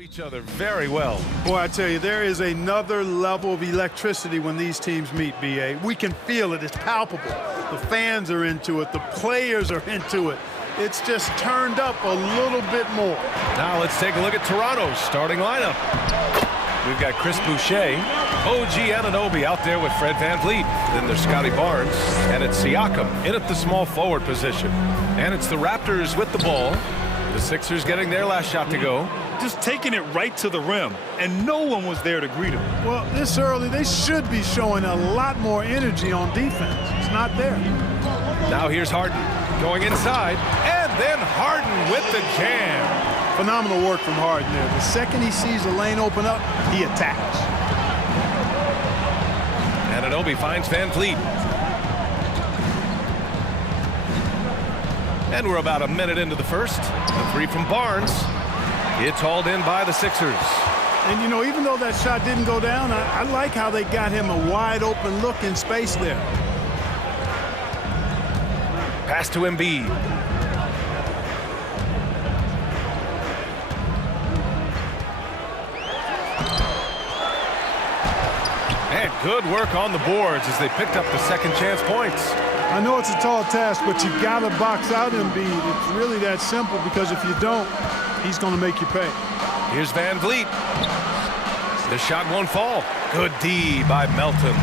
Each other very well. Boy, I tell you, there is another level of electricity when these teams meet, B.A. We can feel it. It's palpable. The fans are into it. The players are into it. It's just turned up a little bit more. Now let's take a look at Toronto's starting lineup. We've got Chris Boucher, OG Anunoby out there with Fred VanVleet. Then there's Scotty Barnes, and it's Siakam in at the small forward position. And it's the Raptors with the ball. The Sixers getting their last shot to go. Just taking it right to the rim, and no one was there to greet him. Well, this early, they should be showing a lot more energy on defense. It's not there. Now here's Harden going inside, and then Harden with the jam. Phenomenal work from Harden there. The second he sees the lane open up, he attacks. Anunoby finds VanVleet. And we're about a minute into the first. A three from Barnes. It's hauled in by the Sixers. And, you know, even though that shot didn't go down, I like how they got him a wide-open look in space there. Pass to Embiid. And good work on the boards as they picked up the second chance points. I know it's a tall task, but you've got to box out Embiid. It's really that simple, because if you don't, he's going to make you pay. Here's VanVleet. The shot won't fall. Good D by Melton.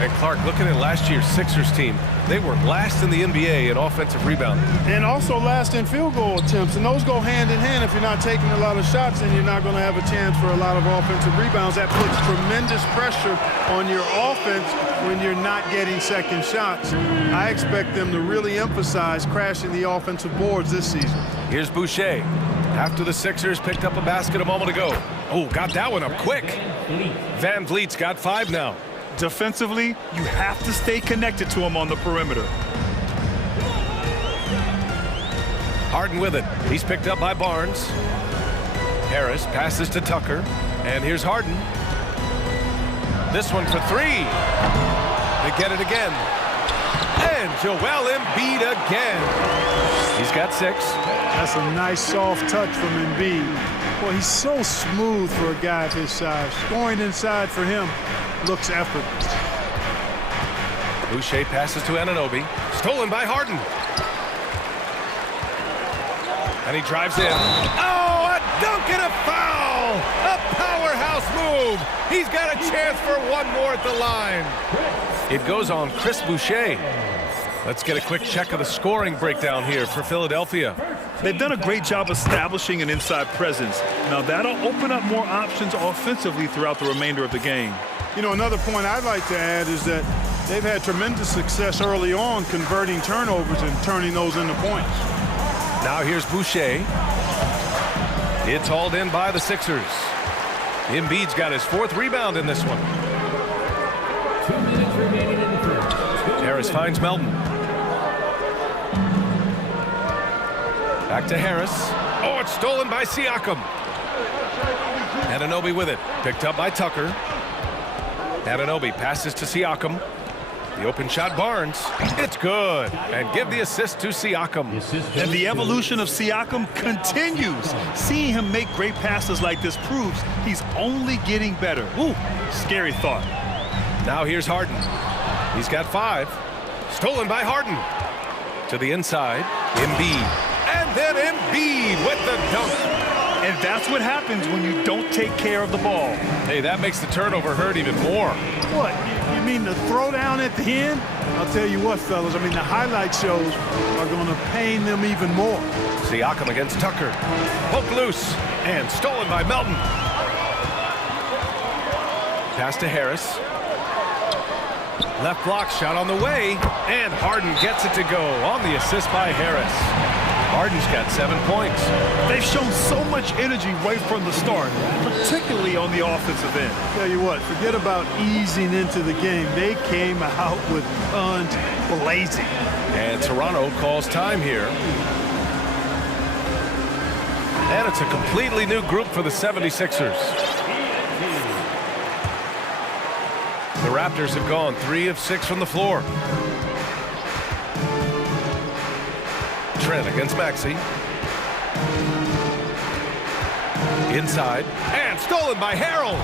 And Clark, looking at last year's Sixers team, they were last in the NBA in offensive rebounding. And also last in field goal attempts. And those go hand in hand. If you're not taking a lot of shots, then you're not going to have a chance for a lot of offensive rebounds. That puts tremendous pressure on your offense when you're not getting second shots. I expect them to really emphasize crashing the offensive boards this season. Here's Boucher. After the Sixers picked up a basket a moment ago. Oh, got that one up quick. VanVleet's got 5 now. Defensively, you have to stay connected to him on the perimeter. Harden with it. He's picked up by Barnes. Harris passes to Tucker. And here's Harden. This one for 3. They get it again. And Joel Embiid again. He's got 6. That's a nice soft touch from Embiid. Boy, he's so smooth for a guy of his size. Scoring inside for him looks effortless. Boucher passes to Anunoby. Stolen by Harden. And he drives in. Oh, a dunk and a foul! A powerhouse move! He's got a chance for one more at the line. It goes on Chris Boucher. Let's get a quick check of the scoring breakdown here for Philadelphia. They've done a great job establishing an inside presence. Now that'll open up more options offensively throughout the remainder of the game. You know, another point I'd like to add is that they've had tremendous success early on converting turnovers and turning those into points. Now here's Boucher. It's hauled in by the Sixers. Embiid's got his 4th rebound in this one. 2 minutes remaining in the first. Harris finds Melton. Back to Harris. Oh, it's stolen by Siakam. Anunoby with it. Picked up by Tucker. Anunoby passes to Siakam. The open shot, Barnes. It's good. And give the assist to Siakam. And the evolution of Siakam continues. Seeing him make great passes like this proves he's only getting better. Ooh, scary thought. Now here's Harden. He's got 5. Stolen by Harden. To the inside, Embiid. And then Embiid with the dunk. And that's what happens when you don't take care of the ball. Hey, that makes the turnover hurt even more. What? You mean the throwdown at the end? I'll tell you what, fellas. I mean, the highlight shows are going to pain them even more. Siakam against Tucker. Poked loose. And stolen by Melton. Pass to Harris. Left block shot on the way. And Harden gets it to go on the assist by Harris. Harden's got 7 points. They've shown so much energy right from the start, particularly on the offensive end. Tell you what, forget about easing into the game. They came out with guns blazing. And Toronto calls time here. And it's a completely new group for the 76ers. The Raptors have gone 3 of 6 from the floor. Trent against Maxey. Inside, and stolen by Harrell.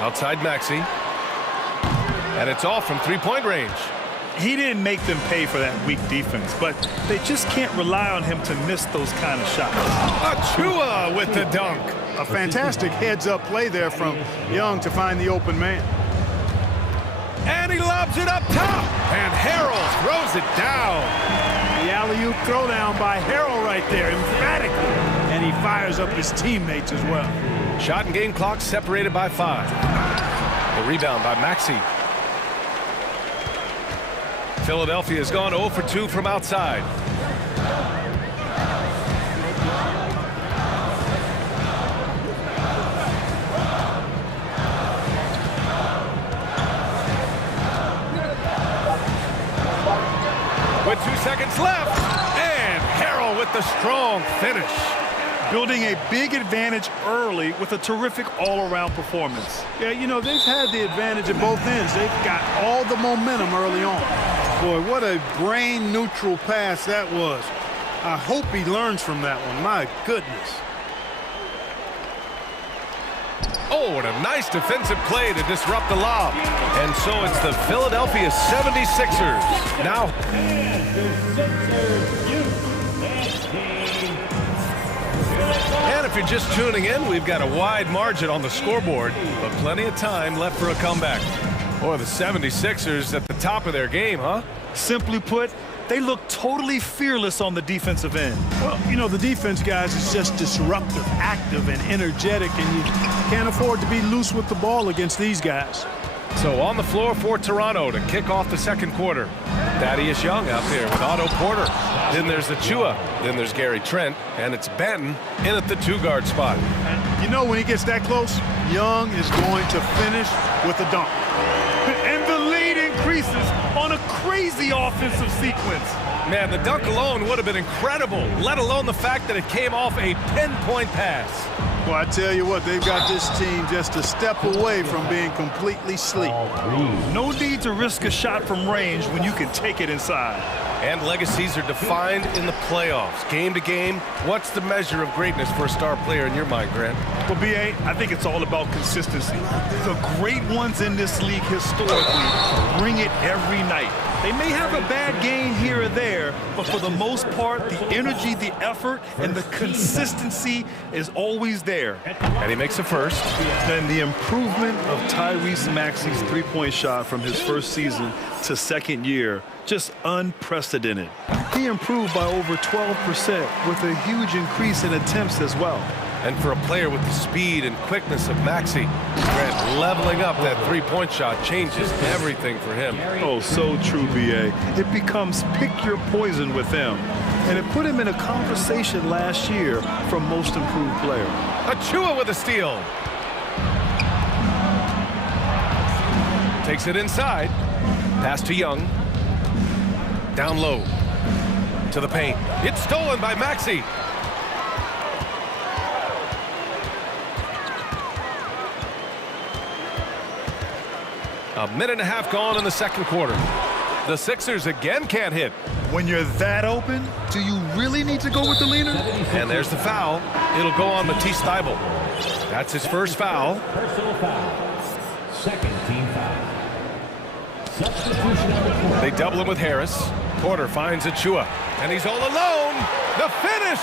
Outside Maxey. And it's off from three-point range. He didn't make them pay for that weak defense, but they just can't rely on him to miss those kind of shots. Achua with the dunk. A fantastic heads-up play there from Young to find the open man. And he lobs it up top. And Harrell throws it down. The alley-oop throwdown by Harrell right there, emphatically. And he fires up his teammates as well. Shot and game clock separated by 5. The rebound by Maxey. Philadelphia has gone 0 for 2 from outside. With 2 seconds left, and Harrell with the strong finish. Building a big advantage early with a terrific all-around performance. Yeah, you know, they've had the advantage at both ends. They've got all the momentum early on. Boy, what a brain-neutral pass that was. I hope he learns from that one. My goodness. Oh, and a nice defensive play to disrupt the lob. And so it's the Philadelphia 76ers. Now, and if you're just tuning in, we've got a wide margin on the scoreboard, but plenty of time left for a comeback. Boy, the 76ers at the top of their game, huh? Simply put, they look totally fearless on the defensive end. Well, you know, the defense, guys, is just disruptive, active, and energetic, and you can't afford to be loose with the ball against these guys. So on the floor for Toronto to kick off the second quarter. Thaddeus Young out there with Otto Porter. Then there's Achua. Then there's Gary Trent. And it's Benton in at the 2-guard spot. And you know, when he gets that close, Young is going to finish with a dunk. And the lead increases on a crazy offensive sequence. Man, the dunk alone would have been incredible, let alone the fact that it came off a pinpoint pass. Well, I tell you what, they've got this team just a step away from being completely asleep. No need to risk a shot from range when you can take it inside. And legacies are defined in the playoffs. Game to game, what's the measure of greatness for a star player in your mind, Grant? Well, B.A., I think it's all about consistency. The great ones in this league historically bring it every night. They may have a bad game here or there, but for the most part, the energy, the effort, and the consistency is always there. And he makes a first. And the improvement of Tyrese Maxey's three-point shot from his first season to second year, just unprecedented. He improved by over 12% with a huge increase in attempts as well. And for a player with the speed and quickness of Maxey, Grant, leveling up that three-point shot changes everything for him. Oh, so true, B.A. It becomes pick your poison with him. And it put him in a conversation last year for most improved player. Achua with a steal. Takes it inside. Pass to Young. Down low. To the paint. It's stolen by Maxey. A minute and a half gone in the second quarter. The Sixers again can't hit. When you're that open, do you really need to go with the leaner? And there's the foul. It'll go on Matisse Thybulle. That's his first foul. Personal foul. Second team foul. Substitution number 4. They double him with Harris. Porter finds Achua. And he's all alone. The finish!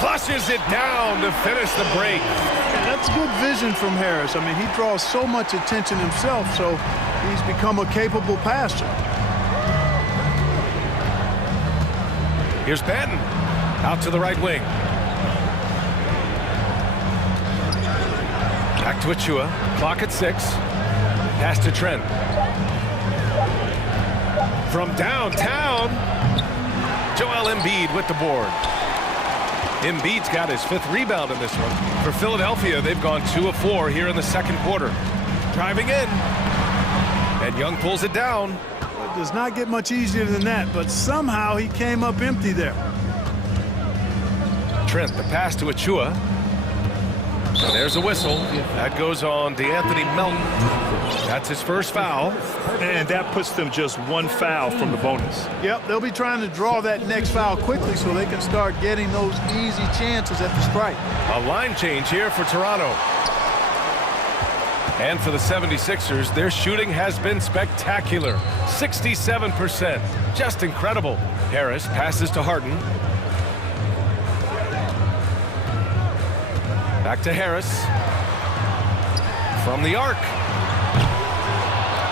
Flushes it down to finish the break. That's good vision from Harris. I mean, he draws so much attention himself, so he's become a capable passer. Here's Benton. Out to the right wing. Back to Achua. Clock at 6. Pass to Trent. From downtown, Joel Embiid with the board. Embiid's got his 5th rebound in this one. For Philadelphia, they've gone 2 of 4 here in the second quarter. Driving in. And Young pulls it down. It does not get much easier than that, but somehow he came up empty there. Trent, the pass to Achua. And there's a whistle. That goes on DeAnthony Melton. That's his first foul. And that puts them just one foul from the bonus. Yep, they'll be trying to draw that next foul quickly so they can start getting those easy chances at the strike. A line change here for Toronto. And for the 76ers, their shooting has been spectacular. 67%. Just incredible. Harris passes to Harden. Back to Harris. From the arc.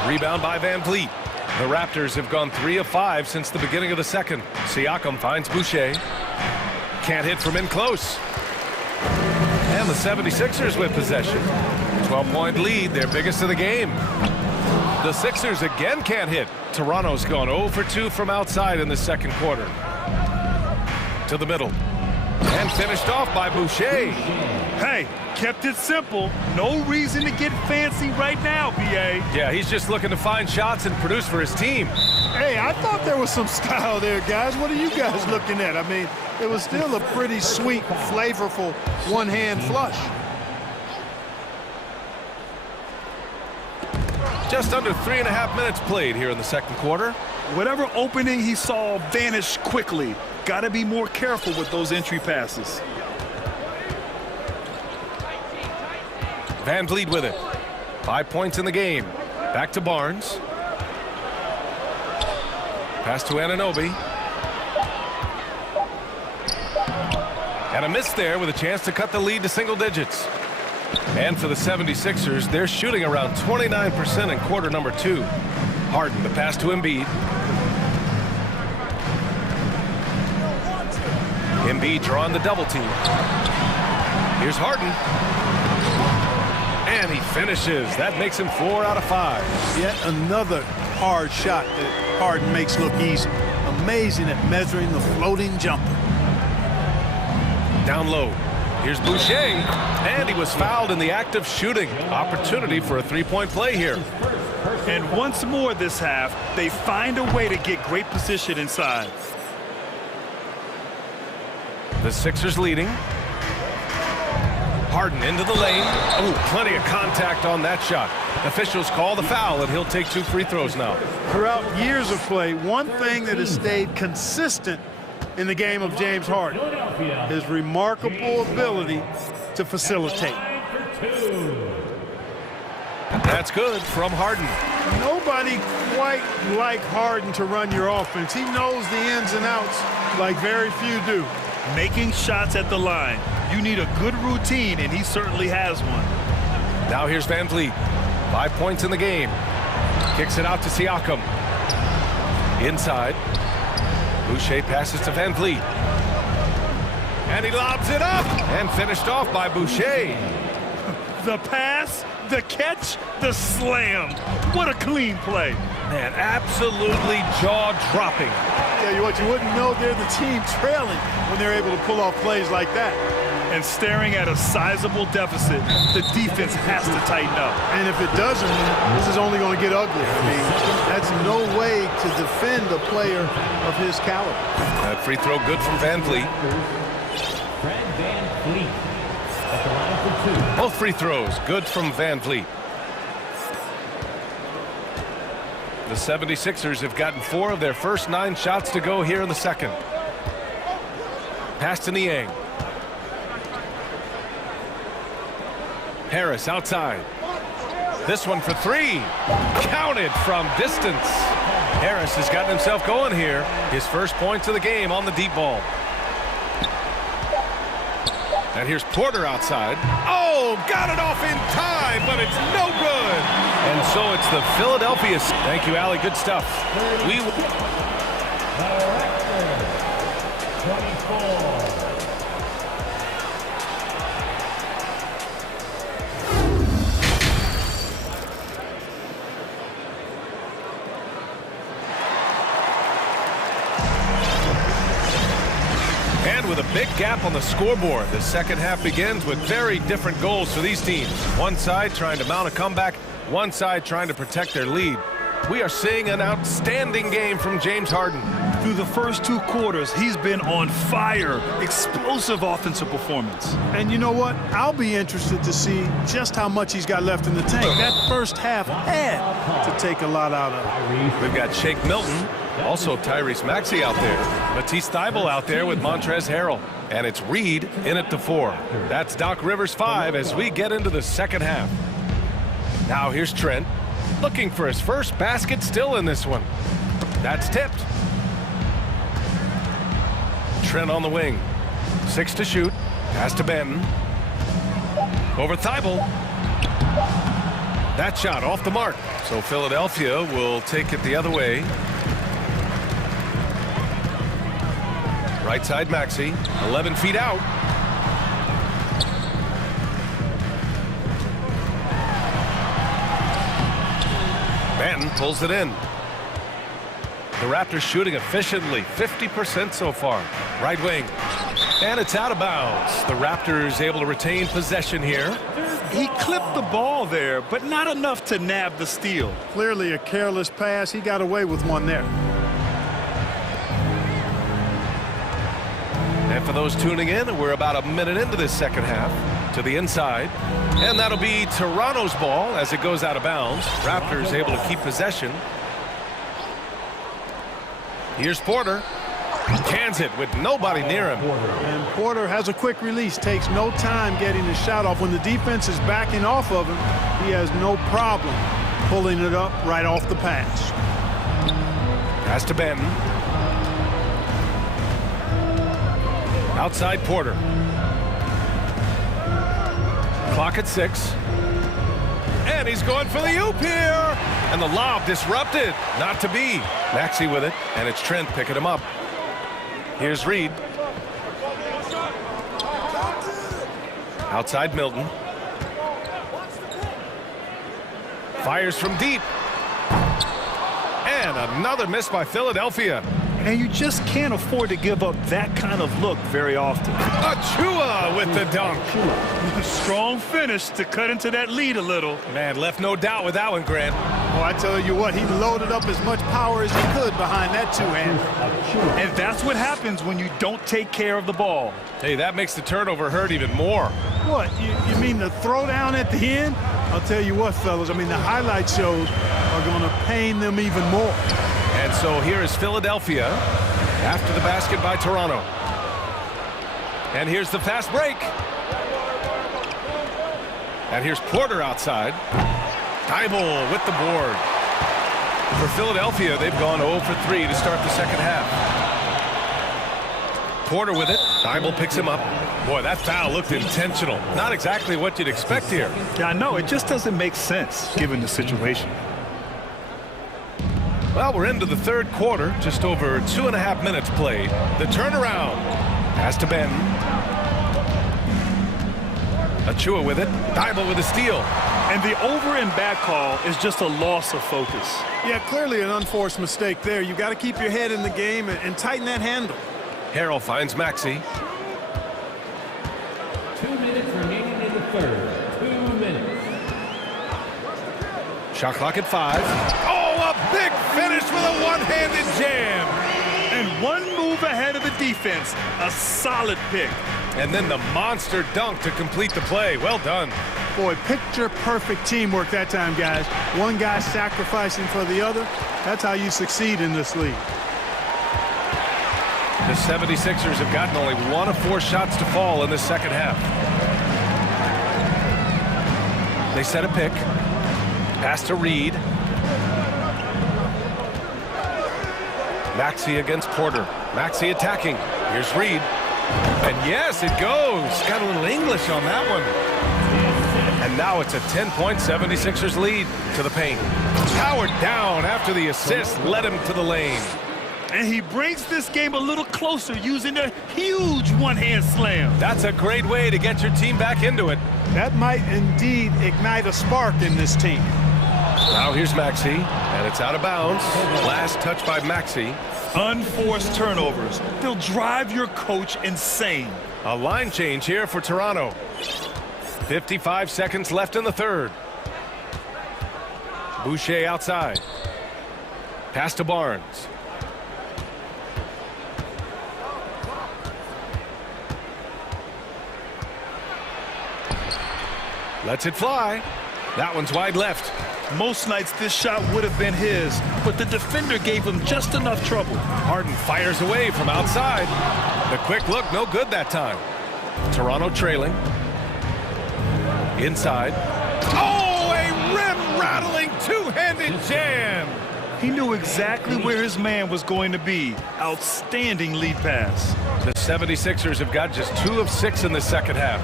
Rebound by Van Vliet. The Raptors have gone 3 of 5 since the beginning of the second. Siakam finds Boucher. Can't hit from in close. And the 76ers with possession. 12-point lead, their biggest of the game. The Sixers again can't hit. Toronto's gone 0 for 2 from outside in the second quarter. To the middle. And finished off by Boucher. Hey, kept it simple. No reason to get fancy right now, B.A. Yeah, he's just looking to find shots and produce for his team. Hey, I thought there was some style there, guys. What are you guys looking at? I mean, it was still a pretty sweet, flavorful one-hand flush. Just under 3.5 minutes played here in the second quarter. Whatever opening he saw vanished quickly. Got to be more careful with those entry passes. Van Vliet with it. 5 points in the game. Back to Barnes. Pass to Anunoby. And a miss there with a chance to cut the lead to single digits. And for the 76ers, they're shooting around 29% in quarter number 2. Harden, the pass to Embiid. Embiid drawing the double team. Here's Harden. And he finishes. That makes him 4 out of 5. Yet another hard shot that Harden makes look easy. Amazing at measuring the floating jumper. Down low. Here's Boucher. And he was fouled in the act of shooting. Opportunity for a three-point play here. And once more this half, they find a way to get great position inside. The Sixers leading. Harden into the lane. Oh, plenty of contact on that shot. Officials call the foul, and he'll take 2 free throws now. Throughout years of play, one thing that has stayed consistent in the game of James Harden, his remarkable ability to facilitate. That's good from Harden. Nobody quite like Harden to run your offense. He knows the ins and outs like very few do. Making shots at the line. You need a good routine, and he certainly has one. Now here's Van Vliet. 5 points in the game. Kicks it out to Siakam. Inside. Boucher passes to Van Vliet. And he lobs it up. And finished off by Boucher. The pass, the catch, the slam. What a clean play. Man, absolutely jaw-dropping. Tell you what, you wouldn't know they're the team trailing when they're able to pull off plays like that. And staring at a sizable deficit, the defense has to tighten up. And if it doesn't, this is only going to get ugly. I mean, that's no way to defend a player of his caliber. That free throw good from Van Vliet. Fred Van Vliet at the line for 2. Both free throws good from Van Vliet. The 76ers have gotten 4 of their first 9 shots to go here in the second. Pass to Niang. Harris outside. This one for 3. Counted from distance. Harris has gotten himself going here. His first points of the game on the deep ball. And here's Porter outside. Oh, got it off in time, but it's no good. And so it's the Philadelphia. Thank you, Allie. Good stuff. We. Director, 24. And with a big gap on the scoreboard, the second half begins with very different goals for these teams. One side trying to mount a comeback, one side trying to protect their lead. We are seeing an outstanding game from James Harden. Through the first 2 quarters, he's been on fire. Explosive offensive performance. And you know what? I'll be interested to see just how much he's got left in the tank. That first half had to take a lot out of it. We've got Shake Milton, also Tyrese Maxey out there. Matisse Thybulle out there with Montrezl Harrell. And it's Reed in at the 4. That's Doc Rivers 5 as we get into the second half. Now here's Trent, looking for his first basket still in this one. That's tipped. Trent on the wing. 6 to shoot. Pass to Benton. Over Thybulle. That shot off the mark. So Philadelphia will take it the other way. Right side Maxey. 11 feet out. Benton pulls it in. The Raptors shooting efficiently, 50% so far. Right wing. And it's out of bounds. The Raptors able to retain possession here. He clipped the ball there, but not enough to nab the steal. Clearly a careless pass. He got away with one there. And for those tuning in, we're about a minute into this second half. To the inside. And that'll be Toronto's ball as it goes out of bounds. Raptors able to keep possession. Here's Porter. Cans it with nobody near him. And Porter has a quick release, takes no time getting his shot off. When the defense is backing off of him, he has no problem pulling it up right off the pass. Pass to Benton. Outside Porter. Clock at 6. And he's going for the oop here. And the lob disrupted. Not to be. Maxey with it. And it's Trent picking him up. Here's Reed. Outside Milton. Fires from deep. And another miss by Philadelphia. And you just can't afford to give up that kind of look very often. Achua with the dunk. Strong finish to cut into that lead a little. Man, left no doubt with that one, Grant. Oh, I tell you what, he loaded up as much power as he could behind that two-hander. And that's what happens when you don't take care of the ball. Hey, that makes the turnover hurt even more. What, you mean the throwdown at the end? I'll tell you what, fellas, I mean, the highlight shows are going to pain them even more. And so here is Philadelphia after the basket by Toronto. And here's the fast break. And here's Porter outside. Thybulle with the board. For Philadelphia, they've gone 0 for 3 to start the second half. Porter with it. Thybulle picks him up. Boy, that foul looked intentional. Not exactly what you'd expect here. Yeah, I know. It just doesn't make sense given the situation. Well, we're into the third quarter. Just over 2.5 minutes played. The turnaround. Pass to Benton. Achua with it. Thybulle with a steal. And the over and back call is just a loss of focus. Yeah, clearly an unforced mistake there. You got to keep your head in the game and tighten that handle. Harrell finds Maxey. 2 minutes remaining in the third. 2 minutes. Shot clock at 5. Oh, a big finish with a one-handed jam. And one move ahead of the defense. A solid pick. And then the monster dunk to complete the play. Well done. Boy, picture-perfect teamwork that time, guys. One guy sacrificing for the other. That's how you succeed in this league. The 76ers have gotten only 1 of 4 shots to fall in the second half. They set a pick. Pass to Reed. Maxey against Porter. Maxey attacking. Here's Reed. And yes, it goes. Got a little English on that one. And now it's a 10-point 76ers lead to the paint. Powered down after the assist led him to the lane. And he brings this game a little closer using a huge one-hand slam. That's a great way to get your team back into it. That might indeed ignite a spark in this team. Now here's Maxey, and it's out of bounds. Last touch by Maxey. Unforced turnovers. They'll drive your coach insane. A line change here for Toronto. 55 seconds left in the third. Boucher outside. Pass to Barnes. Lets it fly. That one's wide left. Most nights this shot would have been his, but the defender gave him just enough trouble. Harden fires away from outside. The quick look, no good that time. Toronto trailing. Inside. Oh, a rim-rattling two-handed jam. He knew exactly where his man was going to be. Outstanding lead pass. The 76ers have got just 2 of 6 in the second half.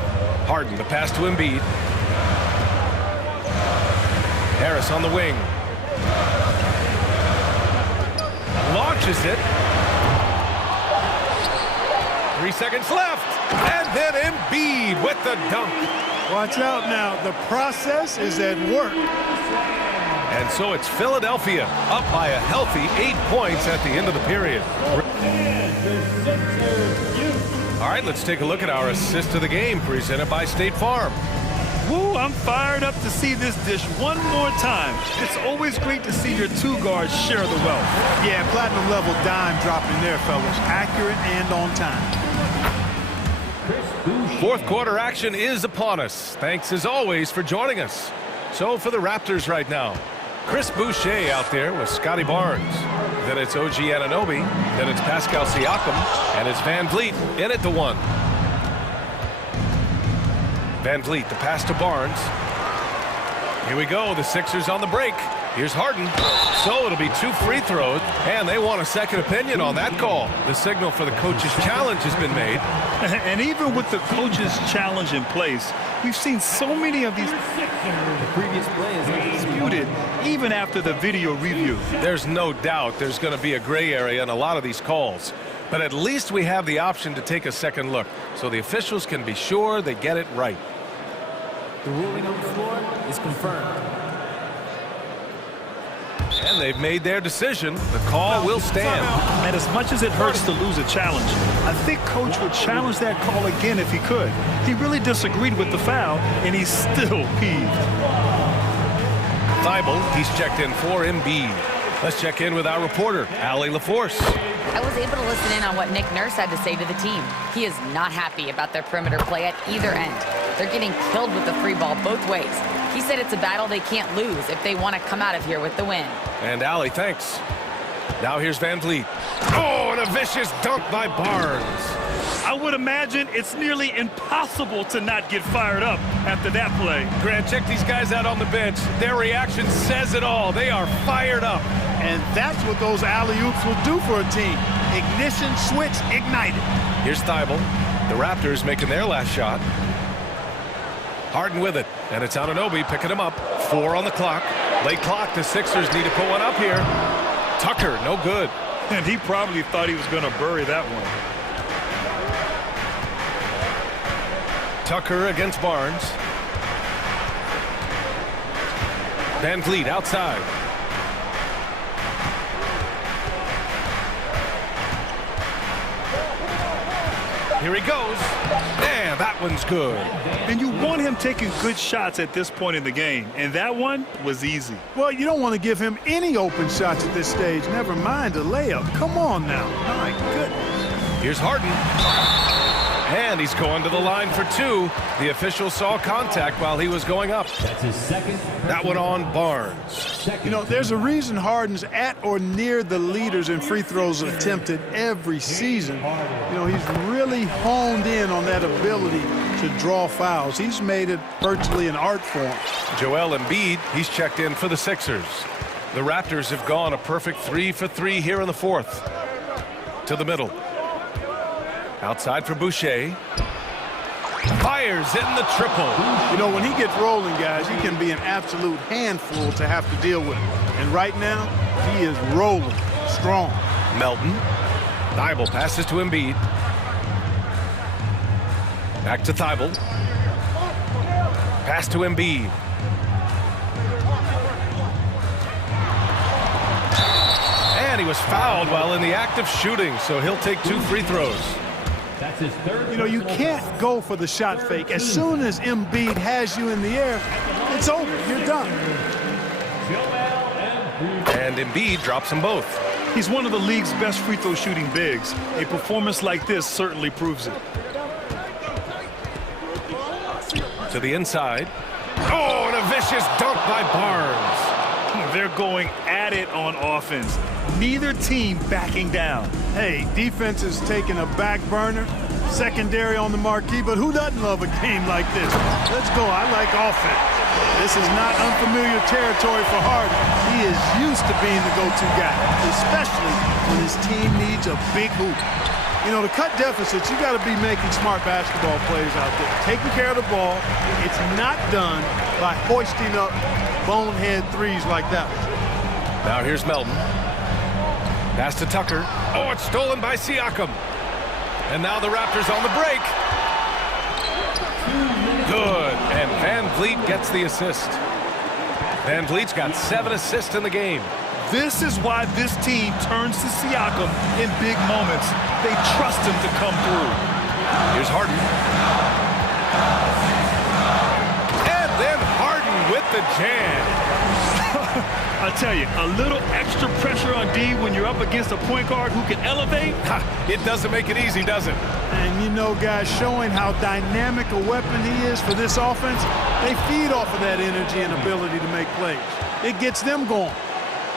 Harden, the pass to Embiid. Harris on the wing. Launches it. 3 seconds left. And then Embiid with the dunk. Watch out now. The process is at work. And so it's Philadelphia up by a healthy 8 points at the end of the period. All right, let's take a look at our assist of the game presented by State Farm. Woo, I'm fired up to see this dish one more time. It's always great to see your two guards share the wealth. Yeah, platinum level dime dropping there, fellas. Accurate and on time. Fourth quarter action is upon us. Thanks as always for joining us. So for the Raptors right now, Chris Boucher out there with Scotty Barnes. Then it's OG Anunoby. Then it's Pascal Siakam. And it's Van Vliet in at the 1. Van Vliet, the pass to Barnes. Here we go, the Sixers on the break. Here's Harden. So it'll be 2 free throws, and they want a second opinion on that call. The signal for the coach's challenge has been made. And even with the coach's challenge in place, we've seen so many of these disputed even after the video review. There's no doubt there's going to be a gray area in a lot of these calls. But at least we have the option to take a second look, so the officials can be sure they get it right. The ruling on the floor is confirmed. And they've made their decision. The call will stand. And as much as it hurts to lose a challenge, I think Coach would challenge that call again if he could. He really disagreed with the foul, and he's still peeved. Thibault, he's checked in for Embiid. Let's check in with our reporter, Allie LaForce. I was able to listen in on what Nick Nurse had to say to the team. He is not happy about their perimeter play at either end. They're getting killed with the free ball both ways. He said it's a battle they can't lose if they want to come out of here with the win. And Allie, thanks. Now here's Van Vliet. Oh, and a vicious dunk by Barnes. I would imagine it's nearly impossible to not get fired up after that play. Grant, check these guys out on the bench. Their reaction says it all. They are fired up. And that's what those alley-oops will do for a team. Ignition switch ignited. Here's Thibault. The Raptors making their last shot. Harden with it, and it's Anunoby picking him up. 4 on the clock. Late clock, the Sixers need to put one up here. Tucker, no good. And he probably thought he was going to bury that one. Tucker against Barnes. Van Vliet outside. Here he goes. And that one's good. And you want him taking good shots at this point in the game. And that one was easy. Well, you don't want to give him any open shots at this stage. Never mind a layup. Come on now. My goodness. Here's Harden. And he's going to the line for 2. The official saw contact while he was going up. That's his second. That one on Barnes. You know, there's a reason Harden's at or near the leaders in free throws attempted every season. You know, he's really honed in on that ability to draw fouls. He's made it virtually an art form. Joel Embiid, he's checked in for the Sixers. The Raptors have gone a perfect 3 for 3 here in the 4th. To the middle. Outside for Boucher. Fires in the triple. You know, when he gets rolling, guys, he can be an absolute handful to have to deal with. And right now, he is rolling strong. Melton. Thibault passes to Embiid. Back to Thibault. Pass to Embiid. And he was fouled while in the act of shooting, so he'll take 2 free throws. That's his third. You know, you can't go for the shot fake. As soon as Embiid has you in the air, it's over. You're done. And Embiid drops them both. He's one of the league's best free throw shooting bigs. A performance like this certainly proves it. To the inside. Oh, and a vicious dunk by Barnes. They're going at it on offense. Neither team backing down. Hey, defense is taking a back burner, secondary on the marquee, but who doesn't love a game like this? Let's go. I like offense. This is not unfamiliar territory for Harden. He is used to being the go-to guy, especially when his team needs a big hoop. You know, to cut deficits, you got to be making smart basketball plays out there. Taking care of the ball. It's not done by hoisting up bonehead threes like that. Now here's Melton. Pass to Tucker. Oh, it's stolen by Siakam. And now the Raptors on the break. Good. And Van Vliet gets the assist. Van Vliet's got 7 assists in the game. This is why this team turns to Siakam in big moments. They trust him to come through. Here's Harden. And then Harden with the jam. I tell you, a little extra pressure on D when you're up against a point guard who can elevate. It doesn't make it easy, does it? And you know, guys, showing how dynamic a weapon he is for this offense, they feed off of that energy and ability to make plays. It gets them going.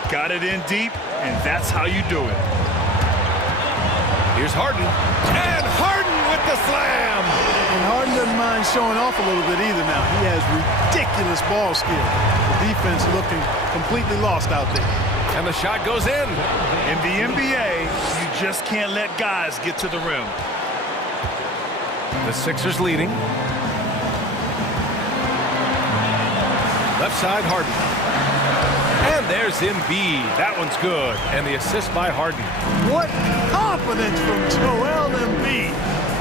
Got it in deep, and that's how you do it. Here's Harden. And Harden with the slam. And Harden doesn't mind showing off a little bit either now. He has ridiculous ball skill. The defense looking completely lost out there. And the shot goes in. In the NBA, you just can't let guys get to the rim. The Sixers leading. Left side, Harden. And there's Embiid. That one's good. And the assist by Harden. What confidence from Joel Embiid.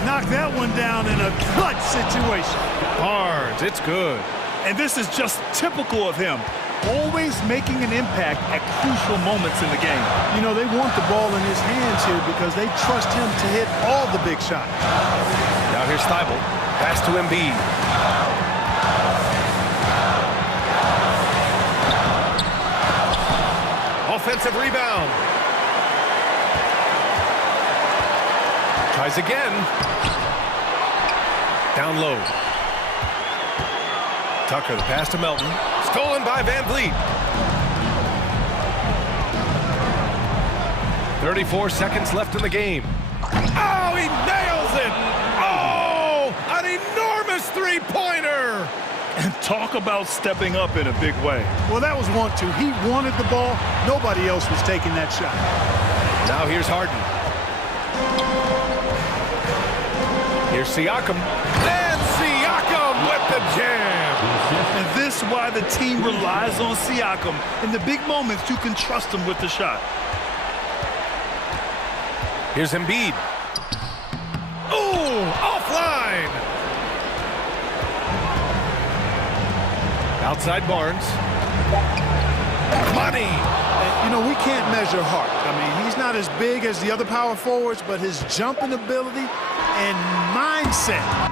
Knocked that one down in a clutch situation. Barnes, it's good. And this is just typical of him. Always making an impact at crucial moments in the game. You know, they want the ball in his hands here because they trust him to hit all the big shots. Now here's Thibault. Pass to Embiid. Offensive rebound. Tries again. Down low. Tucker, the pass to Melton. Stolen by Van Vliet. 34 seconds left in the game. Oh, he nails it! Oh, an enormous three-pointer! And talk about stepping up in a big way. Well, that was 1-2. He wanted the ball. Nobody else was taking that shot. Now here's Harden. Here's Siakam. And Siakam with the jam. And this is why the team relies on Siakam. In the big moments, you can trust him with the shot. Here's Embiid. Oh, offline. Outside Barnes. Money. And, you know, we can't measure Hart. I mean, he's not as big as the other power forwards, but his jumping ability and mindset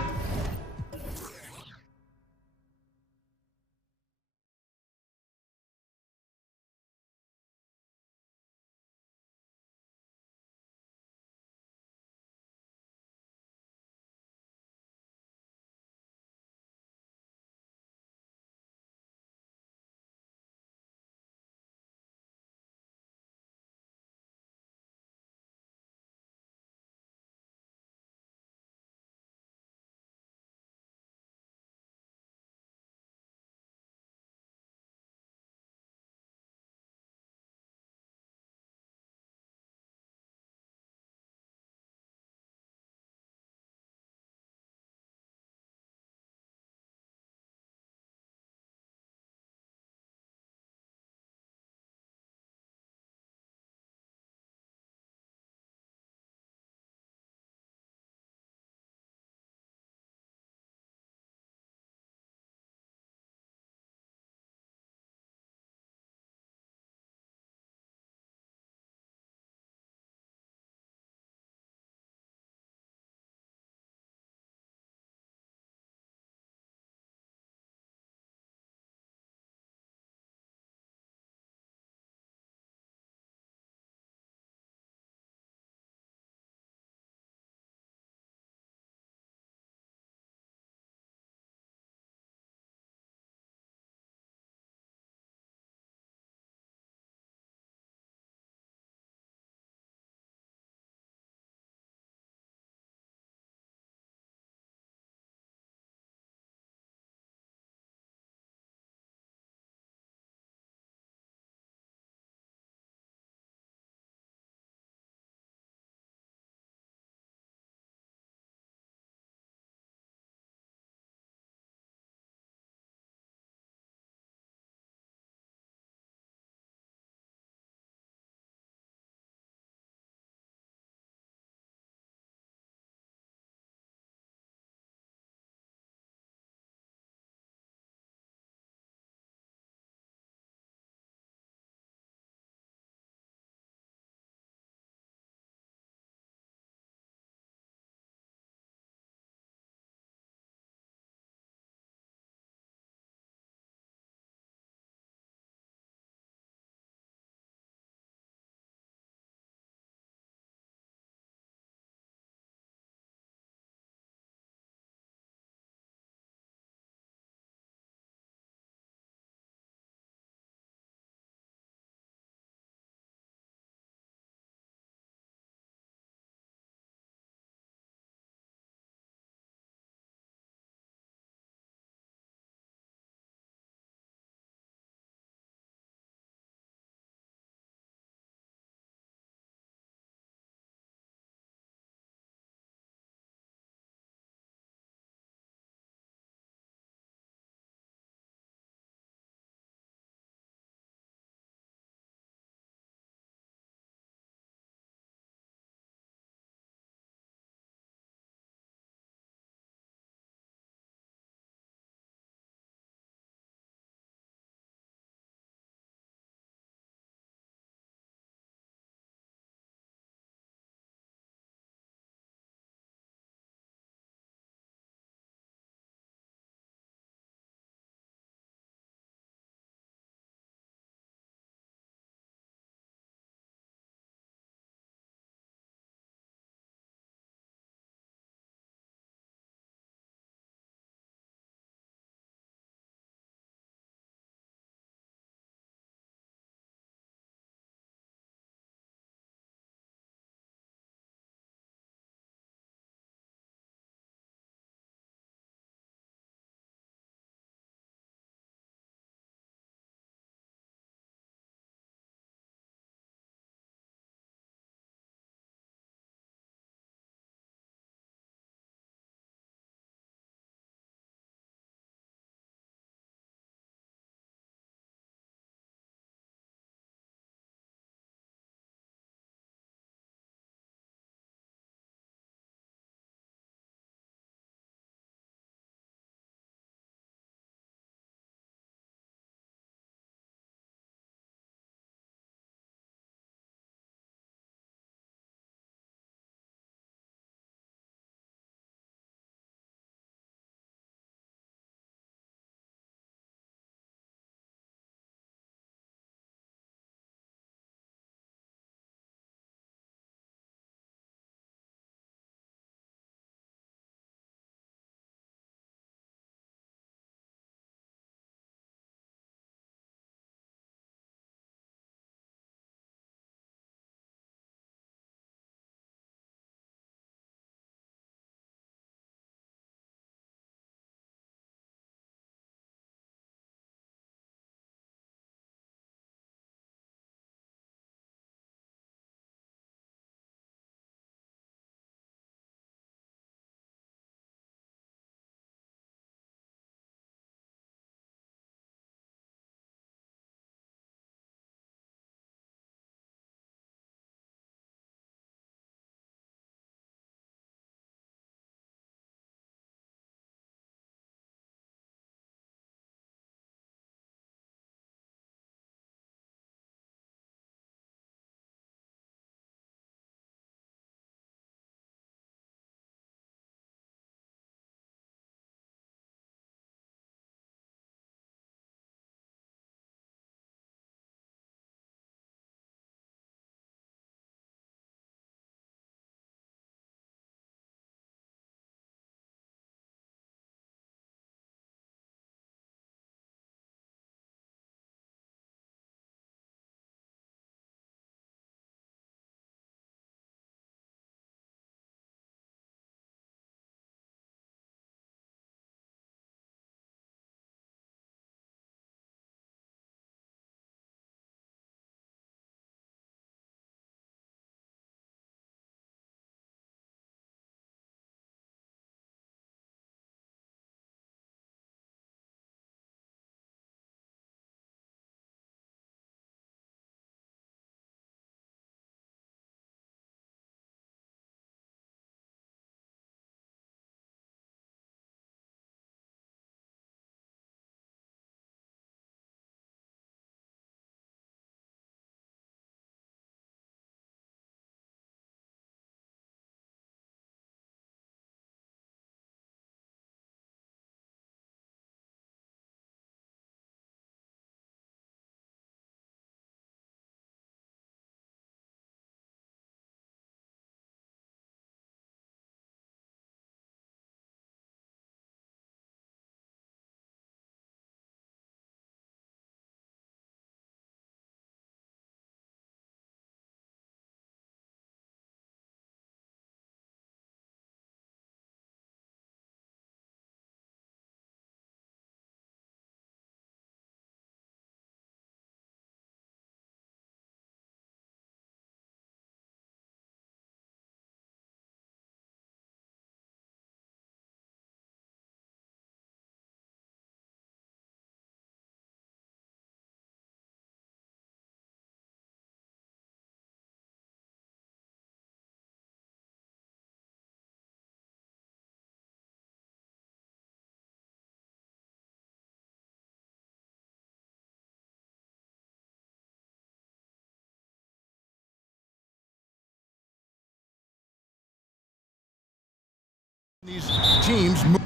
These teams move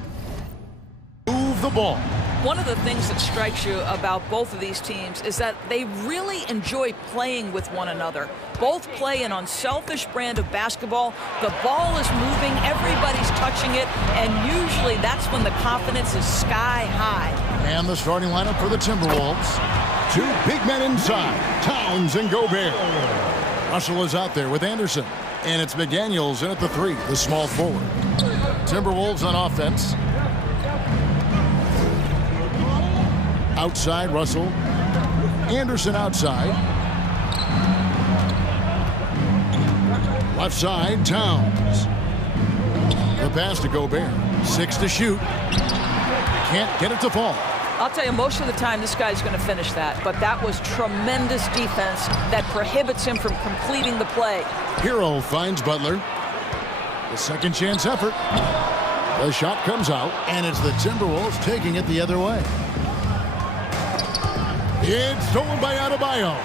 the ball. One of the things that strikes you about both of these teams is that they really enjoy playing with one another. Both play an unselfish brand of basketball. The ball is moving, everybody's touching it, and usually that's when the confidence is sky high. And the starting lineup for the Timberwolves. Two big men inside, Towns and Gobert. Russell is out there with Anderson. And it's McDaniels in at the three, the small forward. Timberwolves on offense. Outside, Russell. Anderson outside. Left side, Towns. The pass to Gobert. 6 to shoot. Can't get it to fall. I'll tell you, most of the time this guy's going to finish that, but that was tremendous defense that prohibits him from completing the play. Hero finds Butler. The second chance effort. The shot comes out, and it's the Timberwolves taking it the other way. It's stolen by Adebayo.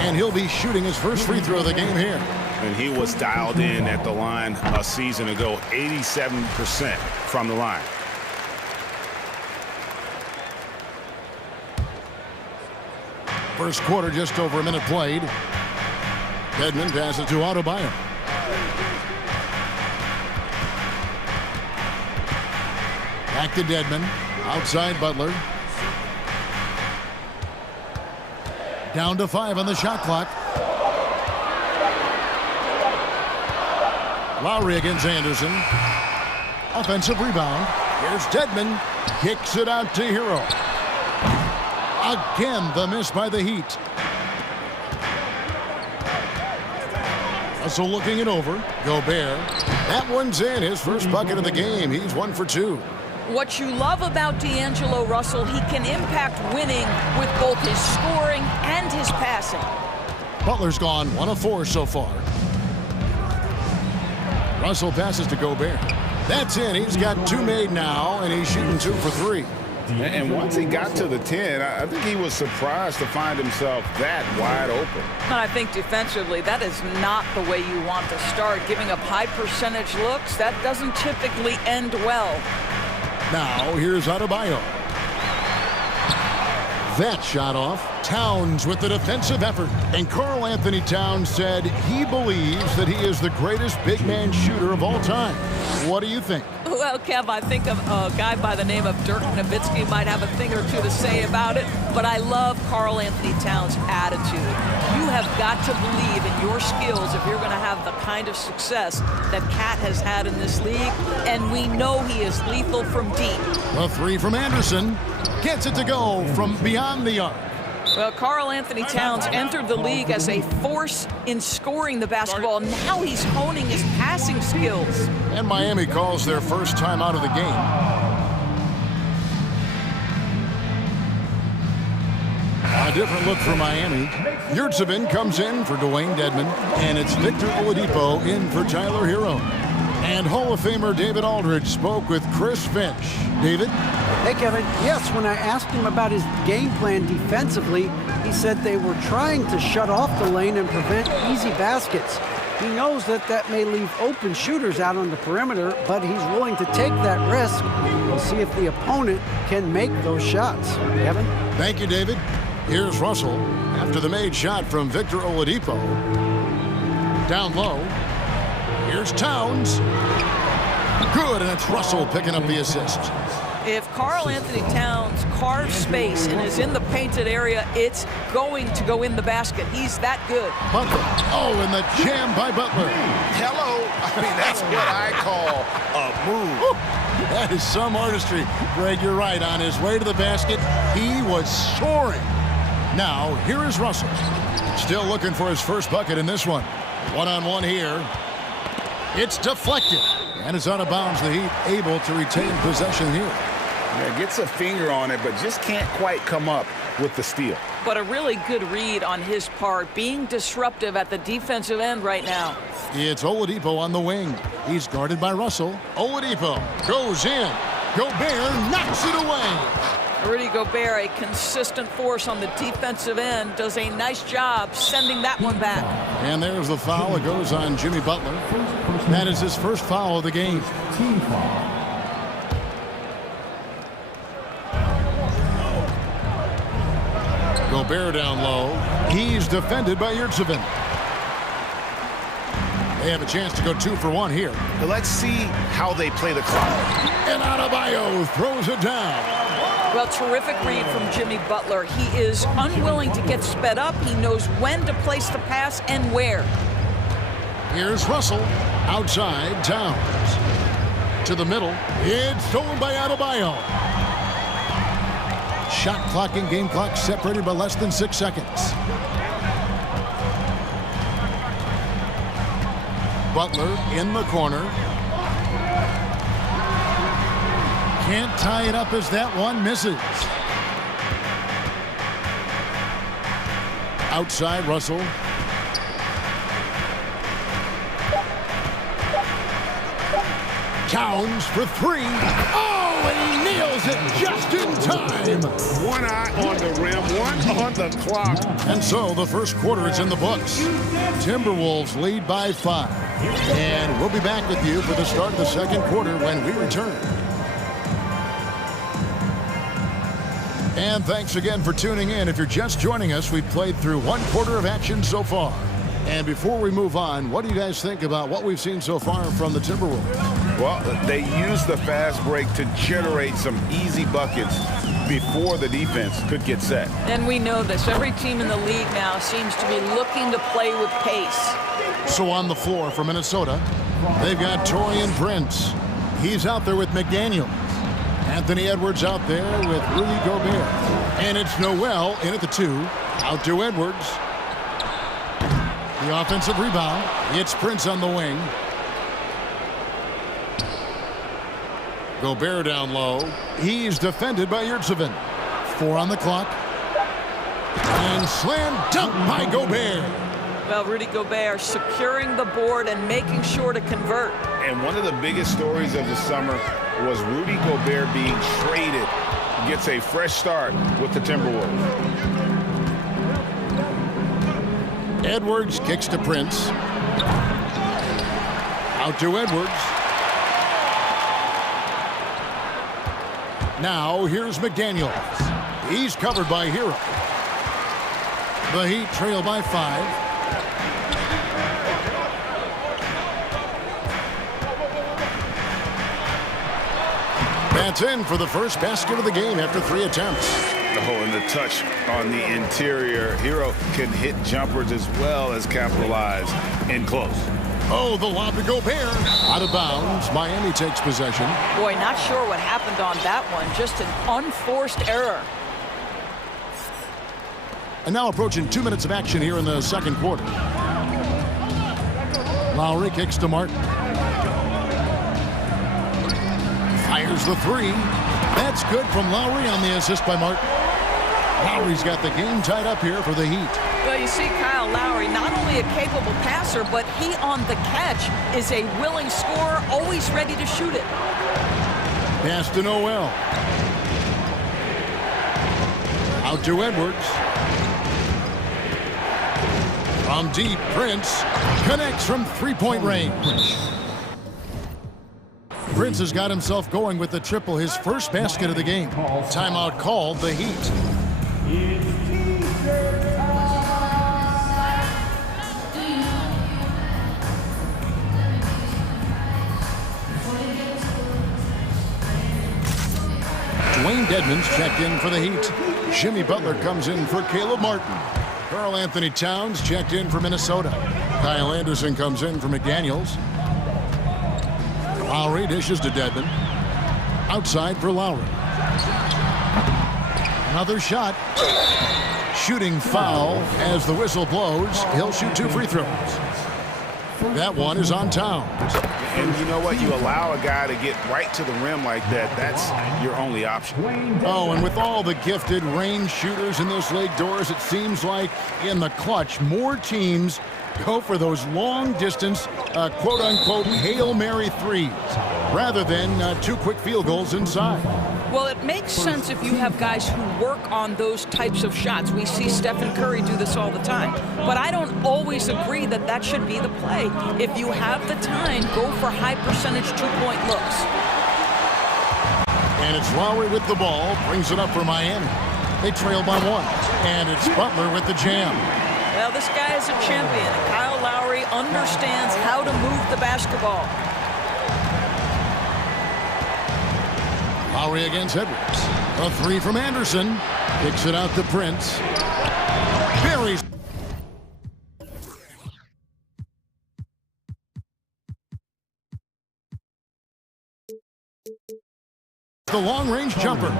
And he'll be shooting his first free throw of the game here. And he was dialed in at the line a season ago, 87% from the line. First quarter, just over a minute played. Dedmon passes to Adebayo. Back to Dedmon. Outside Butler. Down to 5 on the shot clock. Lowry against Anderson. Offensive rebound. Here's Dedmon. Kicks it out to Hero. Again, the miss by the Heat. Russell looking it over. Gobert. That one's in. His first bucket of the game. He's 1 for 2. What you love about D'Angelo Russell, he can impact winning with both his scoring and his passing. Butler's gone 1 of 4 so far. Russell passes to Gobert. That's in. He's got 2 made now, and he's shooting 2 for 3. And once he got to the 10, I think he was surprised to find himself that wide open. And I think defensively, that is not the way you want to start. Giving up high percentage looks, that doesn't typically end well. Now, here's Adebayo. That shot off. Towns with the defensive effort. And Karl Anthony Towns said he believes that he is the greatest big man shooter of all time. What do you think? Well, Kev, I think of a guy by the name of Dirk Nowitzki might have a thing or two to say about it, but I love Karl Anthony Towns' attitude. You have got to believe in your skills if you're going to have the kind of success that Cat has had in this league, and we know he is lethal from deep. A 3 from Anderson. Gets it to go from beyond the arc. Well, Karl Anthony Towns entered the league as a force in scoring the basketball. Now he's honing his passing skills. And Miami calls their first time out of the game. A different look for Miami. Yurtsevin comes in for Dwayne Dedmon. And it's Victor Oladipo in for Tyler Hero. And Hall of Famer David Aldridge spoke with Chris Finch. David? Hey, Kevin. Yes, when I asked him about his game plan defensively, he said they were trying to shut off the lane and prevent easy baskets. He knows that that may leave open shooters out on the perimeter, but he's willing to take that risk. We'll see if the opponent can make those shots. Kevin? Thank you, David. Here's Russell after the made shot from Victor Oladipo. Down low. Here's Towns. Good, and it's Russell picking up the assist. If Karl Anthony Towns carves space and is in the painted area, it's going to go in the basket. He's that good. Butler. Oh, and the jam by Butler. Hello. I mean, that's what I call a move. Woo. That is some artistry. Greg, you're right. On his way to the basket, he was soaring. Now, here is Russell. Still looking for his first bucket in this one. One-on-one here. It's deflected. And it's out of bounds. The Heat able to retain possession here. Yeah, gets a finger on it, but just can't quite come up with the steal. But a really good read on his part, being disruptive at the defensive end right now. It's Oladipo on the wing. He's guarded by Russell. Oladipo goes in. Gobert knocks it away. Rudy Gobert, a consistent force on the defensive end, does a nice job sending that one back. And there's the foul. It goes on Jimmy Butler. That is his first foul of the game. Gobert down low. He's defended by Yurtsevin. They have a chance to go 2 for 1 here. Let's see how they play the clock. And Adebayo throws it down. Well, terrific read from Jimmy Butler. He is unwilling to get sped up. He knows when to place the pass and where. Here's Russell. Outside, Towns. To the middle. It's stolen by Adebayo. Shot clock and game clock separated by less than 6 seconds. Butler in the corner. Can't tie it up as that one misses. Outside, Russell. Towns for 3. Oh, and he nails it just in time. One eye on the rim, one on the clock. And so the first quarter is in the books. Timberwolves lead by 5. And we'll be back with you for the start of the second quarter when we return. And thanks again for tuning in. If you're just joining us, we've played through 1 quarter of action so far. And before we move on, what do you guys think about what we've seen so far from the Timberwolves? Well, they used the fast break to generate some easy buckets before the defense could get set. And we know this. Every team in the league now seems to be looking to play with pace. So on the floor for Minnesota, they've got Taurean Prince. He's out there with McDaniels. Anthony Edwards out there with Rudy Gobert. And it's Noel in at the 2. Out to Edwards. The offensive rebound. It's Prince on the wing. Gobert down low. He's defended by Yurtsevin. 4 on the clock. And slam dunk by Gobert. Well, Rudy Gobert securing the board and making sure to convert. And one of the biggest stories of the summer was Rudy Gobert being traded. Gets a fresh start with the Timberwolves. Edwards kicks to Prince. Out to Edwards. Now here's McDaniels. He's covered by Hero. The Heat trail by 5. That's in for the first basket of the game after 3 attempts. Oh, and the touch on the interior. Hero can hit jumpers as well as capitalize in close. Oh, the lob to Gobert. Out of bounds. Miami takes possession. Boy, not sure what happened on that one. Just an unforced error. And now approaching 2 minutes of action here in the second quarter. Lowry kicks to Martin. Fires the 3. That's good from Lowry on the assist by Martin. Lowry's got the game tied up here for the Heat. Well, you see Kyle Lowry, not only a capable passer, but he on the catch is a willing scorer, always ready to shoot it. Pass to Noel. Out to Edwards. From deep, Prince connects from 3-point range. Prince has got himself going with the triple, his first basket of the game. Timeout called, the Heat. Dwayne Dedmon's checked in for the Heat. Jimmy Butler comes in for Caleb Martin. Karl Anthony Towns checked in for Minnesota. Kyle Anderson comes in for McDaniels. Lowry dishes to Dedmon. Outside for Lowry. Another shot. Shooting foul as the whistle blows. He'll shoot 2 free throws. That one is on Towns. And you know what? You allow a guy to get right to the rim like that. That's your only option. Oh, and with all the gifted range shooters in this league, Doris, it seems like in the clutch, more teams go for those long-distance, quote-unquote, Hail Mary threes rather than 2 quick field goals inside. Well, it makes sense if you have guys who work on those types of shots. We see Stephen Curry do this all the time. But I don't always agree that that should be the play. If you have the time, go for high-percentage 2-point looks. And it's Lowry with the ball, brings it up for Miami. They trail by 1. And it's Butler with the jam. Well, this guy is a champion. Kyle Lowry understands how to move the basketball. Lowry against Edwards. A 3 from Anderson. Kicks it out to Prince. Buries. The long-range jumper.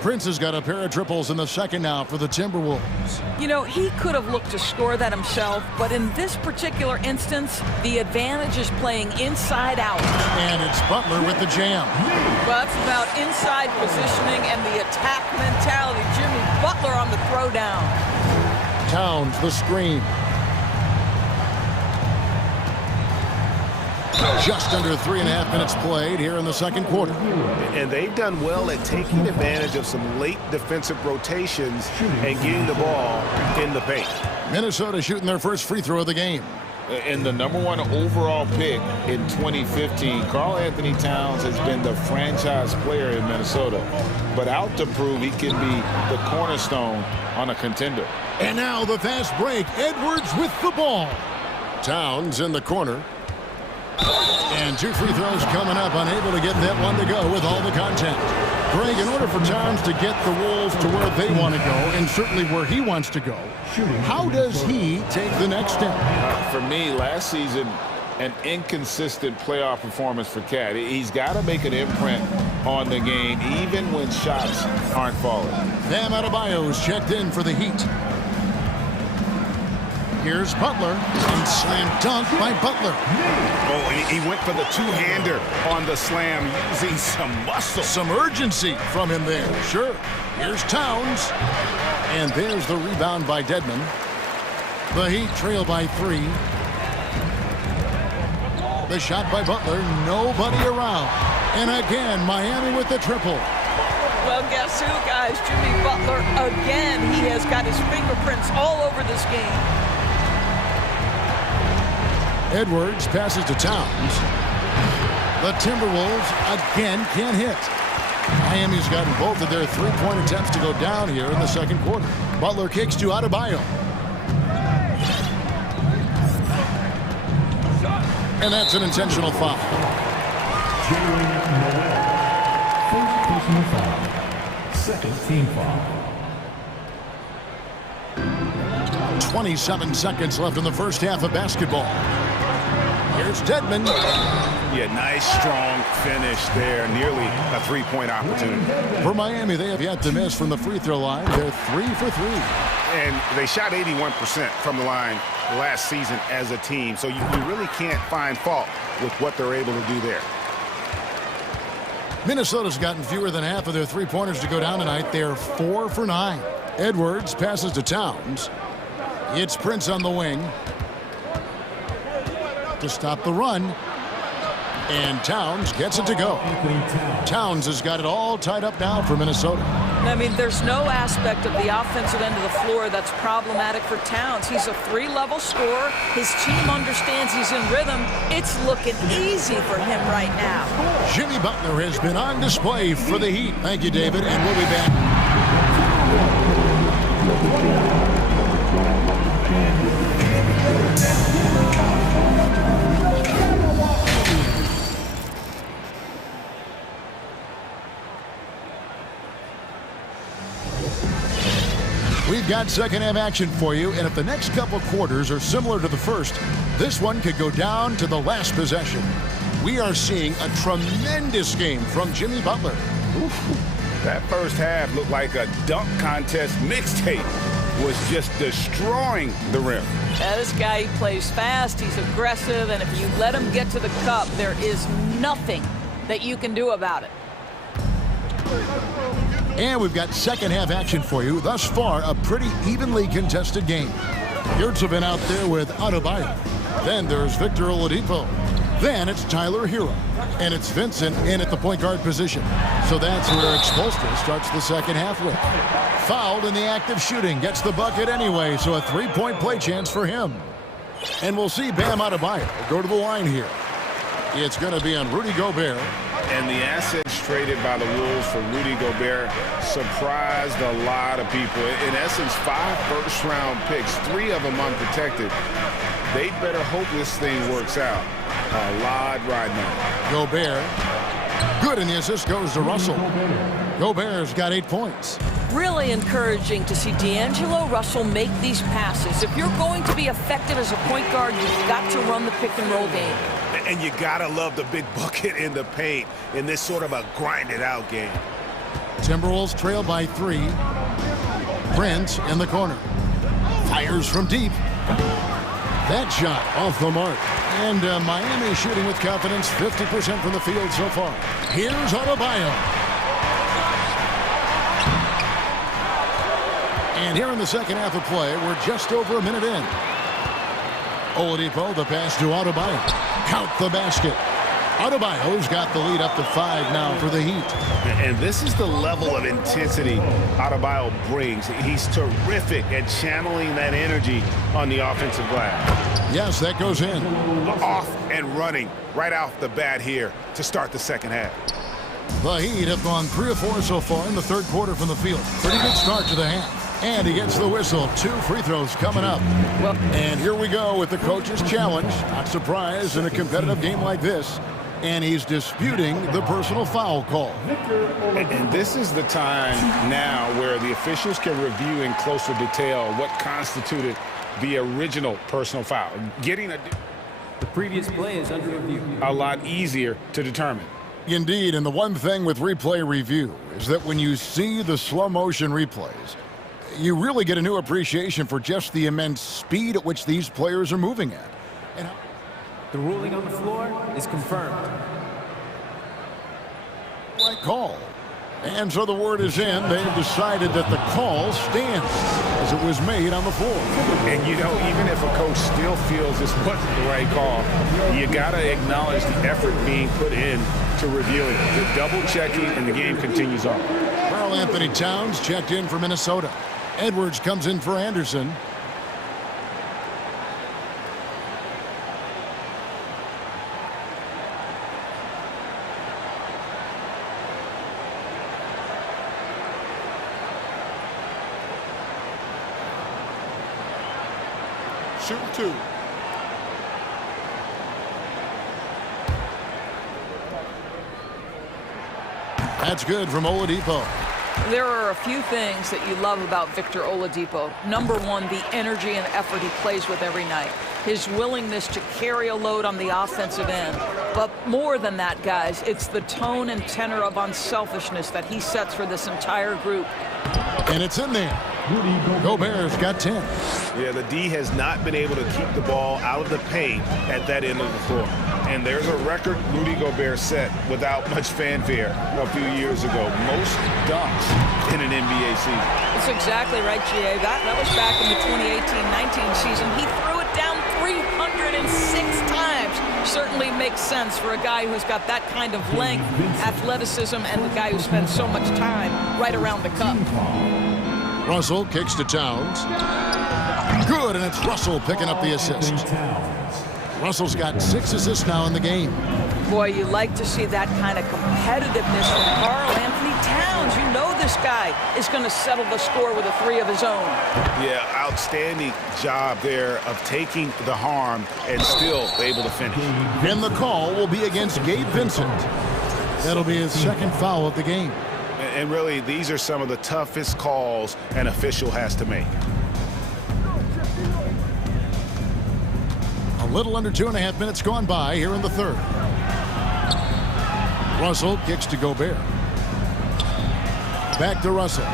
Prince has got a pair of triples in the second now for the Timberwolves. You know, he could have looked to score that himself, but in this particular instance, the advantage is playing inside out. And it's Butler with the jam. Well, that's about inside positioning and the attack mentality. Jimmy Butler on the throwdown. Towns the screen. Just under 3.5 minutes played here in the second quarter. And they've done well at taking advantage of some late defensive rotations and getting the ball in the paint. Minnesota shooting their first free throw of the game. And the #1 overall pick in 2015, Karl Anthony Towns has been the franchise player in Minnesota, but out to prove he can be the cornerstone on a contender. And now the fast break. Edwards with the ball. Towns in the corner. And 2 free throws coming up, unable to get that one to go with all the contact. Greg, in order for Towns to get the Wolves to where they want to go, and certainly where he wants to go, how does he take the next step? For me, last season, an inconsistent playoff performance for Cat. He's got to make an imprint on the game, even when shots aren't falling. Bam Adebayo's checked in for the Heat. Here's Butler, and slam dunk by Butler. Oh, and he went for the two-hander on the slam, using some muscle. Some urgency from him there, sure. Here's Towns, and there's the rebound by Dedmon. The Heat trail by 3. The shot by Butler, nobody around. And again, Miami with the triple. Well, guess who, guys? Jimmy Butler, again, he has got his fingerprints all over this game. Edwards passes to Towns. The Timberwolves again can't hit. Miami's gotten both of their 3-point attempts to go down here in the second quarter. Butler kicks to Adebayo. And that's an intentional foul. Second team foul. 27 seconds left in the first half of basketball. Here's Dedmon. Yeah, nice, strong finish there. Nearly a 3-point opportunity. For Miami, they have yet to miss from the free throw line. They're 3 for 3. And they shot 81% from the line last season as a team. So you really can't find fault with what they're able to do there. Minnesota's gotten fewer than half of their 3-pointers to go down tonight. They're 4 for 9. Edwards passes to Towns. It's Prince on the wing to stop the run, and Towns gets it to go. Towns has got it all tied up now for Minnesota. I mean, there's no aspect of the offensive end of the floor that's problematic for Towns. He's a 3-level scorer. His team understands he's in rhythm. It's looking easy for him right now. Jimmy Butler has been on display for the Heat. Thank you, David, and we'll be back. We've got second half action for you, and if the next couple quarters are similar to the first, this one could go down to the last possession. We are seeing a tremendous game from Jimmy Butler. That first half looked like a dunk contest mixtape. Was just destroying the rim. This guy, he plays fast, he's aggressive, and if you let him get to the cup, there is nothing that you can do about it. And we've got second half action for you. Thus far, a pretty evenly contested game. Yurtsevin out there with Adebayo. Then there's Victor Oladipo. Then it's Tyler Hero. And it's Vincent in at the point guard position. So that's where Expulstra starts the second half with. Fouled in the act of shooting. Gets the bucket anyway, so a three-point play chance for him. And we'll see Bam Adebayo go to the line here. It's going to be on Rudy Gobert. And the assets traded by the Wolves for Rudy Gobert surprised a lot of people. In essence, 5 first-round picks, 3 of them unprotected. They better hope this thing works out. A lot riding on. Gobert. Good, and the assist goes to Russell. Gobert's got 8 points. Really encouraging to see D'Angelo Russell make these passes. If you're going to be effective as a point guard, you've got to run the pick-and-roll game. And you gotta love the big bucket in the paint in this sort of a grinded-out game. Timberwolves trail by 3. Prince in the corner. Fires from deep. That shot off the mark. And Miami shooting with confidence, 50% from the field so far. Here's Adebayo. And here in the second half of play, we're just over a minute in. Oladipo, the pass to Adebayo. Count the basket. Adebayo's got the lead up to 5 now for the Heat. And this is the level of intensity Adebayo brings. He's terrific at channeling that energy on the offensive glass. Yes, that goes in. Off and running right off the bat here to start the second half. The Heat have gone 3 of 4 so far in the third quarter from the field. Pretty good start to the half. And he gets the whistle. 2 free throws coming up. And here we go with the coach's challenge. Not surprised in a competitive game like this. And he's disputing the personal foul call. And this is the time now where the officials can review in closer detail what constituted the original personal foul. Getting The previous play is under review. a lot easier to determine. Indeed, and the one thing with replay review is that when you see the slow motion replays, you really get a new appreciation for just the immense speed at which these players are moving at. And The ruling on the floor is confirmed. right call. And so the word is in. They've decided that the call stands as it was made on the floor. And you know, even if a coach still feels this wasn't the right call, you got to acknowledge the effort being put in to reviewing it. The double checking, and the game continues on. Karl Anthony Towns checked in for Minnesota. Edwards comes in for Anderson. Shoot 2. That's good from Oladipo. There are a few things that you love about Victor Oladipo. Number one, the energy and effort he plays with every night. His willingness to carry a load on the offensive end. But more than that, guys, it's the tone and tenor of unselfishness that he sets for this entire group. And it's in there. Gobert's got 10. Yeah, the D has not been able to keep the ball out of the paint at that end of the floor. And there's a record Rudy Gobert set without much fanfare a few years ago. Most dunks in an NBA season. That's exactly right, G.A. That was back in the 2018-19 season. He threw it down 306 times. Certainly makes sense for a guy who's got that kind of length, athleticism, and the guy who spends so much time right around the cup. Russell kicks to Towns. Good, and it's Russell picking up the assist. Russell's got 6 assists now in the game. Boy, you like to see that kind of competitiveness from Karl Anthony Towns. You know this guy is going to settle the score with a 3 of his own. Yeah, outstanding job there of taking the harm and still able to finish. And the call will be against Gabe Vincent. That'll be his second foul of the game. And really, these are some of the toughest calls an official has to make. A little under 2.5 minutes gone by here in the third. Russell kicks to Gobert. Back to Russell.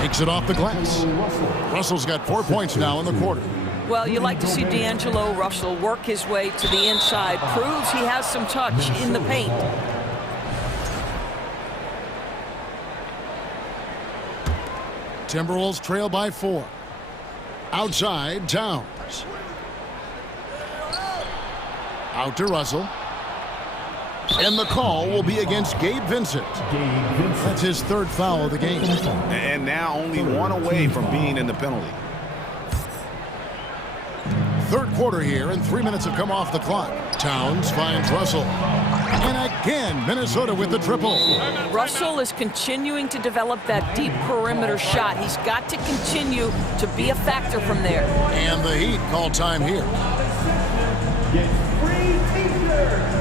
Takes it off the glass. Russell's got 4 points now in the quarter. Well, you like to see D'Angelo Russell work his way to the inside. Proves he has some touch in the paint. Timberwolves trail by 4. Outside, Towns. Out to Russell. And the call will be against Gabe Vincent. That's his third foul of the game. And now only one away from being in the penalty. Third quarter here, and 3 minutes have come off the clock. Towns finds Russell. And again, Minnesota with the triple. Russell is continuing to develop that deep perimeter shot. He's got to continue to be a factor from there. And the Heat call time here. Get free t-shirts.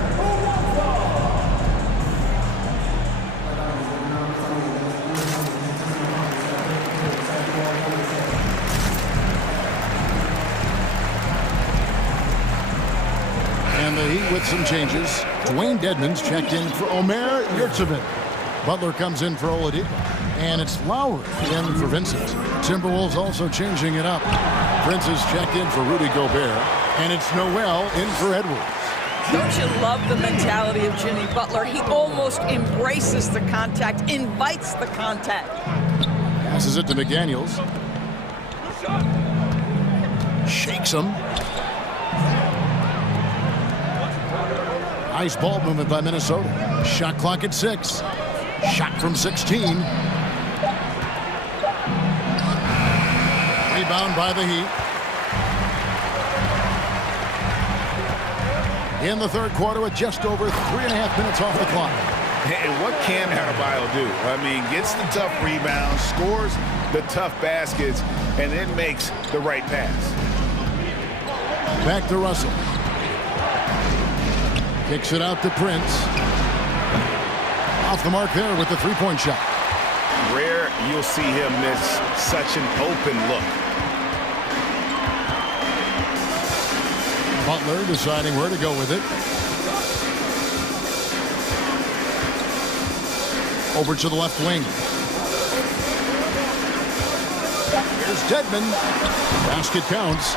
And the Heat with some changes. Dwayne Dedmon's checked in for Omer Yurtseven. Butler comes in for Oladipo. And it's Lowry in for Vincent. Timberwolves also changing it up. Prince is checked in for Rudy Gobert. And it's Noel in for Edwards. Don't you love the mentality of Jimmy Butler? He almost embraces the contact, invites the contact. Passes it to McDaniels. Shakes him. Nice ball movement by Minnesota. Shot clock at 6. Shot from 16. Rebound by the Heat. In the third quarter with just over 3.5 minutes off the clock. And what can Adebayo do? I mean, gets the tough rebounds, scores the tough baskets, and then makes the right pass. Back to Russell. Kicks it out to Prince. Off the mark there with the three-point shot. Rare you'll see him miss such an open look. Butler deciding where to go with it. Over to the left wing. Here's Dedmon. Basket counts.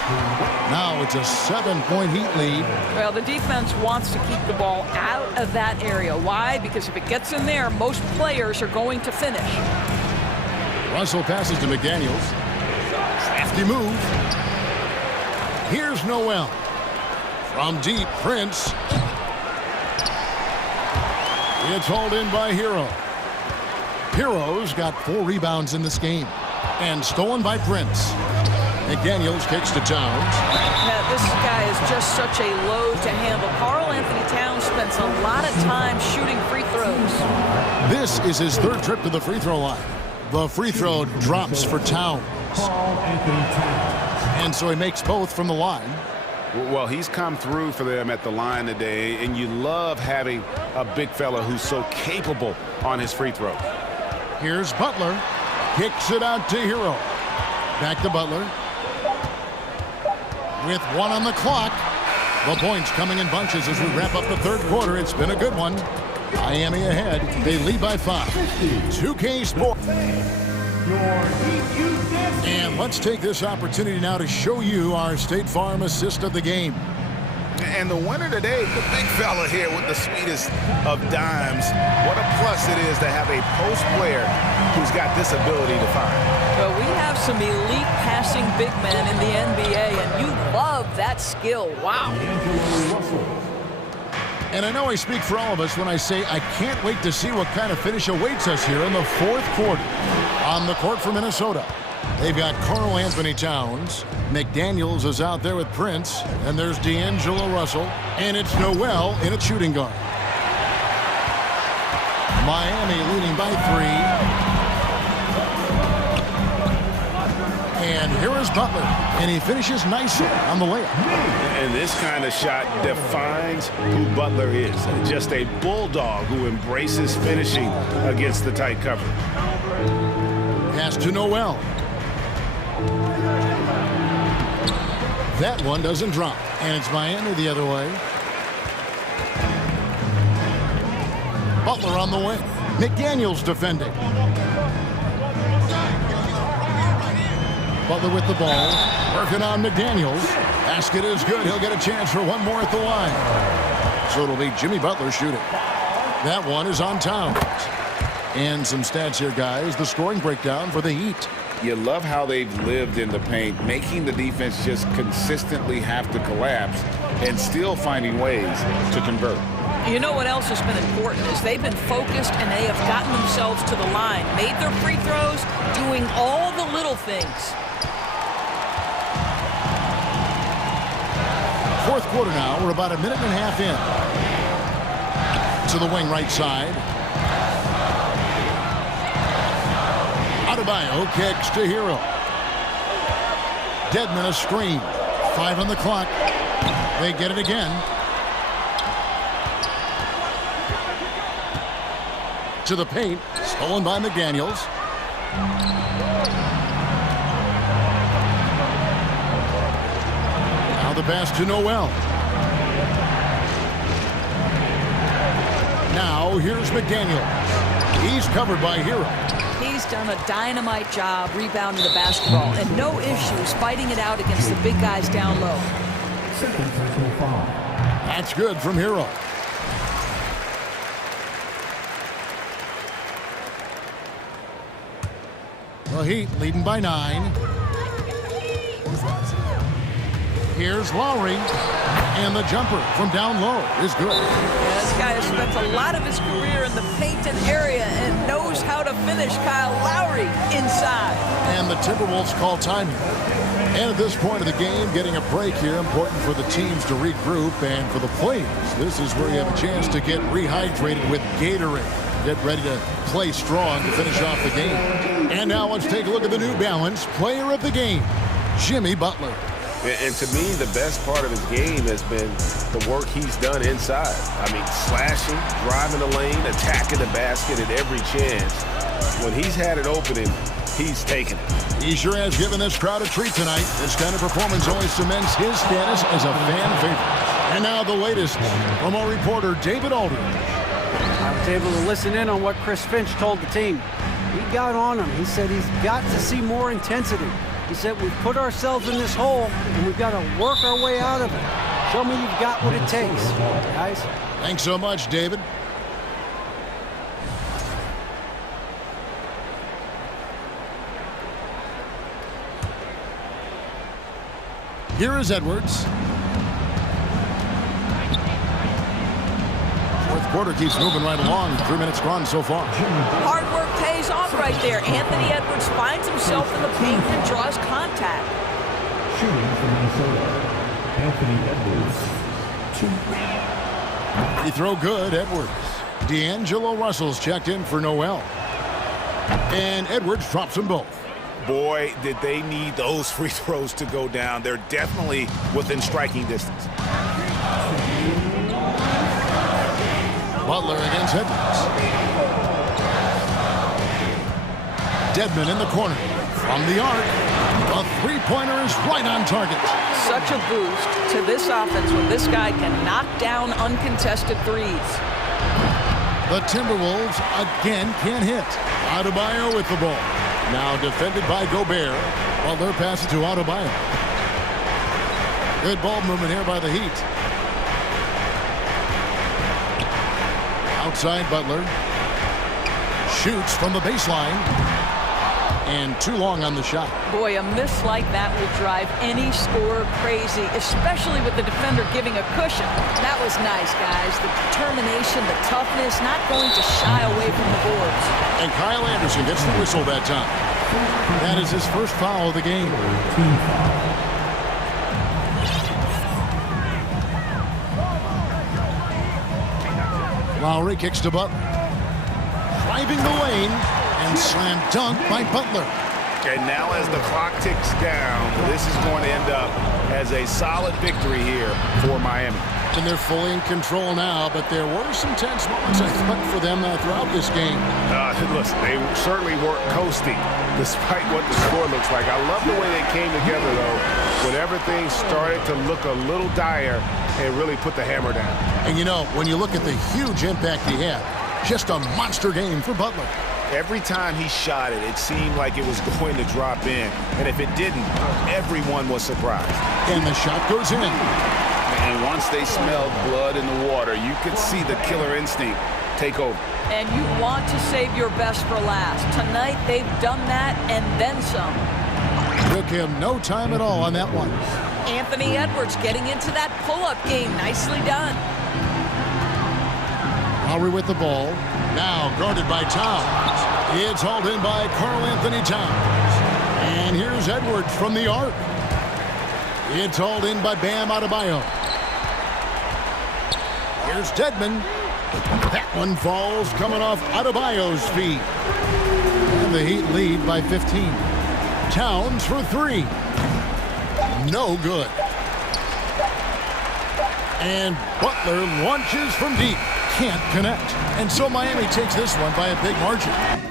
Now it's a 7-point Heat lead. Well, the defense wants to keep the ball out of that area. Why? Because if it gets in there, most players are going to finish. Russell passes to McDaniels. Crafty move. Here's Noel. From deep, Prince. It's hauled in by Hero. Hero's got 4 rebounds in this game. And stolen by Prince. McDaniels kicks to Towns. Yeah, this guy is just such a load to handle. Karl Anthony Towns spends a lot of time shooting free throws. This is his third trip to the free throw line. The free throw drops for Towns. And so he makes both from the line. Well, he's come through for them at the line today, and you love having a big fella who's so capable on his free throw. Here's Butler. Kicks it out to Hero. Back to Butler. With 1 on the clock. The points coming in bunches as we wrap up the third quarter. It's been a good one. Miami ahead. They lead by 5. 2K Sports. And let's take this opportunity now to show you our State Farm assist of the game. And the winner today, the big fella here with the sweetest of dimes. What a plus it is to have a post player who's got this ability to find. Well, we have some elite passing big men in the NBA, and you love that skill. Wow. And I know I speak for all of us when I say I can't wait to see what kind of finish awaits us here in the fourth quarter. On the court for Minnesota, they've got Karl Anthony Towns. McDaniels is out there with Prince. And there's D'Angelo Russell. And it's Noel in at shooting guard. Miami leading by 3. And here is Butler. And he finishes nicely on the layup. And this kind of shot defines who Butler is. Just a bulldog who embraces finishing against the tight cover. Pass to Noel. That one doesn't drop. And it's Miami the other way. Butler on the wing. McDaniels defending. Butler with the ball. Working on McDaniels. Basket is good. He'll get a chance for one more at the line. So it'll be Jimmy Butler shooting. That one is on Towns. And some stats here, guys. The scoring breakdown for the Heat. You love how they've lived in the paint, making the defense just consistently have to collapse and still finding ways to convert. You know what else has been important is they've been focused and they have gotten themselves to the line, made their free throws, doing all the little things. Fourth quarter now. We're about a minute and a half in. To the wing right side. Adebayo kicks to Hero. Dedmon a screen. 5 on the clock. They get it again. To the paint. Stolen by McDaniels. Now the pass to Noel. Now here's McDaniels. He's covered by Hero. He's done a dynamite job rebounding the basketball and no issues fighting it out against the big guys down low. That's good from Hero. The Heat leading by 9. Here's Lowry. And the jumper from down low is good. Yeah, this guy has spent a lot of his career in the painted area and knows how to finish. Kyle Lowry inside. And the Timberwolves call time here. And at this point of the game, getting a break here, important for the teams to regroup, and for the players, this is where you have a chance to get rehydrated with Gatorade. Get ready to play strong to finish off the game. And now let's take a look at the New Balance player of the game, Jimmy Butler. And to me, the best part of his game has been the work he's done inside. I mean, slashing, driving the lane, attacking the basket at every chance. When he's had an opening, he's taken it. He sure has given this crowd a treat tonight. This kind of performance always cements his status as a fan favorite. And now the latest from our reporter, David Aldridge. I was able to listen in on what Chris Finch told the team. He got on him. He said he's got to see more intensity. He said we've put ourselves in this hole and we've got to work our way out of it. Show me you've got what it takes, guys. Thanks so much, David. Here is Edwards. Fourth quarter keeps moving right along. 3 minutes gone so far. Hard work pays off right there. Anthony Edwards finds himself in the paint and draws contact. Shooting from Minnesota, Anthony Edwards. Free throw good, Edwards. D'Angelo Russell's checked in for Noel. And Edwards drops them both. Boy, did they need those free throws to go down. They're definitely within striking distance. Butler against Edwards. Dedmon in the corner. From the arc. A three-pointer is right on target. Such a boost to this offense when this guy can knock down uncontested threes. The Timberwolves again can't hit. Adebayo with the ball. Now defended by Gobert. Butler passes to Adebayo. Good ball movement here by the Heat. Outside Butler. Shoots from the baseline. And too long on the shot. Boy, a miss like that will drive any scorer crazy, especially with the defender giving a cushion. That was nice, guys. The determination, the toughness, not going to shy away from the boards. And Kyle Anderson gets the whistle that time. That is his first foul of the game. Lowry kicks to Butler. Driving the lane. And slam dunk by Butler. And now as the clock ticks down, this is going to end up as a solid victory here for Miami. And they're fully in control now, but there were some tense moments, I thought, for them throughout this game. Listen, they certainly weren't coasting, despite what the score looks like. I love the way they came together, though, when everything started to look a little dire and really put the hammer down. And, you know, when you look at the huge impact he had, just a monster game for Butler. Every time he shot it, it seemed like it was going to drop in. And if it didn't, everyone was surprised. And the shot goes in. And once they smelled blood in the water, you could see the killer instinct take over. And you want to save your best for last. Tonight, they've done that and then some. Took him no time at all on that one. Anthony Edwards getting into that pull-up game. Nicely done. Lowry with the ball. Now guarded by Towns. It's hauled in by Karl Anthony Towns. And here's Edwards from the arc. It's hauled in by Bam Adebayo. Here's Tedman. That one falls coming off Adebayo's feet. And the Heat lead by 15. Towns for three. No good. And Butler launches from deep. Can't connect. And so Miami takes this one by a big margin.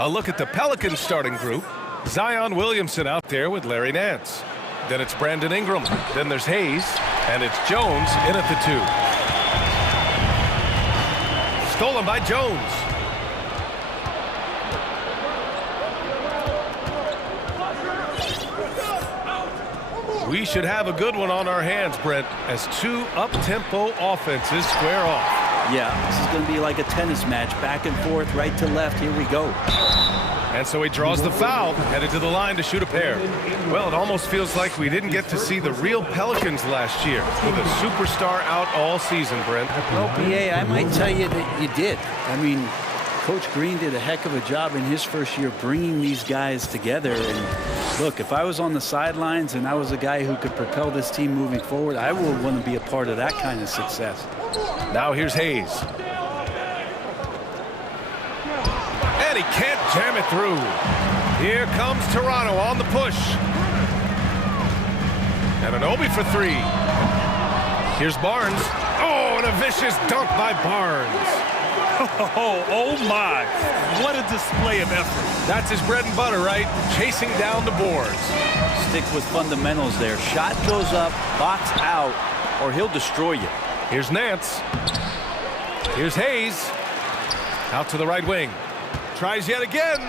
A look at the Pelicans starting group. Zion Williamson out there with Larry Nance. Then it's Brandon Ingram. Then there's Hayes. And it's Jones in at the 2. Stolen by Jones. We should have a good one on our hands, Brent, as two up-tempo offenses square off. Yeah, this is going to be like a tennis match, back and forth, right to left. Here we go. And so he draws the foul, headed to the line to shoot a pair. Well, it almost feels like we didn't get to see the real Pelicans last year with a superstar out all season, Brent. Well, BA, I might tell you that you did. I mean, Coach Green did a heck of a job in his first year bringing these guys together. And look, if I was on the sidelines and I was a guy who could propel this team moving forward, I would want to be a part of that kind of success. Now here's Hayes. And he can't jam it through. Here comes Toronto on the push. And an Obi for 3. Here's Barnes. Oh, and a vicious dunk by Barnes. Oh my, what a display of effort. That's his bread and butter, right? Chasing down the boards. Stick with fundamentals there. Shot goes up, box out, or he'll destroy you. Here's Nance. Here's Hayes. Out to the right wing. Tries yet again.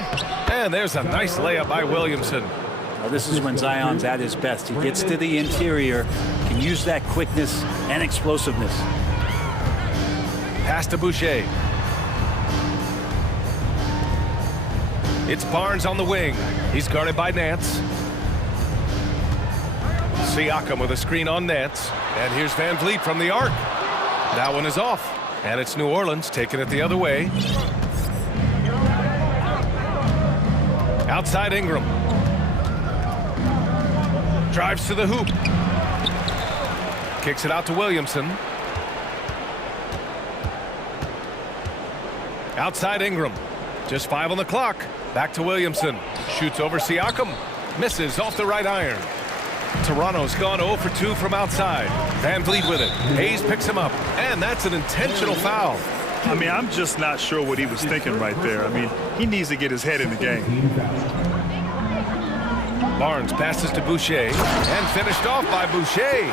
And there's a nice layup by Williamson. Well, this is when Zion's at his best. He gets to the interior, can use that quickness and explosiveness. Pass to Boucher. It's Barnes on the wing. He's guarded by Nance. Siakam with a screen on Nance. And here's Van Vliet from the arc. That one is off. And it's New Orleans taking it the other way. Outside Ingram. Drives to the hoop. Kicks it out to Williamson. Outside Ingram. Just 5 on the clock. Back to Williamson. Shoots over Siakam. Misses off the right iron. Toronto's gone 0 for 2 from outside. Van Vliet with it. Hayes picks him up. And that's an intentional foul. I mean, I'm just not sure what he was thinking right there. I mean, he needs to get his head in the game. Barnes passes to Boucher. And finished off by Boucher.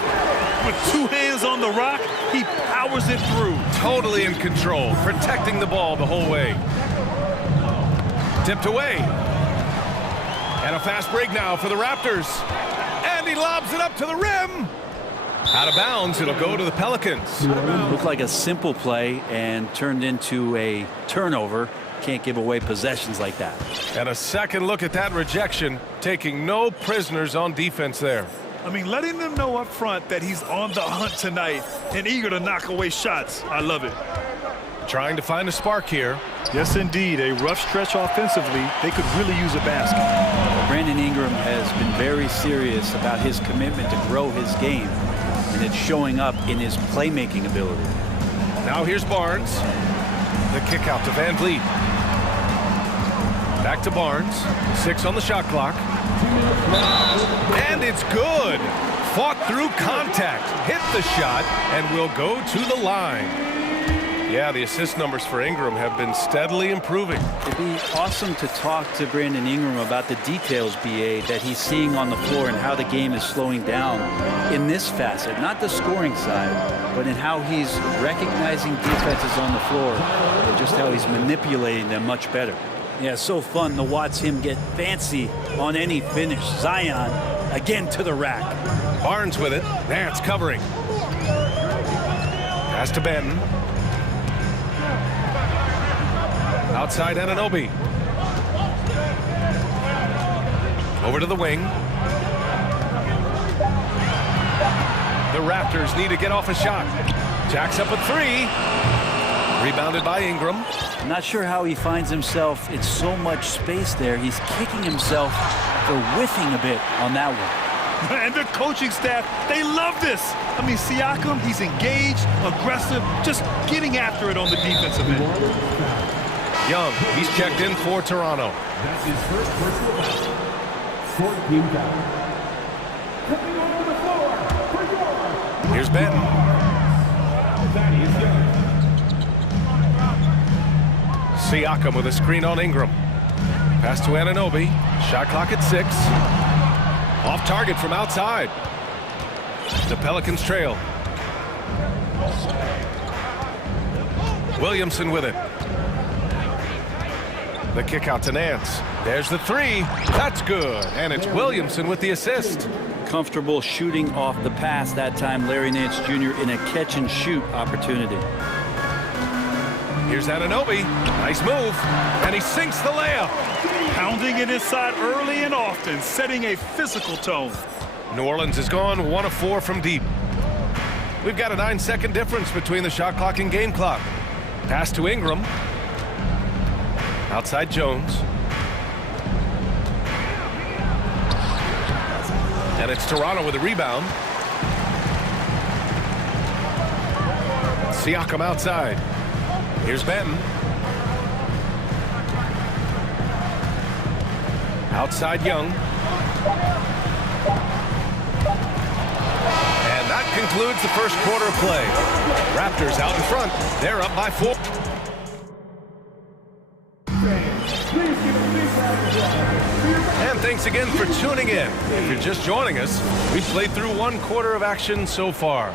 With 2 hands on the rock, he powers it through. Totally in control. Protecting the ball the whole way. Tipped away. And a fast break now for the Raptors. And he lobs it up to the rim. Out of bounds, it'll go to the Pelicans. Looked like a simple play and turned into a turnover. Can't give away possessions like that. And a second look at that rejection, taking no prisoners on defense there. I mean, letting them know up front that he's on the hunt tonight and eager to knock away shots. I love it. Trying to find a spark here. Yes, indeed. A rough stretch offensively. They could really use a basket. Brandon Ingram has been very serious about his commitment to grow his game, and it's showing up in his playmaking ability. Now here's Barnes. The kick out to Van Vliet. Back to Barnes. 6 on the shot clock. And it's good. Fought through contact. Hit the shot and will go to the line. Yeah, the assist numbers for Ingram have been steadily improving. It'd be awesome to talk to Brandon Ingram about the details, BA, that he's seeing on the floor and how the game is slowing down in this facet. Not the scoring side, but in how he's recognizing defenses on the floor and just how he's manipulating them much better. Yeah, so fun to watch him get fancy on any finish. Zion, again to the rack. Barnes with it. Nance covering. Pass to Benton. Outside Anunoby. Over to the wing. The Raptors need to get off a shot. Jacks up a 3. Rebounded by Ingram. I'm not sure how he finds himself in so much space there. He's kicking himself for whiffing a bit on that one. And the coaching staff, they love this. I mean, Siakam, he's engaged, aggressive, just getting after it on the defensive end. Young, he's checked in for Toronto. That's his first personal foul. 14 foul. Coming on the floor for York. Here's Benton. That is Young. Siakam with a screen on Ingram. Pass to Anunoby. Shot clock at 6. Off target from outside. The Pelicans trail. Williamson with it. The kick out to Nance. There's the 3. That's good. And it's Williamson with the assist. Comfortable shooting off the pass that time, Larry Nance Jr. in a catch-and-shoot opportunity. Here's Anunoby. Nice move. And he sinks the layup. Pounding it inside early and often, setting a physical tone. New Orleans has gone 1 of 4 from deep. We've got a 9-second difference between the shot clock and game clock. Pass to Ingram. Outside Jones. And it's Toronto with a rebound. Siakam outside. Here's Benton. Outside Young. And that concludes the first quarter of play. Raptors out in front. They're up by 4. And thanks again for tuning in. If you're just joining us, we've played through 1 quarter of action so far.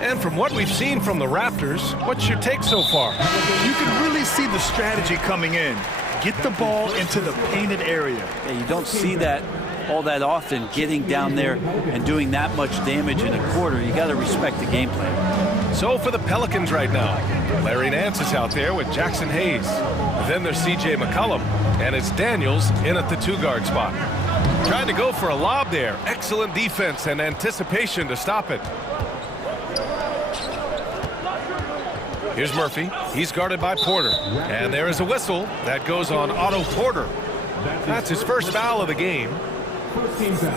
And from what we've seen from the Raptors, what's your take so far? You can really see the strategy coming in. Get the ball into the painted area. Yeah, you don't see that all that often, getting down there and doing that much damage in a quarter. You got to respect the game plan. So for the Pelicans right now, Larry Nance is out there with Jackson Hayes. Then there's C.J. McCollum, and it's Daniels in at the 2-guard spot. Trying to go for a lob there. Excellent defense and anticipation to stop it. Here's Murphy. He's guarded by Porter. And there is a whistle that goes on Otto Porter. That's his first foul of the game. First team foul.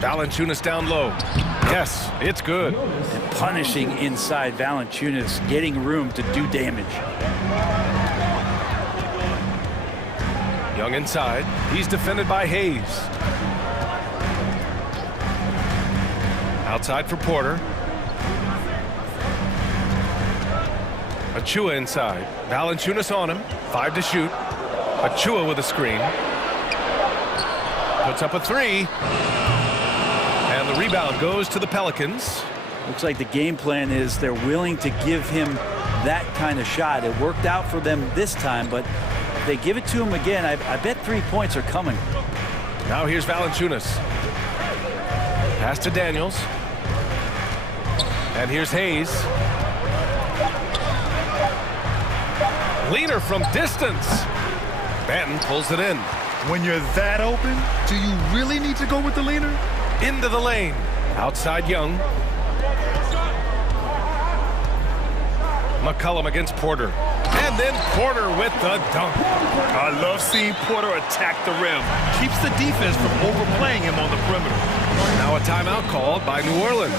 Valanciunas down low. Yes, it's good. And punishing inside Valanciunas, getting room to do damage. Young inside. He's defended by Hayes. Outside for Porter. Achua inside. Valanciunas on him. 5 to shoot. Achua with a screen. Puts up a 3. And the rebound goes to the Pelicans. Looks like the game plan is they're willing to give him that kind of shot. It worked out for them this time, but if they give it to him again, I bet 3 points are coming. Now here's Valanciunas. Pass to Daniels. And here's Hayes. Leaner from distance. Banton pulls it in. When you're that open, do you really need to go with the leaner? Into the lane. Outside Young. McCollum against Porter. And then Porter with the dunk. I love seeing Porter attack the rim. Keeps the defense from overplaying him on the perimeter. Now a timeout called by New Orleans.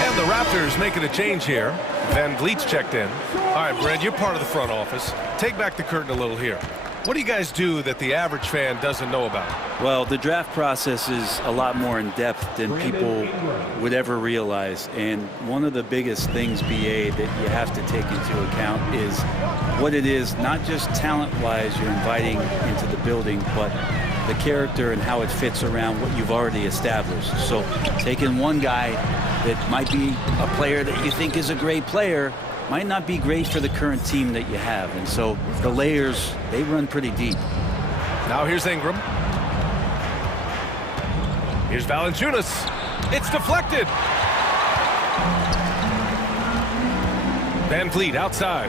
And the Raptors making a change here. Van Vliet's checked in. All right, Brad, you're part of the front office. Take back the curtain a little here. What do you guys do that the average fan doesn't know about? Well, the draft process is a lot more in depth than people would ever realize. And one of the biggest things, BA, that you have to take into account is what it is, not just talent-wise you're inviting into the building, but the character and how it fits around what you've already established. So taking one guy that might be a player that you think is a great player might not be great for the current team that you have. And so the layers, they run pretty deep. Now here's Ingram. Here's Valanciunas. It's deflected. Van Vliet outside.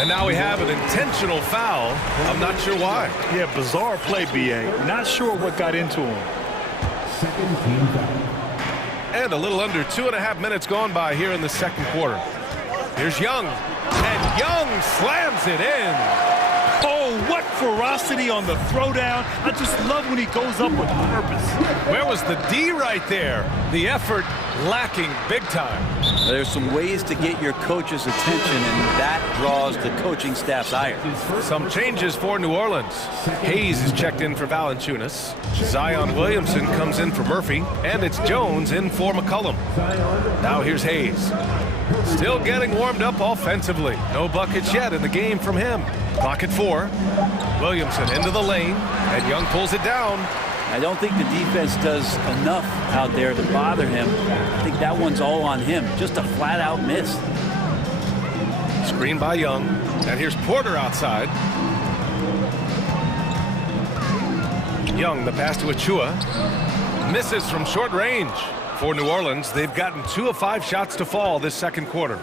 And now we have an intentional foul. I'm not sure why. Yeah, bizarre play, BA. Not sure what got into him. Second team foul. And a little under 2.5 minutes gone by here in the second quarter. Here's Young. And Young slams it in. Oh, what ferocity on the throwdown. I just love when he goes up with purpose. Where was the D right there? The effort lacking big time. There's some ways to get your coach's attention, and that draws the coaching staff's ire. Some changes for New Orleans. Hayes is checked in for Valanciunas. Zion Williamson comes in for Murphy, and it's Jones in for McCollum. Now here's Hayes. Still getting warmed up offensively. No buckets yet in the game from him. Clock at 4. Williamson into the lane, and Young pulls it down. I don't think the defense does enough out there to bother him. I think that one's all on him. Just a flat-out miss. Screen by Young, and here's Porter outside. Young, the pass to Achua. Misses from short range. For New Orleans, they've gotten 2 of 5 shots to fall this second quarter.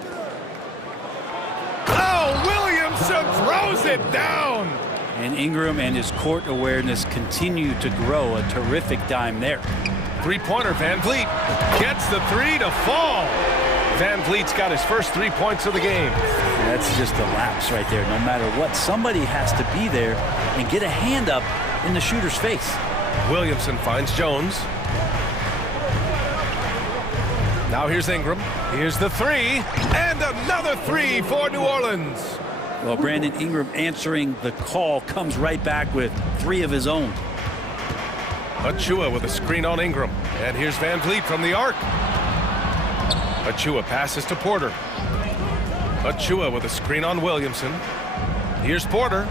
Oh, Williamson throws it down! And Ingram and his court awareness continue to grow. A terrific dime there. Three-pointer, Van Vliet gets the 3 to fall. Van Vliet's got his first 3 points of the game. That's just a lapse right there. No matter what, somebody has to be there and get a hand up in the shooter's face. Williamson finds Jones. Now here's Ingram. Here's the 3, and another 3 for New Orleans. Well, Brandon Ingram answering the call comes right back with 3 of his own. Achua with a screen on Ingram. And here's Van Vliet from the arc. Achua passes to Porter. Achua with a screen on Williamson. Here's Porter.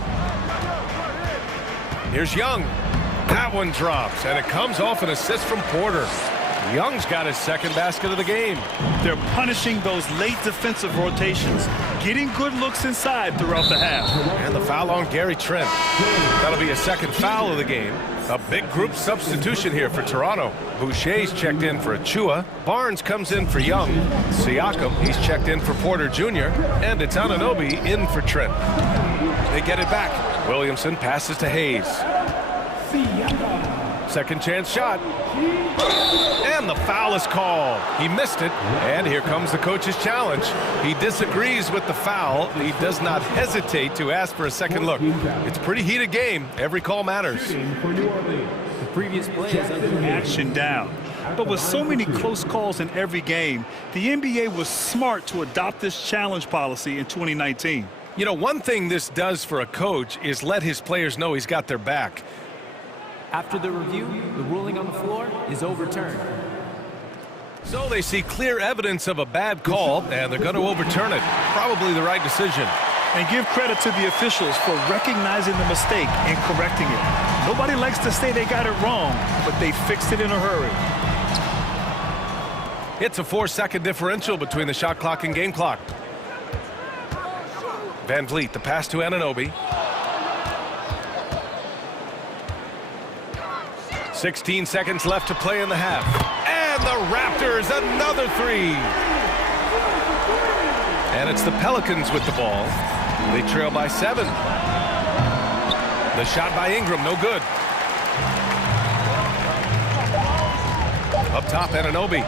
Here's Young. That one drops, and it comes off an assist from Porter. Young's got his second basket of the game. They're punishing those late defensive rotations, getting good looks inside throughout the half. And the foul on Gary Trent. That'll be a second foul of the game. A big group substitution here for Toronto. Boucher's checked in for Achua. Barnes comes in for Young. Siakam, he's checked in for Porter Jr. And it's Anunoby in for Trent. They get it back. Williamson passes to Hayes. Second chance shot. And the foul is called. He missed it. And here comes the coach's challenge. He disagrees with the foul. He does not hesitate to ask for a second look. It's a pretty heated game. Every call matters. The previous play is under Action down. But with so many close calls in every game, the NBA was smart to adopt this challenge policy in 2019. You know, one thing this does for a coach is let his players know he's got their back. After the review, the ruling on the floor is overturned. So they see clear evidence of a bad call, and they're going to overturn it. Probably the right decision. And give credit to the officials for recognizing the mistake and correcting it. Nobody likes to say they got it wrong, but they fixed it in a hurry. It's a 4-second differential between the shot clock and game clock. Van Vliet, the pass to Anunoby. 16 seconds left to play in the half. And the Raptors, another 3. And it's the Pelicans with the ball. They trail by 7. The shot by Ingram, no good. Up top, Anunoby.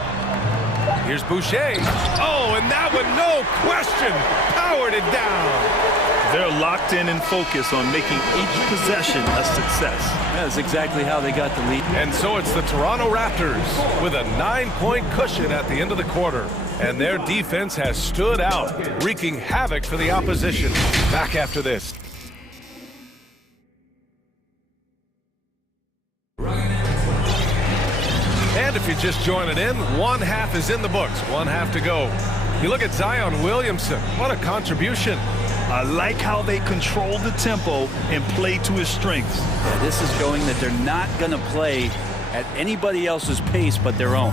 Here's Boucher. Oh, and that one, no question, powered it down. They're locked in and focused on making each possession a success. That's exactly how they got the lead. And so it's the Toronto Raptors with a 9-point cushion at the end of the quarter. And their defense has stood out, wreaking havoc for the opposition. Back after this. And if you're just joining in, one half is in the books, one half to go. You look at Zion Williamson, what a contribution. I like how they control the tempo and play to his strengths. Yeah, this is showing that they're not going to play at anybody else's pace but their own.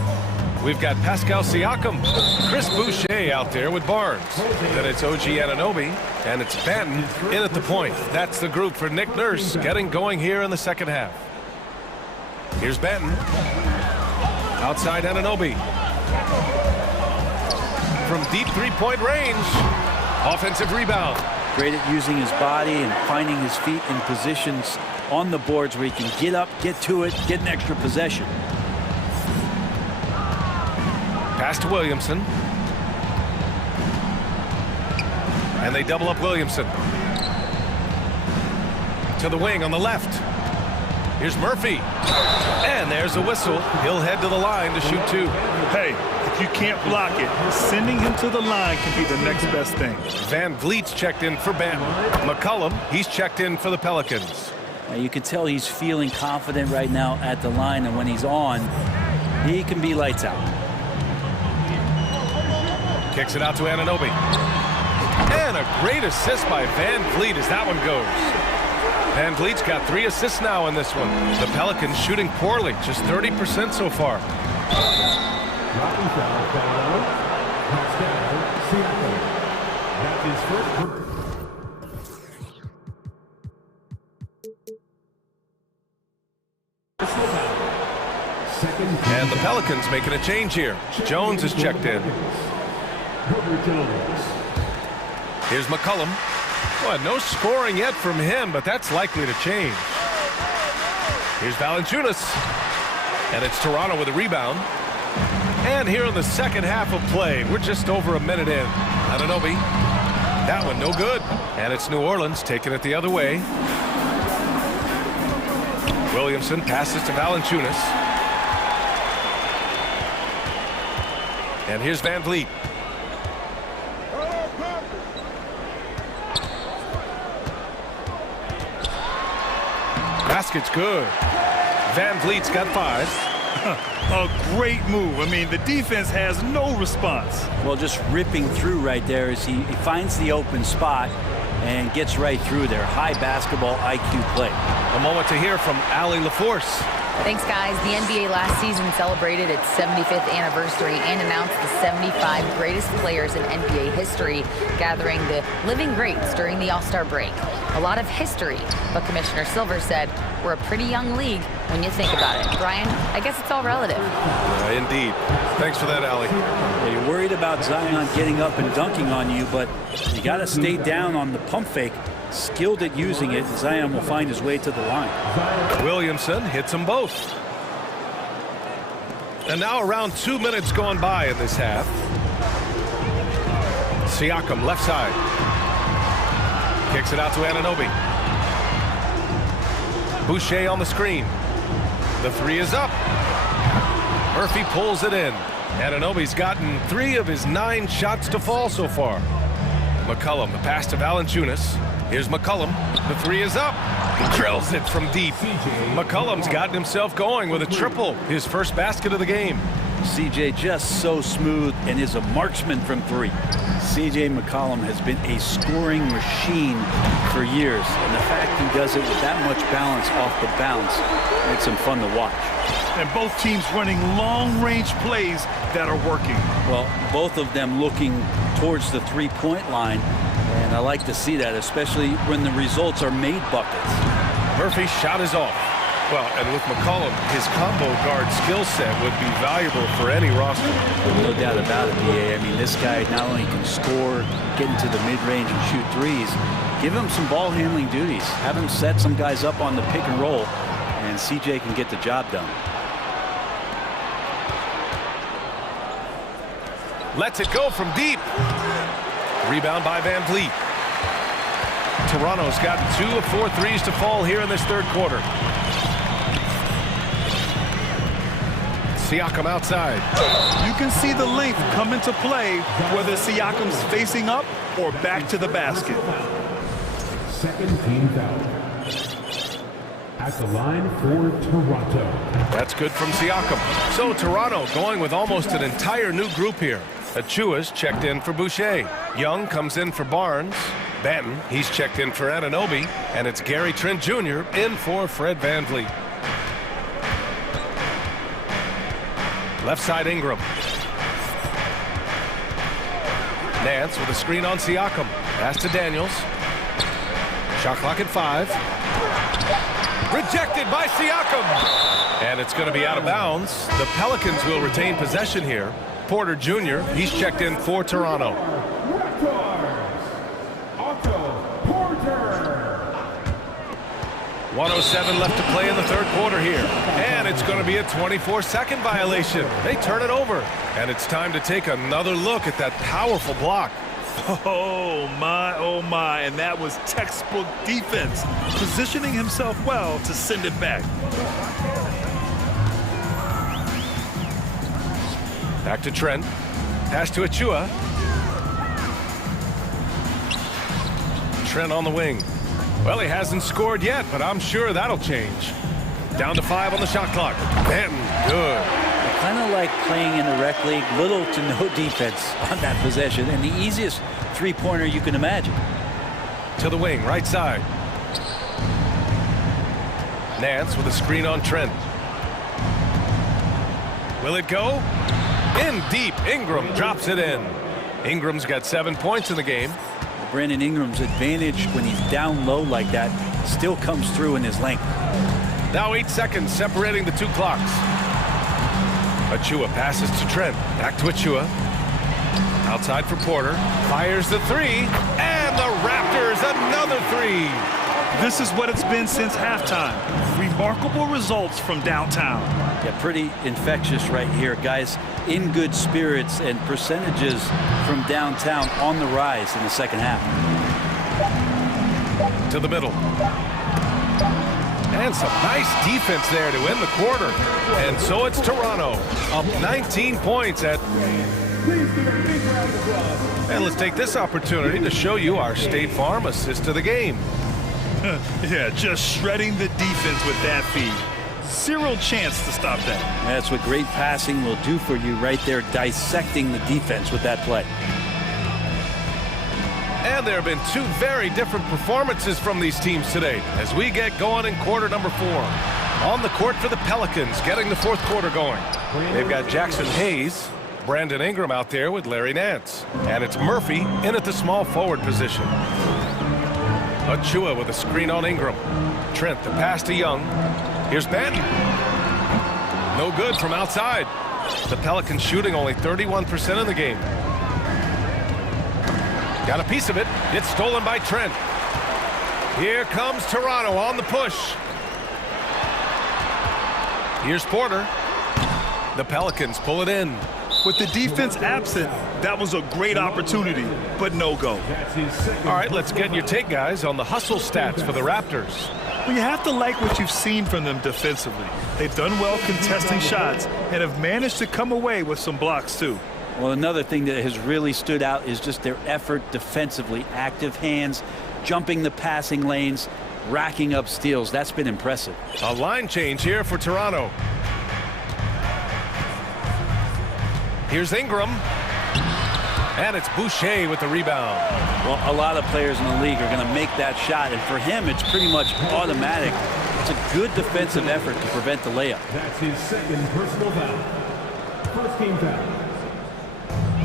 We've got Pascal Siakam, Chris Boucher out there with Barnes. Then it's OG Anunoby, and it's Banton in at the point. That's the group for Nick Nurse getting going here in the second half. Here's Banton. Outside Anunoby. From deep three-point range. Offensive rebound. Great at using his body and finding his feet in positions on the boards where he can get up, get to it, get an extra possession. Pass to Williamson. And they double up Williamson. to the wing on the left. Here's Murphy. And there's a whistle. He'll head to the line to shoot 2. Hey, if you can't block it, sending him to the line can be the next best thing. Van Vliet's checked in for Benton. McCollum, he's checked in for the Pelicans. You can tell he's feeling confident right now at the line, and when he's on, he can be lights out. Kicks it out to Anunoby. And a great assist by Van Vliet as that one goes. Van Vliet's got 3 assists now in this one. The Pelicans shooting poorly, just 30% so far. And the Pelicans making a change here. Jones is checked in. Here's McCollum. Well, no scoring yet from him, but that's likely to change. Here's Valanciunas. And it's Toronto with a rebound. And here in the second half of play, we're just over a minute in. Anunoby. That one no good. And it's New Orleans taking it the other way. Williamson passes to Valanciunas. And here's Van Vliet. Basket's good. Van Vliet's got 5. A great move. I mean, the defense has no response. Well, just ripping through right there as he finds the open spot and gets right through there. High basketball IQ play. A moment to hear from Allie LaForce. Thanks, guys. The NBA last season celebrated its 75th anniversary and announced the 75 greatest players in NBA history, gathering the living greats during the All-Star break. A lot of history, but Commissioner Silver said, we're a pretty young league when you think about it. Brian, I guess it's all relative. Indeed. Thanks for that, Allie. Yeah, you're worried about Zion getting up and dunking on you, but you got to stay down on the pump fake. Skilled at using it, Zion will find his way to the line. Williamson hits them both. And now around 2 minutes gone by in this half. Siakam left side. Kicks it out to Anunoby. Boucher on the screen. The 3 is up. Murphy pulls it in. Anunoby's gotten 3 of his 9 shots to fall so far. McCollum, the pass to Valanciunas. Here's McCollum. The 3 is up. He drills it from deep. McCollum's gotten himself going with a triple. His first basket of the game. CJ just so smooth and is a marksman from 3. CJ McCollum has been a scoring machine for years. And the fact he does it with that much balance off the bounce makes him fun to watch. And both teams running long-range plays that are working. Well, both of them looking towards the three-point line. And I like to see that, especially when the results are made buckets. Murphy's shot is off. Well, and with McCollum, his combo guard skill set would be valuable for any roster. No doubt about it, BA. I mean, this guy not only can score, get into the mid-range and shoot threes, give him some ball handling duties. Have him set some guys up on the pick and roll, and CJ can get the job done. Lets it go from deep. Rebound by Van Vliet. Toronto's gotten 2 of 4 threes to fall here in this third quarter. Siakam outside. You can see the length come into play, whether Siakam's facing up or back to the basket. Second team foul. At the line for Toronto. That's good from Siakam. So Toronto going with almost an entire new group here. Achua's checked in for Boucher. Young comes in for Barnes. Benton, he's checked in for Anunoby. And it's Gary Trent Jr. in for Fred Van Vliet. Left side Ingram. Nance with a screen on Siakam. Pass to Daniels. Shot clock at 5. Rejected by Siakam. And it's going to be out of bounds. The Pelicans will retain possession here. Porter Jr., he's checked in for Toronto. 1:07 left to play in the third quarter here. And it's going to be a 24-second violation. They turn it over. And it's time to take another look at that powerful block. Oh my, and that was textbook defense, positioning himself well to send it back. Back to Trent, pass to Achua. Trent on the wing. Well, he hasn't scored yet, but I'm sure that'll change. Down to 5 on the shot clock. Benton, good. Kind of like playing in the rec league, little to no defense on that possession, and the easiest three-pointer you can imagine. To the wing, right side. Nance with a screen on Trent. Will it go? In deep. Ingram drops it in. Ingram's got 7 points in the game. Brandon Ingram's advantage when he's down low like that still comes through in his length. Now 8 seconds separating the two clocks. Achua passes to Trent. Back to Achua. Outside for Porter. Fires the three. And the Raptors another three. This is what it's been since halftime. Remarkable results from downtown. Yeah, pretty infectious right here. Guys in good spirits and percentages from downtown on the rise in the second half. To the middle. And some nice defense there to end the quarter. And so it's Toronto up 19 points at... And let's take this opportunity to show you our State Farm assist of the game. Yeah, just shredding the defense with that feed. Zero chance to stop that. That's what great passing will do for you right there, dissecting the defense with that play. And there have been two very different performances from these teams today as we get going in quarter number 4. On the court for the Pelicans, getting the fourth quarter going. They've got Jackson Hayes, Brandon Ingram out there with Larry Nance. And it's Murphy in at the small forward position. Achua with a screen on Ingram. Trent, the pass to Young. Here's Benton. No good from outside. The Pelicans shooting only 31% in the game. Got a piece of it. It's stolen by Trent. Here comes Toronto on the push. Here's Porter. The Pelicans pull it in. With the defense absent, that was a great opportunity, but no go. All right, let's get your take, guys, on the hustle stats for the Raptors. Well, you have to like what you've seen from them defensively. They've done well contesting shots and have managed to come away with some blocks, too. Well, another thing that has really stood out is just their effort defensively. Active hands, jumping the passing lanes, racking up steals. That's been impressive. A line change here for Toronto. Here's Ingram. And it's Boucher with the rebound. Well, a lot of players in the league are going to make that shot, and for him, it's pretty much automatic. It's a good defensive effort to prevent the layup. That's his second personal foul. First team foul.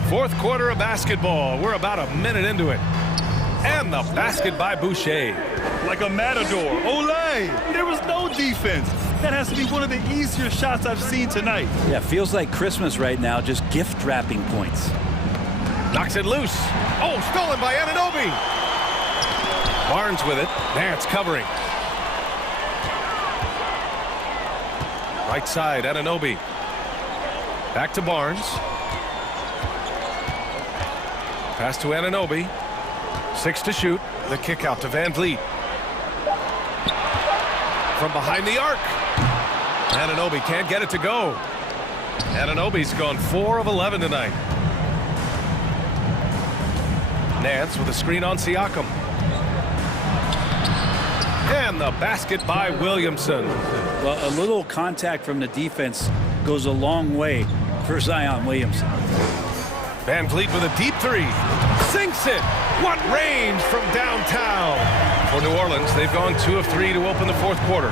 Fourth quarter of basketball. We're about a minute into it. And the basket by Boucher. Like a matador. Olay! There was no defense. That has to be one of the easier shots I've seen tonight. Yeah, feels like Christmas right now, just gift wrapping points. Knocks it loose. Oh, stolen by Anunoby. Barnes with it. Nance covering. Right side, Anunoby. Back to Barnes. Pass to Anunoby. 6 to shoot. The kick out to Van Vliet. From behind the arc. Anunoby can't get it to go. Anunoby's gone 4 of 11 tonight. Nance with a screen on Siakam. And the basket by Williamson. Well, a little contact from the defense goes a long way for Zion Williamson. Van Vliet with a deep three. Sinks it. What range from downtown. For New Orleans, they've gone 2 of 3 to open the fourth quarter.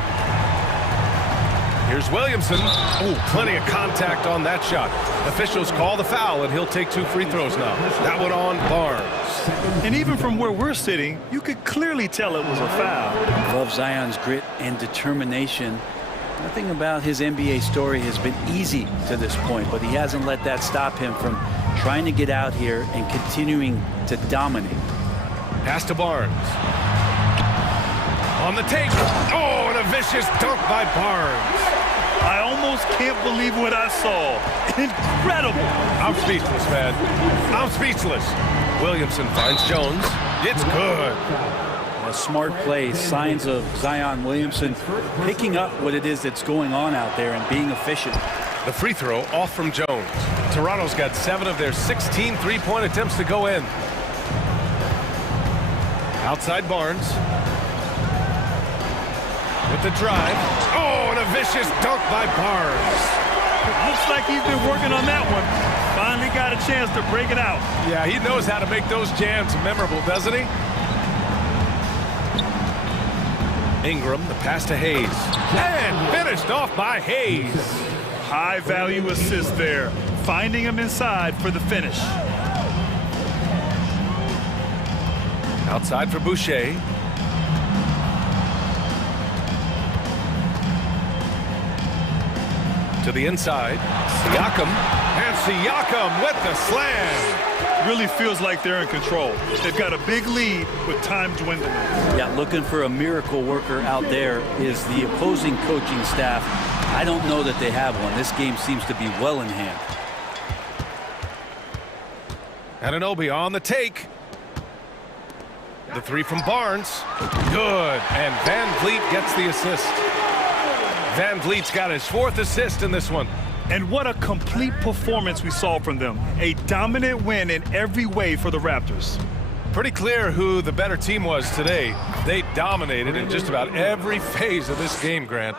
Here's Williamson. Oh, plenty of contact on that shot. Officials call the foul, and he'll take 2 free throws now. That one on Barnes. And even from where we're sitting, you could clearly tell it was a foul. Love Zion's grit and determination. Nothing about his NBA story has been easy to this point, but he hasn't let that stop him from trying to get out here and continuing to dominate. Pass to Barnes. On the take. Oh, and a vicious dunk by Barnes. I almost can't believe what I saw. Incredible. I'm speechless, man. I'm speechless. Williamson finds Jones. It's good. A smart play, signs of Zion Williamson picking up what it is that's going on out there and being efficient. The free throw off from Jones. Toronto's got 7 of their 16 three-point attempts to go in. Outside Barnes. With the drive. Oh, and a vicious dunk by Barnes. Looks like he's been working on that one. Finally got a chance to break it out. Yeah, he knows how to make those jams memorable, doesn't he? Ingram, the pass to Hayes. And finished off by Hayes. High-value assist there. Finding him inside for the finish. Outside for Boucher. To the inside. Siakam. And Siakam with the slam. Really feels like they're in control. They've got a big lead with time dwindling. Yeah, looking for a miracle worker out there is the opposing coaching staff. I don't know that they have one. This game seems to be well in hand. Anunoby on the take. The three from Barnes. Good. And Van Vliet gets the assist. Van Vliet's got his 4th assist in this one. And what a complete performance we saw from them. A dominant win in every way for the Raptors. Pretty clear who the better team was today. They dominated in just about every phase of this game, Grant.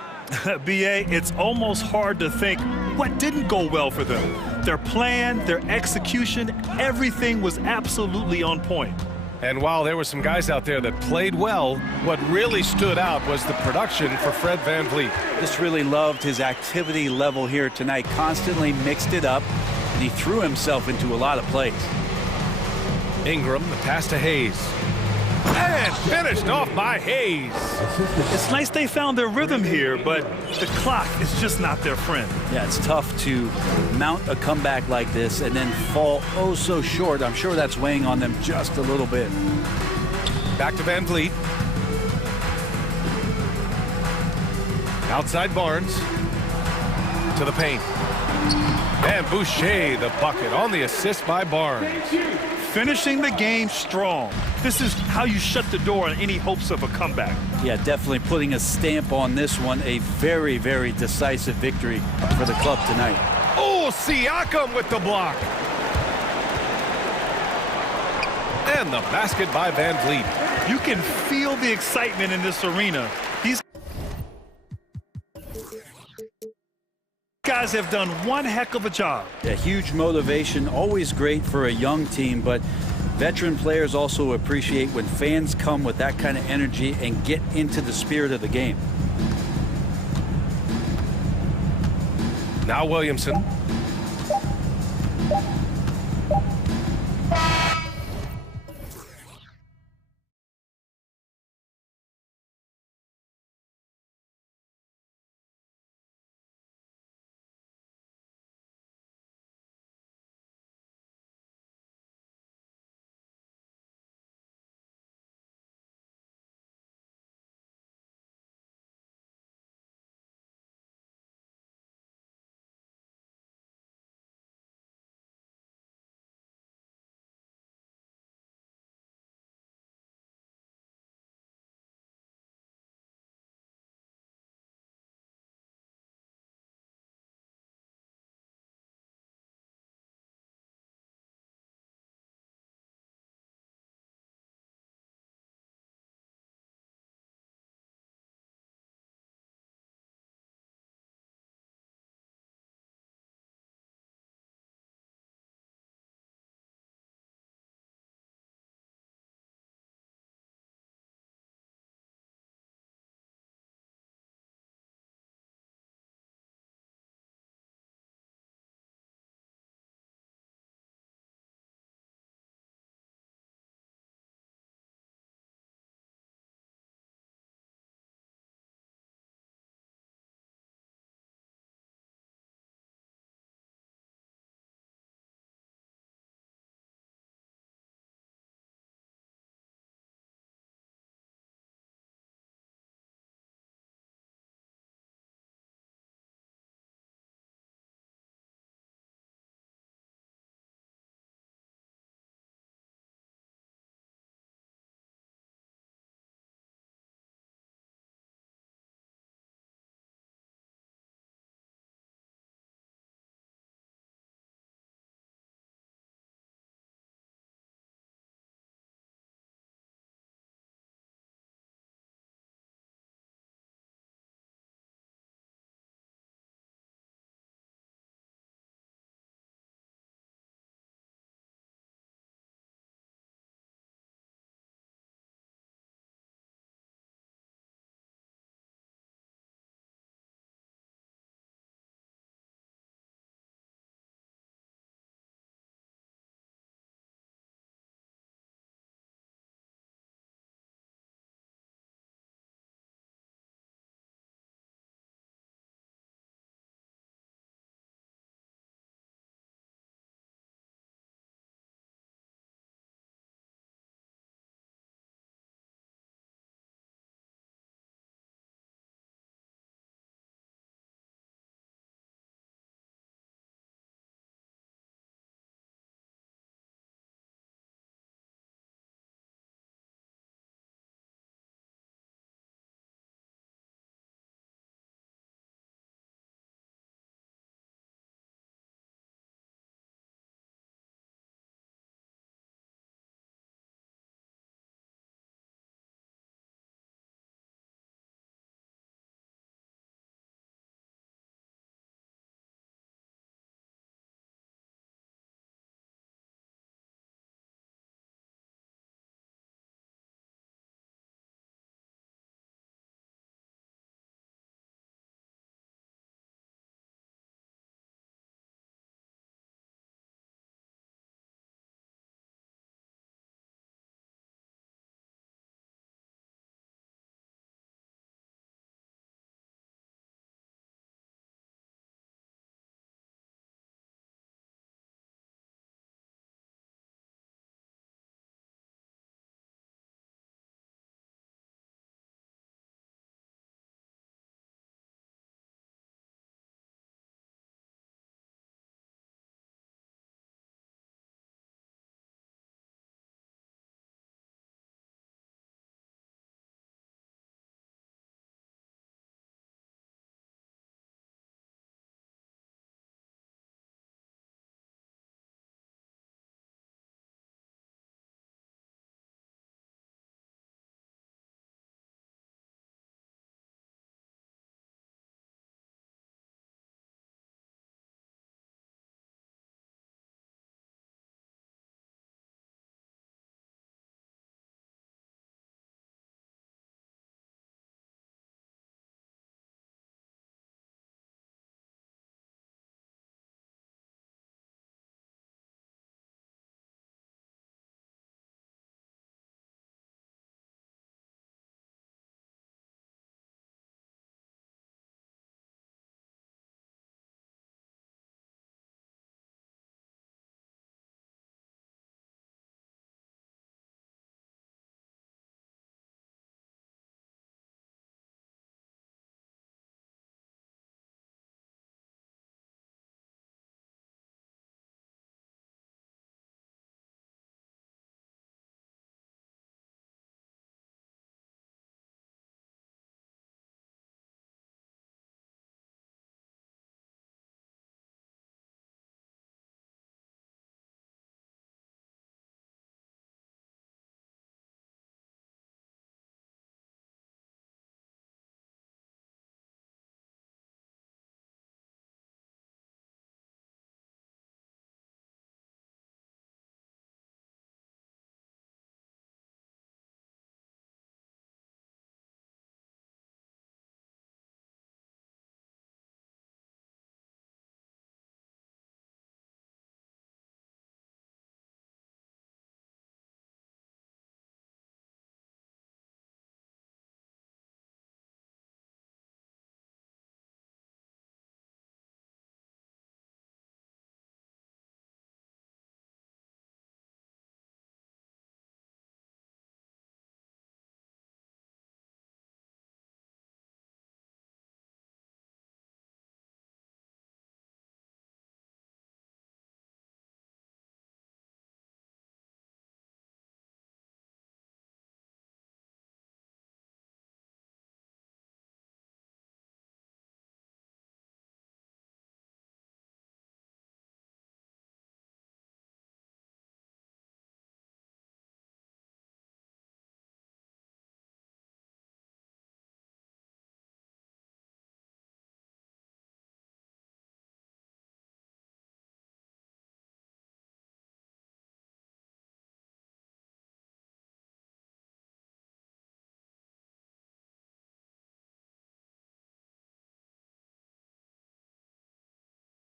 B.A., it's almost hard to think what didn't go well for them. Their plan, their execution, everything was absolutely on point. And while there were some guys out there that played well, what really stood out was the production for Fred Van Vliet. Just really loved his activity level here tonight. Constantly mixed it up, and he threw himself into a lot of plays. Ingram, the pass to Hayes. And finished off by Hayes. It's nice they found their rhythm here, but the clock is just not their friend. Yeah, it's tough to mount a comeback like this and then fall oh so short. I'm sure that's weighing on them just a little bit. Back to Van Vliet. Outside Barnes. To the paint. And Boucher, the bucket on the assist by Barnes. Finishing the game strong. This is how you shut the door on any hopes of a comeback. Yeah, definitely putting a stamp on this one. A very, very decisive victory for the club tonight. Oh, Siakam with the block. And the basket by Van Vliet. You can feel the excitement in this arena. These guys have done one heck of a job. A huge motivation, always great for a young team, but veteran players also appreciate when fans come with that kind of energy and get into the spirit of the game. Now Williamson.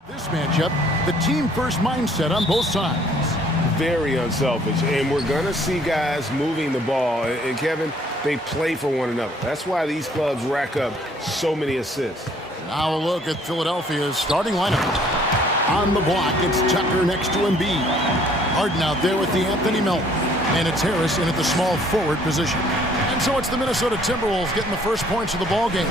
This matchup, the team-first mindset on both sides. Very unselfish, and we're going to see guys moving the ball. And Kevin, they play for one another. That's why these clubs rack up so many assists. Now a look at Philadelphia's starting lineup. On the block, it's Tucker next to Embiid. Harden out there with the Anthony Melton. And it's Harris in at the small forward position. And so it's the Minnesota Timberwolves getting the first points of the ball game.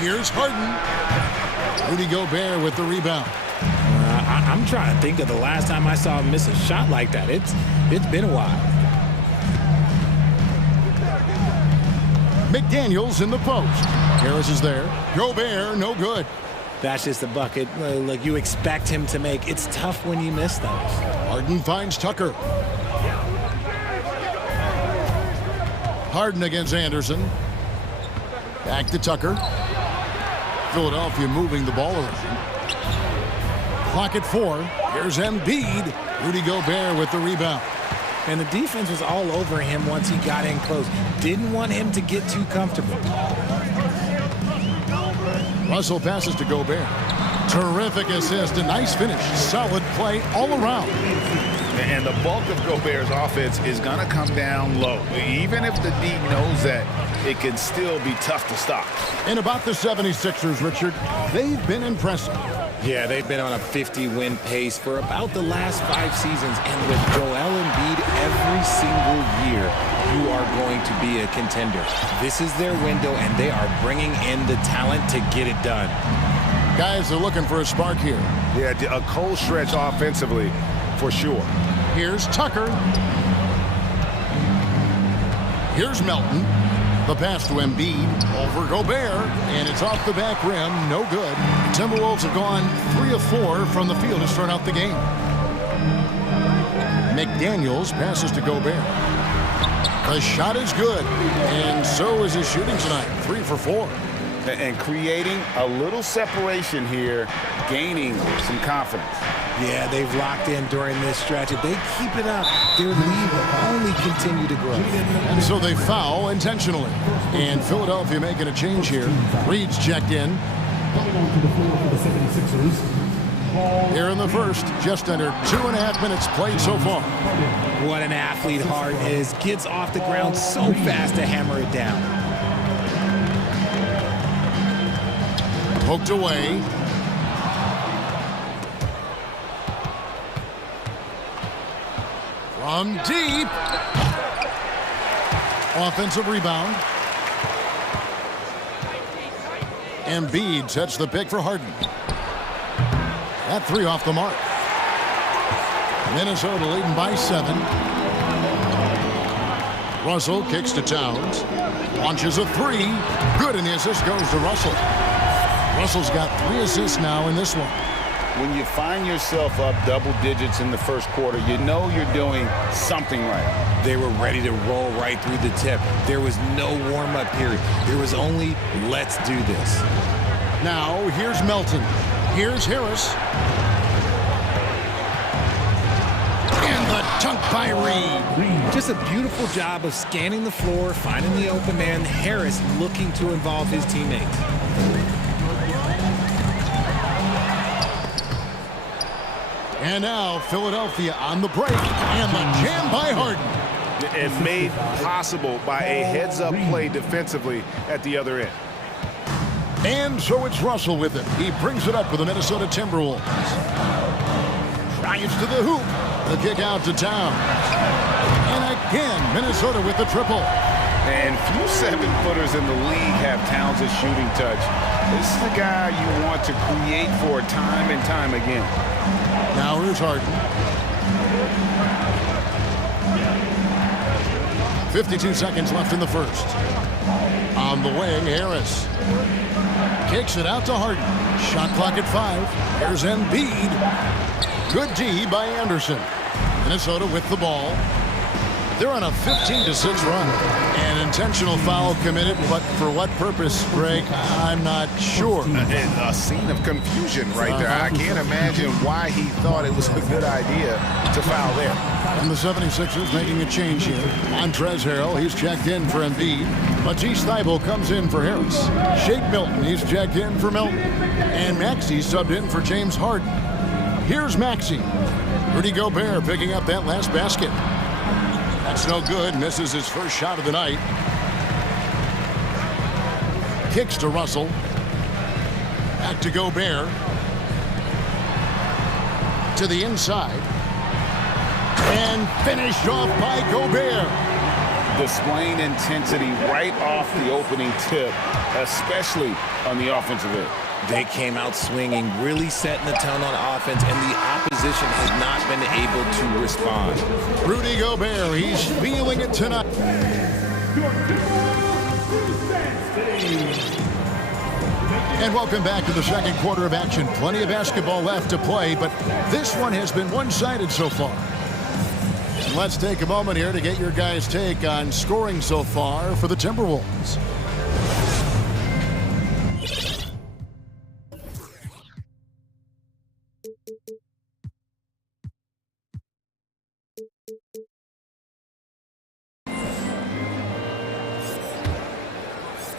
Here's Harden. Rudy Gobert with the rebound. I'm trying to think of the last time I saw him miss a shot like that. It's been a while. McDaniels in the post. Harris is there. Gobert, no good. That's just a bucket like you expect him to make. It's tough when you miss those. Harden finds Tucker. Harden against Anderson. Back to Tucker. Philadelphia moving the ball around. Clock at 4. Here's Embiid. Rudy Gobert with the rebound. And the defense was all over him once he got in close. Didn't want him to get too comfortable. Russell passes to Gobert. Terrific assist, a nice finish. Solid play all around. And the bulk of Gobert's offense is going to come down low. Even if the D knows that, it can still be tough to stop. And about the 76ers, Richard, they've been impressive. Yeah, they've been on a 50-win pace for about the last 5 seasons. And with Joel Embiid every single year, you are going to be a contender. This is their window, and they are bringing in the talent to get it done. Guys are looking for a spark here. Yeah, a cold stretch offensively, for sure. Here's Tucker. Here's Melton. The pass to Embiid over Gobert, and it's off the back rim, no good. Timberwolves have gone 3 of 4 from the field to start out the game. McDaniels passes to Gobert. The shot is good, and so is his shooting tonight, 3 for 4. And creating a little separation here, gaining some confidence. Yeah, they've locked in during this stretch. If they keep it up, their lead will only continue to grow. And so they foul intentionally. And Philadelphia making a change here. Reed's checked in. Here in the first, just under 2.5 minutes played so far. What an athlete Harden is. Gets off the ground so fast to hammer it down. Poked away. From deep. Offensive rebound. Embiid sets the pick for Harden. That 3 off the mark. Minnesota leading by 7. Russell kicks to Towns. Launches a 3. Good, and the assist goes to Russell. Russell's got 3 assists now in this one. When you find yourself up double digits in the first quarter, you know you're doing something right. They were ready to roll right through the tip. There was no warm-up period. There was only, let's do this. Now, here's Melton. Here's Harris. And the dunk by Reed. Just a beautiful job of scanning the floor, finding the open man. Harris looking to involve his teammates. And now Philadelphia on the break, and the jam by Harden. And made possible by a heads-up play defensively at the other end. And so it's Russell with it. He brings it up for the Minnesota Timberwolves. Drives to the hoop. The kick out to Towns. And again, Minnesota with the triple. And few 7-footers in the league have Towns' shooting touch. This is the guy you want to create for time and time again. Now here's Harden. 52 seconds left in the first. On the wing, Harris. Kicks it out to Harden. Shot clock at 5. Here's Embiid. Good D by Anderson. Minnesota with the ball. They're on a 15-6 run. An intentional foul committed, but for what purpose, Greg? I'm not sure. A scene of confusion right there. I can't imagine why he thought it was a good idea to foul there. And the 76ers making a change here. Montrezl Harrell, he's checked in for Embiid. Matisse Thybulle comes in for Harris. Shake Milton, he's checked in for Milton. And Maxey subbed in for James Harden. Here's Maxey. Rudy Gobert picking up that last basket. That's no good. Misses his first shot of the night. Kicks to Russell. Back to Gobert. To the inside. And finished off by Gobert. Displaying intensity right off the opening tip, especially on the offensive end. They came out swinging, really setting the tone on offense, and the opposition has not been able to respond. Rudy Gobert, he's feeling it tonight. And welcome back to the second quarter of action. Plenty of basketball left to play, but this one has been one-sided so far. And let's take a moment here to get your guys' take on scoring so far for the Timberwolves.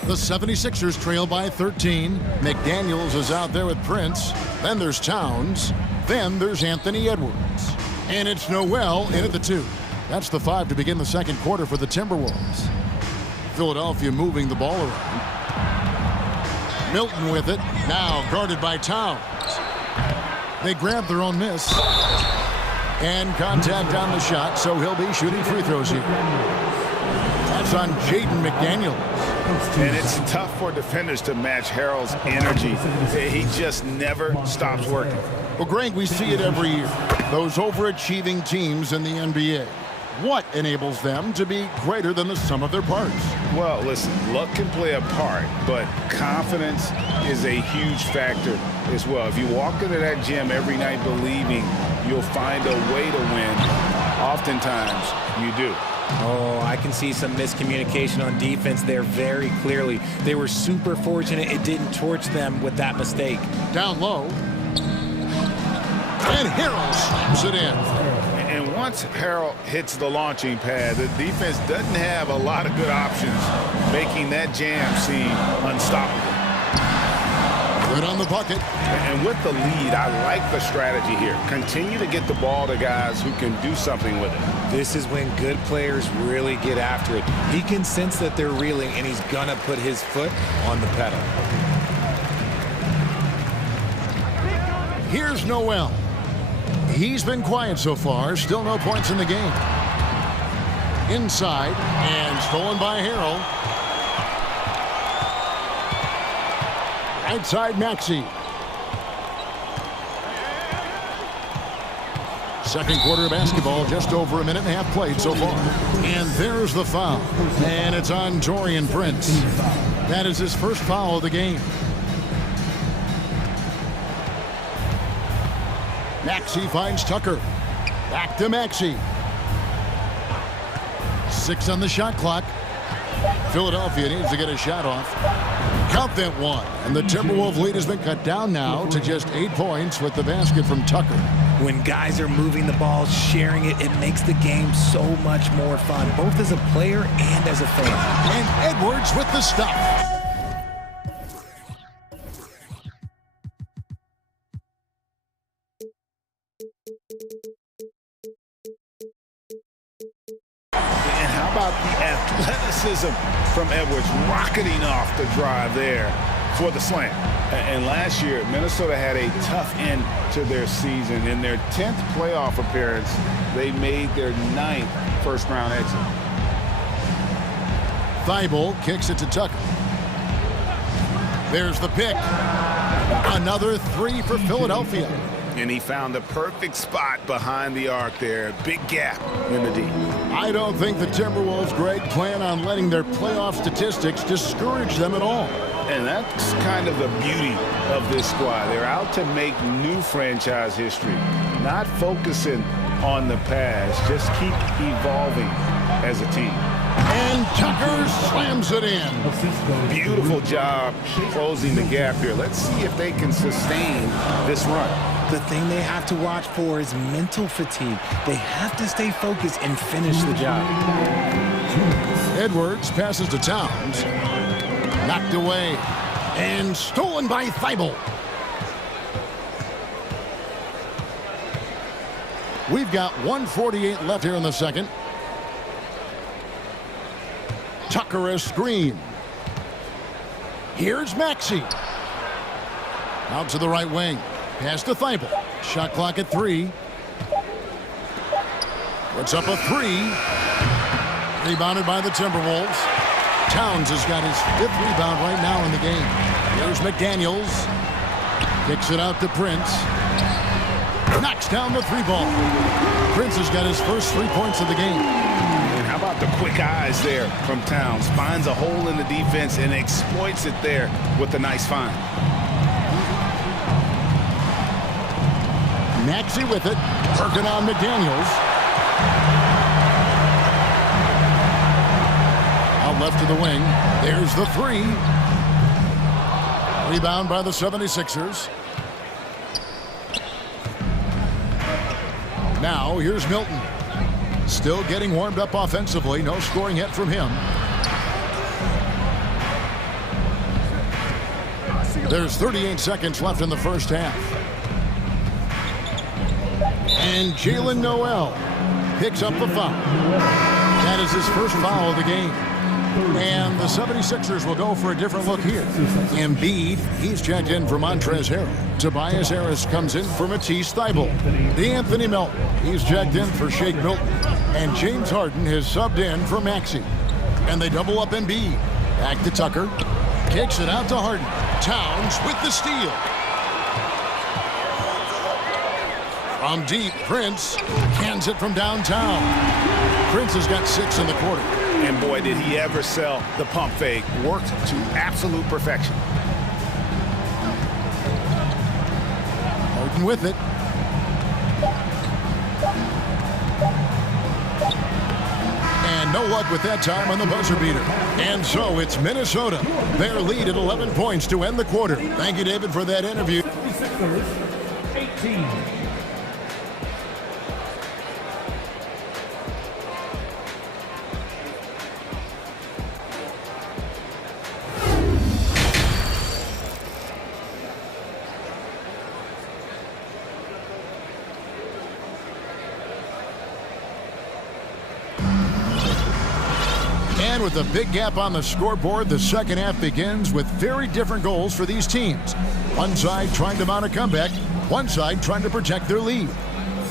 The 76ers trail by 13. McDaniels is out there with Prince. Then there's Towns. Then there's Anthony Edwards. And it's Noel in at the 2. That's the 5 to begin the second quarter for the Timberwolves. Philadelphia moving the ball around. Milton with it. Now guarded by Towns. They grab their own miss. And contact on the shot, so he'll be shooting free throws here. That's on Jaden McDaniels. And it's tough for defenders to match Harrell's energy. He just never stops working. Well, Greg, we see it every year. Those overachieving teams in the NBA. What enables them to be greater than the sum of their parts? Well, listen, luck can play a part, but confidence is a huge factor as well. If you walk into that gym every night believing you'll find a way to win, oftentimes you do. Oh, I can see some miscommunication on defense there very clearly. They were super fortunate it didn't torch them with that mistake. Down low. And Harrell slams it in. And once Harrell hits the launching pad, the defense doesn't have a lot of good options, making that jam seem unstoppable. Good on the bucket. And with the lead, I like the strategy here. Continue to get the ball to guys who can do something with it. This is when good players really get after it. He can sense that they're reeling, and he's gonna put his foot on the pedal. Here's Noel. He's been quiet so far. Still no points in the game. Inside, and stolen by Harrell. Outside Maxey. Second quarter of basketball, just over a minute and a half played so far. And there's the foul. And it's on Taurean Prince. That is his first foul of the game. Maxey finds Tucker. Back to Maxey. 6 on the shot clock. Philadelphia needs to get a shot off. Count that one. And the Timberwolves lead has been cut down now to just 8 points with the basket from Tucker. When guys are moving the ball, sharing it, it makes the game so much more fun, both as a player and as a fan. And Edwards with the stop. And how about the athleticism from Edwards rocketing off the drive there for the slam. And last year, Minnesota had a tough end to their season. In their 10th playoff appearance, they made their 9th first-round exit. Thybulle kicks it to Tucker. There's the pick. Another 3 for Philadelphia. And he found the perfect spot behind the arc there. Big gap in the D. I don't think the Timberwolves, Greg, plan on letting their playoff statistics discourage them at all. And that's kind of the beauty of this squad. They're out to make new franchise history, not focusing on the past, just keep evolving as a team. And Tucker slams it in. Beautiful job closing the gap here. Let's see if they can sustain this run. The thing they have to watch for is mental fatigue. They have to stay focused and finish the job. Edwards passes to Towns. Knocked away. And stolen by Thibault. We've got 1:48 left here in the second. Tucker a screen. Here's Maxey. Out to the right wing. Pass to Thibault. Shot clock at 3. Puts up a 3. Rebounded by the Timberwolves. Towns has got his 5th rebound right now in the game. Here's McDaniels. Kicks it out to Prince. Knocks down the 3-ball. Prince has got his first 3 points of the game. And how about the quick eyes there from Towns? Finds a hole in the defense and exploits it there with a nice find. Maxey with it. Working on McDaniels. Out left to the wing. There's the 3. Rebound by the 76ers. Now, here's Milton. Still getting warmed up offensively. No scoring yet from him. There's 38 seconds left in the first half. And Jalen Noel picks up the foul. That is his first foul of the game. And the 76ers will go for a different look here. Embiid, he's checked in for Montrezl Harrell. Tobias Harris comes in for Matisse Thybulle. Anthony Melton, he's checked in for Shake Milton. And James Harden has subbed in for Maxey. And they double up Embiid. Back to Tucker. Kicks it out to Harden. Towns with the steal. From deep, Prince cans it from downtown. Prince has got 6 in the quarter. And boy, did he ever sell the pump fake. Worked to absolute perfection. Harden with it. And no luck with that time on the buzzer beater. And so it's Minnesota. Their lead at 11 points to end the quarter. Thank you, David, for that interview. 18. And with a big gap on the scoreboard, the second half begins with very different goals for these teams. One side trying to mount a comeback, one side trying to protect their lead.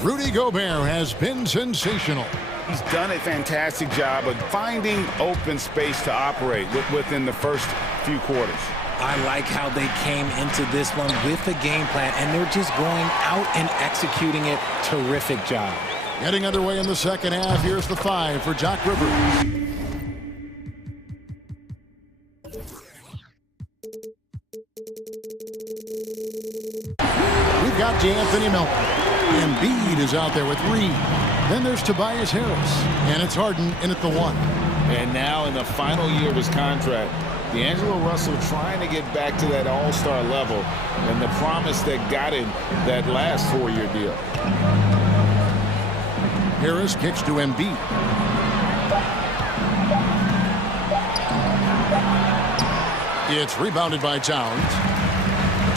Rudy Gobert has been sensational. He's done a fantastic job of finding open space to operate within the first few quarters. I like how they came into this one with a game plan, and they're just going out and executing it. Terrific job. Getting underway in the second half, here's the 5 for Doc Rivers. We've got Anthony Melton. Embiid is out there with Reed. Then there's Tobias Harris. And it's Harden in at the 1. And now in the final year of his contract, D'Angelo Russell trying to get back to that all-star level and the promise that got him that last 4-year deal. Harris kicks to Embiid. It's rebounded by Towns.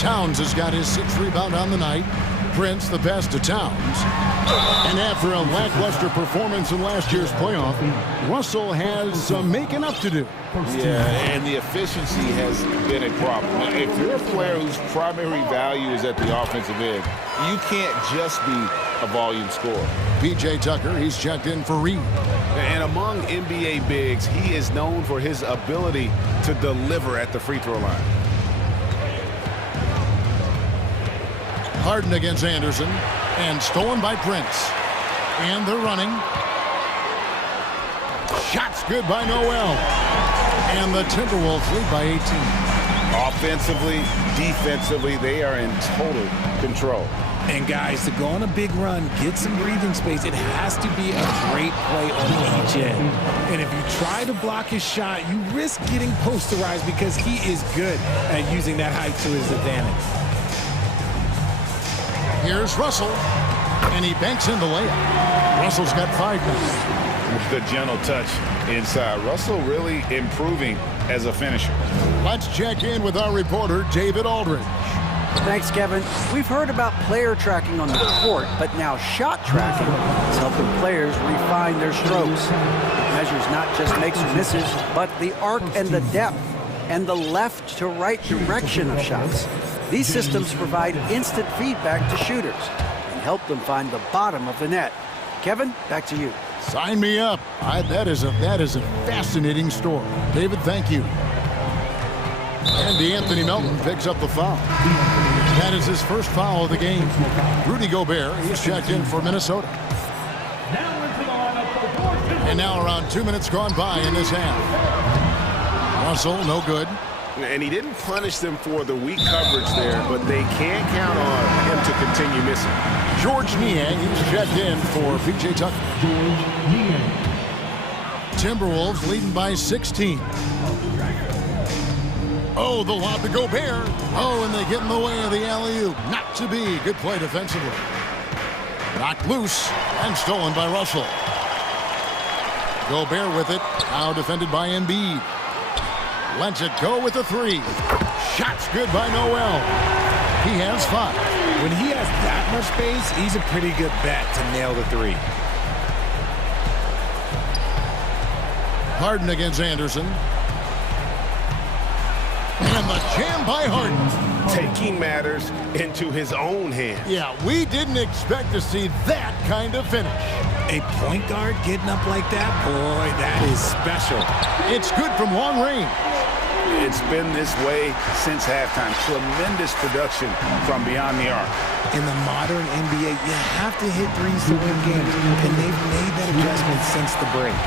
Towns has got his 6th rebound on the night. Prince the pass to Towns. And after a lackluster performance in last year's playoff, Russell has some making up to do. Yeah, and the efficiency has been a problem. Now, if you're a player whose primary value is at the offensive end, you can't just be a volume scorer. P.J. Tucker, he's checked in for Reed. And among NBA bigs, he is known for his ability to deliver at the free throw line. Harden against Anderson, and stolen by Prince. And they're running. Shots good by Noel. And the Timberwolves lead by 18. Offensively, defensively, they are in total control. And guys, to go on a big run, get some breathing space, it has to be a great play on each end. And if you try to block his shot, you risk getting posterized because he is good at using that height to his advantage. Here's Russell, and he banks in the layup. Russell's got 5 now. The gentle touch inside. Russell really improving as a finisher. Let's check in with our reporter, David Aldridge. Thanks, Kevin. We've heard about player tracking on the court, but now shot tracking is helping players refine their strokes. It measures not just makes or misses, but the arc and the depth and the left to right direction of shots. These systems provide instant feedback to shooters and help them find the bottom of the net. Kevin, back to you. Sign me up. That is a fascinating story. David, thank you. And Anthony Melton picks up the foul. That is his first foul of the game. Rudy Gobert, he's checked in for Minnesota. And now around 2 minutes gone by in this half. Russell, no good. And he didn't punish them for the weak coverage there, but they can't count on him to continue missing. George Niang, he's checked in for P.J. Tucker. Timberwolves leading by 16. Oh, the lob to Gobert. Oh, and they get in the way of the alley-oop. Not to be. Good play defensively. Knocked loose and stolen by Russell. Gobert with it. Now defended by Embiid. Lets it go with a 3. Shots good by Noel. He has 5. When he has that much space, he's a pretty good bet to nail the 3. Harden against Anderson. And the jam by Harden. Taking matters into his own hands. Yeah, we didn't expect to see that kind of finish. A point guard getting up like that? Boy, that is special. It's good from long range. It's been this way since halftime. Tremendous production from beyond the arc. In the modern NBA, you have to hit threes to win games, and they've made that adjustment since the break.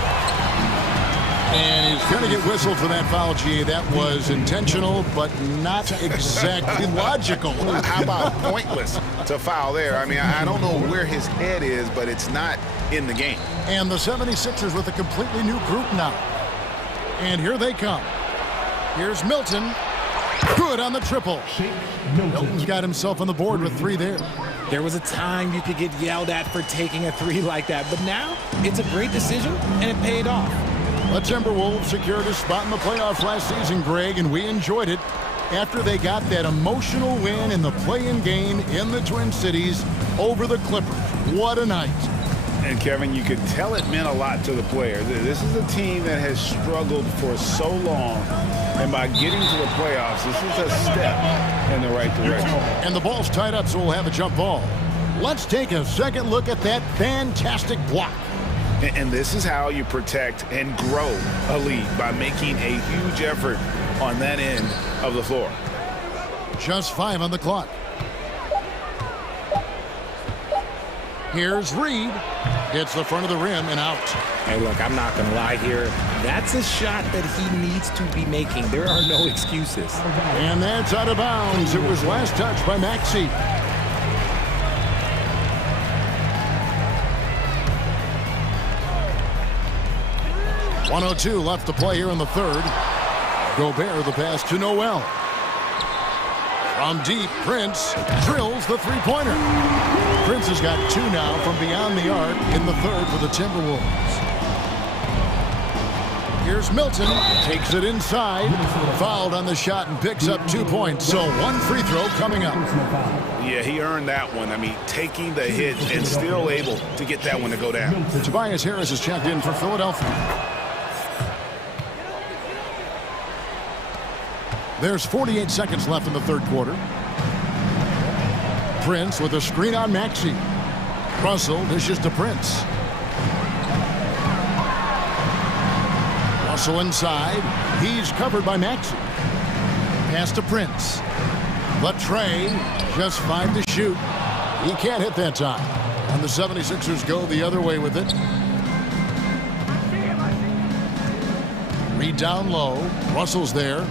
And he's going to get whistled for that foul, G. That was intentional, but not exactly logical. How about pointless to foul there? I mean, I don't know where his head is, but it's not in the game. And the 76ers with a completely new group now. And here they come. Here's Milton. Good on the triple. Milton's got himself on the board with 3 there. There was a time you could get yelled at for taking a 3 like that, but now it's a great decision, and it paid off. The Timberwolves secured a spot in the playoffs last season, Greg, and we enjoyed it after they got that emotional win in the play-in game in the Twin Cities over the Clippers. What a night. And Kevin, you could tell it meant a lot to the players. This is a team that has struggled for so long, and by getting to the playoffs, this is a step in the right direction. And the ball's tied up, so we'll have a jump ball. Let's take a second look at that fantastic block. And this is how you protect and grow a lead, by making a huge effort on that end of the floor. Just 5 on the clock. Here's Reed. Hits the front of the rim and out. Hey, look, I'm not going to lie here. That's a shot that he needs to be making. There are no excuses. And that's out of bounds. It was last touched by Maxey. .102 left to play here in the third. Gobert the pass to Noel. From deep, Prince drills the three-pointer. Prince has got 2 now from beyond the arc in the third for the Timberwolves. Here's Milton, takes it inside, fouled on the shot and picks up 2 points. So 1 free throw coming up. Yeah, he earned that one. I mean, taking the hit and still able to get that one to go down. Tobias Harris is checked in for Philadelphia. There's 48 seconds left in the third quarter. Prince with a screen on Maxey. Russell dishes to Prince. Russell inside. He's covered by Maxey. Pass to Prince. Latre, just 5 to shoot. He can't hit that time. And the 76ers go the other way with it. Reed down low. Russell's there.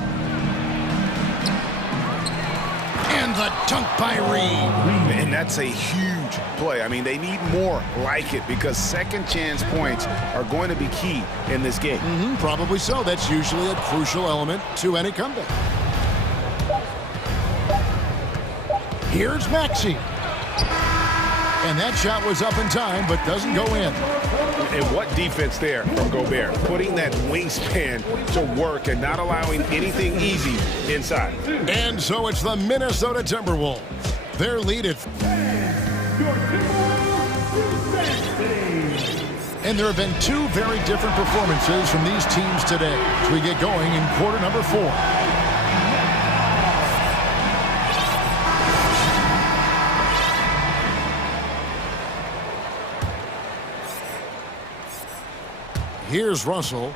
And the dunk by Reed. And that's a huge play. I mean, they need more like it because second chance points are going to be key in this game. Probably so. That's usually a crucial element to any comeback. Here's Maxey. And that shot was up in time, but doesn't go in. And what defense there from Gobert, putting that wingspan to work and not allowing anything easy inside. And so it's the Minnesota Timberwolves. Their lead at... And there have been two very different performances from these teams today as we get going in quarter number 4. Here's Russell.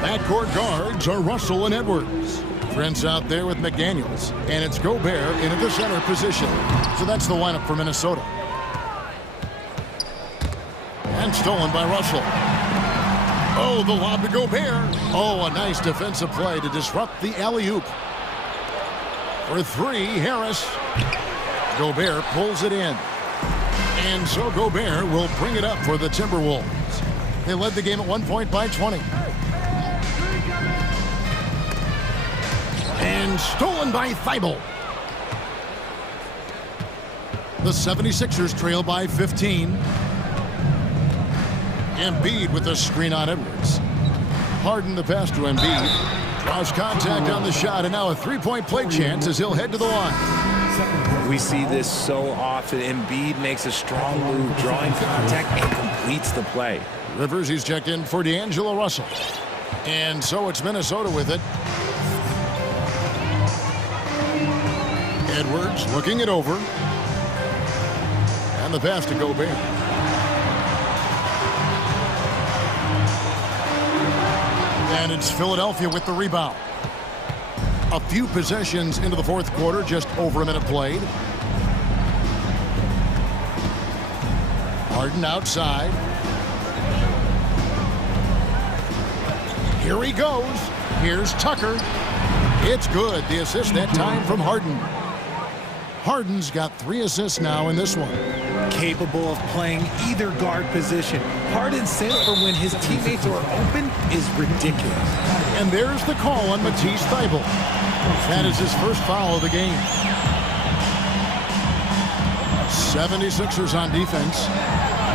Backcourt guards are Russell and Edwards. Prince out there with McDaniels. And it's Gobert into the center position. So that's the lineup for Minnesota. And stolen by Russell. Oh, the lob to Gobert. Oh, a nice defensive play to disrupt the alley-oop. For 3, Harris. Gobert pulls it in. And so Gobert will bring it up for the Timberwolves. They led the game at 1 point by 20. And stolen by Thibault. The 76ers trail by 15. Embiid with the screen on Edwards. Harden the pass to Embiid. Draws contact on the shot, and now a three-point play chance as he'll head to the line. We see this so often. Embiid makes a strong move, drawing contact, and completes the play. Rivers, he's checked in for D'Angelo Russell. And so it's Minnesota with it. Edwards looking it over. And the pass to Gobert. And it's Philadelphia with the rebound. A few possessions into the fourth quarter, just over a minute played. Harden outside. Here he goes. Here's Tucker. It's good. The assist that time from Harden. Harden's got 3 assists now in this one. Capable of playing either guard position. Harden's sense for when his teammates are open is ridiculous. And there's the call on Matisse Thybulle. That is his first foul of the game. 76ers on defense.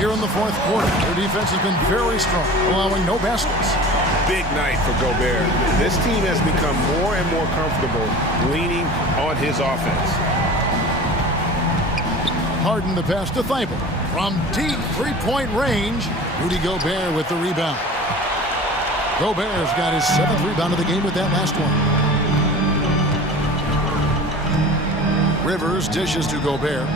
Here in the fourth quarter, their defense has been very strong, allowing no baskets. Big night for Gobert. This team has become more and more comfortable leaning on his offense. Harden the pass to Thybulle. From deep three-point range, Rudy Gobert with the rebound. Gobert's got his 7th rebound of the game with that last one. Rivers dishes to Gobert.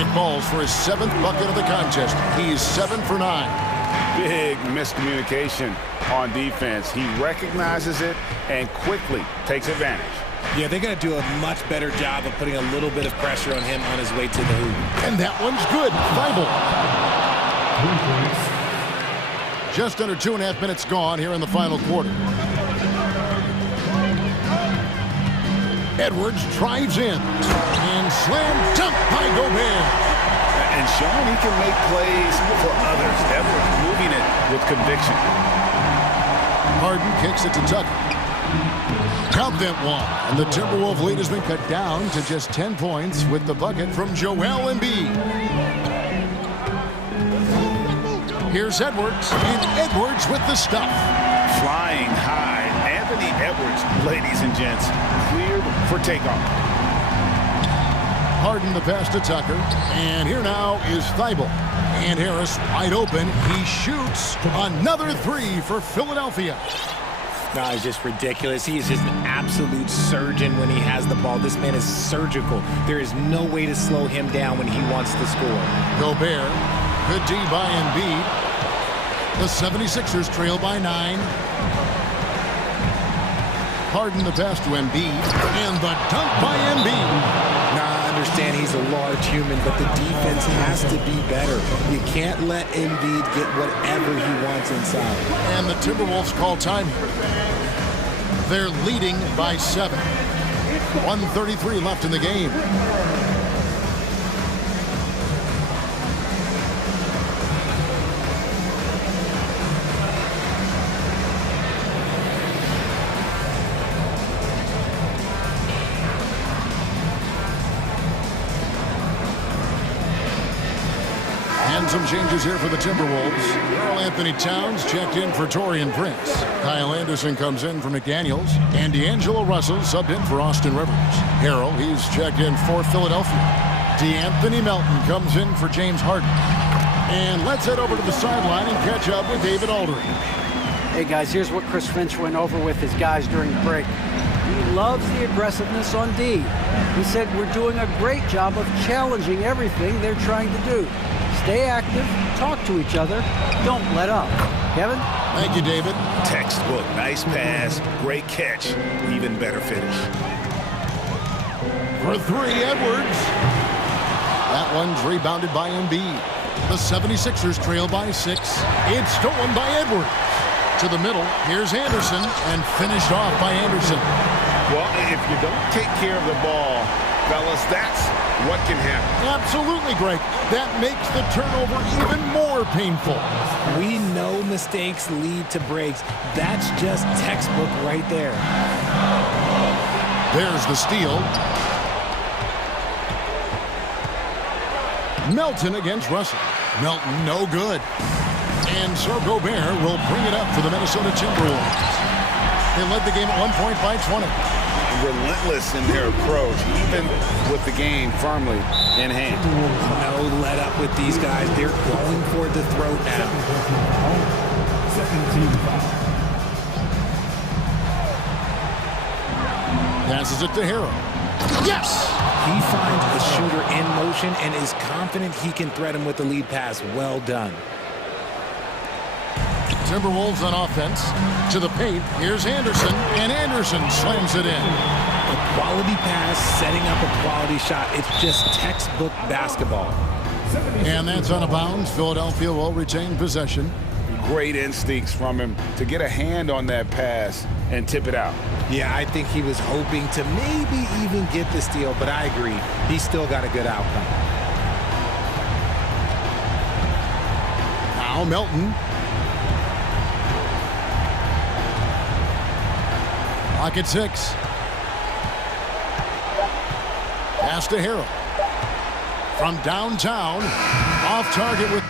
It falls for his 7th bucket of the contest. He's 7 for 9. Big miscommunication on defense. He recognizes it and quickly takes advantage. Yeah, they're going to do a much better job of putting a little bit of pressure on him on his way to the hoop. And that one's good. Thybulle. Just under 2.5 minutes gone here in the final quarter. Edwards drives in. And slam dunk by Gobert. And showing he can make plays for others. Edwards moving it with conviction. Harden kicks it to Tucker. Count that one. And the Timberwolves lead has been cut down to just 10 points with the bucket from Joel Embiid. Here's Edwards. And Edwards with the stuff. Flying high. Anthony Edwards, ladies and gents, cleared for takeoff. Harden the pass to Tucker. And here now is Thybulle. And Harris wide open. He shoots another 3 for Philadelphia. No, it's just ridiculous. He is just an absolute surgeon when he has the ball. This man is surgical. There is no way to slow him down when he wants to score. Gobert. Good D by Embiid. The 76ers trail by 9. Harden the pass to Embiid. And the dunk by Embiid. Nah, understand he's a large human, but the defense has to be better. You can't let Embiid get whatever he wants inside. And the Timberwolves call time. They're leading by 7. 1:33 left in the game. And some changes here for the Timberwolves. Karl Anthony Towns checked in for Taurean Prince. Kyle Anderson comes in for McDaniels. And D'Angelo Russell subbed in for Austin Rivers. Harrell, he's checked in for Philadelphia. D'Anthony Melton comes in for James Harden. And let's head over to the sideline and catch up with David Aldridge. Hey guys, here's what Chris Finch went over with his guys during the break. He loves the aggressiveness on D. He said we're doing a great job of challenging everything they're trying to do. Stay active, talk to each other, don't let up. Kevin? Thank you, David. Textbook. Nice pass. Great catch. Even better finish. For 3, Edwards. That one's rebounded by Embiid. The 76ers trail by 6. It's stolen by Edwards. To the middle, here's Anderson, and finished off by Anderson. Well, if you don't take care of the ball, fellas, that's what can happen. Absolutely, Greg. That makes the turnover even more painful. We know mistakes lead to breaks. That's just textbook right there. There's the steal. Melton against Russell. Melton, no good. And so Gobert will bring it up for the Minnesota Timberwolves. They led the game at one point by 20. Relentless in their approach, even with the game firmly in hand. No let up with these guys. They're going for the throat now. Passes it to Harrell. Yes! He finds the shooter in motion and is confident he can threat him with the lead pass. Well done. Timberwolves on offense. To the paint. Here's Anderson. And Anderson slams it in. A quality pass, setting up a quality shot. It's just textbook basketball. And that's out of bounds. Philadelphia will retain possession. Great instincts from him to get a hand on that pass and tip it out. Yeah, I think he was hoping to maybe even get the steal, but I agree. He still got a good outcome. Now Melton. Pocket 6. Pass to Harrell. From downtown. Off target with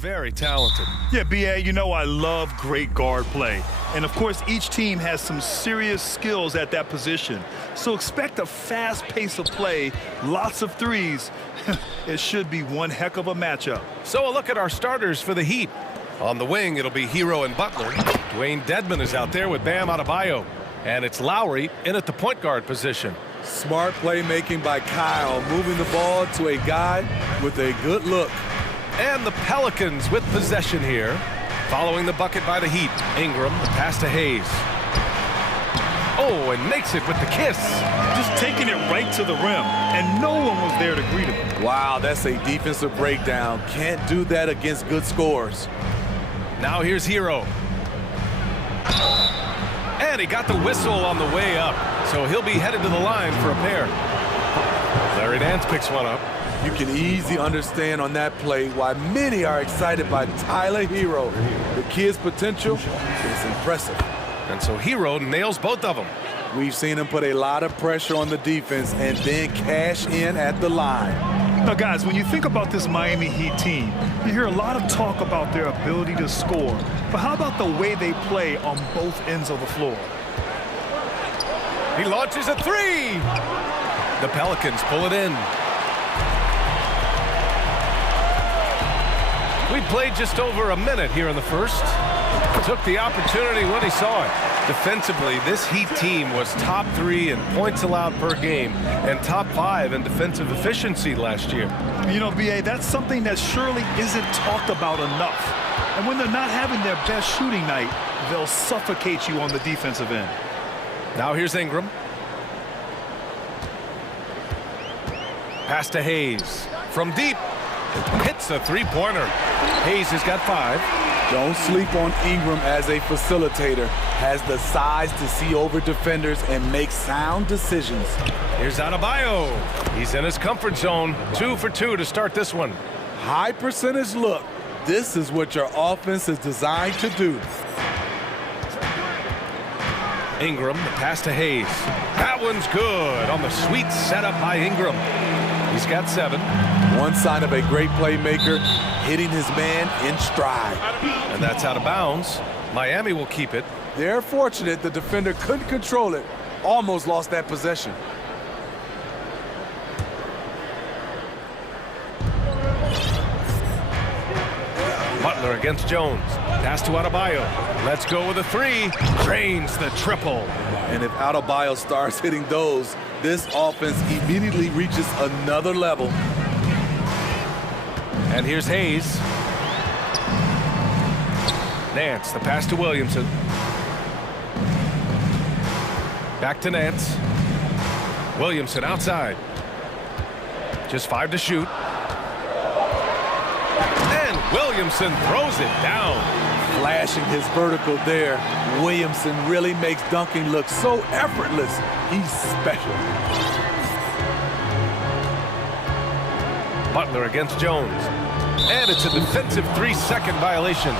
Very talented. Yeah, B.A., you know I love great guard play. And, of course, each team has some serious skills at that position. So expect a fast pace of play, lots of threes. It should be one heck of a matchup. So a look at our starters for the Heat. On the wing, it'll be Hero and Butler. Dwayne Dedmon is out there with Bam Adebayo. And it's Lowry in at the point guard position. Smart playmaking by Kyle, moving the ball to a guy with a good look. And the Pelicans with possession here. Following the bucket by the Heat. Ingram, the pass to Hayes. Oh, and makes it with the kiss. Just taking it right to the rim, and no one was there to greet him. Wow, that's a defensive breakdown. Can't do that against good scores. Now here's Hero. And he got the whistle on the way up, so he'll be headed to the line for a pair. Larry Nance picks one up. You can easily understand on that play why many are excited by Tyler Hero. The kid's potential is impressive. And so Hero nails both of them. We've seen him put a lot of pressure on the defense and then cash in at the line. Now, guys, when you think about this Miami Heat team, you hear a lot of talk about their ability to score. But how about the way they play on both ends of the floor? He launches a three. The Pelicans pull it in. We played just over a minute here in the first. Took the opportunity when he saw it. Defensively, this Heat team was top 3 in points allowed per game and top 5 in defensive efficiency last year. You know, B.A., that's something that surely isn't talked about enough. And when they're not having their best shooting night, they'll suffocate you on the defensive end. Now here's Ingram. Pass to Hayes. From deep. Hits a three-pointer. Hayes has got 5. Don't sleep on Ingram as a facilitator. Has the size to see over defenders and make sound decisions. Here's Adebayo. He's in his comfort zone. 2 for 2 to start this one. High percentage look. This is what your offense is designed to do. Ingram, the pass to Hayes. That one's good on the sweet setup by Ingram. He's got 7. One sign of a great playmaker, hitting his man in stride. And that's out of bounds. Miami will keep it. They're fortunate the defender couldn't control it. Almost lost that possession. Butler against Jones. Pass to Adebayo. Let's go with a 3. Drains the triple. And if Adebayo starts hitting those, this offense immediately reaches another level. And here's Hayes. Nance, the pass to Williamson. Back to Nance. Williamson outside. Just 5 to shoot. And Williamson throws it down. Flashing his vertical there. Williamson really makes dunking look so effortless. He's special. Butler against Jones. And it's a defensive 3-second violation.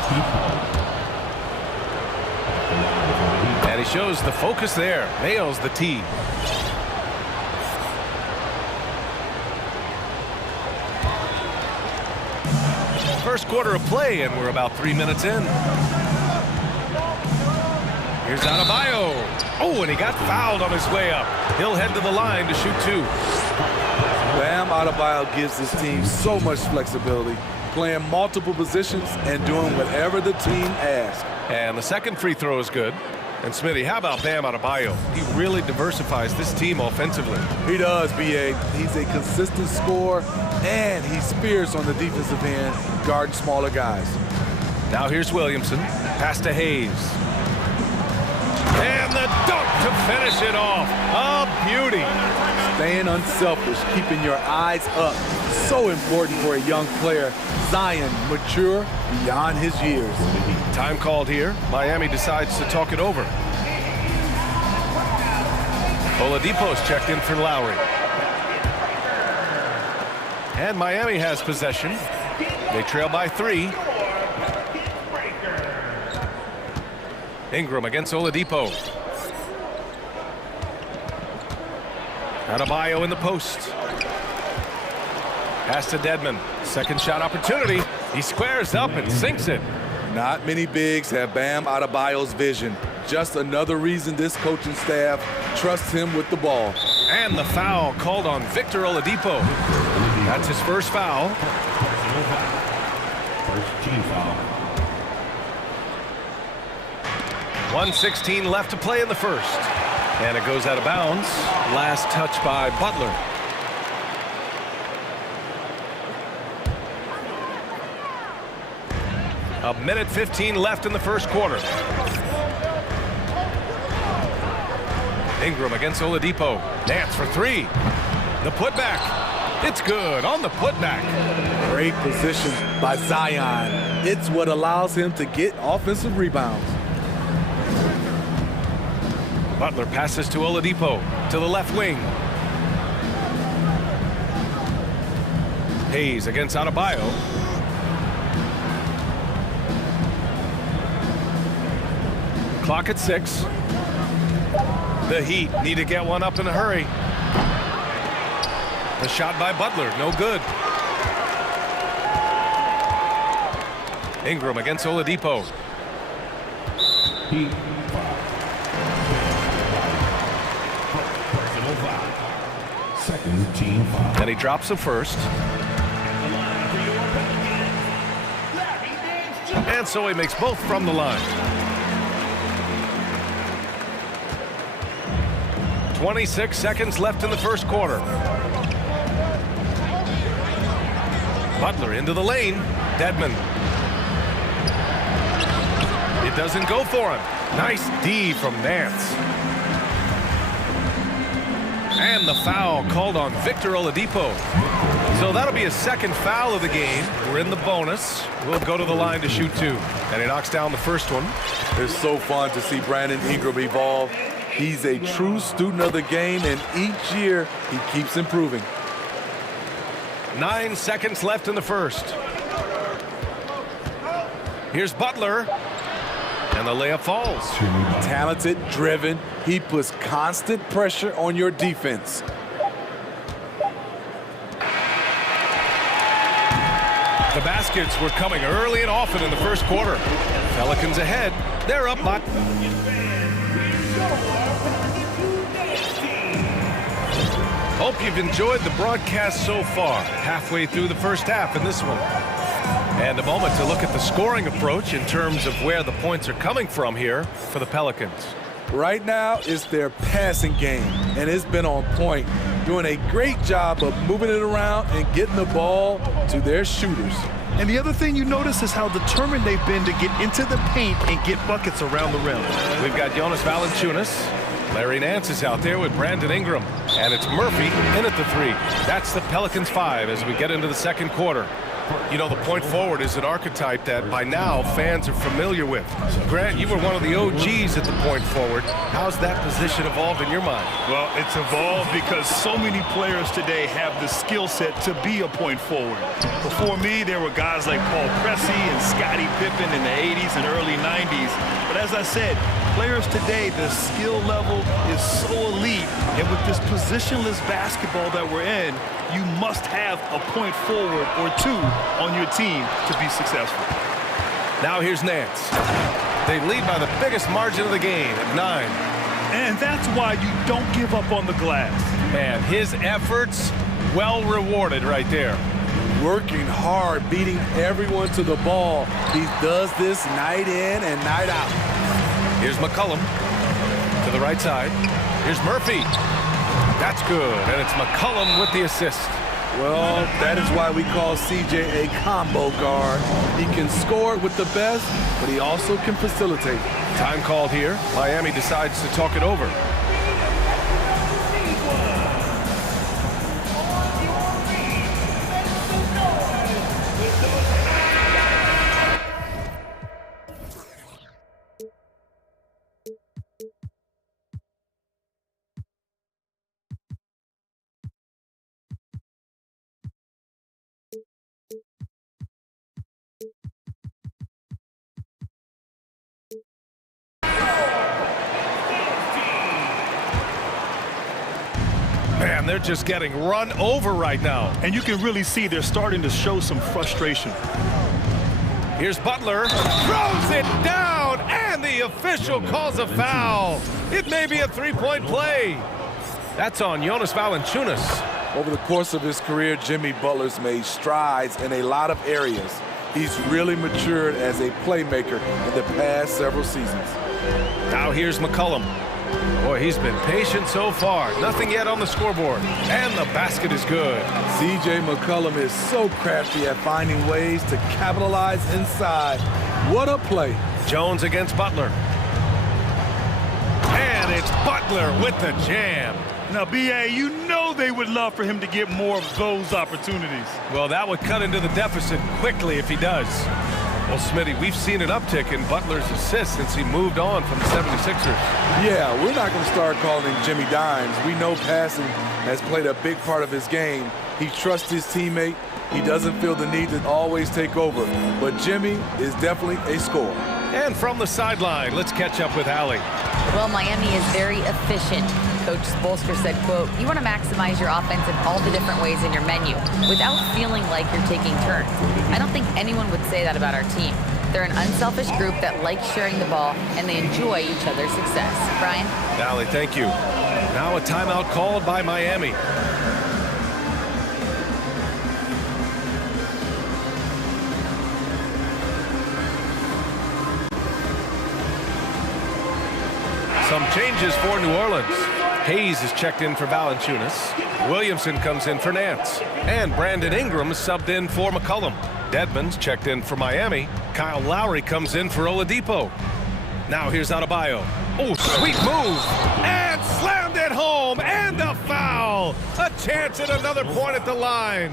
And he shows the focus there. Nails the tee. First quarter of play, and we're about 3 minutes in. Here's Adebayo. Oh, and he got fouled on his way up. He'll head to the line to shoot 2. Bam Adebayo gives his team so much flexibility, playing multiple positions and doing whatever the team asks. And the second free throw is good. And Smitty, how about Bam Adebayo? He really diversifies this team offensively. He does, B.A. He's a consistent scorer, and he spears on the defensive end, guarding smaller guys. Now here's Williamson. Pass to Hayes. And the dunk to finish it off. A beauty. Staying unselfish, keeping your eyes up. So important for a young player. Zion, mature beyond his years. Time called here. Miami decides to talk it over. Oladipo's checked in for Lowry. And Miami has possession. They trail by 3. Ingram against Oladipo. Adebayo in the post. Pass to Dedmon. Second shot opportunity. He squares up and sinks it. Not many bigs have Bam Adebayo's vision. Just another reason this coaching staff trusts him with the ball. And the foul called on Victor Oladipo. That's his first foul. First team foul. 1:16 left to play in the first. And it goes out of bounds. Last touch by Butler. A minute 15 left in the first quarter. Ingram against Oladipo. Nance for three. The putback. It's good on the putback. Great position by Zion. It's what allows him to get offensive rebounds. Butler passes to Oladipo to the left wing. Hayes against Adebayo. Clock at 6. The Heat need to get one up in a hurry. The shot by Butler, no good. Ingram against Oladipo. Heat. Second team foul. Then he drops the first. And so he makes both from the line. 26 seconds left in the first quarter. Butler into the lane. Dedmon. It doesn't go for him. Nice D from Nance. And the foul called on Victor Oladipo. So that'll be his second foul of the game. We're in the bonus. We'll go to the line to shoot two. And he knocks down the first one. It's so fun to see Brandon Ingram evolve. He's a true student of the game, and each year he keeps improving. 9 seconds left in the first. Here's Butler. And the layup falls. Talented, driven. He puts constant pressure on your defense. The baskets were coming early and often in the first quarter. Pelicans ahead. They're up by... Hope you've enjoyed the broadcast so far. Halfway through the first half in this one. And a moment to look at the scoring approach in terms of where the points are coming from here for the Pelicans. Right now, it's their passing game, and it's been on point, doing a great job of moving it around and getting the ball to their shooters. And the other thing you notice is how determined they've been to get into the paint and get buckets around the rim. We've got Jonas Valanciunas. Larry Nance is out there with Brandon Ingram. And it's Murphy in at the three. That's the Pelicans 5 as we get into the second quarter. You know, the point forward is an archetype that by now fans are familiar with. Grant, you were one of the OGs at the point forward. How's that position evolved in your mind? Well, it's evolved because so many players today have the skill set to be a point forward. Before me, there were guys like Paul Pressey and Scottie Pippen in the 80s and early 90s. But as I said, players today, the skill level is so elite. And with this positionless basketball that we're in, you must have a point forward or two on your team to be successful. Now here's Nance. They lead by the biggest margin of the game at 9. And that's why you don't give up on the glass. Man, his efforts well rewarded right there. Working hard, beating everyone to the ball. He does this night in and night out. Here's McCollum to the right side. Here's Murphy. That's good, and it's McCollum with the assist. Well, that is why we call CJ a combo guard. He can score with the best, but he also can facilitate. Time called here. Miami decides to talk it over. they're just getting run over right now. And you can really see they're starting to show some frustration. Here's Butler, throws it down, and the official calls a foul. It may be a three-point play. That's on Jonas Valanciunas. Over the course of his career, Jimmy Butler's made strides in a lot of areas. He's really matured as a playmaker in the past several seasons. Now here's McCollum. Boy, he's been patient so far. Nothing yet on the scoreboard. And the basket is good. C.J. McCollum is so crafty at finding ways to capitalize inside. What a play. Jones against Butler. And it's Butler with the jam. Now, B.A., you know they would love for him to get more of those opportunities. Well, that would cut into the deficit quickly if he does. Well, Smitty, we've seen an uptick in Butler's assists since he moved on from the 76ers. Yeah, we're not going to start calling him Jimmy Dimes. We know passing has played a big part of his game. He trusts his teammate. He doesn't feel the need to always take over. But Jimmy is definitely a scorer. And from the sideline, let's catch up with Allie. Well, Miami is very efficient. Coach Spoelstra said, quote, you want to maximize your offense in all the different ways in your menu without feeling like you're taking turns. I don't think anyone would say that about our team. They're an unselfish group that likes sharing the ball, and they enjoy each other's success. Brian? Allie, thank you. Now a timeout called by Miami. Some changes for New Orleans. Hayes is checked in for Valanciunas. Williamson comes in for Nance. And Brandon Ingram is subbed in for McCollum. Dedmon's checked in for Miami. Kyle Lowry comes in for Oladipo. Now here's Adebayo. Oh, sweet move. And slammed it home. And a foul. A chance at another point at the line.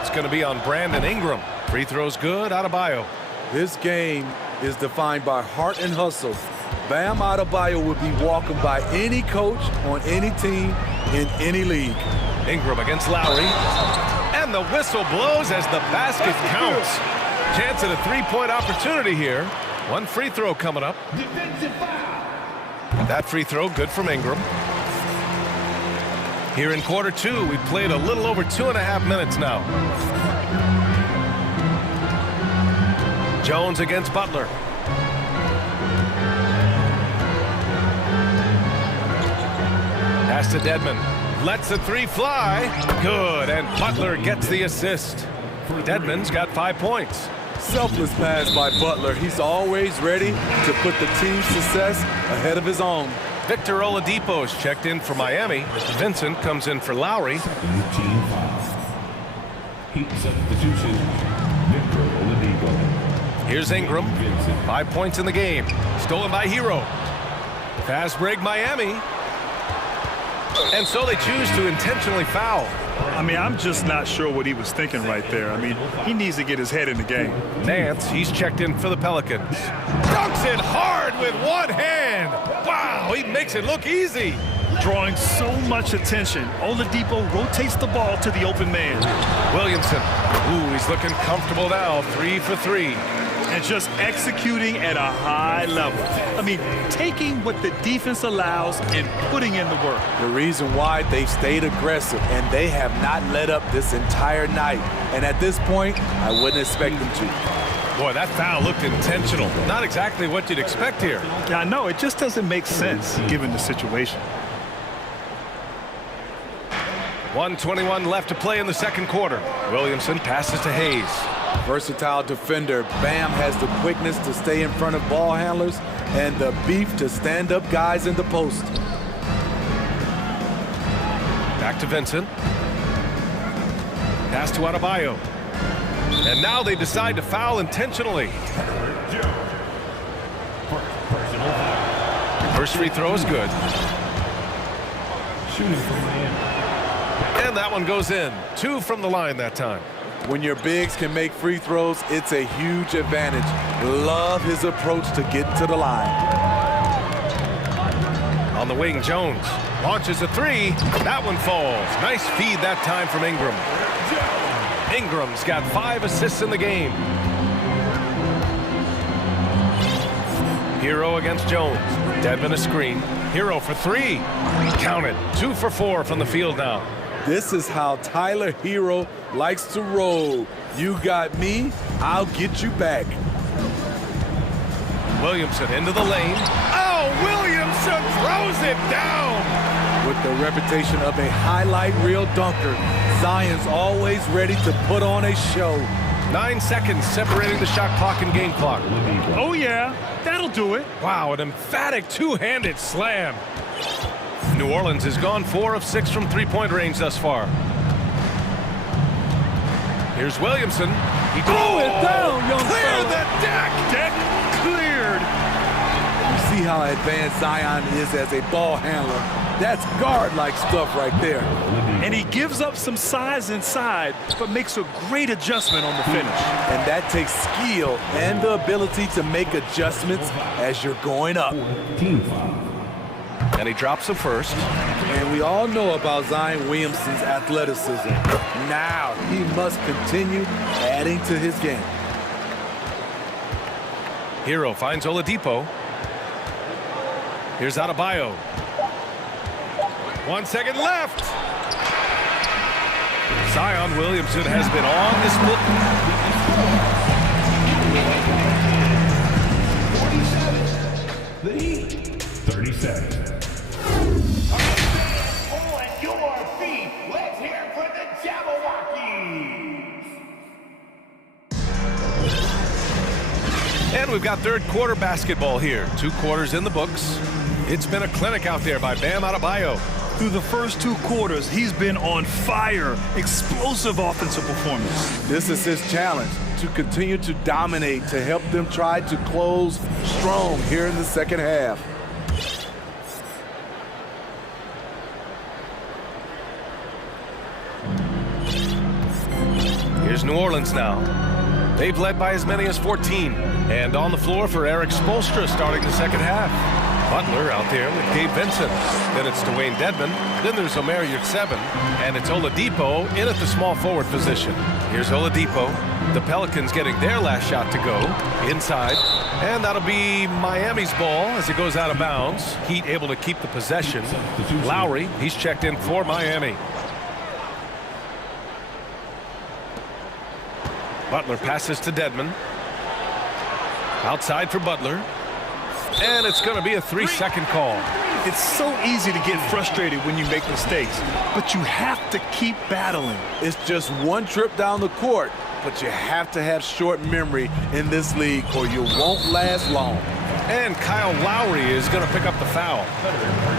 It's going to be on Brandon Ingram. Free throws good. Adebayo. This game is defined by heart and hustle. Bam Adebayo would be welcomed by any coach on any team in any league. Ingram against Lowry. And the whistle blows as the basket counts. Chance at a three-point opportunity here. One free throw coming up. That free throw good from Ingram. Here in quarter two, we've played a little over 2.5 minutes now. Jones against Butler. Pass to Dedmon. Lets the three fly. Good, and Butler gets the assist. Dedmon's got 5 points. Selfless pass by Butler. He's always ready to put the team's success ahead of his own. Victor Oladipo is checked in for Miami. Vincent comes in for Lowry. Team foul. Heat substitution, Victor Oladipo. Here's Ingram. 5 points in the game. Stolen by Hero. Fast break Miami. And so they choose to intentionally foul. I mean, I'm just not sure what he was thinking right there. I mean, he needs to get his head in the game. Nance, he's checked in for the Pelicans. Dunks it hard with one hand. Wow, he makes it look easy. Drawing so much attention, Oladipo rotates the ball to the open man. Williamson, ooh, he's looking comfortable now, 3 for 3. And just executing at a high level. I mean, taking what the defense allows and putting in the work. The reason why they've stayed aggressive and they have not let up this entire night. And at this point, I wouldn't expect them to. Boy, that foul looked intentional. Not exactly what you'd expect here. Yeah, I know. It just doesn't make sense given the situation. 1:21 left to play in the second quarter. Williamson passes to Hayes. Versatile defender. Bam has the quickness to stay in front of ball handlers and the beef to stand up guys in the post. Back to Vincent. Pass to Adebayo. And now they decide to foul intentionally. First free throw is good. And that one goes in. 2 from the line that time. When your bigs can make free throws, it's a huge advantage. Love his approach to get to the line. On the wing, Jones launches a 3. That one falls. Nice feed that time from Ingram. Ingram's got 5 assists in the game. Hero against Jones. Dedmon a screen. Hero for three. Count it. 2 for 4 from the field now. This is how Tyler Hero likes to roll. You got me, I'll get you back. Williamson into the lane. Oh, Williamson throws it down. With the reputation of a highlight reel dunker, Zion's always ready to put on a show. 9 seconds separating the shot clock and game clock. Oh, yeah, that'll do it. Wow, an emphatic two-handed slam. New Orleans has gone 4 of 6 from three-point range thus far. Here's Williamson. He threw it down, young Clear fella. the deck. Deck cleared. You see how advanced Zion is as a ball handler. That's guard-like stuff right there. And he gives up some size inside, but makes a great adjustment on the finish. And that takes skill and the ability to make adjustments as you're going up. Team foul. And he drops the first. And we all know about Zion Williamson's athleticism. Now he must continue adding to his game. Hero finds Oladipo. Here's Adebayo. 1 second left. Zion Williamson has been on this book. 47. The Heat. 37. On your feet, let's hear it for the Jabberwockies. And we've got third quarter basketball here. 2 quarters in the books. It's been a clinic out there by Bam Adebayo. Through the first 2 quarters, he's been on fire. Explosive offensive performance. This is his challenge, to continue to dominate, to help them try to close strong here in the second half. Here's New Orleans now. They've led by as many as 14. And on the floor for Eric Spoelstra starting the second half. Butler out there with Gabe Vincent. Then it's Dwayne Dedmon. Then there's Omer Yurtseven. And it's Oladipo in at the small forward position. Here's Oladipo. The Pelicans getting their last shot to go. Inside. And that'll be Miami's ball as it goes out of bounds. Heat able to keep the possession. Lowry, he's checked in for Miami. Butler passes to Dedmon. Outside for Butler. And it's going to be a 3-second call. It's so easy to get frustrated when you make mistakes, but you have to keep battling. It's just one trip down the court, but you have to have short memory in this league or you won't last long. And Kyle Lowry is going to pick up the foul.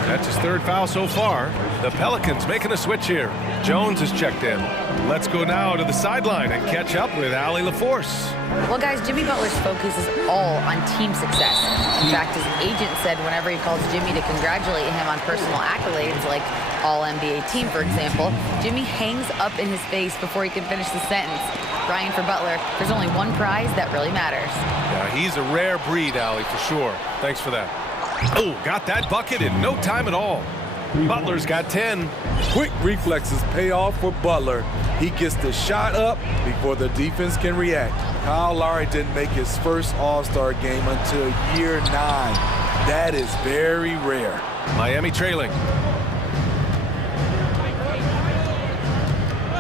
That's his 3rd foul so far. The Pelicans making a switch here. Jones is checked in. Let's go now to the sideline and catch up with Allie LaForce. Well, guys, Jimmy Butler's focus is all on team success. In fact, his agent said whenever he calls Jimmy to congratulate him on personal accolades, like All-NBA team, for example, Jimmy hangs up in his face before he can finish the sentence. Ryan, for Butler, there's only one prize that really matters. Yeah, he's a rare breed, Allie, for sure. Thanks for that. Oh, got that bucket in no time at all. Butler's got 10. Quick reflexes pay off for Butler. He gets the shot up before the defense can react. Kyle Lowry didn't make his first All-Star game until year 9. That is very rare. Miami trailing.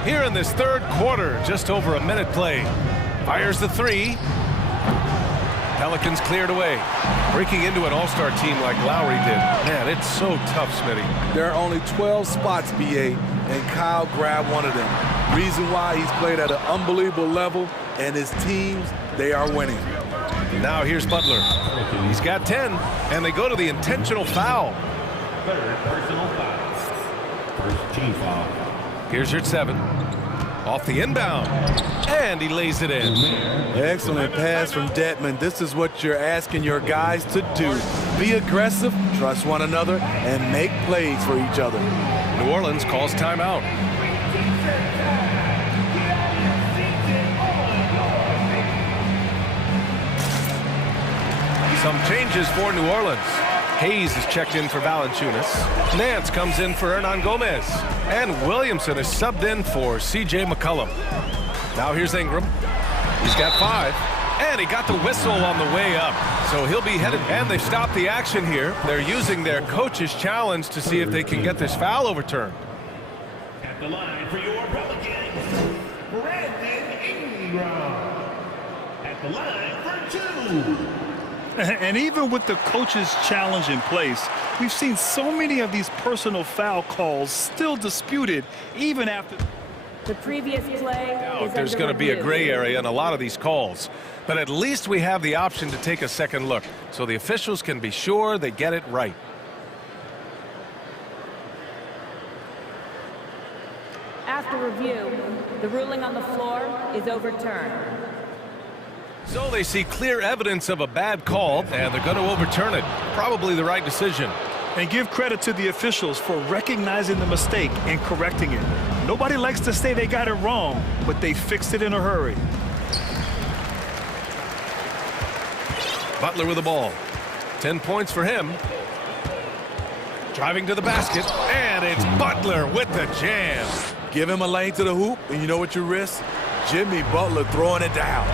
Here in this 3rd quarter, just over a minute play. Fires the 3. Pelicans cleared away. Breaking into an all-star team like Lowry did. Man, it's so tough, Smitty. There are only 12 spots, B.A., and Kyle grabbed one of them. Reason why he's played at an unbelievable level, and his teams, they are winning. Now here's Butler. He's got 10, and they go to the intentional foul. 3rd personal foul. 1st team foul. Here's your 7. Off the inbound. And he lays it in. Excellent pass from Dedmon. This is what you're asking your guys to do. Be aggressive, trust one another, and make plays for each other. New Orleans calls timeout. Some changes for New Orleans. Hayes is checked in for Valanciunas. Nance comes in for Hernan Gomez. And Williamson is subbed in for C.J. McCollum. Now here's Ingram. He's got 5. And he got the whistle on the way up. So he'll be headed, and they've stopped the action here. They're using their coach's challenge to see if they can get this foul overturned. At the line for your Pelicans, Brandon Ingram. At the line for 2. And even with the coach's challenge in place, we've seen so many of these personal foul calls still disputed even after. The previous play is there's going to be a gray area in a lot of these calls. But at least we have the option to take a second look, so the officials can be sure they get it right. After review, the ruling on the floor is overturned. So they see clear evidence of a bad call, and they're going to overturn it. Probably the right decision. And give credit to the officials for recognizing the mistake and correcting it. Nobody likes to say they got it wrong, but they fixed it in a hurry. Butler with the ball. 10 points for him. Driving to the basket, and it's Butler with the jam. Give him a lane to the hoop, and you know what you risk? Jimmy Butler throwing it down.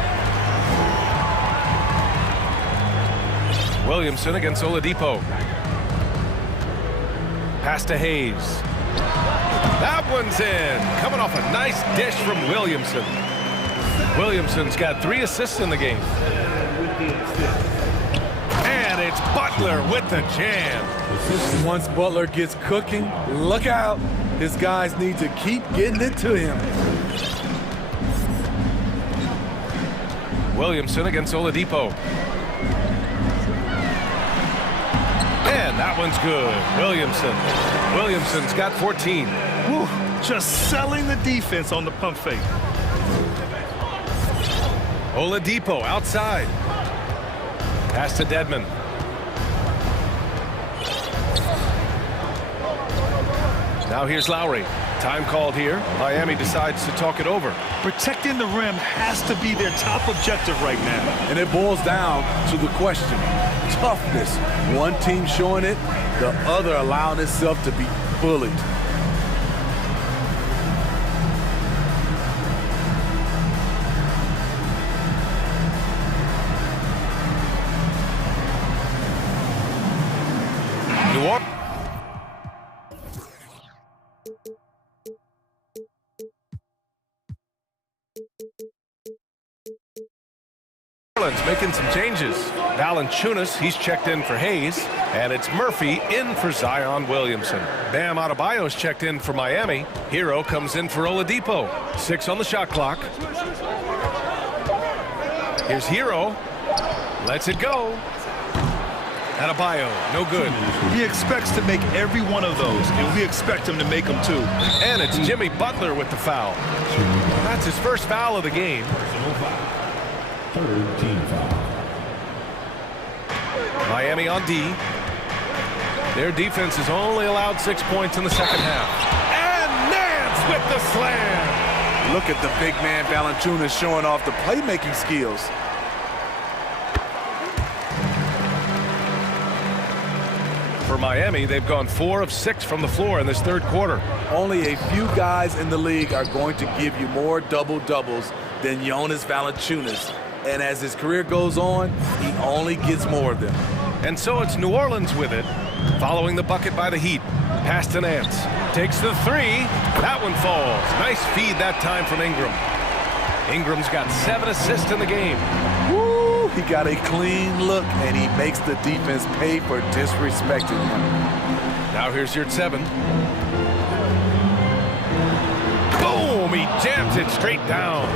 Williamson against Oladipo. Pass to Hayes. That one's in. Coming off a nice dish from Williamson. Williamson's got 3 assists in the game. And it's Butler with the jam. Once Butler gets cooking, look out. His guys need to keep getting it to him. Williamson against Oladipo. And that one's good. Williamson's got 14. Whew, just selling the defense on the pump fake. Oladipo outside. Pass to Dedmon. Now here's Lowry. Time called here. Miami decides to talk it over. Protecting the rim has to be their top objective right now. And it boils down to the question. Toughness. One team showing it, the other allowing itself to be bullied. Making some changes. Valanciunas, he's checked in for Hayes, and it's Murphy in for Zion Williamson. Bam Adebayo's checked in for Miami. Hero comes in for Oladipo. 6 on the shot clock. Here's Hero. Lets it go. Adebayo, no good. He expects to make every one of those, and we expect him to make them too. And it's Jimmy Butler with the foul. That's his first foul of the game. Third team foul. Miami on D. Their defense has only allowed 6 points in the second half. And Nance with the slam. Look at the big man Valanciunas showing off the playmaking skills. For Miami, they've gone 4 of 6 from the floor in this third quarter. Only a few guys in the league are going to give you more double-doubles than Jonas Valanciunas. And as his career goes on, he only gets more of them. And so it's New Orleans with it, following the bucket by the Heat. Pass to Nance. Takes the 3. That one falls. Nice feed that time from Ingram. Ingram's got 7 assists in the game. Woo! He got a clean look, and he makes the defense pay for disrespecting him. Now here's your 7. Boom! He jams it straight down.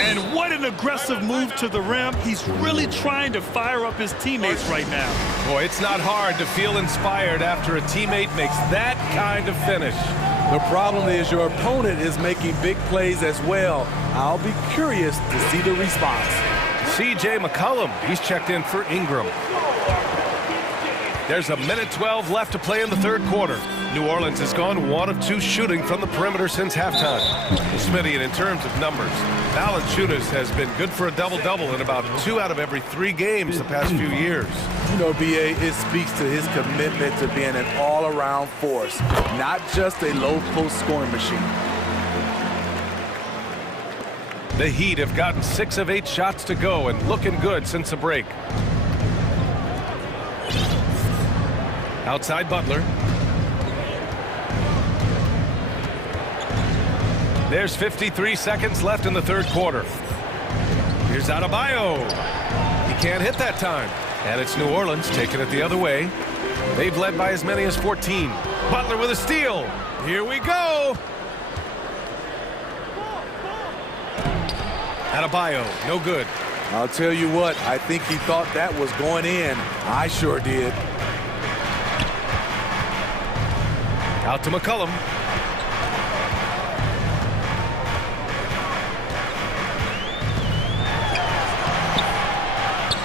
And what an aggressive move to the rim. He's really trying to fire up his teammates right now. Boy, it's not hard to feel inspired after a teammate makes that kind of finish. The problem is your opponent is making big plays as well. I'll be curious to see the response. C.J. McCollum, he's checked in for Ingram. There's 1:12 left to play in the third quarter. New Orleans has gone 1 of 2 shooting from the perimeter since halftime. Smitty, and in terms of numbers, Valanciunas has been good for a double-double in about 2 out of every 3 games the past few years. You know, B.A., it speaks to his commitment to being an all-around force, not just a low-post scoring machine. The Heat have gotten 6 of 8 shots to go and looking good since the break. Outside Butler. There's 53 seconds left in the third quarter. Here's Adebayo. He can't hit that time. And it's New Orleans taking it the other way. They've led by as many as 14. Butler with a steal. Here we go. Adebayo, no good. I'll tell you what, I think he thought that was going in. I sure did. Out to McCollum.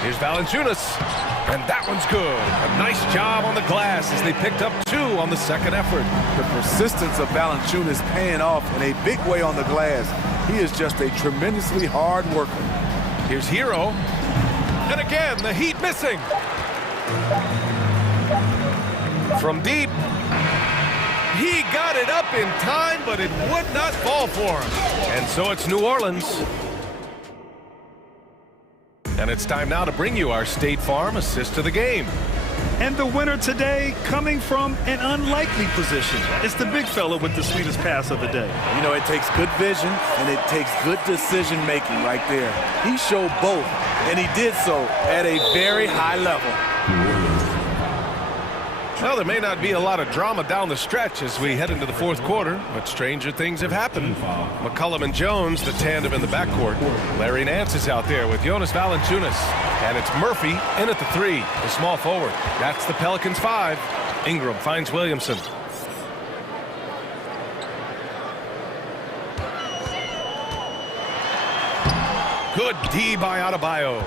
Here's Valanciunas, and that one's good. A nice job on the glass as they picked up 2 on the second effort. The persistence of Valanciunas paying off in a big way on the glass. He is just a tremendously hard worker. Here's Hero, and again, the Heat missing. From deep, he got it up in time, but it would not fall for him. And so it's New Orleans. And it's time now to bring you our State Farm assist of the game. And the winner today coming from an unlikely position. It's the big fella with the sweetest pass of the day. You know, it takes good vision and it takes good decision making right there. He showed both, and he did so at a very high level. Well, there may not be a lot of drama down the stretch as we head into the fourth quarter, but stranger things have happened. McCollum and Jones, the tandem in the backcourt. Larry Nance is out there with Jonas Valanciunas. And it's Murphy in at the 3, the small forward. That's the Pelicans 5. Ingram finds Williamson. Good D by Adebayo.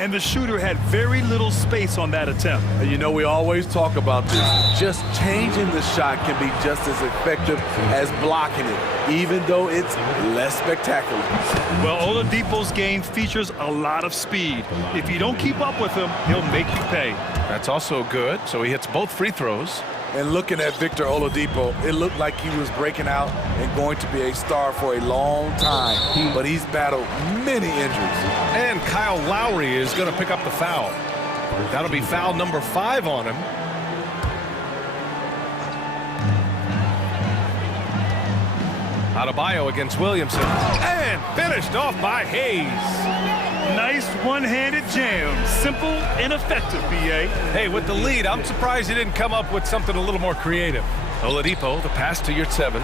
And the shooter had very little space on that attempt. You know, we always talk about this. Just changing the shot can be just as effective as blocking it, even though it's less spectacular. Well, Oladipo's game features a lot of speed. If you don't keep up with him, he'll make you pay. That's also good, so he hits both free throws. And looking at Victor Oladipo, it looked like he was breaking out and going to be a star for a long time. But he's battled many injuries. And Kyle Lowry is going to pick up the foul. That'll be foul number 5 on him. Adebayo against Williamson. And finished off by Hayes. Nice one-handed jam. Simple and effective, B.A. Hey, with the lead, I'm surprised he didn't come up with something a little more creative. Oladipo, the pass to Yurtseven.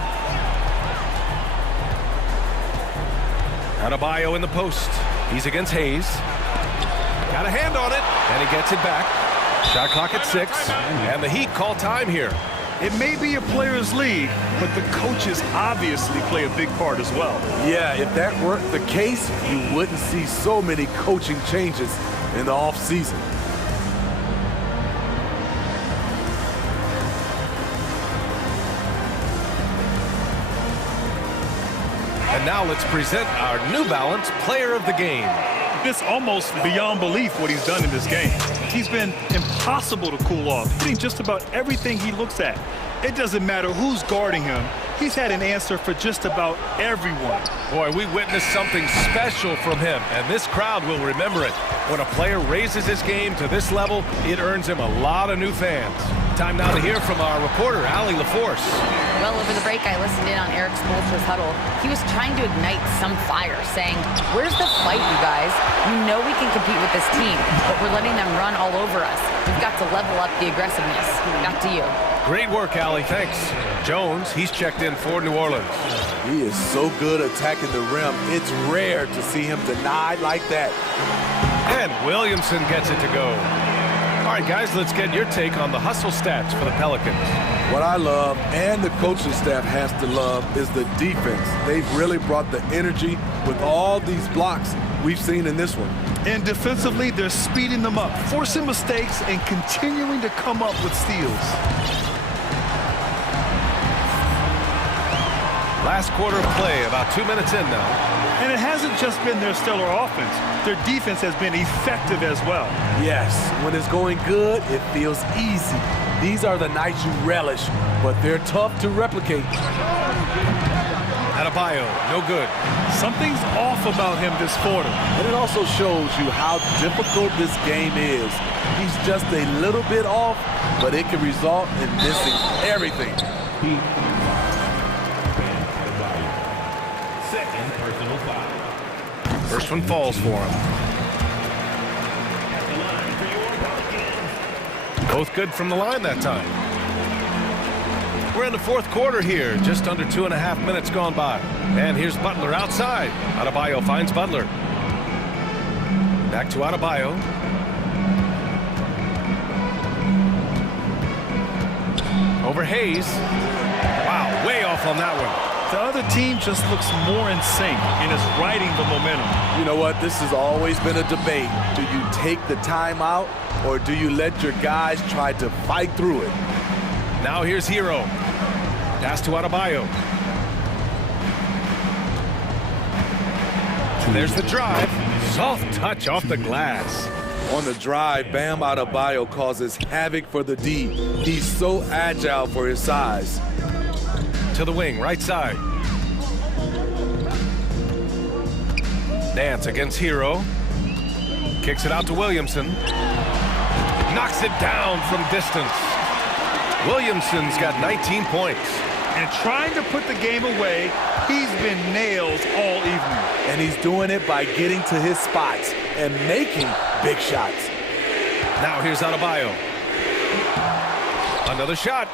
Adebayo in the post. He's against Hayes. Got a hand on it, and he gets it back. Shot clock at 6, and the Heat call time here. It may be a player's league, but the coaches obviously play a big part as well. Yeah, if that weren't the case, you wouldn't see so many coaching changes in the offseason. And now let's present our New Balance Player of the Game. It's almost beyond belief what he's done in this game. He's been impossible to cool off, hitting just about everything he looks at. It doesn't matter who's guarding him. He's had an answer for just about everyone. Boy, we witnessed something special from him, and this crowd will remember it. When a player raises his game to this level, it earns him a lot of new fans. Time now to hear from our reporter, Allie LaForce. Well, over the break, I listened in on Eric Spoelstra's huddle. He was trying to ignite some fire, saying, "Where's the fight, you guys? We know we can compete with this team, but we're letting them run all over us. We've got to level up the aggressiveness." Back to you. Great work, Allie. Thanks. Jones, he's checked in for New Orleans. He is so good attacking the rim. It's rare to see him denied like that. And Williamson gets it to go. All right, guys, let's get your take on the hustle stats for the Pelicans. What I love, and the coaching staff has to love, is the defense. They've really brought the energy with all these blocks we've seen in this one. And defensively, they're speeding them up, forcing mistakes, and continuing to come up with steals. Last quarter of play, about 2 minutes in now. And it hasn't just been their stellar offense. Their defense has been effective as well. Yes, when it's going good, it feels easy. These are the nights you relish, but they're tough to replicate. Adebayo, no good. Something's off about him this quarter. And it also shows you how difficult this game is. He's just a little bit off, but it can result in missing everything. Second personal foul. First one falls for him. At the line for your Pelicans. Both good from the line that time. We're in the fourth quarter here, just under 2.5 minutes gone by. And here's Butler outside. Adebayo finds Butler. Back to Adebayo. Over Hayes. Wow, way off on that one. The other team just looks more in sync and is riding the momentum. You know what? This has always been a debate. Do you take the timeout or do you let your guys try to fight through it? Now here's Hero. Pass to Adebayo. And there's the drive. Soft touch off the glass. On the drive, Bam Adebayo causes havoc for the D. He's so agile for his size. To the wing, right side. Nance against Hero. Kicks it out to Williamson. Knocks it down from distance. Williamson's got 19 points. And trying to put the game away, he's been nails all evening. And he's doing it by getting to his spots and making big shots. Now here's Adebayo. Another shot.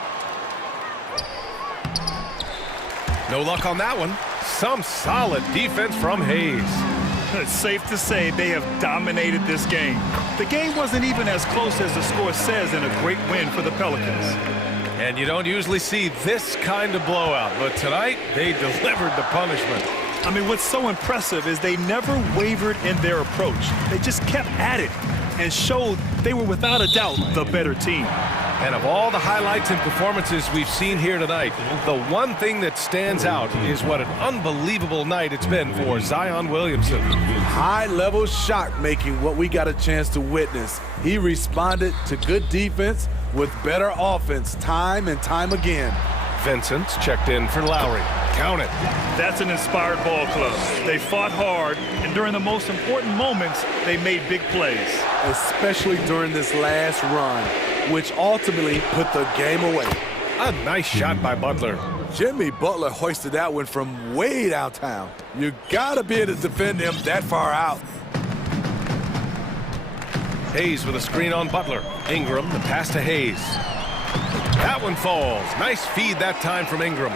No luck on that one. Some solid defense from Hayes. It's safe to say they have dominated this game. The game wasn't even as close as the score says in a great win for the Pelicans. And you don't usually see this kind of blowout, but tonight they delivered the punishment. I mean, what's so impressive is they never wavered in their approach. They just kept at it and showed they were without a doubt the better team. And of all the highlights and performances we've seen here tonight, the one thing that stands out is what an unbelievable night it's been for Zion Williamson. High-level shot making, what we got a chance to witness. He responded to good defense with better offense time and time again. Vincent's checked in for Lowry. Count it. That's an inspired ball club. They fought hard, and during the most important moments, they made big plays. Especially during this last run, which ultimately put the game away. A nice shot by Butler. Jimmy Butler hoisted that one from way downtown. You gotta be able to defend him that far out. Hayes with a screen on Butler. Ingram, the pass to Hayes. That one falls. Nice feed that time from Ingram.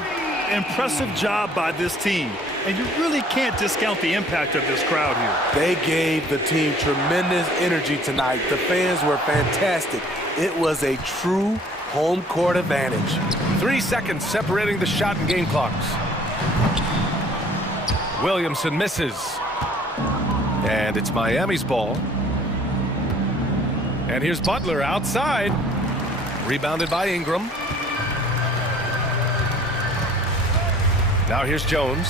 Impressive job by this team. And you really can't discount the impact of this crowd here. They gave the team tremendous energy tonight. The fans were fantastic. It was a true home court advantage. 3 seconds separating the shot and game clocks. Williamson misses. And it's Miami's ball. And here's Butler outside. Rebounded by Ingram. Now here's Jones.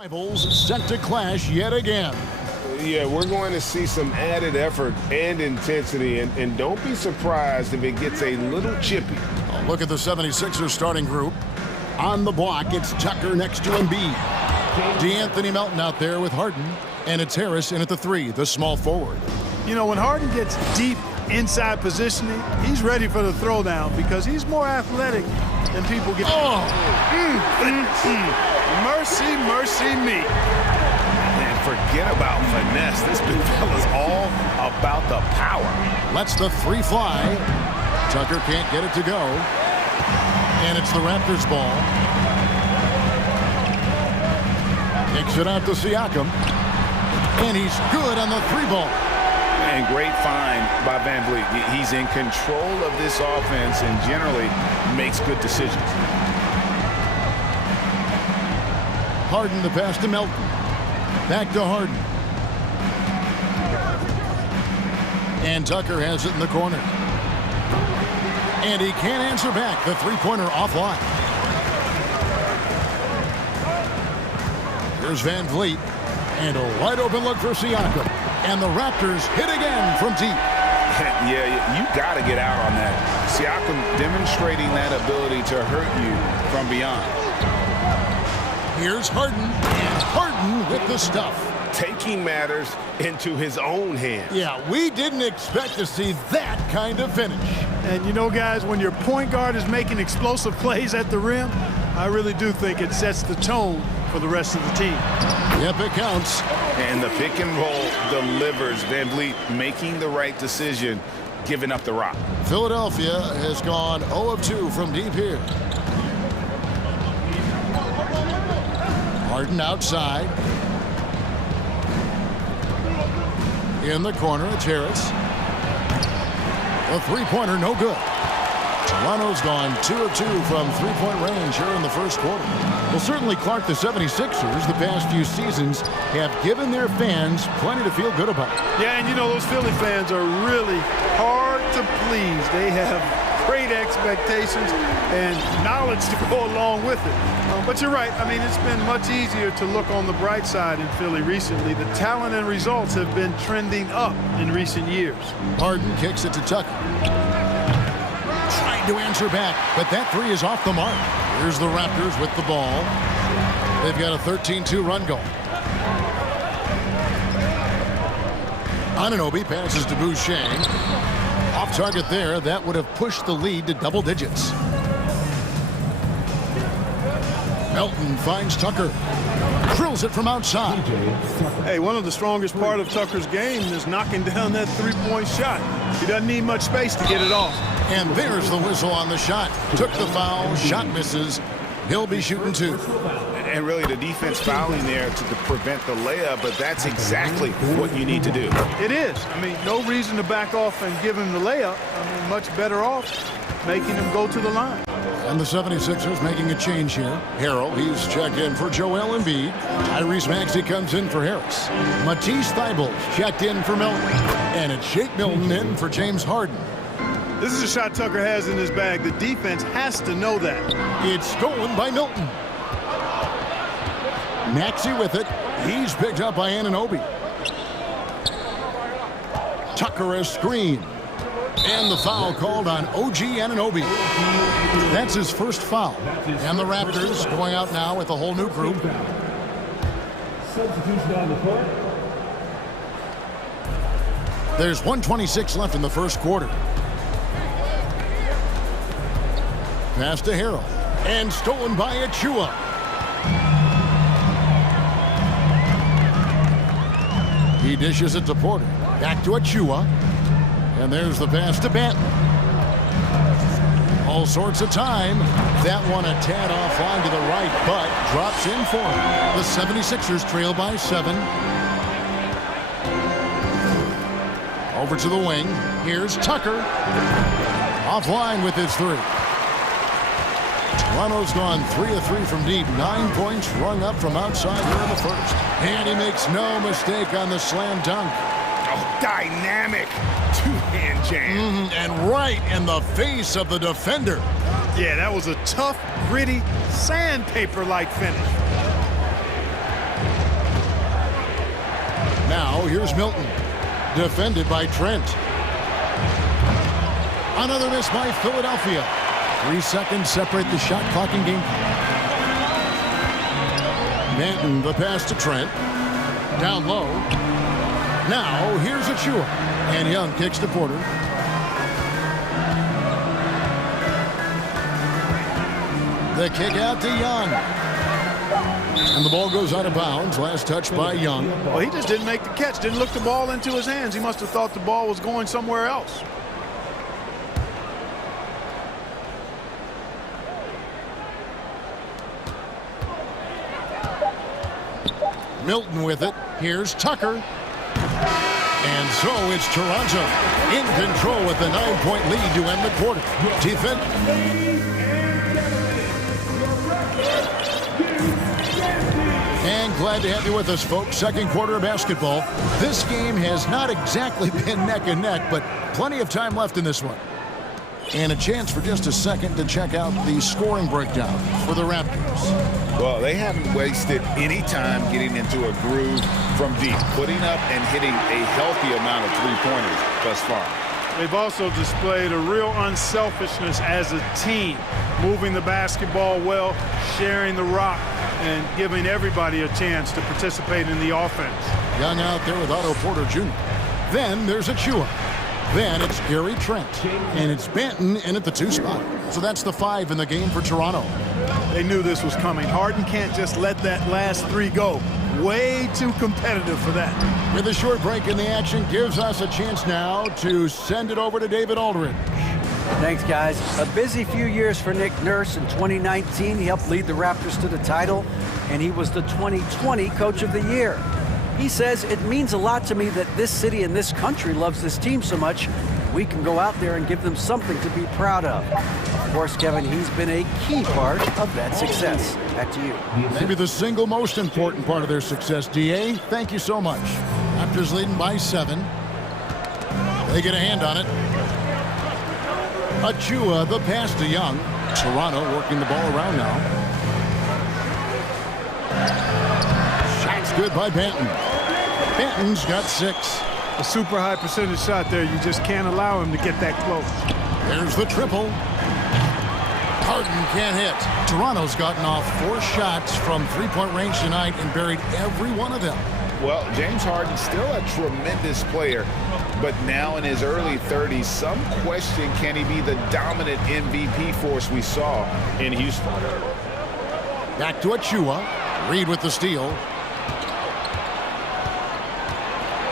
Rivals set to clash yet again. Yeah, we're going to see some added effort and intensity, and don't be surprised if it gets a little chippy. Look at the 76ers starting group. On the block, it's Tucker next to Embiid. DeAnthony Melton out there with Harden, and it's Harris in at the 3, the small forward. You know, when Harden gets deep inside positioning, he's ready for the throwdown because he's more athletic than people get. Oh! Mercy, mercy me. And forget about finesse. This big fella's all about the power. Lets the 3 fly. Tucker can't get it to go. And it's the Raptors' ball. Takes it out to Siakam. And he's good on the 3 ball. And great find by Van Vliet. He's in control of this offense and generally makes good decisions. Harden the pass to Melton. Back to Harden. And Tucker has it in the corner. And he can't answer back. The 3-pointer offline. Here's Van Vliet. And a wide open look for Siakam. And the Raptors hit again from deep. Yeah, you got to get out on that. Siakam demonstrating that ability to hurt you from beyond. Here's Harden. And Harden with the stuff. Taking matters into his own hands. Yeah, we didn't expect to see that kind of finish. And you know, guys, when your point guard is making explosive plays at the rim, I really do think it sets the tone for the rest of the team. Yep, it counts. And the pick and roll delivers. Van Vliet making the right decision, giving up the rock. Philadelphia has gone 0 of 2 from deep here. Harden outside. In the corner, it's Harris. A 3-pointer, no good. Toronto's gone 2 of 2 from 3-point range here in the first quarter. Well, certainly, Clark, the 76ers, the past few seasons, have given their fans plenty to feel good about. Yeah, and you know, those Philly fans are really hard to please. They have great expectations and knowledge to go along with it. But you're right. I mean, it's been much easier to look on the bright side in Philly recently. The talent and results have been trending up in recent years. Harden kicks it to Tucker. Trying to answer back, but that 3 is off the mark. Here's the Raptors with the ball. They've got a 13-2 run going. Anunoby passes to Boucher. Off target there. That would have pushed the lead to double digits. Melton finds Tucker. Drills it from outside. Hey, one of the strongest part of Tucker's game is knocking down that 3-point shot. He doesn't need much space to get it off. And there's the whistle on the shot. Took the foul. Shot misses. He'll be shooting 2. And really the defense fouling there to prevent the layup, but that's exactly what you need to do. It is. I mean, no reason to back off and give him the layup. I mean, much better off making him go to the line. And the 76ers making a change here. Harrell, he's checked in for Joel Embiid. Tyrese Maxey comes in for Harris. Matisse Thybulle checked in for Milton. And it's Shake Milton in for James Harden. This is a shot Tucker has in his bag. The defense has to know that. It's stolen by Milton. Maxey with it. He's picked up by Anunoby. Tucker a screen. And the foul called on OG Anunoby. That's his first foul. And the Raptors going out now with a whole new group. Substitution on the court. There's 1:26 left in the first quarter. Pass to Harrell. And stolen by Achua. He dishes it to Porter. Back to Achua. And there's the pass to Banton. All sorts of time. That one a tad offline to the right, but drops in for him. The 76ers trail by 7. Over to the wing. Here's Tucker. Offline with his 3. Toronto's gone 3 of 3 from deep. 9 points rung up from outside here in the first. And he makes no mistake on the slam dunk. Oh, dynamic two-hand jam. And right in the face of the defender. Yeah, that was a tough, gritty, sandpaper-like finish. Now here's Milton. Defended by Trent. Another miss by Philadelphia. 3 seconds separate the shot clock and game clock. Manton, the pass to Trent. Down low. Now here's Achua. And Young kicks to Porter. The kick out to Young. And the ball goes out of bounds. Last touch by Young. Well, he just didn't make the catch. Didn't look the ball into his hands. He must have thought the ball was going somewhere else. Milton with it. Here's Tucker. And so it's Toronto in control with the 9-point lead to end the quarter. Defense. And glad to have you with us, folks. Second quarter of basketball. This game has not exactly been neck and neck, but plenty of time left in this one. And a chance for just a second to check out the scoring breakdown for the Raptors. Well, they haven't wasted any time getting into a groove from deep, putting up and hitting a healthy amount of three-pointers thus far. They've also displayed a real unselfishness as a team, moving the basketball well, sharing the rock, and giving everybody a chance to participate in the offense. Young out there with Otto Porter Jr. Then there's Achua. Then it's Gary Trent. And it's Benton in at the 2 spot. So that's the 5 in the game for Toronto. They knew this was coming. Harden can't just let that last 3 go. Way too competitive for that. With a short break in the action, gives us a chance now to send it over to David Aldridge. Thanks, guys. A busy few years for Nick Nurse. In 2019, he helped lead the Raptors to the title, and he was the 2020 Coach of the Year. He says, it means a lot to me that this city and this country loves this team so much. We can go out there and give them something to be proud of. Of course, Kevin, he's been a key part of that success. Back to you. Maybe the single most important part of their success, DA. Thank you so much. Raptors leading by 7. They get a hand on it. Achua, the pass to Young. Toronto working the ball around now. Shot's good by Benton. Benton's got 6. A super high percentage shot there. You just can't allow him to get that close. There's the triple. Harden can't hit. Toronto's gotten off 4 shots from three-point range tonight and buried every one of them. Well, James Harden's still a tremendous player, but now in his early 30s, some question, can he be the dominant MVP force we saw in Houston? Back to Achua. Reed with the steal.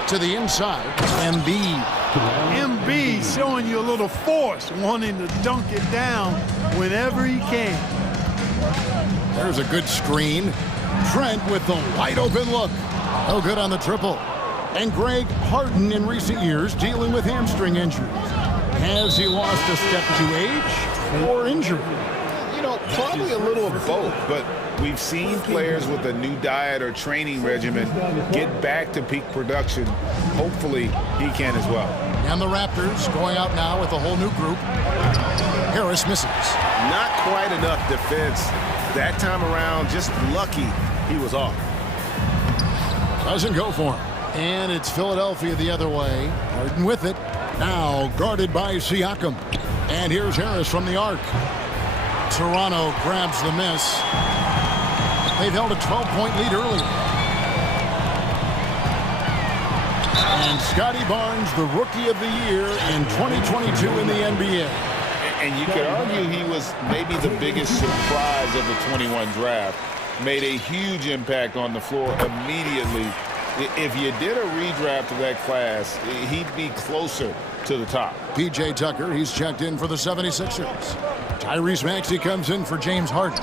To the inside. Embiid. Embiid showing you a little force, wanting to dunk it down whenever he can. There's a good screen. Trent with the wide open look. No good on the triple. And Greg Harden in recent years dealing with hamstring injuries. Has he lost a step to age or injury? You know, probably a little of both, but we've seen players with a new diet or training regimen get back to peak production. Hopefully, he can as well. And the Raptors going out now with a whole new group. Harris misses. Not quite enough defense. That time around, just lucky he was off. Doesn't go for him. And it's Philadelphia the other way. Harden with it. Now guarded by Siakam. And here's Harris from the arc. Toronto grabs the miss. They've held a 12-point lead early. And Scotty Barnes, the Rookie of the Year in 2022 in the NBA. And you could argue he was maybe the biggest surprise of the 21 draft. Made a huge impact on the floor immediately. If you did a redraft of that class, he'd be closer to the top. P.J. Tucker, he's checked in for the 76ers. Tyrese Maxey comes in for James Harden.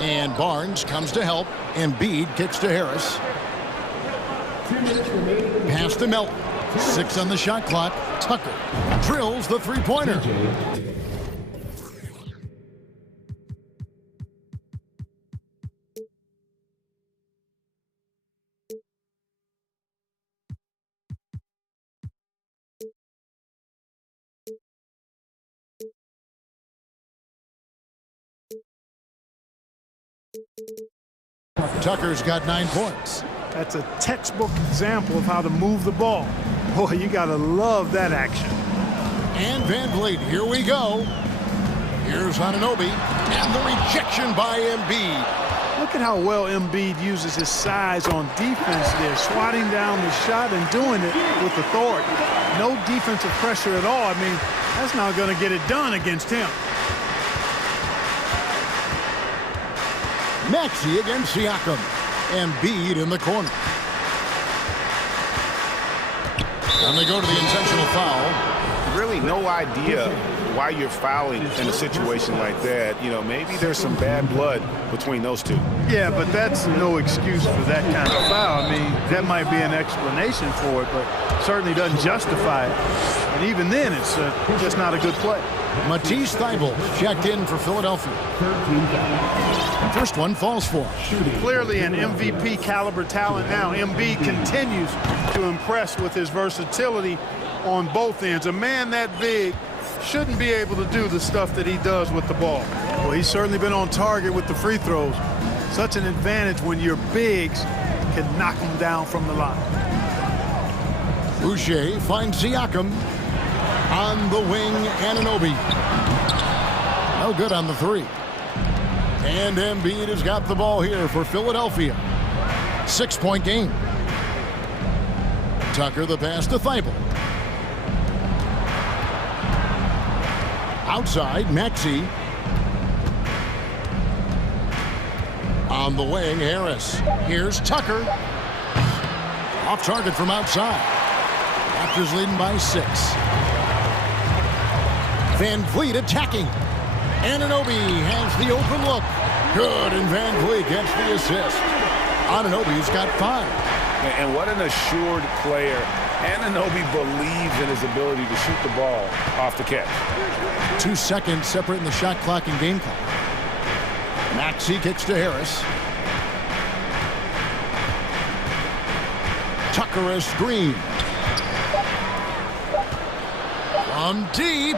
And Barnes comes to help. Embiid kicks to Harris. Pass to Melton. 6 on the shot clock. Tucker drills the three-pointer. Tucker's got 9 points. That's a textbook example of how to move the ball. Boy, you got to love that action. And Van Vliet, here we go. Here's Anunoby, and the rejection by Embiid. Look at how well Embiid uses his size on defense there, swatting down the shot and doing it with authority. No defensive pressure at all. I mean, that's not going to get it done against him. Maxey against Siakam. Embiid in the corner. And they go to the intentional foul. Really no idea why you're fouling in a situation like that. You know, maybe there's some bad blood between those two. Yeah, but that's no excuse for that kind of foul. I mean, that might be an explanation for it, but certainly doesn't justify it. And even then, it's just not a good play. Matisse Thybulle checked in for Philadelphia. First one falls for. Clearly an MVP caliber talent now. Embiid continues to impress with his versatility on both ends. A man that big shouldn't be able to do the stuff that he does with the ball. Well, he's certainly been on target with the free throws. Such an advantage when your bigs can knock them down from the line. Boucher finds Siakam. On the wing, Anunoby. No good on the three. And Embiid has got the ball here for Philadelphia. 6-point game. Tucker the pass to Thybulle. Outside, Maxey. On the wing, Harris. Here's Tucker. Off target from outside. Raptors leading by 6. Van Vliet attacking. Anunoby has the open look. Good, and Van Vliet gets the assist. Anunoby's got 5. And what an assured player. Anunoby believes in his ability to shoot the ball off the catch. 2 seconds separating the shot clock and game clock. Maxey kicks to Harris. Tucker a screen. From deep.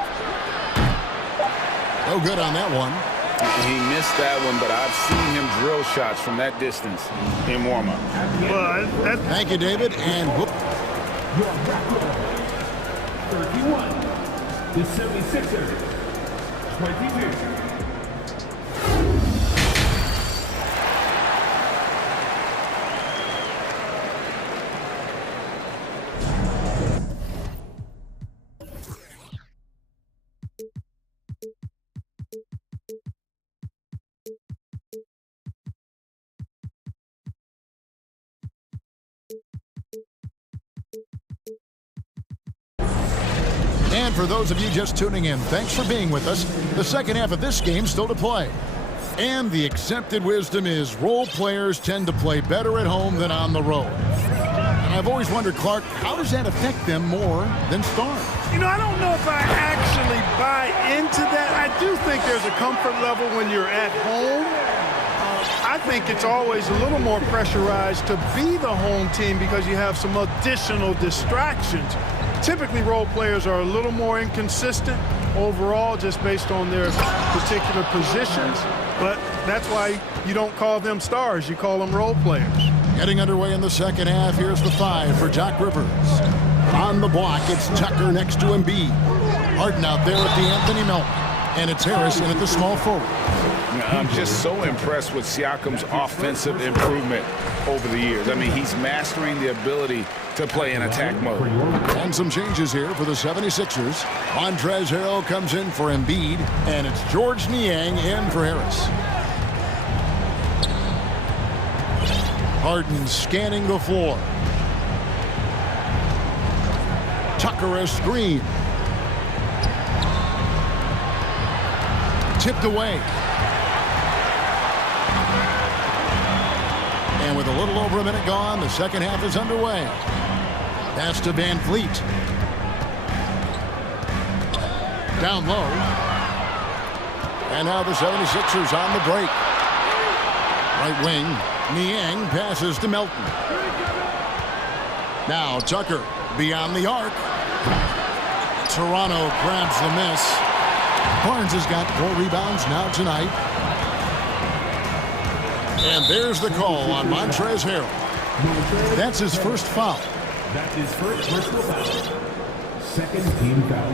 No good on that one. He missed that one, but I've seen him drill shots from that distance in warm-up. Well, thank you, David. And whoop. 31. The 76ers. 22. And for those of you just tuning in, thanks for being with us. The second half of this game still to play. And the accepted wisdom is role players tend to play better at home than on the road. And I've always wondered, Clark, how does that affect them more than stars? You know, I don't know if I actually buy into that. I do think there's a comfort level when you're at home. I think it's always a little more pressurized to be the home team because you have some additional distractions. Typically, role players are a little more inconsistent overall just based on their particular positions, but that's why you don't call them stars, you call them role players. Getting underway in the second half, here's the 5 for Doc Rivers. On the block, it's Tucker next to Embiid. Harden out there with the Anthony Melton, and it's Harris in at the small forward. I'm just so impressed with Siakam's offensive improvement over the years. I mean, he's mastering the ability to play in attack mode. And some changes here for the 76ers. Montrezl Harrell comes in for Embiid, and it's George Niang in for Harris. Harden scanning the floor. Tucker a screen. Tipped away. And with a little over a minute gone, the second half is underway. Pass to Van Vliet. Down low. And now the 76ers on the break. Right wing, Niang passes to Melton. Now Tucker beyond the arc. Toronto grabs the miss. Barnes has got 4 rebounds now tonight. And there's the call on Montrezl Harrell. That's his first foul. That's his first personal foul. Second team foul.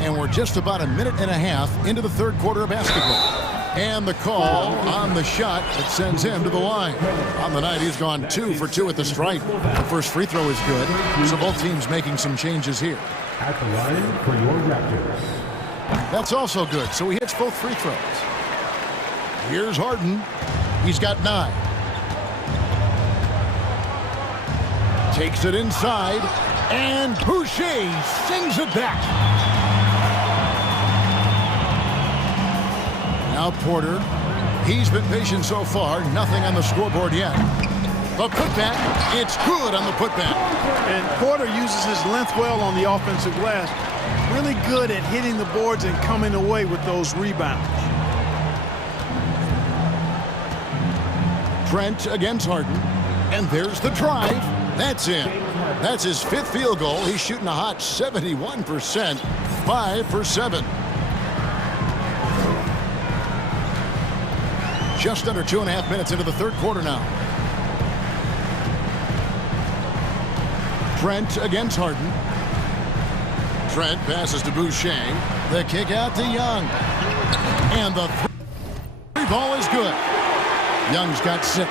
And we're just about a minute and a half into the third quarter of basketball. And the call on the shot that sends him to the line. On the night, he's gone 2 for 2 at the stripe. The first free throw is good, so both teams making some changes here. At the line for your Raptors. That's also good, so he hits both free throws. Here's Harden. He's got 9. Takes it inside, and Boucher sings it back. Now Porter, he's been patient so far, nothing on the scoreboard yet. The putback, it's good on the putback. And Porter uses his length well on the offensive glass. Really good at hitting the boards and coming away with those rebounds. Trent against Harden, and there's the drive. That's in. That's his 5th field goal. He's shooting a hot 71%, 5 for 7. Just under 2.5 minutes into the third quarter now. Trent against Harden. Trent passes to Boucher. The kick out to Young. And the three ball is good. Young's got 6.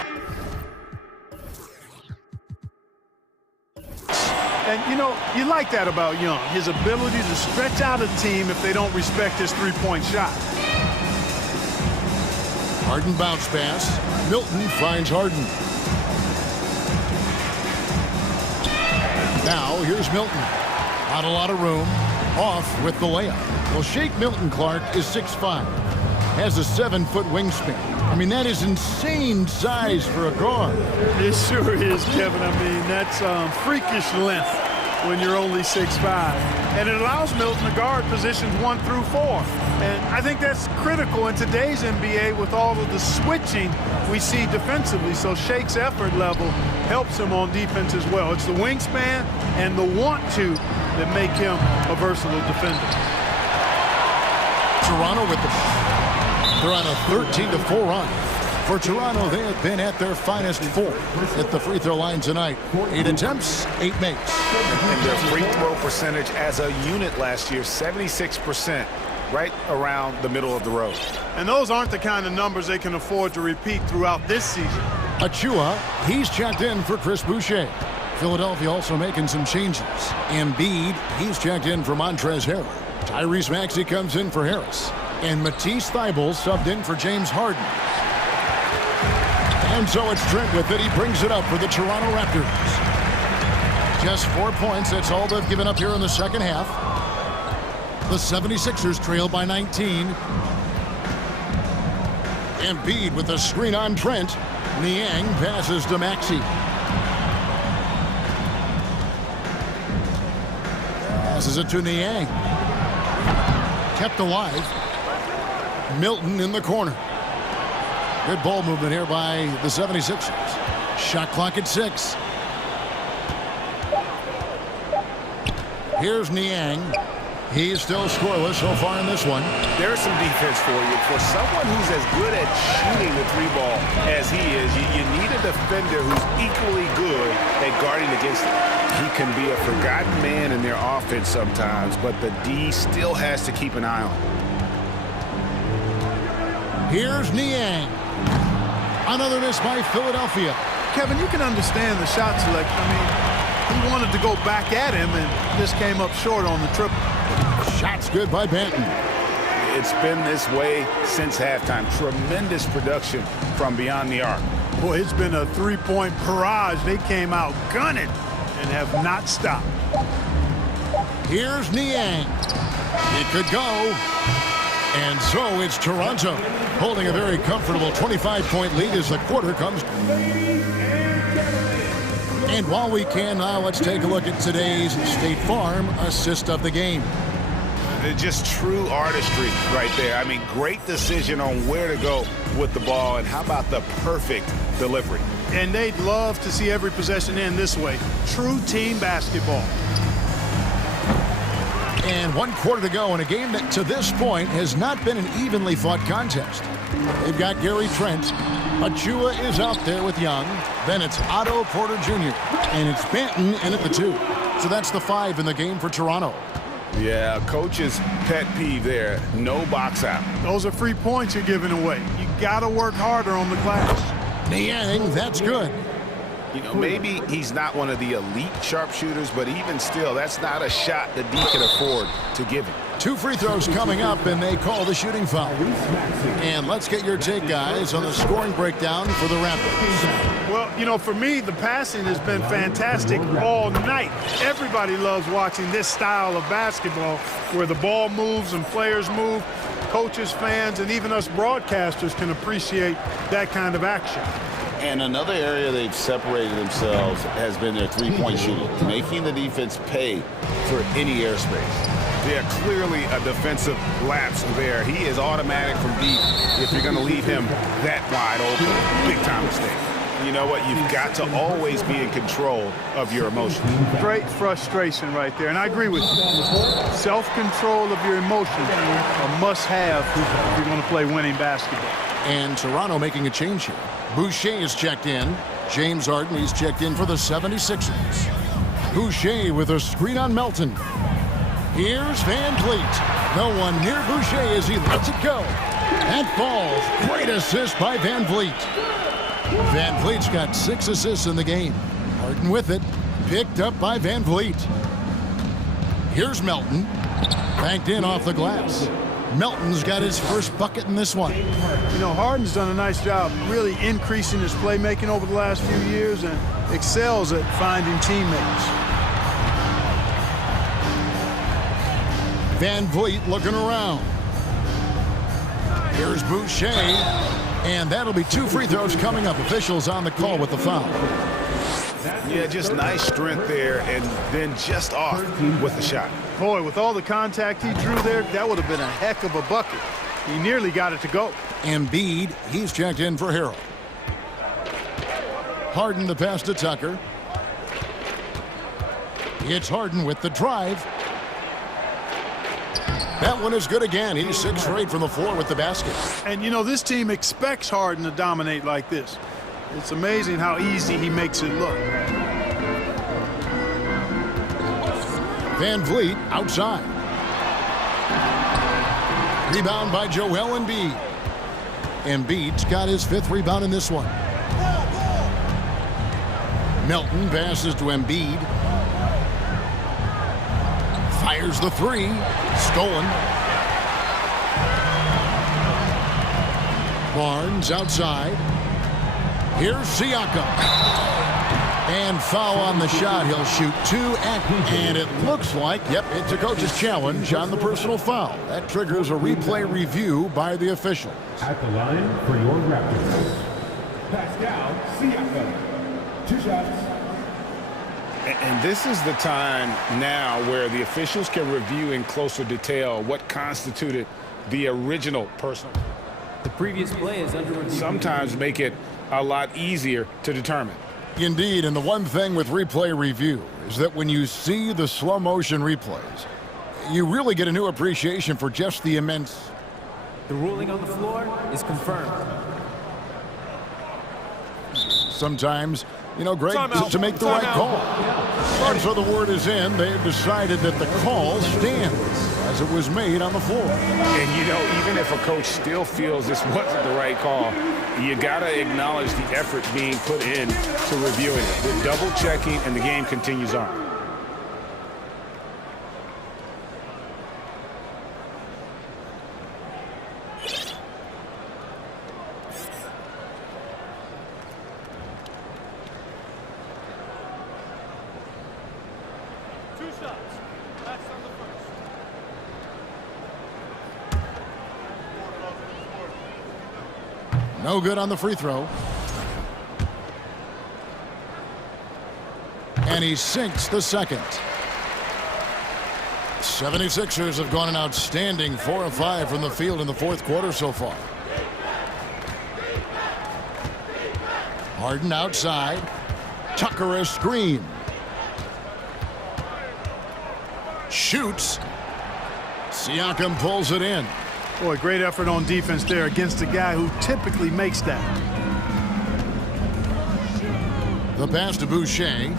And, you know, you like that about Young, his ability to stretch out a team if they don't respect his three-point shot. Harden bounce pass. Milton finds Harden. Now here's Milton. Not a lot of room. Off with the layup. Well, Shake Milton Clark is 6'5". Has a 7-foot wingspan. I mean, that is insane size for a guard. It sure is, Kevin. I mean, that's freakish length when you're only 6'5". And it allows Milton to guard positions 1 through 4. And I think that's critical in today's NBA with all of the switching we see defensively. So Shake's effort level helps him on defense as well. It's the wingspan and the want-to that make him a versatile defender. Toronto with the... They're on a 13-4 run. For Toronto, they have been at their finest 4 at the free throw line tonight. 8 attempts, 8 makes. And their free throw percentage as a unit last year, 76%, right around the middle of the road. And those aren't the kind of numbers they can afford to repeat throughout this season. Achua, he's checked in for Chris Boucher. Philadelphia also making some changes. Embiid, he's checked in for Montrezl Harrell. Tyrese Maxey comes in for Harris. And Matisse Thybulle subbed in for James Harden. And so it's Trent with it. He brings it up for the Toronto Raptors. Just 4 points. That's all they've given up here in the second half. The 76ers trail by 19. Embiid with the screen on Trent. Niang passes to Maxey. Passes it to Niang. Kept alive. Milton in the corner. Good ball movement here by the 76ers. Shot clock at 6. Here's Niang. He's still scoreless so far in this one. There's some defense for you. For someone who's as good at shooting the 3-ball as he is, you need a defender who's equally good at guarding against him. He can be a forgotten man in their offense sometimes, but the D still has to keep an eye on him. Here's Niang. Another miss by Philadelphia. Kevin, you can understand the shot selection. I mean, he wanted to go back at him, and this came up short on the triple. Shot's good by Banton. It's been this way since halftime. Tremendous production from beyond the arc. Boy, it's been a three-point barrage. They came out gunning and have not stopped. Here's Niang. He could go. And so it's Toronto holding a very comfortable 25-point lead as the quarter comes. And while we can now, let's take a look at today's State Farm assist of the game. Just true artistry right there. I mean, great decision on where to go with the ball, and how about the perfect delivery? And they'd love to see every possession end this way. True team basketball. And 1 quarter to go in a game that to this point has not been an evenly fought contest. They've got Gary Trent. Achua is out there with Young. Then it's Otto Porter Jr. And it's Banton in at the 2. So that's the 5 in the game for Toronto. Yeah, coach's pet peeve there. No box out. Those are free points you're giving away. You got to work harder on the glass. Niang, that's good. You know, maybe he's not one of the elite sharpshooters, but even still, that's not a shot that D can afford to give him. 2 free throws coming up, and they call the shooting foul. And let's get your take, guys, on the scoring breakdown for the Raptors. Well, you know, for me, the passing has been fantastic all night. Everybody loves watching this style of basketball where the ball moves and players move. Coaches, fans, and even us broadcasters can appreciate that kind of action. And another area they've separated themselves has been their three-point shooting, making the defense pay for any airspace. Yeah, clearly a defensive lapse there. He is automatic from deep if you're going to leave him that wide open. Big time mistake. You know what? You've got to always be in control of your emotions. Great frustration right there, and I agree with you. Self-control of your emotions, a must-have if you're going to play winning basketball. And Toronto making a change here. Boucher is checked in. James Harden, he's checked in for the 76ers. Boucher with a screen on Melton. Here's Van Vliet. No one near Boucher as he lets it go. That falls. Great assist by Van Vliet. Van Vliet's got 6 assists in the game. Harden with it. Picked up by Van Vliet. Here's Melton. Banked in off the glass. Melton's got his first bucket in this one. You know, Harden's done a nice job really increasing his playmaking over the last few years and excels at finding teammates. Van Vliet looking around. Here's Boucher. And that'll be 2 free throws coming up. Officials on the call with the foul. Yeah, just nice strength there and then just off with the shot. Boy, with all the contact he drew there, that would have been a heck of a bucket. He nearly got it to go. Embiid, he's checked in for Harrell. Harden the pass to Tucker. It's Harden with the drive. That one is good again. He's 6 for 8 from the floor with the basket. And you know, this team expects Harden to dominate like this. It's amazing how easy he makes it look. Van Vliet outside. Rebound by Joel Embiid. Embiid's got his 5th rebound in this one. Melton passes to Embiid. Fires the 3. Stolen. Barnes outside. Here's Siakam. And foul on the shot. He'll shoot 2 and it looks like, yep, it's a coach's challenge on the personal foul. That triggers a replay review by the officials. At the line for your Raptors, Pascal Siakam. 2 shots. And this is the time now where the officials can review in closer detail what constituted the original personal. The previous play is under review. Sometimes make it a lot easier to determine. Indeed, and the one thing with replay review is that when you see the slow motion replays, you really get a new appreciation for just the immense. The ruling on the floor is confirmed. Sometimes, you know, Greg, to make the right call. And so the word is in. They've decided that the call stands as it was made on the floor. And, you know, even if a coach still feels this wasn't the right call, you got to acknowledge the effort being put in to reviewing it. The double checking, and the game continues on. No good on the free throw. And he sinks the second. 76ers have gone an outstanding 4 of 5 from the field in the 4th quarter so far. Harden outside. Tucker a screen. Shoots. Siakam pulls it in. Boy, great effort on defense there against a guy who typically makes that. The pass to Boucher.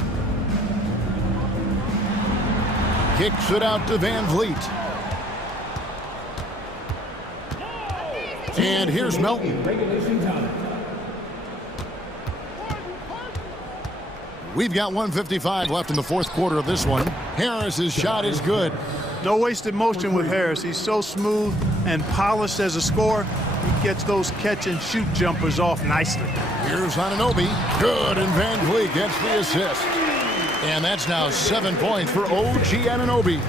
Kicks it out to Van Vliet. And here's Melton. We've got 1:55 left in the fourth quarter of this one. Harris's shot is good. No wasted motion with Harris. He's so smooth and polished as a scorer. He gets those catch-and-shoot jumpers off nicely. Here's Anunoby. Good, and Van Vliet gets the assist. And that's now 7 points for OG Anunoby.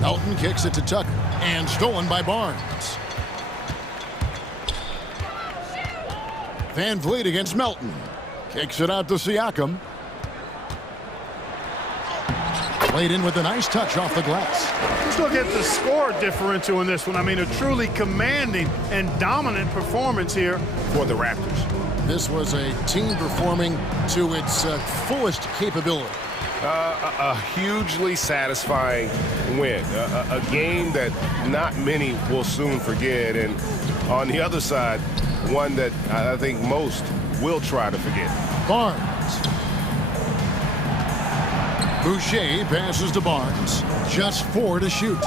Melton kicks it to Tucker, and stolen by Barnes. Van Vliet against Melton. Kicks it out to Siakam. Played in with a nice touch off the glass. Let's look at the score differential in this one. I mean, a truly commanding and dominant performance here for the Raptors. This was a team performing to its fullest capability. A hugely satisfying win. A game that not many will soon forget. And on the other side, one that I think most will try to forget. Barnes. Boucher passes to Barnes. Just 4 to shoot.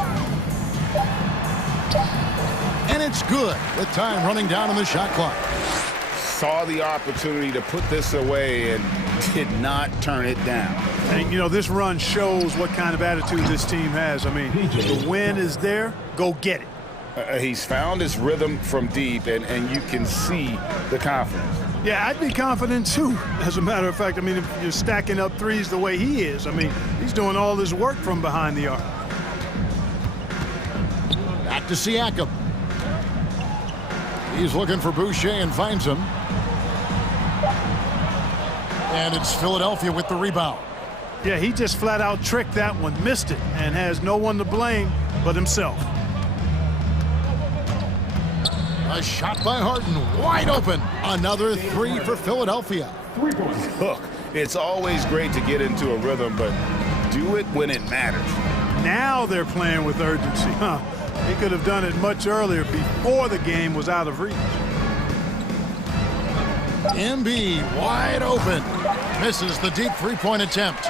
And it's good with time running down on the shot clock. Saw the opportunity to put this away and did not turn it down. And, you know, this run shows what kind of attitude this team has. I mean, the win is there. Go get it. He's found his rhythm from deep, and you can see the confidence. Yeah, I'd be confident, too. As a matter of fact, I mean, if you're stacking up threes the way he is, I mean, he's doing all this work from behind the arc. Back to Siakam. He's looking for Boucher and finds him. And it's Philadelphia with the rebound. Yeah, he just flat out tricked that one, missed it, and has no one to blame but himself. A shot by Harden, wide open. Another 3 for Philadelphia. Look, it's always great to get into a rhythm, but do it when it matters. Now they're playing with urgency. He could have done it much earlier, before the game was out of reach. Embiid wide open. Misses the deep three-point attempt.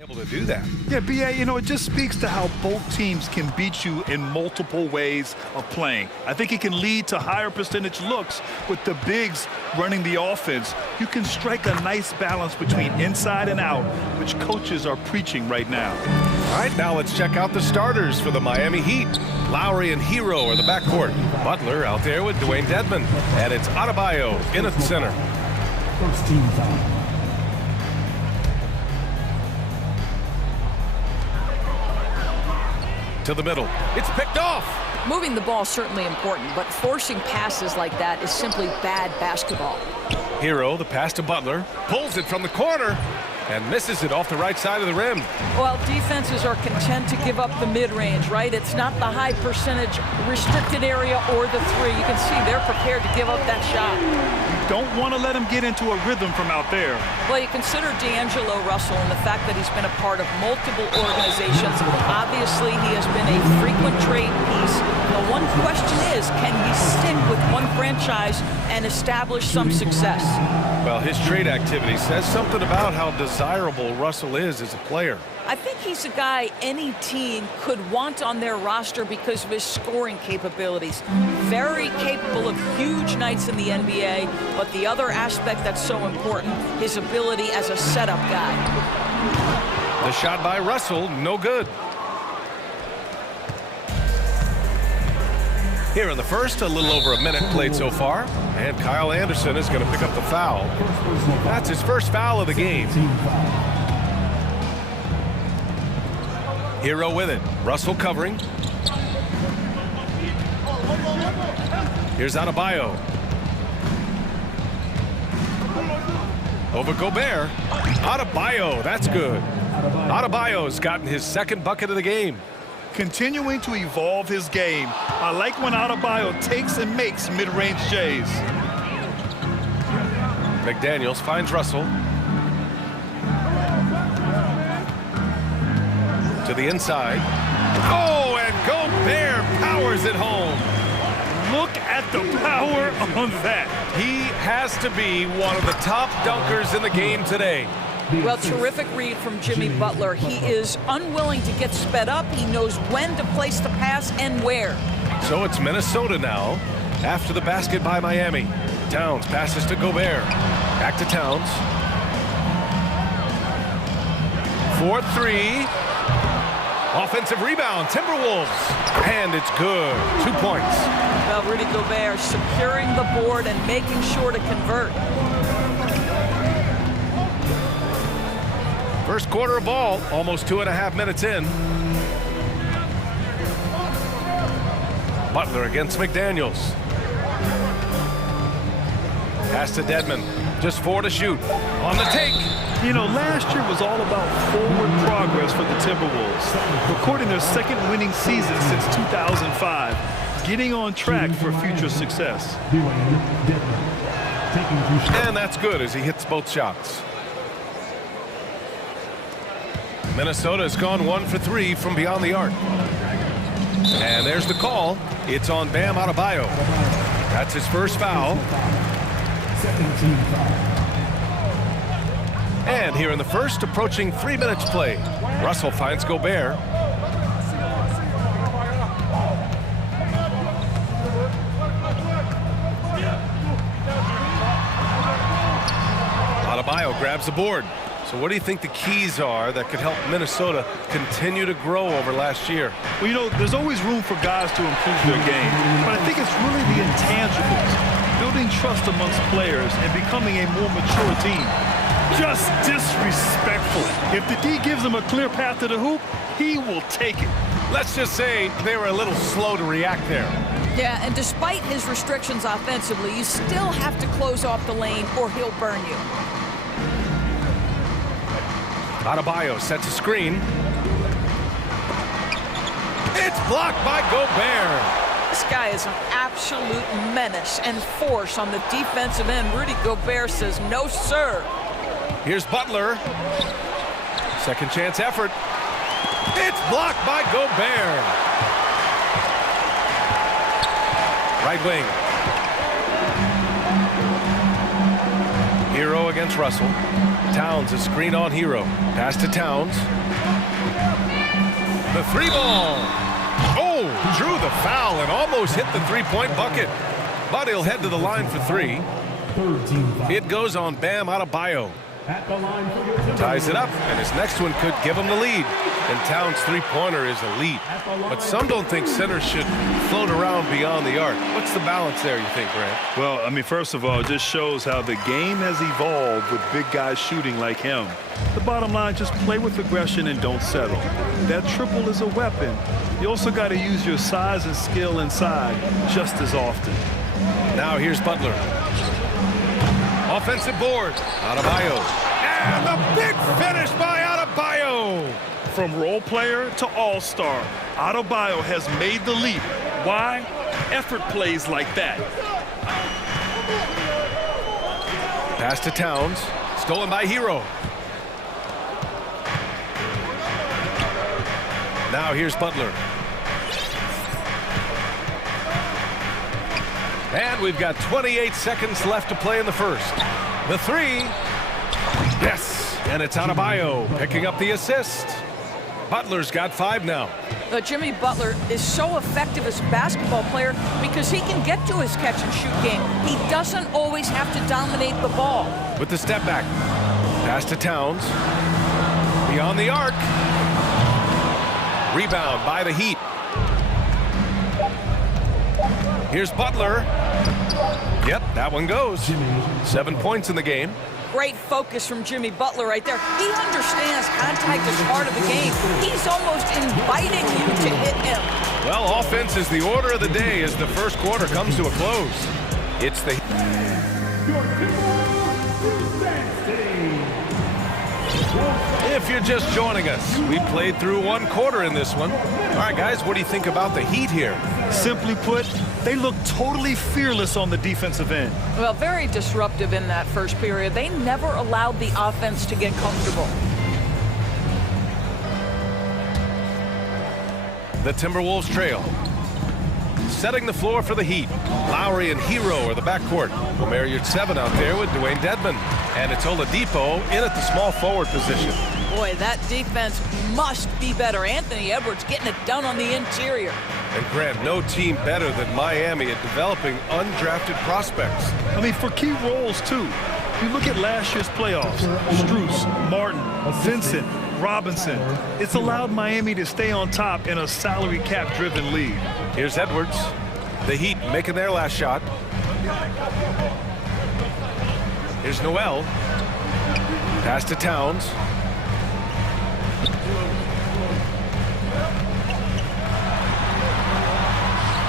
Able to do that. Yeah, B.A., you know, it just speaks to how both teams can beat you in multiple ways of playing. I think it can lead to higher percentage looks with the bigs running the offense. You can strike a nice balance between inside and out, which coaches are preaching right now. All right, now let's check out the starters for the Miami Heat. Lowry and Hero are the backcourt. Butler out there with Dwayne Dedmon. And it's Adebayo in at the center. First team foul. To the middle. It's picked off. Moving the ball is certainly important, but forcing passes like that is simply bad basketball. Hero, the pass to Butler, pulls it from the corner and misses it off the right side of the rim. Well, defenses are content to give up the mid-range, right? It's not the high percentage restricted area or the three. You can see they're prepared to give up that shot. Don't want to let him get into a rhythm from out there. Well, you consider D'Angelo Russell and the fact that he's been a part of multiple organizations. Obviously, he has been a frequent trade piece. The one question is, can he stick with one franchise and establish some success? Well, his trade activity says something about how desirable Russell is as a player. I think he's a guy any team could want on their roster because of his scoring capabilities. Very capable of huge nights in the NBA, but the other aspect that's so important, his ability as a setup guy. The shot by Russell, no good. Here in the first, a little over a minute played so far, and Kyle Anderson is going to pick up the foul. That's his first foul of the game. Hero with it. Russell covering. Here's Adebayo. Over Gobert. Adebayo, that's good. Adebayo's gotten his second bucket of the game. Continuing to evolve his game. I like when Adebayo takes and makes mid-range J's. McDaniels finds Russell. To the inside. Oh, and Gobert powers it home. Look at the power on that. He has to be one of the top dunkers in the game today. Well, terrific read from Jimmy Butler. He is unwilling to get sped up. He knows when to place the pass and where. So it's Minnesota now after the basket by Miami. Towns passes to Gobert. Back to Towns. 4-3. Offensive rebound, Timberwolves. And it's good. 2 points. Well, Rudy Gobert securing the board and making sure to convert. First quarter of ball, almost 2.5 minutes in. Butler against McDaniels. Pass to Dedmon. Just 4 to shoot. On the take. You know, last year was all about forward progress for the Timberwolves, recording their second winning season since 2005, getting on track for future success. And that's good as he hits both shots. Minnesota has gone 1 for 3 from beyond the arc. And there's the call. It's on Bam Adebayo. That's his first foul. And here in the first, approaching 3 minutes play. Russell finds Gobert. Adebayo grabs the board. So what do you think the keys are that could help Minnesota continue to grow over last year? Well, you know, there's always room for guys to improve their game, but I think it's really the intangibles, building trust amongst players and becoming a more mature team. Just disrespectful. If the D gives him a clear path to the hoop, he will take it. Let's just say they were a little slow to react there. Yeah, and despite his restrictions offensively, you still have to close off the lane or he'll burn you. Adebayo sets a screen. It's blocked by Gobert. This guy is an absolute menace and force on the defensive end. Rudy Gobert says, no, sir. Here's Butler. Second chance effort. It's blocked by Gobert. Right wing. Hero against Russell. Towns is screen on Hero. Pass to Towns. The three ball. Oh, drew the foul and almost hit the three-point bucket. But he'll head to the line for three. It goes on Bam Adebayo. Ties it up, and his next one could give him the lead. And Towns' three-pointer is elite. But some don't think centers should float around beyond the arc. What's the balance there, you think, Grant? Well, I mean, first of all, it just shows how the game has evolved with big guys shooting like him. The bottom line, just play with aggression and don't settle. That triple is a weapon. You also got to use your size and skill inside just as often. Now here's Butler. Offensive board. Adebayo. And the big finish by Adebayo. From role player to all-star, Adebayo has made the leap. Why? Effort plays like that. Pass to Towns. Stolen by Hero. Now here's Butler. And we've got 28 seconds left to play in the first. The three. Yes. And it's Adebayo picking up the assist. Butler's got 5 now. Jimmy Butler is so effective as a basketball player because he can get to his catch-and-shoot game. He doesn't always have to dominate the ball. With the step back. Pass to Towns. Beyond the arc. Rebound by the Heat. Here's Butler. Yep, that one goes. 7 points in the game. Great focus from Jimmy Butler right there. He understands contact is part of the game. He's almost inviting you to hit him. Well, offense is the order of the day as the first quarter comes to a close. It's the... If you're just joining us, we played through 1 quarter in this one. All right, guys, what do you think about the Heat here? Simply put, they look totally fearless on the defensive end. Well, very disruptive in that first period. They never allowed the offense to get comfortable. The Timberwolves trail. Setting the floor for the Heat. Lowry and Hero are the backcourt. Omer Yurtseven out there with Dwayne Dedmon. And it's Oladipo in at the small forward position. Boy, that defense must be better. Anthony Edwards getting it done on the interior. And Grant, no team better than Miami at developing undrafted prospects. I mean, for key roles, too. You look at last year's playoffs. Strus, Martin, Vincent, Robinson. It's allowed Miami to stay on top in a salary cap-driven league. Here's Edwards. The Heat making their last shot. Here's Noel. Pass to Towns.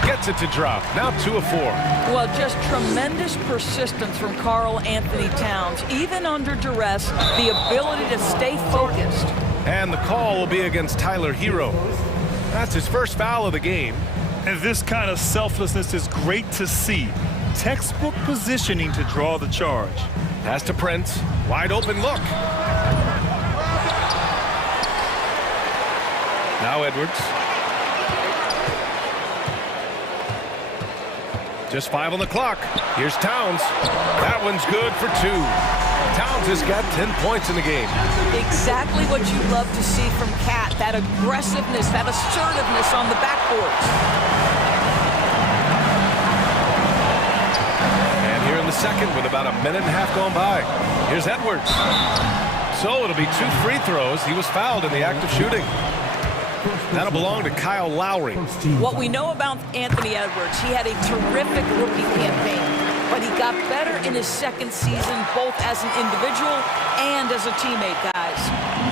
Gets it to drop. Now 2 of 4. Well, just tremendous persistence from Karl Anthony Towns. Even under duress, the ability to stay focused. And the call will be against Tyler Hero. That's his first foul of the game. And this kind of selflessness is great to see. Textbook positioning to draw the charge. Pass to Prince. Wide open look. Now Edwards. Just 5 on the clock. Here's Towns. That one's good for 2. Towns has got 10 points in the game. Exactly what you love to see from Cat. That aggressiveness, that assertiveness on the backboards. And here in the second with about a minute and a half gone by. Here's Edwards. So it'll be 2 free throws. He was fouled in the act of shooting. That'll belong to Kyle Lowry. What we know about Anthony Edwards, he had a terrific rookie campaign, but he got better in his second season, both as an individual and as a teammate, guys.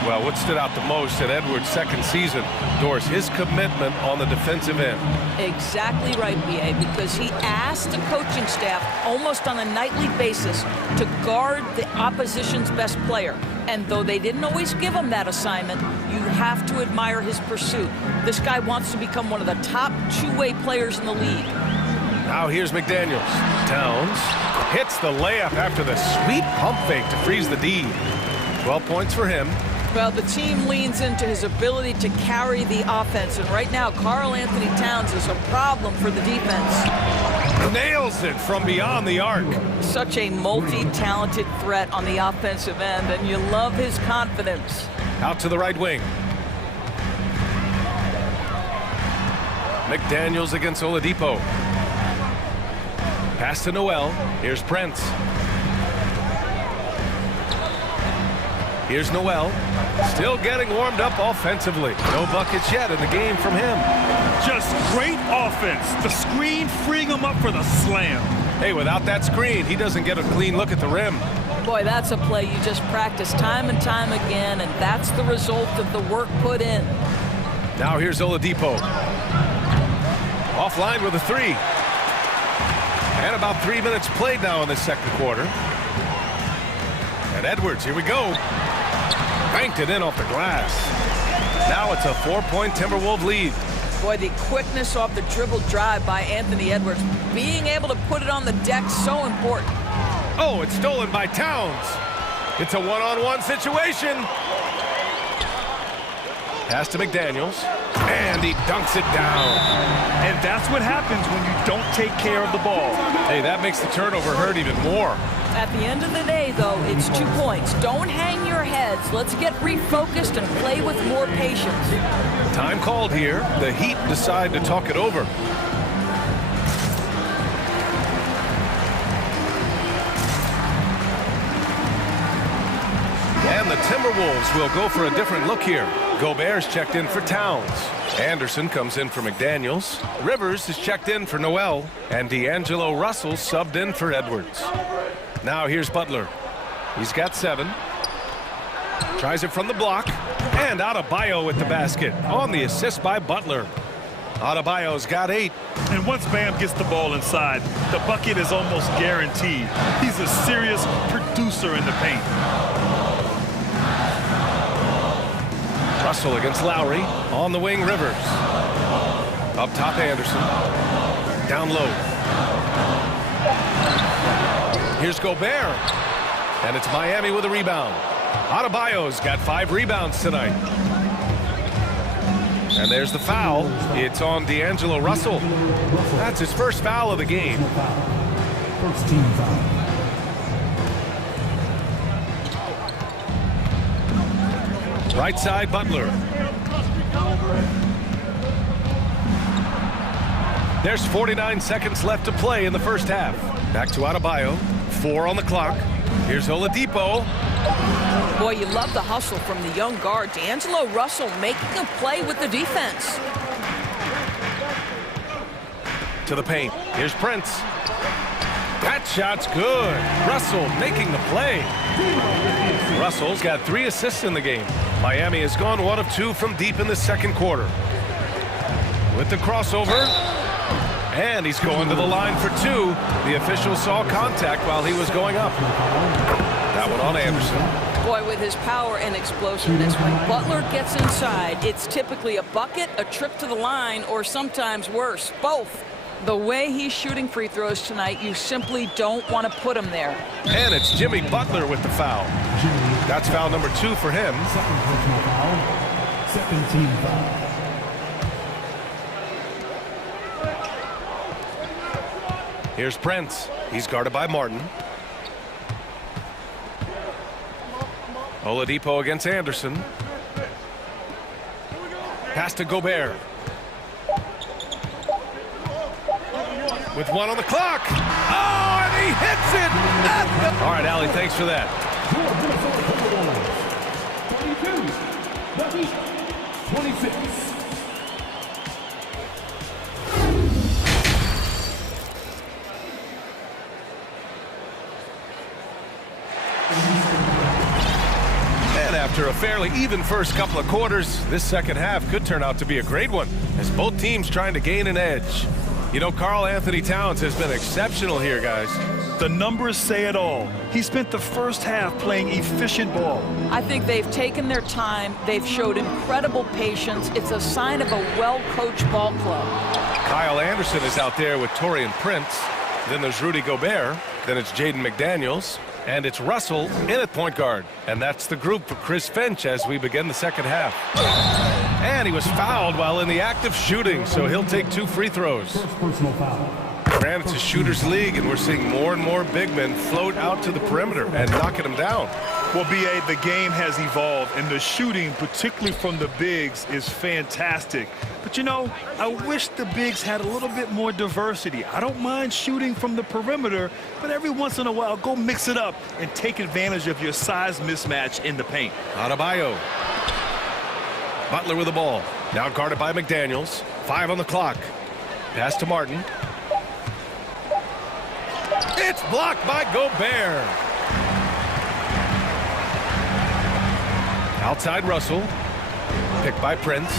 Well, what stood out the most in Edwards' second season, Doris, his commitment on the defensive end. Exactly right, B.A., because he asked the coaching staff almost on a nightly basis to guard the opposition's best player. And though they didn't always give him that assignment, you have to admire his pursuit. This guy wants to become one of the top two-way players in the league. Now here's McDaniels. Towns hits the layup after the sweet pump fake to freeze the D. 12 points for him. Well, the team leans into his ability to carry the offense, and right now, Karl Anthony Towns is a problem for the defense. Nails it from beyond the arc. Such a multi-talented threat on the offensive end, and you love his confidence. Out to the right wing. McDaniels against Oladipo. Pass to Noel. Here's Prince. Here's Noel. Still getting warmed up offensively. No buckets yet in the game from him. Just great offense. The screen freeing him up for the slam. Hey, without that screen, he doesn't get a clean look at the rim. Boy, that's a play you just practice time and time again, and that's the result of the work put in. Now here's Oladipo. Offline with a three. And about 3 minutes played now in the second quarter. And Edwards, here we go. Banked it in off the glass. Now it's a 4-point Timberwolves lead. Boy, the quickness off the dribble drive by Anthony Edwards. Being able to put it on the deck, so important. Oh, it's stolen by Towns. It's a one-on-one situation. Pass to McDaniels. And he dunks it down. And that's what happens when you don't take care of the ball. Hey, that makes the turnover hurt even more. At the end of the day, though, it's 2 points. Don't hang your heads. Let's get refocused and play with more patience. Time called here. The Heat decide to talk it over. And the Timberwolves will go for a different look here. Gobert's checked in for Towns. Anderson comes in for McDaniels. Rivers is checked in for Noel. And D'Angelo Russell subbed in for Edwards. Now here's Butler. He's got 7. Tries it from the block. And Adebayo with the basket on the assist by Butler. Adebayo's got 8. And once Bam gets the ball inside, the bucket is almost guaranteed. He's a serious producer in the paint. Russell against Lowry. On the wing, Rivers. Up top, Anderson. Down low. Here's Gobert. And it's Miami with a rebound. Adebayo's got 5 rebounds tonight. And there's the foul. It's on D'Angelo Russell. That's his first foul of the game. First team foul. Right side, Butler. There's 49 seconds left to play in the first half. Back to Adebayo. 4 on the clock. Here's Oladipo. Boy, you love the hustle from the young guard. D'Angelo Russell making a play with the defense. To the paint. Here's Prince. That shot's good. Russell making the play. Russell's got 3 assists in the game. Miami has gone 1 of 2 from deep in the second quarter. With the crossover. And he's going to the line for 2. The official saw contact while he was going up. That one on Anderson. Boy, with his power and explosiveness, when Butler gets inside, it's typically a bucket, a trip to the line, or sometimes worse, both. The way he's shooting free throws tonight, you simply don't want to put him there. And it's Jimmy Butler with the foul. That's foul number 2 for him. Second personal foul. Second team foul. Here's Prince. He's guarded by Martin. Oladipo against Anderson. Pass to Gobert. With 1 on the clock. Oh, and he hits it! All right, Allie, thanks for that. 22, the Heat, 26. And after a fairly even first couple of quarters, this second half could turn out to be a great one, as both teams trying to gain an edge. You know, Karl Anthony Towns has been exceptional here, guys. The numbers say it all. He spent the first half playing efficient ball. I think they've taken their time. They've showed incredible patience. It's a sign of a well-coached ball club. Kyle Anderson is out there with Taurean Prince. Then there's Rudy Gobert. Then it's Jaden McDaniels. And it's Russell in at point guard. And that's the group for Chris Finch as we begin the second half. And he was fouled while in the act of shooting, so he'll take 2 free throws. First personal foul. Grant, it's a shooter's league, and we're seeing more and more big men float out to the perimeter and knocking them down. Well, B.A., the game has evolved, and the shooting, particularly from the bigs, is fantastic. But, you know, I wish the bigs had a little bit more diversity. I don't mind shooting from the perimeter, but every once in a while, go mix it up and take advantage of your size mismatch in the paint. Adebayo. Butler with the ball. Now guarded by McDaniels. 5 on the clock. Pass to Martin. It's blocked by Gobert. Outside Russell. Picked by Prince.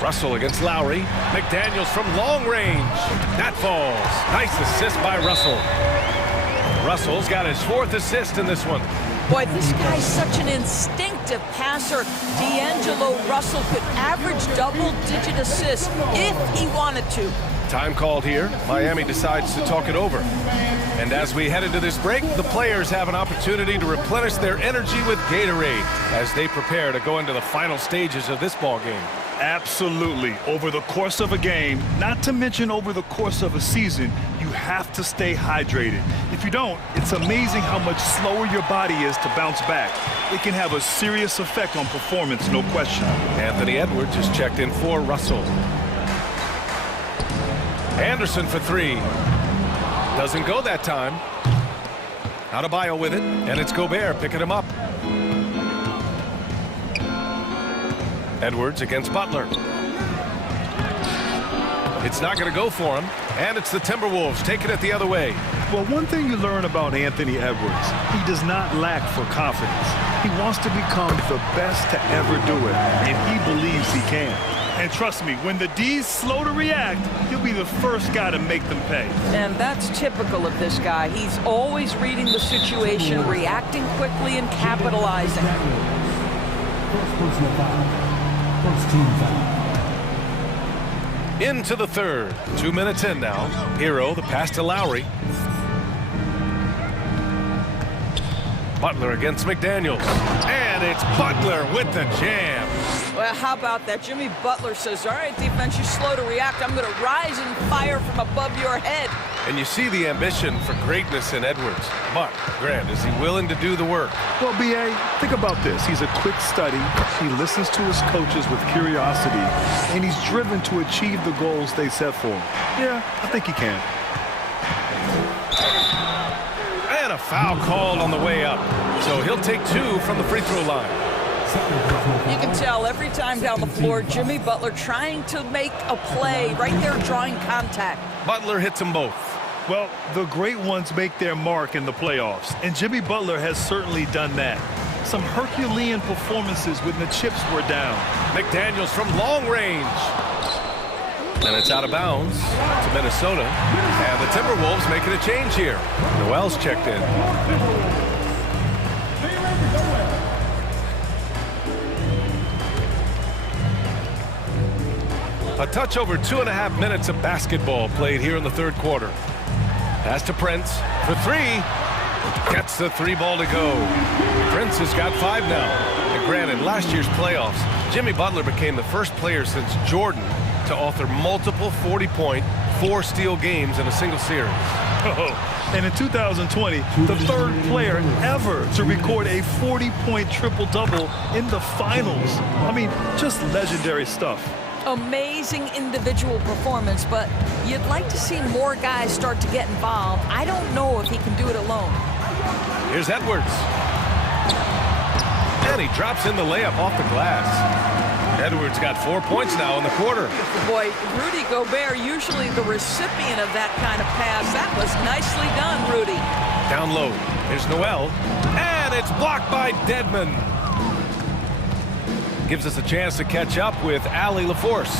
Russell against Lowry. McDaniels from long range. That falls. Nice assist by Russell. Russell's got his 4th assist in this one. Boy, this guy's such an instinctive passer. D'Angelo Russell could average double-digit assists if he wanted to. Time called here. Miami decides to talk it over. And as we head into this break, the players have an opportunity to replenish their energy with Gatorade as they prepare to go into the final stages of this ball game. Absolutely. Over the course of a game, not to mention over the course of a season, you have to stay hydrated. If you don't, it's amazing how much slower your body is to bounce back. It can have a serious effect on performance, no question. Anthony Edwards is checked in for Russell. Anderson for 3. Doesn't go that time. Adebayo with it, and it's Gobert picking him up. Edwards against Butler. It's not going to go for him, and it's the Timberwolves taking it the other way. Well, one thing you learn about Anthony Edwards, he does not lack for confidence. He wants to become the best to ever do it, and he believes he can. And trust me, when the D's slow to react, he'll be the first guy to make them pay. And that's typical of this guy. He's always reading the situation, reacting quickly, and capitalizing. First personal foul. First team foul. Into the third. 2 minutes in now. Hero, the pass to Lowry. Butler against McDaniels. And it's Butler with the jam. Well, how about that? Jimmy Butler says, all right, defense, you're slow to react. I'm going to rise and fire from above your head. And you see the ambition for greatness in Edwards. But, Grant, is he willing to do the work? Well, B.A., think about this. He's a quick study. He listens to his coaches with curiosity. And he's driven to achieve the goals they set for him. Yeah, I think he can. And a foul called on the way up. So he'll take 2 from the free throw line. You can tell every time down the floor, Jimmy Butler trying to make a play, right there drawing contact. Butler hits them both. Well, the great ones make their mark in the playoffs, and Jimmy Butler has certainly done that. Some Herculean performances when the chips were down. McDaniels from long range. And it's out of bounds to Minnesota. And the Timberwolves making a change here. Noel's checked in. A touch over 2.5 minutes of basketball played here in the third quarter. Pass to Prince for 3. Gets the 3 ball to go. Prince has got 5 now. And granted, last year's playoffs, Jimmy Butler became the first player since Jordan to author multiple 40-point, 4-steal games in a single series. And in 2020, the third player ever to record a 40-point triple-double in the finals. I mean, just legendary stuff. Amazing individual performance, but you'd like to see more guys start to get involved. I don't know if he can do it alone. Here's Edwards. And he drops in the layup off the glass. Edwards got 4 points now in the quarter. Boy, Rudy Gobert, usually the recipient of that kind of pass. That was nicely done, Rudy. Down low. Here's Noel. And it's blocked by Dedmon. Gives us a chance to catch up with Allie LaForce.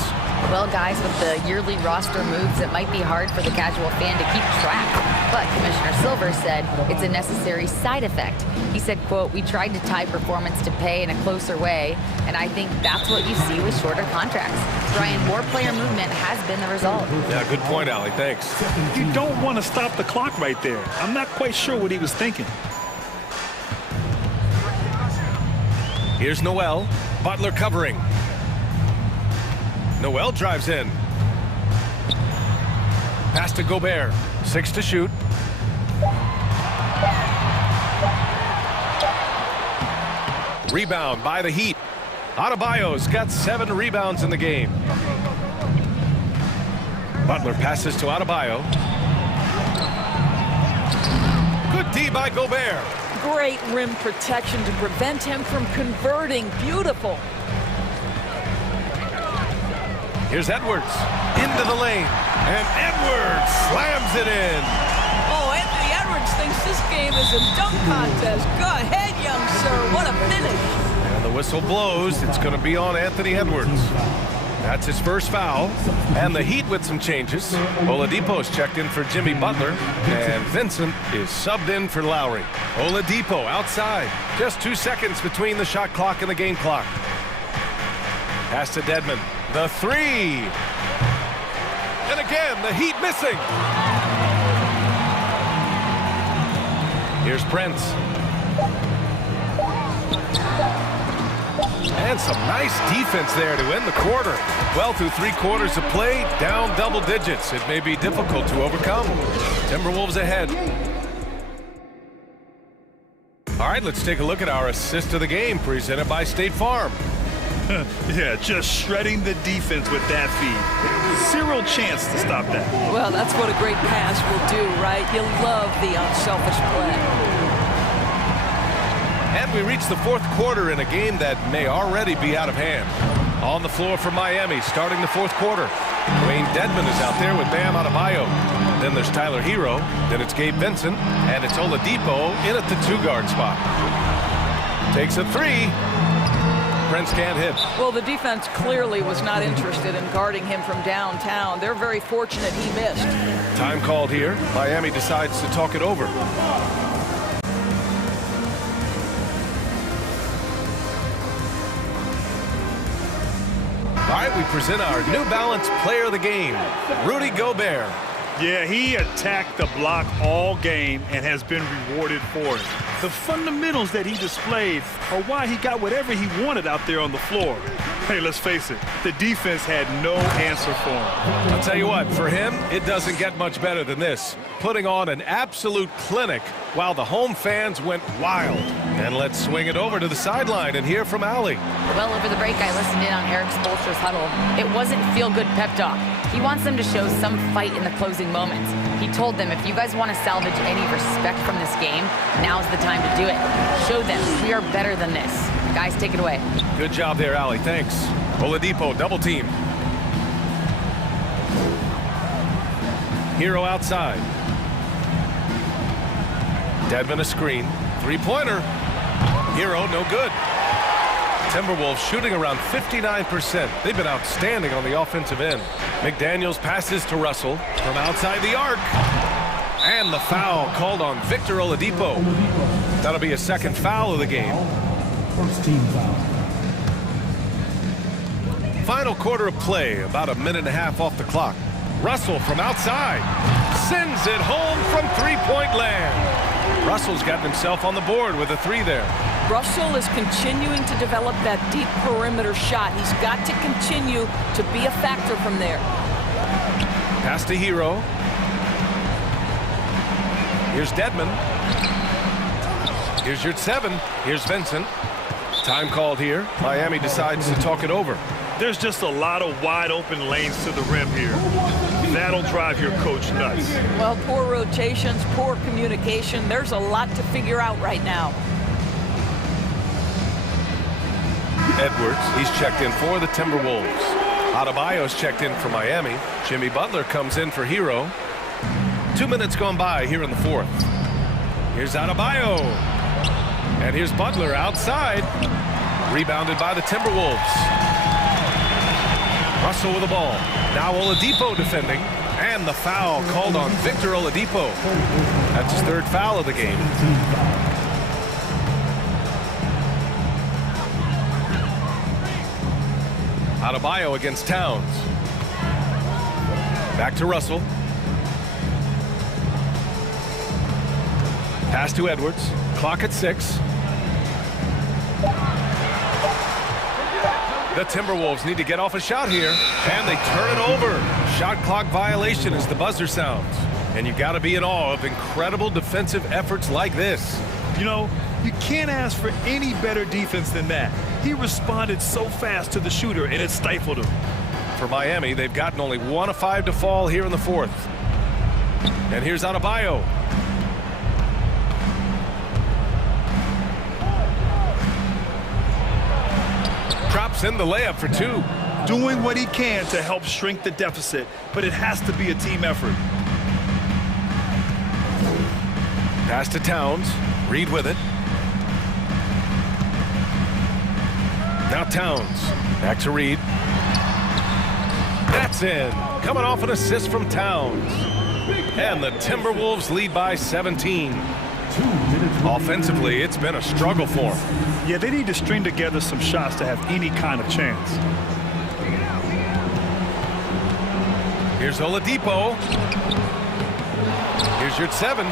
Well, guys, with the yearly roster moves, it might be hard for the casual fan to keep track. But Commissioner Silver said it's a necessary side effect. He said, quote, "We tried to tie performance to pay in a closer way, and I think that's what you see with shorter contracts." Brian, more player movement has been the result. Yeah, good point, Allie. Thanks. You don't want to stop the clock right there. I'm not quite sure what he was thinking. Here's Noel. Butler covering. Noel drives in. Pass to Gobert. 6 to shoot. Rebound by the Heat. Adebayo's got 7 rebounds in the game. Butler passes to Adebayo. Good D by Gobert. Great rim protection to prevent him from converting. Beautiful. Here's Edwards into the lane, and Edwards slams it in. Oh, Anthony Edwards thinks this game is a dunk contest. Go ahead, young sir. What a finish. And the whistle blows. It's going to be on Anthony Edwards. That's his first foul. And the Heat with some changes. Oladipo's checked in for Jimmy Butler, and Vincent is subbed in for Lowry. Oladipo outside. Just 2 seconds between the shot clock and the game clock. Pass to Dedmon. The 3. And again, the Heat missing. Here's Prince. And some nice defense there to end the quarter. Well, through 3 quarters of play, down double digits. It may be difficult to overcome. Timberwolves ahead. All right, let's take a look at our assist of the game presented by State Farm. Yeah, just shredding the defense with that feed. Zero chance to stop that. Well, that's what a great pass will do, right? You love the unselfish play. And we reach the 4th quarter in a game that may already be out of hand. On the floor for Miami, starting the 4th quarter. Wayne Dedmon is out there with Bam Adebayo. Then there's Tyler Hero. Then it's Gabe Vincent. And it's Oladipo in at the 2-guard spot. Takes a 3. Prince can't hit. Well, the defense clearly was not interested in guarding him from downtown. They're very fortunate he missed. Time called here. Miami decides to talk it over. All right, we present our New Balance player of the game, Rudy Gobert. Yeah, he attacked the block all game and has been rewarded for it. The fundamentals that he displayed are why he got whatever he wanted out there on the floor. Hey, let's face it, the defense had no answer for him. I'll tell you what, for him, it doesn't get much better than this. Putting on an absolute clinic while the home fans went wild. And let's swing it over to the sideline and hear from Allie. Well, over the break, I listened in on Eric Spoelstra's huddle. It wasn't feel-good pep talk. He wants them to show some fight in the closing moments. He told them, if you guys want to salvage any respect from this game, now's the time to do it. Show them we are better than this. Guys, take it away. Good job there, Allie. Thanks. Oladipo, double team. Hero outside. Dedmon a screen. 3-pointer. Hero, no good. Timberwolves shooting around 59%. They've been outstanding on the offensive end. McDaniels passes to Russell from outside the arc. And the foul called on Victor Oladipo. That'll be a 2nd foul of the game. First team foul. Final quarter of play, about 1.5 minutes off the clock. Russell from outside sends it home from 3-point land. Russell's gotten himself on the board with a 3 there. Russell is continuing to develop that deep perimeter shot. He's got to continue to be a factor from there. Pass to Hero. Here's Dedmon. Here's your 7. Here's Vincent. Time called here. Miami decides to talk it over. There's just a lot of wide open lanes to the rim here. That'll drive your coach nuts. Well, poor rotations, poor communication. There's a lot to figure out right now. Edwards, he's checked in for the Timberwolves. Adebayo's checked in for Miami. Jimmy Butler comes in for Hero. 2 minutes gone by here in the 4th. Here's Adebayo. And here's Butler outside. Rebounded by the Timberwolves. Russell with the ball. Now Oladipo defending. And And the foul called on Victor Oladipo. That's his third foul of the game. Adebayo against Towns. Back to Russell. Pass to Edwards. Clock at 6. The Timberwolves need to get off a shot here, and they turn it over. Shot clock violation as the buzzer sounds. And you got to be in awe of incredible defensive efforts like this. You know, you can't ask for any better defense than that. He responded so fast to the shooter, and it stifled him. For Miami, they've gotten only 1 of 5 to fall here in the fourth. And here's Adebayo. Drops in the layup for 2. Doing what he can to help shrink the deficit, but it has to be a team effort. Pass to Towns. Reed with it. Now Towns. Back to Reed. That's in. Coming off an assist from Towns. And the Timberwolves lead by 17. Offensively, it's been a struggle for them. Yeah, they need to string together some shots to have any kind of chance. Here's Oladipo. Here's your 7.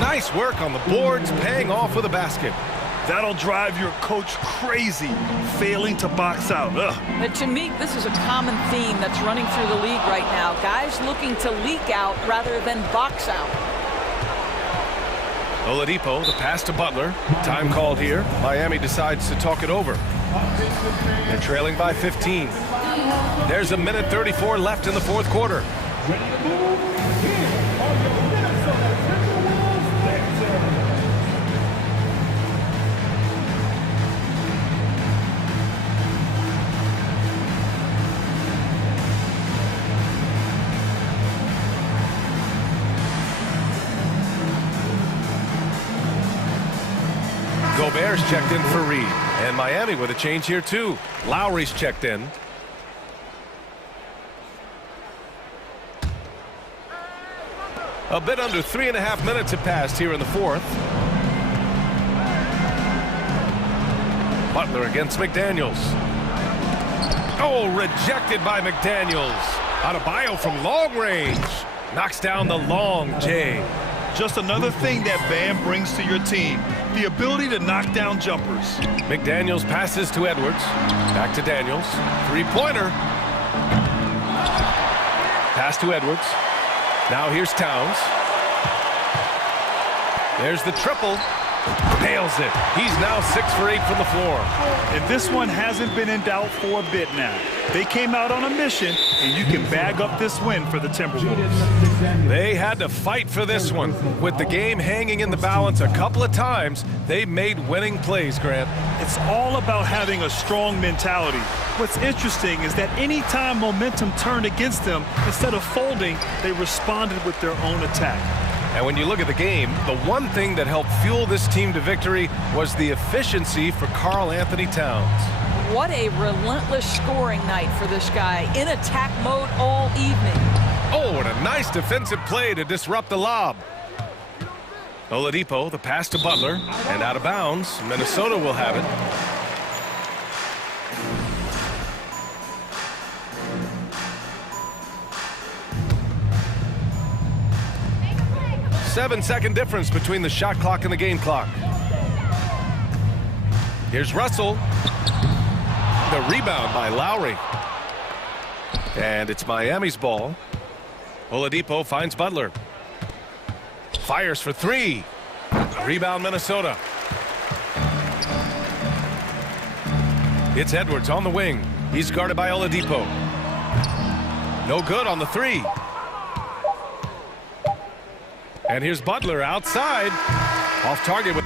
Nice work on the boards, paying off with a basket. That'll drive your coach crazy, failing to box out. Ugh. But to me, this is a common theme that's running through the league right now. Guys looking to leak out rather than box out. Oladipo, the pass to Butler. Time called here. Miami decides to talk it over. They're trailing by 15. There's a minute 34 left in the fourth quarter. Gobert's checked in for Reed. And Miami with a change here, too. Lowry's checked in. A bit under 3.5 minutes have passed here in the fourth. Butler against McDaniels. Oh, rejected by McDaniels. Adebayo from long range. Knocks down the long J. Just another thing that Bam brings to your team, the ability to knock down jumpers. McDaniels passes to Edwards. Back to Daniels. Three-pointer. Pass to Edwards. Now here's Towns. There's the triple. Nails it. He's now 6 for 8 from the floor. And this one hasn't been in doubt for a bit now. They came out on a mission, and you can bag up this win for the Timberwolves. They had to fight for this one. With the game hanging in the balance a couple of times, they made winning plays, Grant. It's all about having a strong mentality. What's interesting is that anytime momentum turned against them, instead of folding, they responded with their own attack. And when you look at the game, the one thing that helped fuel this team to victory was the efficiency for Karl Anthony Towns. What a relentless scoring night for this guy, in attack mode all evening. Oh, and a nice defensive play to disrupt the lob. Oladipo, the pass to Butler, and out of bounds. Minnesota will have it. Seven-second difference between the shot clock and the game clock. Here's Russell. The rebound by Lowry. And it's Miami's ball. Oladipo finds Butler. Fires for 3. Rebound Minnesota. It's Edwards on the wing. He's guarded by Oladipo. No good on the 3. And here's Butler outside. Off target with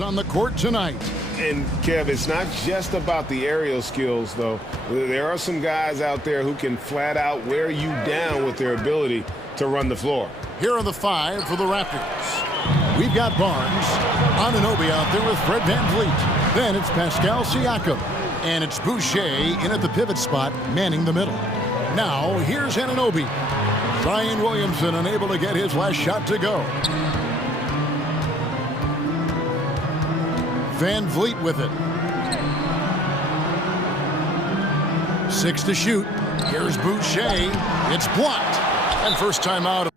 On the court tonight. And Kev, it's not just about the aerial skills, though. There are some guys out there who can flat out wear you down with their ability to run the floor. Here are the 5 for the Raptors. We've got Barnes, Anunoby out there with Fred VanVleet. Then it's Pascal Siakam. And it's Boucher in at the pivot spot, manning the middle. Now, here's Anunoby. Zion Williamson unable to get his last shot to go. VanVleet with it. 6 to shoot. Here's Boucher. It's blocked. And first time out.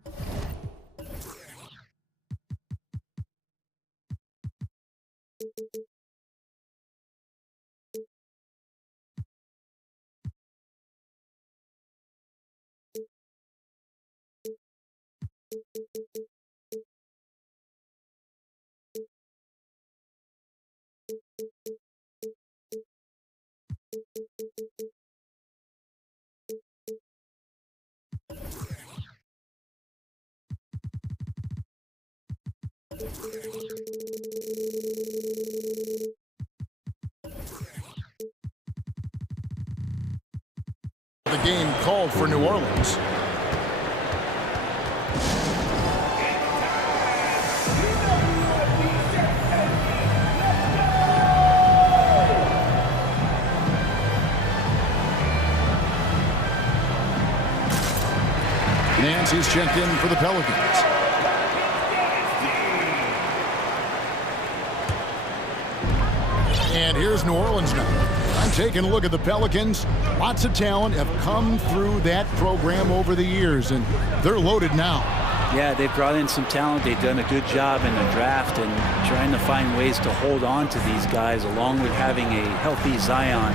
The game called for New Orleans. Nancy's checked in for the Pelicans. And here's New Orleans now. I'm taking a look at the Pelicans. Lots of talent have come through that program over the years, and they're loaded now. Yeah, they've brought in some talent. They've done a good job in the draft and trying to find ways to hold on to these guys, along with having a healthy Zion.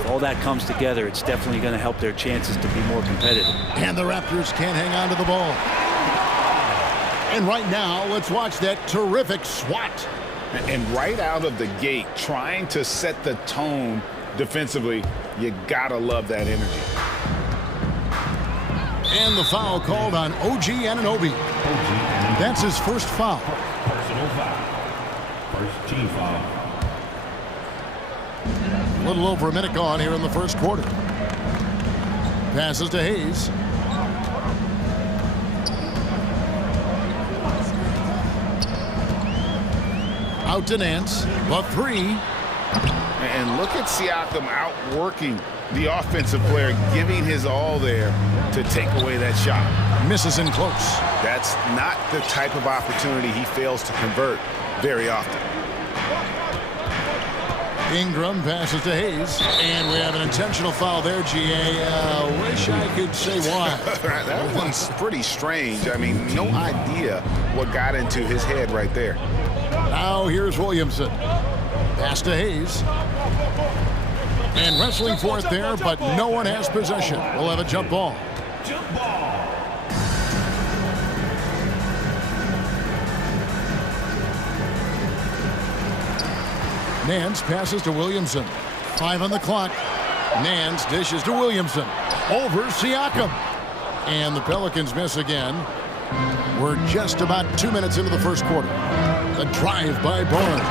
If all that comes together, it's definitely going to help their chances to be more competitive. And the Raptors can't hang on to the ball. And right now, let's watch that terrific swat. And right out of the gate, trying to set the tone defensively, you gotta love that energy. And the foul called on OG Anunoby. That's his first foul. Personal foul. First team foul. A little over a minute gone here in the first quarter. Passes to Hayes. Out to Nance, the 3. And look at Siakam outworking the offensive player, giving his all there to take away that shot. Misses in close. That's not the type of opportunity he fails to convert very often. Ingram passes to Hayes, and we have an intentional foul there, GA. Wish I could say why. That one's pretty strange. I mean, no idea what got into his head right there. Now here's Williamson. Pass to Hayes. And wrestling for it there, but no one has possession. We'll have a jump ball. Jump ball. Nance passes to Williamson. 5 on the clock. Nance dishes to Williamson. Over Siakam. And the Pelicans miss again. We're just about 2 minutes into the first quarter. The drive by Barnes.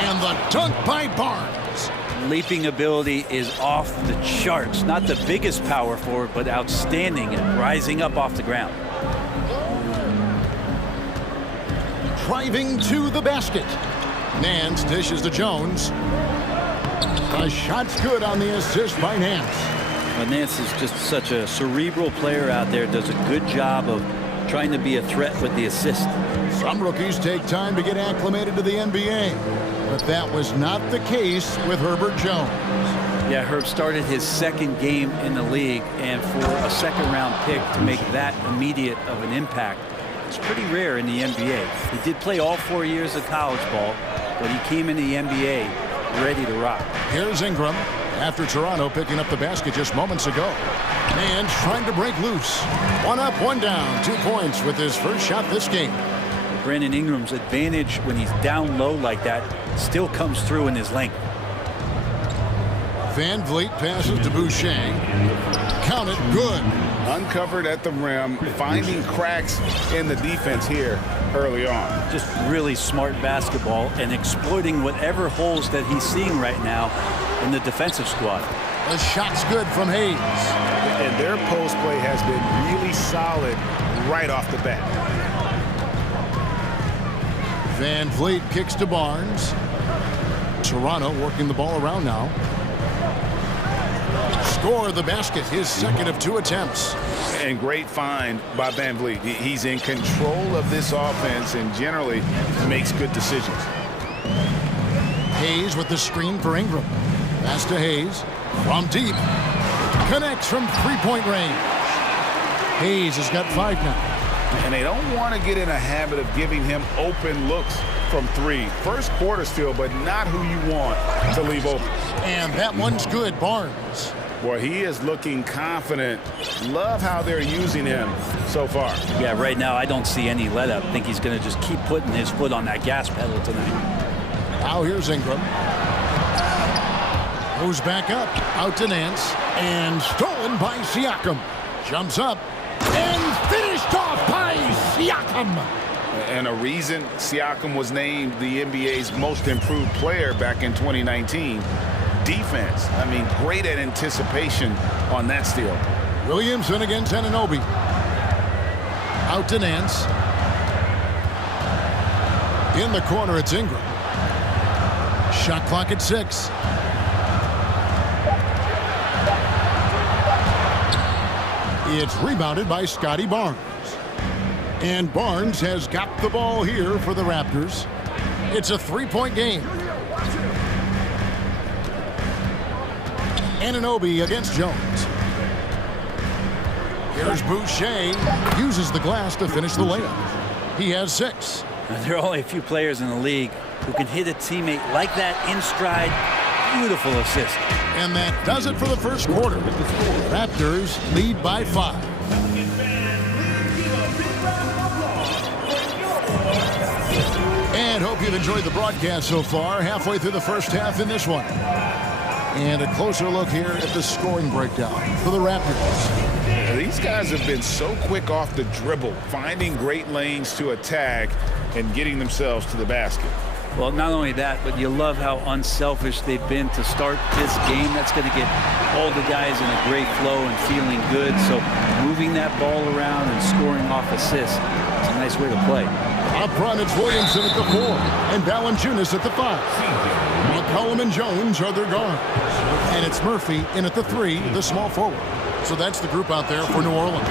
And the dunk by Barnes. Leaping ability is off the charts. Not the biggest power forward, but outstanding at rising up off the ground. Driving to the basket. Nance dishes to Jones. The shot's good on the assist by Nance. Well, Nance is just such a cerebral player out there. Does a good job of trying to be a threat with the assist. Some rookies take time to get acclimated to the NBA, but that was not the case with Herbert Jones. Yeah, Herb started his second game in the league, and for a second-round pick to make that immediate of an impact, it's pretty rare in the NBA. He did play all 4 years of college ball, but he came in the NBA ready to rock. Here's Ingram after Toronto picking up the basket just moments ago. And trying to break loose. 1 up, 1 down. 2 points with his first shot this game. Brandon Ingram's advantage when he's down low like that still comes through in his length. VanVleet passes to Boucher. Count it, good. uncovered at the rim, finding cracks in the defense here early on. Just really smart basketball and exploiting whatever holes that he's seeing right now in the defensive squad. The shot's good from Hayes. And their post play has been really solid right off the bat. Van Vliet kicks to Barnes. Toronto working the ball around now. Score the basket, his second of 2 attempts. And great find by Van Vliet. He's in control of this offense and generally makes good decisions. Hayes with the screen for Ingram. Pass to Hayes from deep. Connects from three-point range. Hayes has got 5 now. And they don't want to get in a habit of giving him open looks from 3. First quarter still, but not who you want to leave open. And that one's good, Barnes. Boy, he is looking confident. Love how they're using him so far. Yeah, right now I don't see any let up. I think he's going to just keep putting his foot on that gas pedal tonight. Now here's Ingram. Goes back up, out to Nance, and stolen by Siakam. Jumps up, and finished off by Siakam. And a reason Siakam was named the NBA's most improved player back in 2019. Defense. I mean, great at anticipation on that steal. Williamson against Anunoby. Out to Nance. In the corner, it's Ingram. Shot clock at 6. It's rebounded by Scotty Barnes. And Barnes has got the ball here for the Raptors. It's a 3-point game. Anunoby against Jones. Here's Boucher. Uses the glass to finish the layup. He has 6. There are only a few players in the league who can hit a teammate like that in stride. Beautiful assist. And that does it for the first quarter. Raptors lead by 5. And hope you've enjoyed the broadcast so far. Halfway through the first half in this one. And a closer look here at the scoring breakdown for the Raptors. These guys have been so quick off the dribble, finding great lanes to attack and getting themselves to the basket. Well, not only that, but you love how unselfish they've been to start this game. That's going to get all the guys in a great flow and feeling good. So moving that ball around and scoring off assists, it's a nice way to play. Up front, it's Williamson at the 4 and Valanciunas at the 5. McCollum and Jones are their guards. And it's Murphy in at the 3, the small forward. So that's the group out there for New Orleans.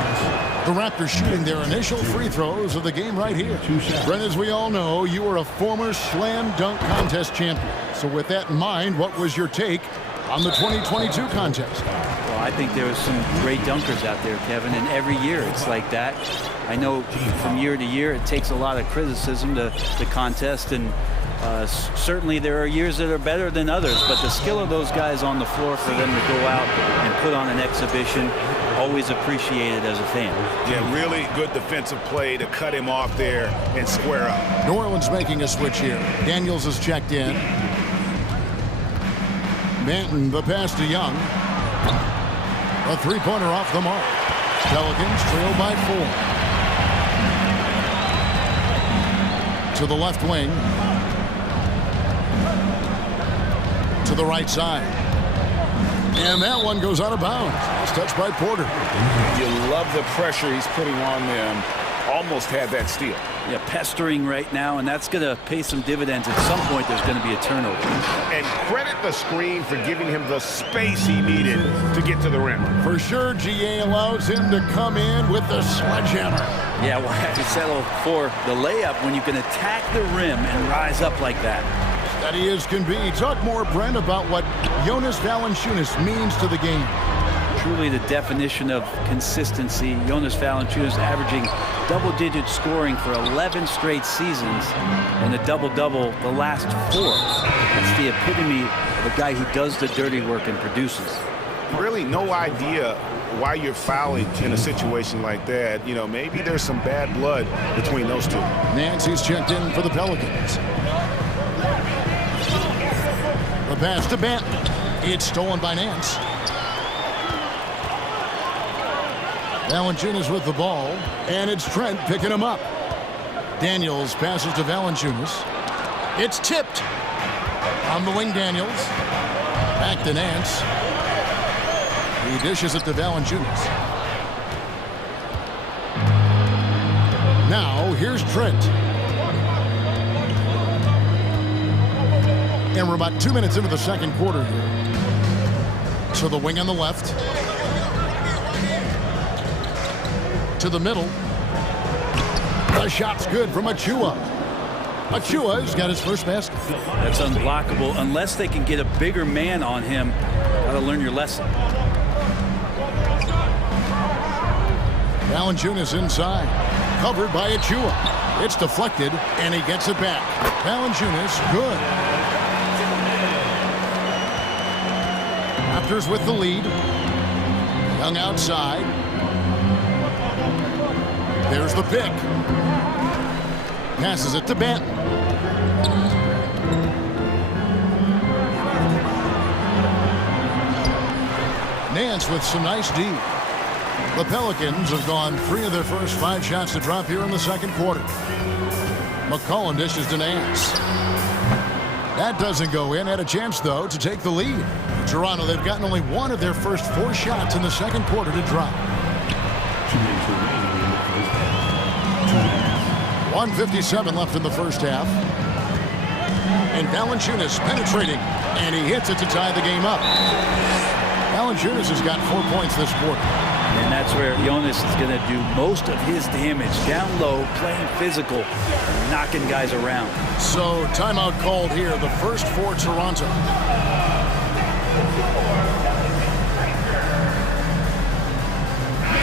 The Raptors shooting their initial free throws of the game right here. Brent, as we all know, you were a former slam dunk contest champion. So with that in mind, what was your take on the 2022 contest? Well, I think there was some great dunkers out there, Kevin, and every year it's like that. I know from year to year it takes a lot of criticism to the contest, and certainly there are years that are better than others, but the skill of those guys on the floor for them to go out and put on an exhibition, always appreciated as a fan. Yeah, really good defensive play to cut him off there and square up. New Orleans making a switch here. Daniels is checked in. Manton, the pass to Young. A three-pointer off the mark. Pelicans trail by 4. To the left wing. To the right side. And that one goes out of bounds. It's touched by Porter. You love the pressure he's putting on them. Almost had that steal. Yeah, pestering right now, and that's going to pay some dividends. At some point, there's going to be a turnover. And credit the screen for giving him the space he needed to get to the rim. For sure, GA allows him to come in with the sledgehammer. Yeah, we'll have to settle for the layup when you can attack the rim and rise up like that. Steady as can be. Talk more, Brent, about what Jonas Valanciunas means to the game. Truly the definition of consistency. Jonas Valanciunas averaging double-digit scoring for 11 straight seasons and a double-double the last 4. That's the epitome of a guy who does the dirty work and produces. Really no idea why you're fouling in a situation like that. You know, maybe there's some bad blood between those two. Nancy's checked in for the Pelicans. The pass to Benton. It's stolen by Nance. Valanciunas with the ball, and it's Trent picking him up. Daniels passes to Valanciunas. It's tipped. On the wing, Daniels. Back to Nance. He dishes it to Valanciunas. Now, here's Trent. And we're about 2 minutes into the second quarter here. To the wing on the left. To the middle. The shot's good from Achua. Achua's got his first basket. That's unblockable unless they can get a bigger man on him. Gotta learn your lesson. Valanciunas inside. Covered by Achua. It's deflected, and he gets it back. Valanciunas, good. Raptors with the lead. Young outside. There's the pick. Passes it to Benton. Nance with some nice D. The Pelicans have gone 3 of their first 5 shots to drop here in the second quarter. McCollum dishes to Nance. That doesn't go in. Had a chance, though, to take the lead. Toronto, they've gotten only 1 of their first 4 shots in the second quarter to drop. 1:57 left in the first half. And Valanciunas penetrating, and he hits it to tie the game up. Valanciunas has got 4 points this quarter. And that's where Jonas is going to do most of his damage. Down low, playing physical, knocking guys around. So timeout called here, the first for Toronto.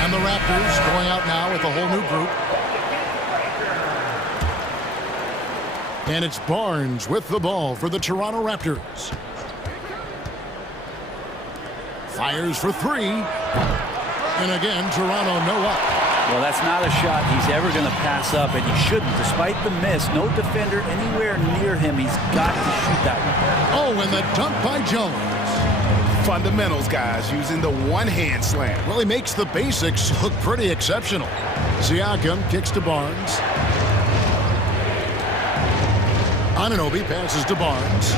And the Raptors going out now with a whole new group. And it's Barnes with the ball for the Toronto Raptors. Fires for 3. And again, Toronto no up. Well, that's not a shot he's ever going to pass up, and he shouldn't. Despite the miss, no defender anywhere near him. He's got to shoot that one. Oh, and the dunk by Jones. Fundamentals, guys, using the one-hand slam. Well, he makes the basics look pretty exceptional. Siakam kicks to Barnes. Anunoby passes to Barnes.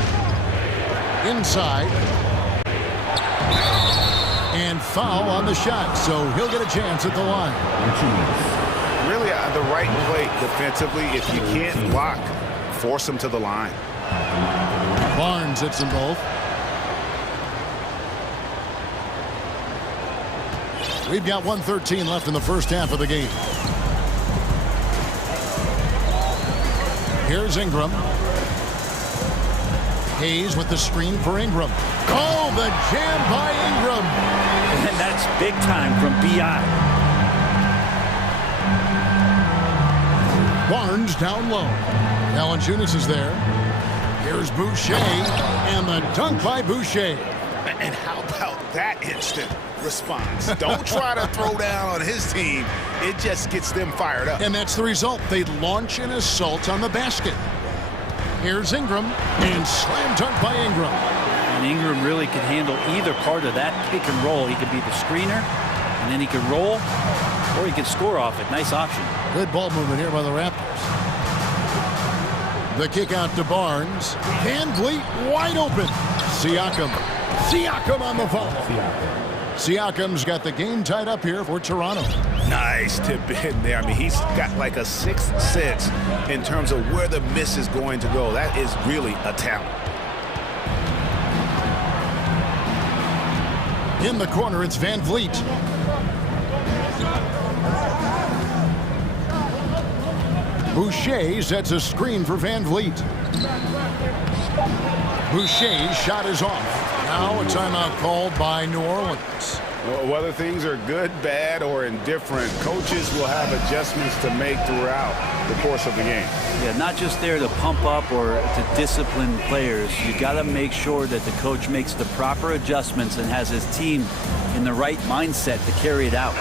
Inside. And foul on the shot, so he'll get a chance at the line. Really the right play defensively. If you can't block, force him to the line. Barnes hits them both. We've got 1:13 left in the first half of the game. Here's Ingram. Hayes with the screen for Ingram. Oh, the jam by Ingram. And that's big time from B.I. Barnes down low. Valanciunas is there. Here's Boucher, and the dunk by Boucher. And how about that instant response? Don't try to throw down on his team. It just gets them fired up. And that's the result. They launch an assault on the basket. Here's Ingram, and slam dunk by Ingram. And Ingram really can handle either part of that pick and roll. He could be the screener, and then he could roll, or he could score off it. Nice option. Good ball movement here by the Raptors. The kick out to Barnes. Van Vliet wide open. Siakam on the follow. Siakam's got the game tied up here for Toronto. Nice tip in there. I mean, he's got like a sixth sense in terms of where the miss is going to go. That is really a talent. In the corner, it's Van Vliet. Boucher sets a screen for Van Vliet. Boucher's shot is off. Now a timeout called by New Orleans. Well, whether things are good, bad, or indifferent, coaches will have adjustments to make throughout the course of the game. Yeah, not just there to pump up or to discipline players. You got to make sure that the coach makes the proper adjustments and has his team in the right mindset to carry it out.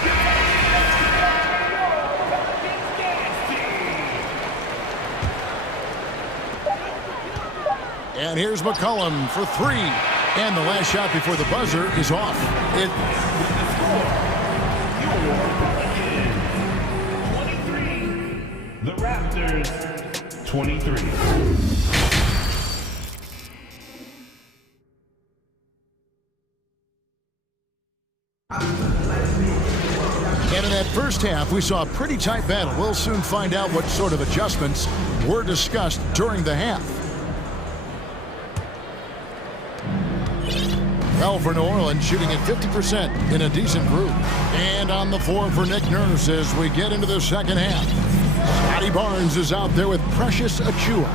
And here's McCollum for 3. And the last shot before the buzzer is off. the Raptors, 23. And in that first half, we saw a pretty tight battle. We'll soon find out what sort of adjustments were discussed during the half. Well, for New Orleans, shooting at 50% in a decent group. And on the floor for Nick Nurse as we get into the second half. Scotty Barnes is out there with Precious Achiuwa.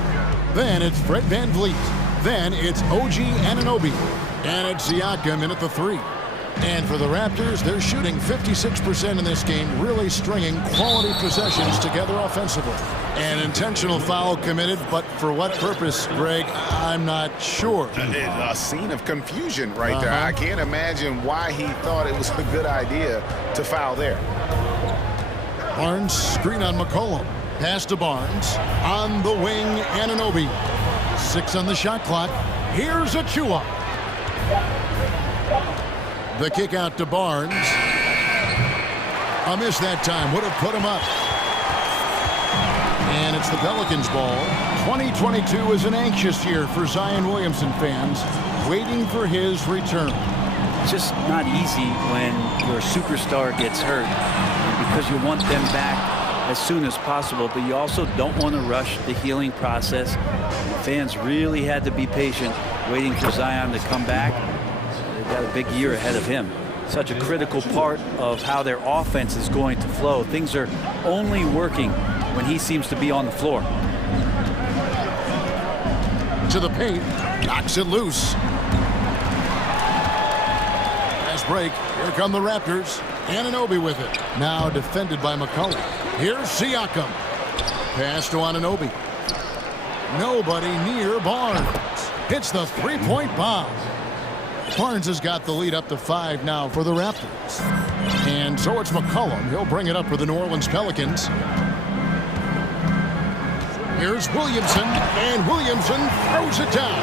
Then it's Fred VanVleet. Then it's OG Anunoby. And it's Siakam in at the 3. And for the Raptors, they're shooting 56% in this game, really stringing quality possessions together offensively. An intentional foul committed, but for what purpose, Greg, I'm not sure. A scene of confusion right there. I can't imagine why he thought it was a good idea to foul there. Barnes, screen on McCollum. Pass to Barnes. On the wing, Anunoby. 6 on the shot clock. Here's Achiuwa. The kick out to Barnes. A miss that time. Would have put him up. And it's the Pelicans ball. 2022 is an anxious year for Zion Williamson fans, waiting for his return. It's just not easy when your superstar gets hurt because you want them back as soon as possible, but you also don't want to rush the healing process. Fans really had to be patient, waiting for Zion to come back. Got a big year ahead of him. Such a critical part of how their offense is going to flow. Things are only working when he seems to be on the floor. To the paint, knocks it loose. Fast break. Here come the Raptors. Anunoby with it. Now defended by McCollum. Here's Siakam. Pass to Anunoby. Nobody near Barnes. Hits the three-point bomb. Barnes has got the lead up to 5 now for the Raptors. And so it's McCollum. He'll bring it up for the New Orleans Pelicans. Here's Williamson, and Williamson throws it down.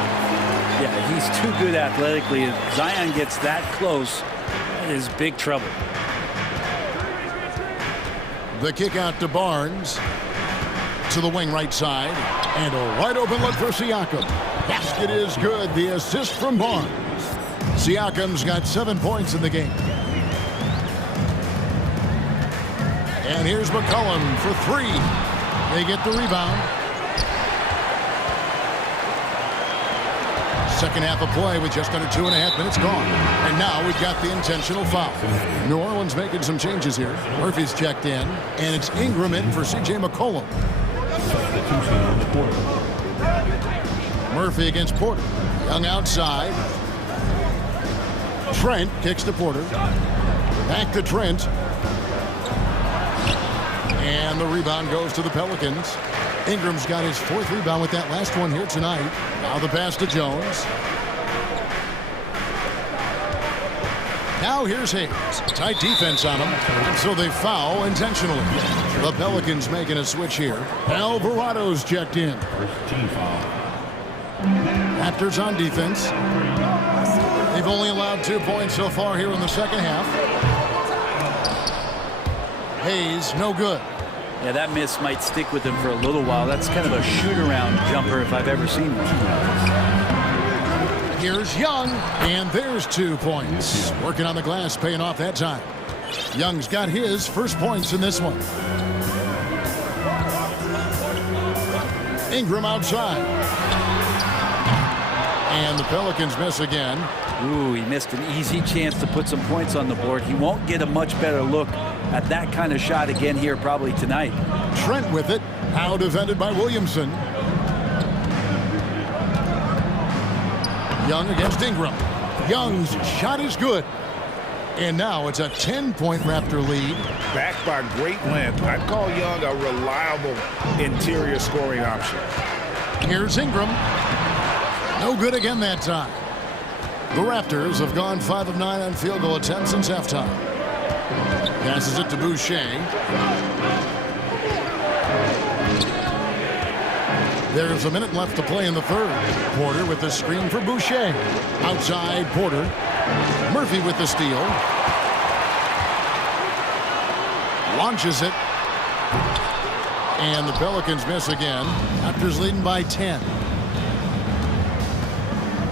Yeah, he's too good athletically. If Zion gets that close, that is big trouble. The kick out to Barnes. To the wing right side. And a wide open look for Siakam. Basket is good. The assist from Barnes. Siakam's got 7 points in the game. And here's McCollum for 3. They get the rebound. Second half of play with just under 2.5 minutes gone. And now we've got the intentional foul. New Orleans making some changes here. Murphy's checked in. And it's Ingram in for C.J. McCollum. Murphy against Porter. Young outside. Trent kicks to Porter. Back to Trent. And the rebound goes to the Pelicans. Ingram's got his 4th rebound with that last one here tonight. Now the pass to Jones. Now here's Hayes. Tight defense on him. And so they foul intentionally. The Pelicans making a switch here. Alvarado's checked in. Raptors on defense. They've only allowed 2 points so far here in the second half. Hayes, no good. Yeah, that miss might stick with him for a little while. That's kind of a shoot-around jumper if I've ever seen one. Here's Young, and there's 2 points. Working on the glass, paying off that time. Young's got his first points in this one. Ingram outside. And the Pelicans miss again. Ooh, he missed an easy chance to put some points on the board. He won't get a much better look at that kind of shot again here probably tonight. Trent with it. Now defended by Williamson. Young against Ingram. Young's shot is good. And now it's a 10-point Raptor lead. Backed by great length. I'd call Young a reliable interior scoring option. Here's Ingram. No good again that time. The Raptors have gone 5 of 9 on field goal attempts since halftime. Passes it to Boucher. There's a minute left to play in the third. Porter with the screen for Boucher. Outside Porter. Murphy with the steal. Launches it. And the Pelicans miss again. Raptors leading by 10.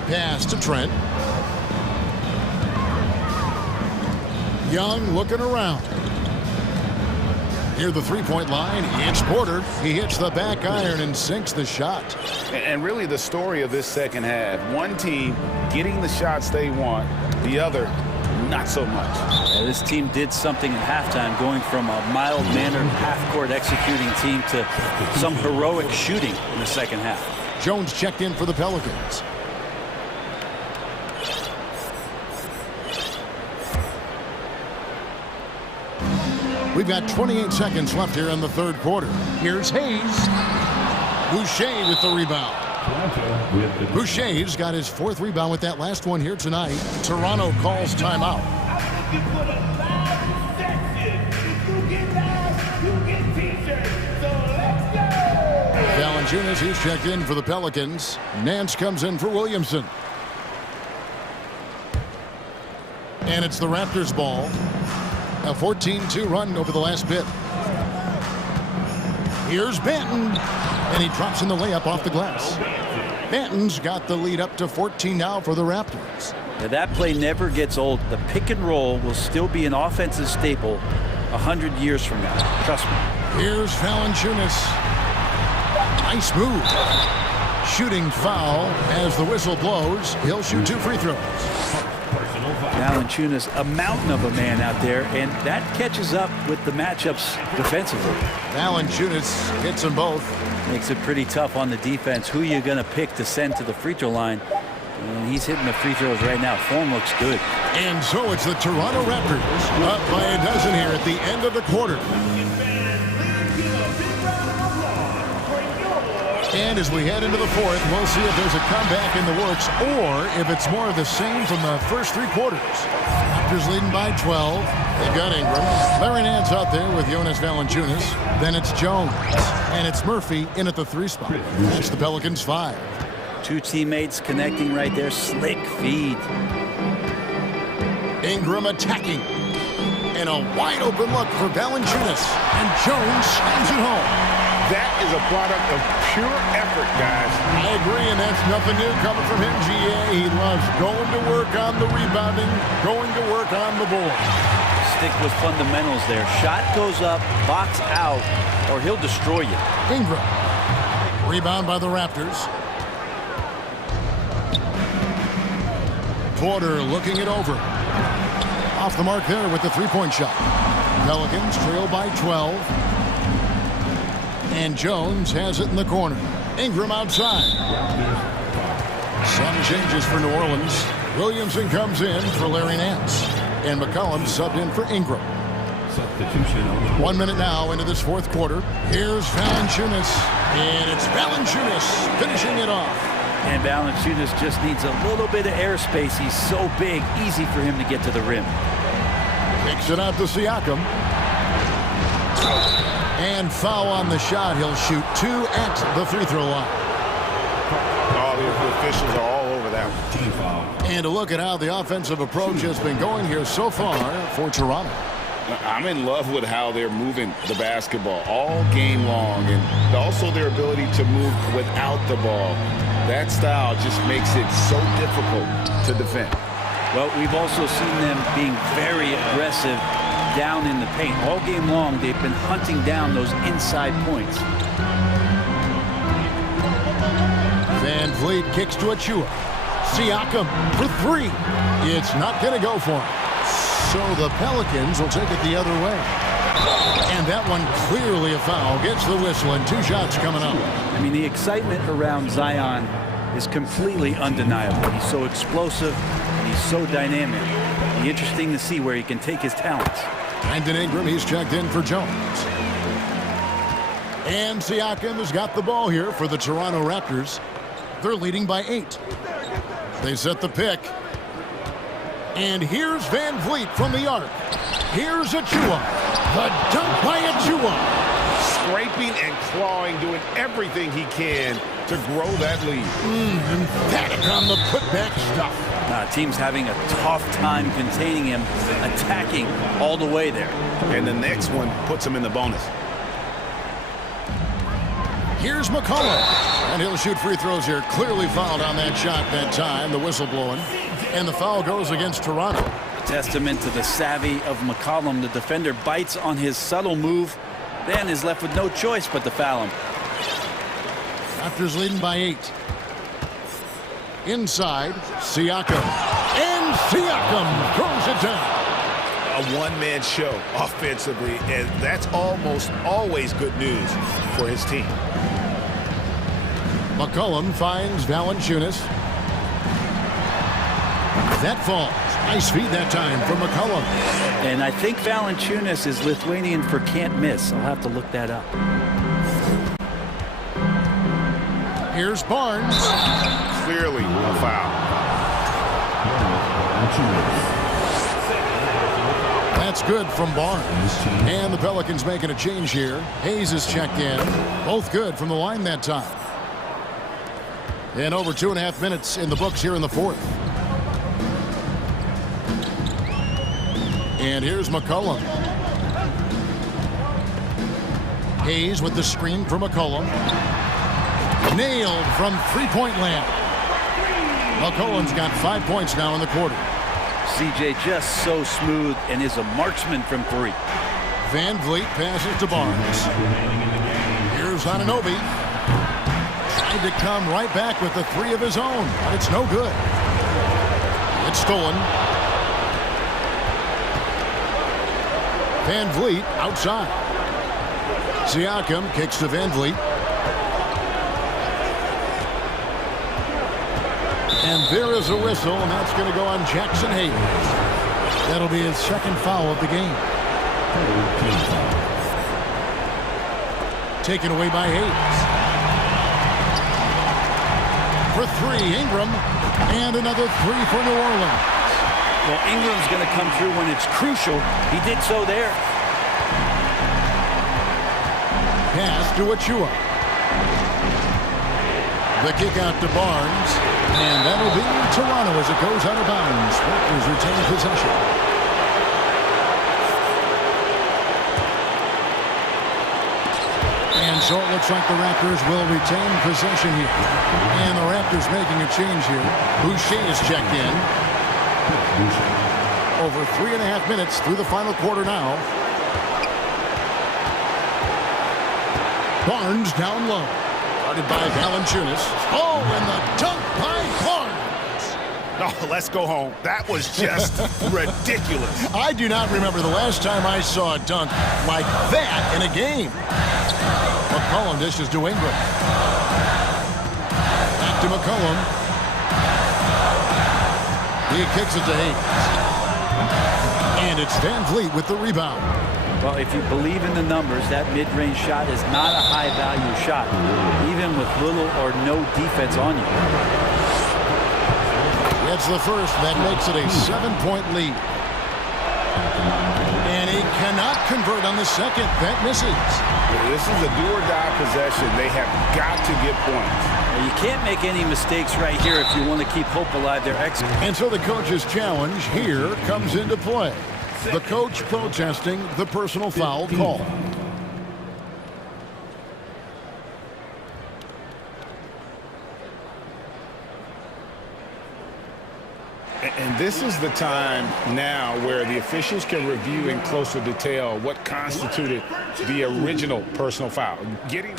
Pass to Trent. Young looking around. Near the three-point line, it's Porter. He hits the back iron and sinks the shot. And really the story of this second half, one team getting the shots they want, the other not so much. This team did something at halftime, going from a mild-mannered half-court executing team to some heroic shooting in the second half. Jones checked in for the Pelicans. We've got 28 seconds left here in the third quarter. Here's Hayes. Boucher with the rebound. Boucher's got his fourth rebound with that last one here tonight. Toronto calls timeout. Valanciunas, he's checked in for the Pelicans. Nance comes in for Williamson. And it's the Raptors ball. A 14-2 run over the last bit. Here's Banton. And he drops in the layup off the glass. Banton's got the lead up to 14 now for the Raptors. Now that play never gets old. The pick and roll will still be an offensive staple 100 years from now. Trust me. Here's Valanciunas. Nice move. Shooting foul as the whistle blows. He'll shoot 2 free throws. Valanciunas, a mountain of a man out there, and that catches up with the matchups defensively. Valanciunas hits them both. Makes it pretty tough on the defense. Who you going to pick to send to the free throw line? And he's hitting the free throws right now. Form looks good. And so it's the Toronto Raptors up by a dozen here at the end of the quarter. And as we head into the fourth, we'll see if there's a comeback in the works or if it's more of the same from the first 3 quarters. Raptors leading by 12. They've got Ingram. Larry Nance out there with Jonas Valanciunas. Then it's Jones. And it's Murphy in at the 3 spot. That's the Pelicans 5. 2 teammates connecting right there. Slick feed. Ingram attacking. And a wide open look for Valanciunas. And Jones slams it home. That is a product of pure effort, guys. I agree, and that's nothing new coming from him, GA. He loves going to work on the rebounding, going to work on the board. Stick with fundamentals there. Shot goes up, box out, or he'll destroy you. Ingram. Rebound by the Raptors. Porter looking it over. Off the mark there with the 3-point shot. Pelicans trail by 12. And Jones has it in the corner. Ingram outside. Some changes for New Orleans. Williamson comes in for Larry Nance. And McCollum subbed in for Ingram. 1 minute now into this fourth quarter. Here's Valanciunas. And it's Valanciunas finishing it off. And Valanciunas just needs a little bit of airspace. He's so big, easy for him to get to the rim. Kicks it out to Siakam. And foul on the shot. He'll shoot 2 at the free throw line. All the officials are all over that one. And a look at how the offensive approach has been going here so far for Toronto. I'm in love with how they're moving the basketball all game long, and also their ability to move without the ball. That style just makes it so difficult to defend. Well, we've also seen them being very aggressive down in the paint. All game long, they've been hunting down those inside points. Van Vliet kicks to Achua. Siakam for 3. It's not going to go for him. So the Pelicans will take it the other way. And that one clearly a foul. Gets the whistle and 2 shots coming up. I mean, the excitement around Zion is completely undeniable. He's so explosive and he's so dynamic. It'll be interesting to see where he can take his talents. Brandon Ingram, he's checked in for Jones. And Siakam has got the ball here for the Toronto Raptors. They're leading by 8. They set the pick. And here's Van Vliet from the arc. Here's Achua. The dunk by Achua. Scraping and clawing, doing everything he can to grow that lead. Emphatic on the putback stuff. Team's having a tough time containing him, attacking all the way there. And the next one puts him in the bonus. Here's McCollum. And he'll shoot free throws here. Clearly fouled on that shot that time. The whistle blowing. And the foul goes against Toronto. Testament to the savvy of McCollum. The defender bites on his subtle move, then is left with no choice but to foul him. Raptors leading by 8. Inside, Siakam. And Siakam throws it down. A one-man show offensively, and that's almost always good news for his team. McCollum finds Valanciunas. That falls. Nice feed that time from McCollum. And I think Valanciunas is Lithuanian for can't miss. I'll have to look that up. Here's Barnes. Clearly a foul. That's good from Barnes. And the Pelicans making a change here. Hayes is checked in. Both good from the line that time. And over 2.5 minutes in the books here in the fourth. And here's McCollum. Hayes with the screen for McCollum. Nailed from three-point land. McCollum's got 5 points now in the quarter. CJ just so smooth and is a marksman from 3. Van Vliet passes to Barnes. Here's Anunoby. Tried to come right back with the 3 of his own, but it's no good. It's stolen. Van Vliet outside. Siakam kicks to Van Vliet. And there is a whistle, and that's going to go on Jackson Hayes. That'll be his second foul of the game. Taken away by Hayes. For 3, Ingram. And another 3 for New Orleans. Well, Ingram's going to come through when it's crucial. He did so there. Pass to Achua. The kick out to Barnes. And that'll be Toronto as it goes out of bounds. Raptors retain possession. And so it looks like the Raptors will retain possession here. And the Raptors making a change here. Boucher is checked in. Over 3.5 minutes through the final quarter now. Barnes down low. Guarded by Valanciunas. Oh, and the dunk by Barnes. Oh, let's go home. That was just ridiculous. I do not remember the last time I saw a dunk like that in a game. McCollum dishes to Ingram. Back to McCollum. He kicks it to Hayes. And it's Van Vliet with the rebound. Well, if you believe in the numbers, that mid-range shot is not a high-value shot, even with little or no defense on you. It's the first. That makes it a 7-point lead. And he cannot convert on the second. That misses. This is a do-or-die possession. They have got to get points. You can't make any mistakes right here if you want to keep hope alive. They're excellent. And so the coach's challenge here comes into play. The coach protesting the personal foul call. And this is the time now where the officials can review in closer detail what constituted the original personal foul. Getting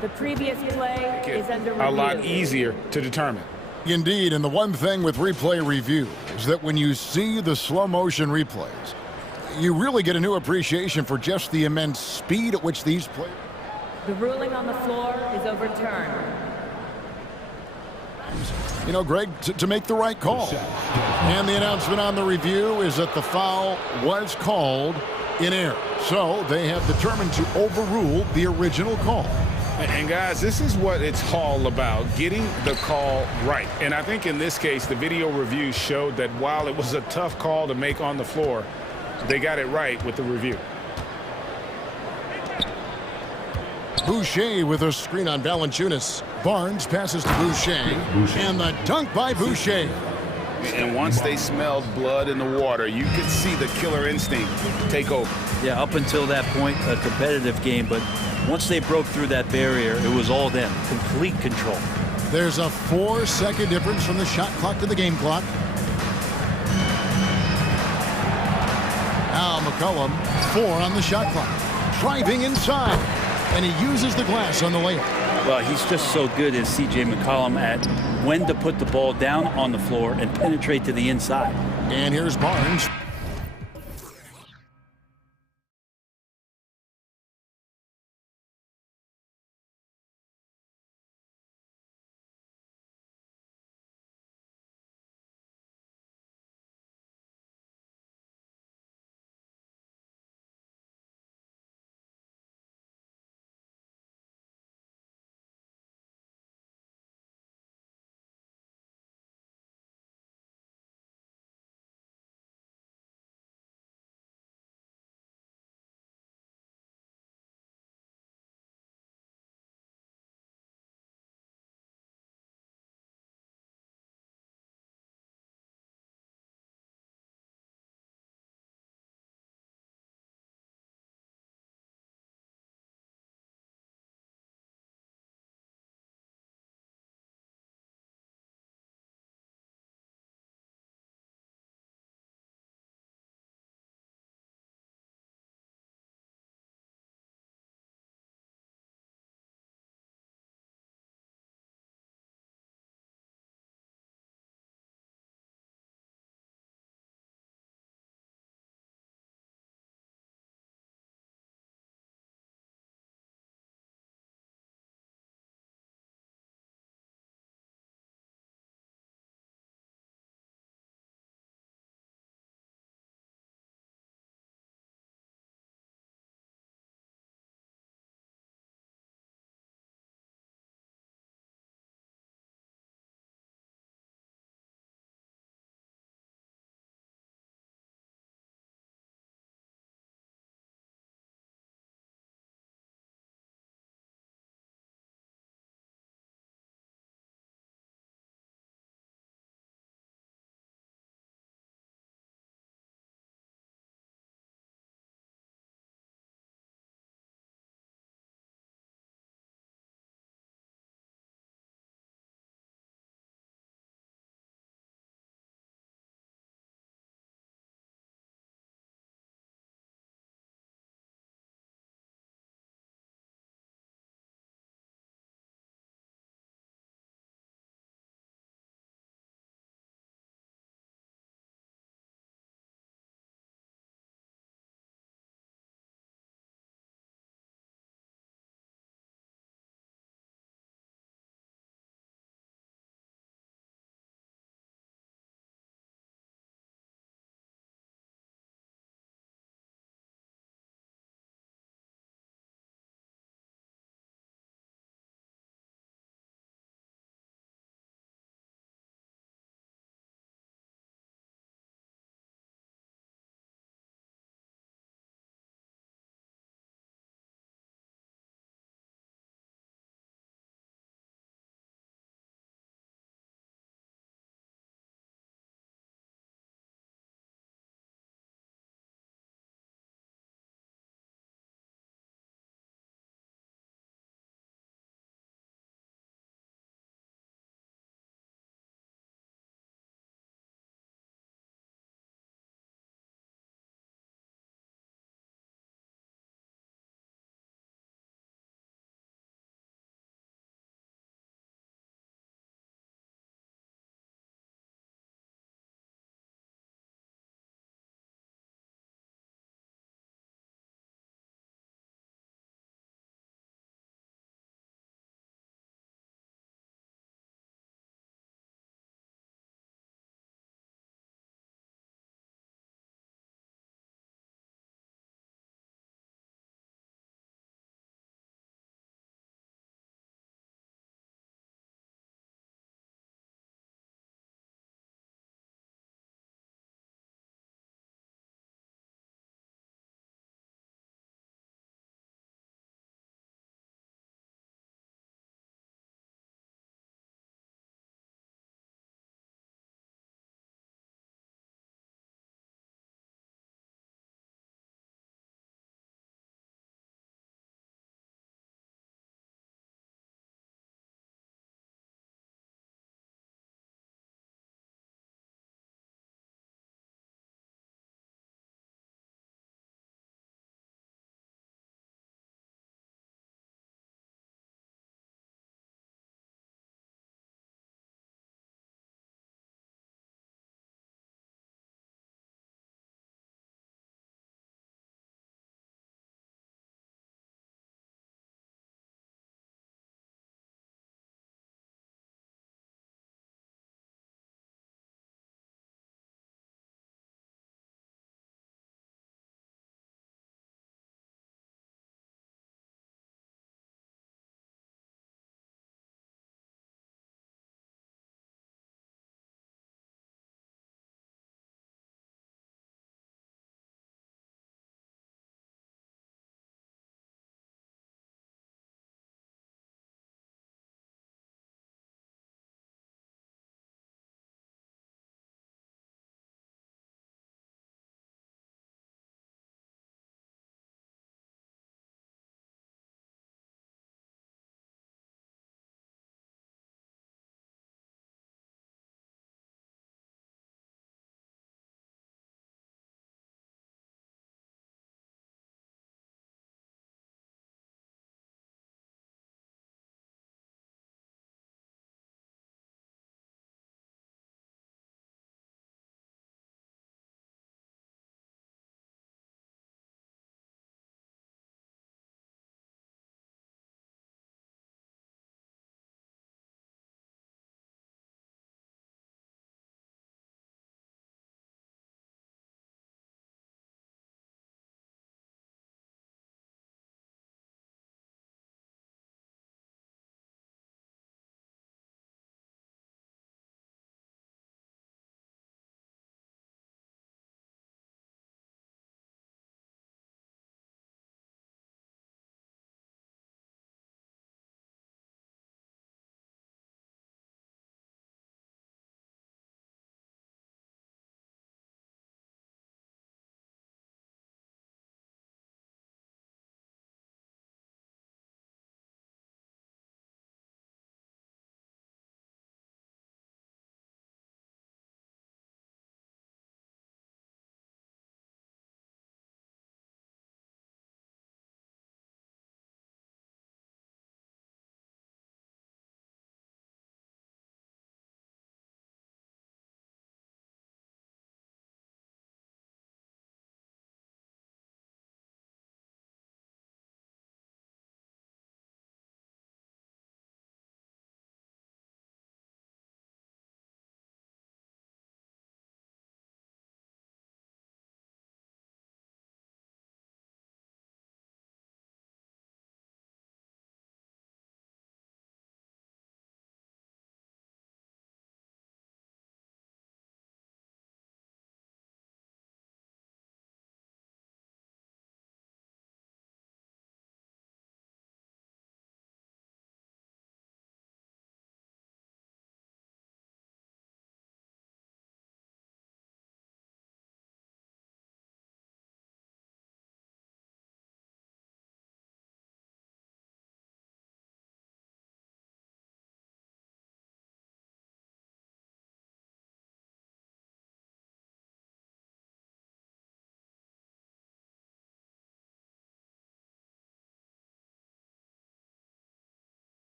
the previous play is under review. A lot easier to determine. Indeed, and the one thing with replay review is that when you see the slow motion replays, you really get a new appreciation for just the immense speed at which these players. The ruling on the floor is overturned. You know, Greg, to make the right call. And the announcement on the review is that the foul was called in error. So they have determined to overrule the original call. And guys, this is what it's all about, getting the call right. And I think in this case, the video review showed that while it was a tough call to make on the floor, they got it right with the review. Boucher with a screen on Valanciunas. Barnes passes to Boucher. And the dunk by Boucher. And once they smelled blood in the water, you could see the killer instinct take over. Yeah, up until that point, a competitive game, but Once they broke through that barrier, it was all them. Complete control. There's a 4-second difference from the shot clock to the game clock. Now McCollum, 4 on the shot clock. Driving inside, and he uses the glass on the layup. Well, he's just so good as C.J. McCollum at when to put the ball down on the floor and penetrate to the inside. And here's Barnes.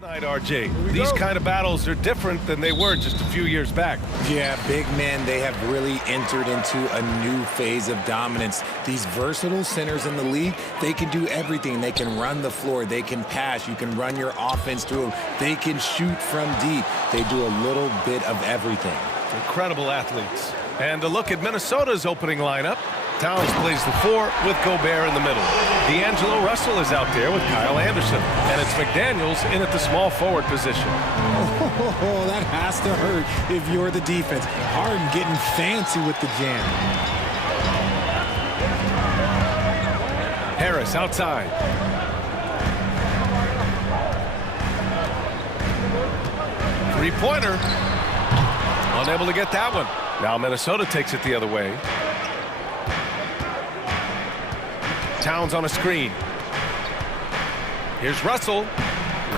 Tonight, RJ, these kind of battles are different than they were just a few years back. Yeah, big men, they have really entered into a new phase of dominance. These versatile centers in the league, they can do everything. They can run the floor, they can pass, you can run your offense through them, they can shoot from deep. They do a little bit of everything. Incredible athletes. And a look at Minnesota's opening lineup. Towns plays the 4 with Gobert in the middle. D'Angelo Russell is out there with Kyle Anderson. And it's McDaniels in at the small forward position. Oh, that has to hurt if you're the defense. Harden getting fancy with the jam. Harris outside. Three-pointer. Unable to get that one. Now Minnesota takes it the other way. Towns on a screen. Here's Russell.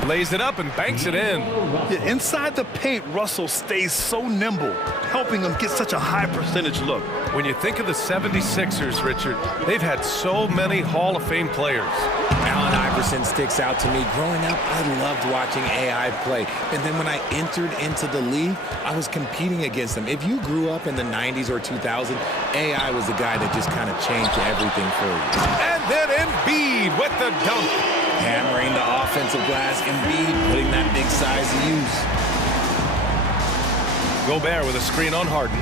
Lays it up and banks it in. Yeah, inside the paint, Russell stays so nimble, helping him get such a high percentage look. When you think of the 76ers, Richard, they've had so many Hall of Fame players. Allen Iverson sticks out to me. Growing up, I loved watching AI play. And then when I entered into the league, I was competing against him. If you grew up in the 90s or 2000, AI was the guy that just kind of changed everything for you. And then Embiid with the dunk. Hammering the offensive glass, Embiid putting that big size to use. Gobert with a screen on Harden.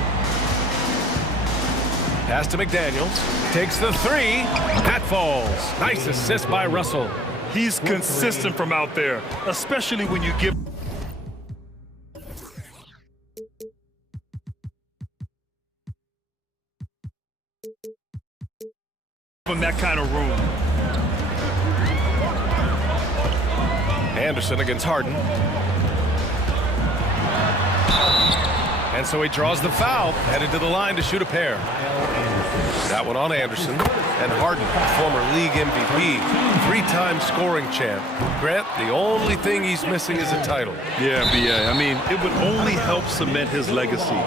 Pass to McDaniels. Takes the 3. That falls. Nice assist by Russell. He's consistent from out there, especially when you give him that kind of room. Anderson against Harden. And so he draws the foul, headed to the line to shoot a pair. That one on Anderson. And Harden, former league MVP, 3-time scoring champ. Grant, the only thing he's missing is a title. Yeah, B.A. I mean, it would only help cement his legacy.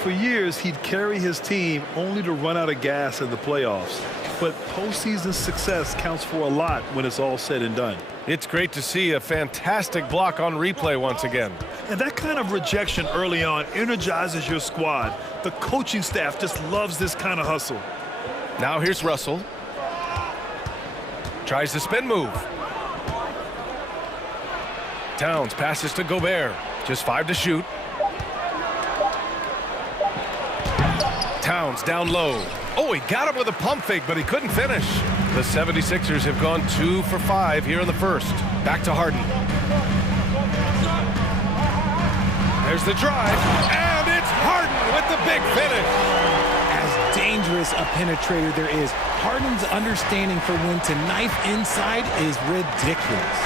For years, he'd carry his team only to run out of gas in the playoffs. But postseason success counts for a lot when it's all said and done. It's great to see a fantastic block on replay once again. And that kind of rejection early on energizes your squad. The coaching staff just loves this kind of hustle. Now here's Russell. Tries the spin move. Towns passes to Gobert. Just 5 to shoot. Towns down low. Oh, he got him with a pump fake, but he couldn't finish. The 76ers have gone 2 for 5 here in the first. Back to Harden. There's the drive, and it's Harden with the big finish. As dangerous a penetrator there is, Harden's understanding for when to knife inside is ridiculous.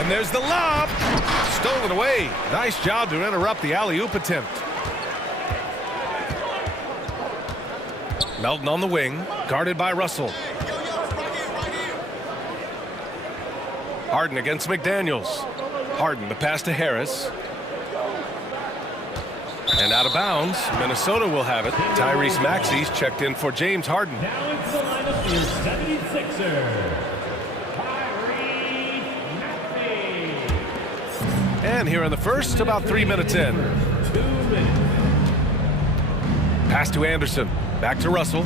And there's the lob. Stolen away. Nice job to interrupt the alley-oop attempt. Melton on the wing, guarded by Russell. Harden against McDaniels. Harden, the pass to Harris. And out of bounds, Minnesota will have it. Tyrese Maxey's checked in for James Harden. Now into the lineup is 76er. And here in the first, about 3 minutes in. 2 minutes. Pass to Anderson. Back to Russell.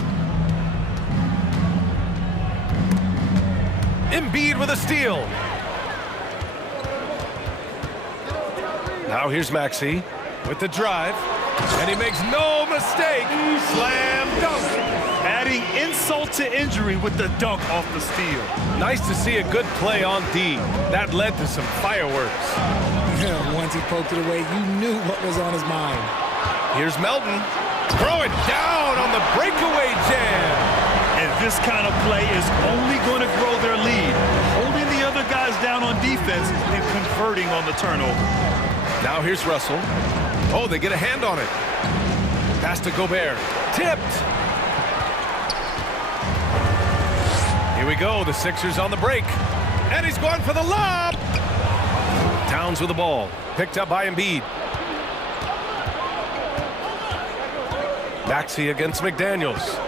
Embiid with a steal. Now here's Maxey with the drive. And he makes no mistake. Slam dunk. Adding insult to injury with the dunk off the steal. Nice to see a good play on D. That led to some fireworks. Yeah, once he poked it away, you knew what was on his mind. Here's Melton. Throw it down on the breakaway jam. And this kind of play is only going to grow their lead. Holding the other guys down on defense and converting on the turnover. Now here's Russell. Oh, they get a hand on it. Pass to Gobert. Tipped. Here we go. The Sixers on the break. And he's going for the lob. Towns with the ball. Picked up by Embiid. Maxey against McDaniels.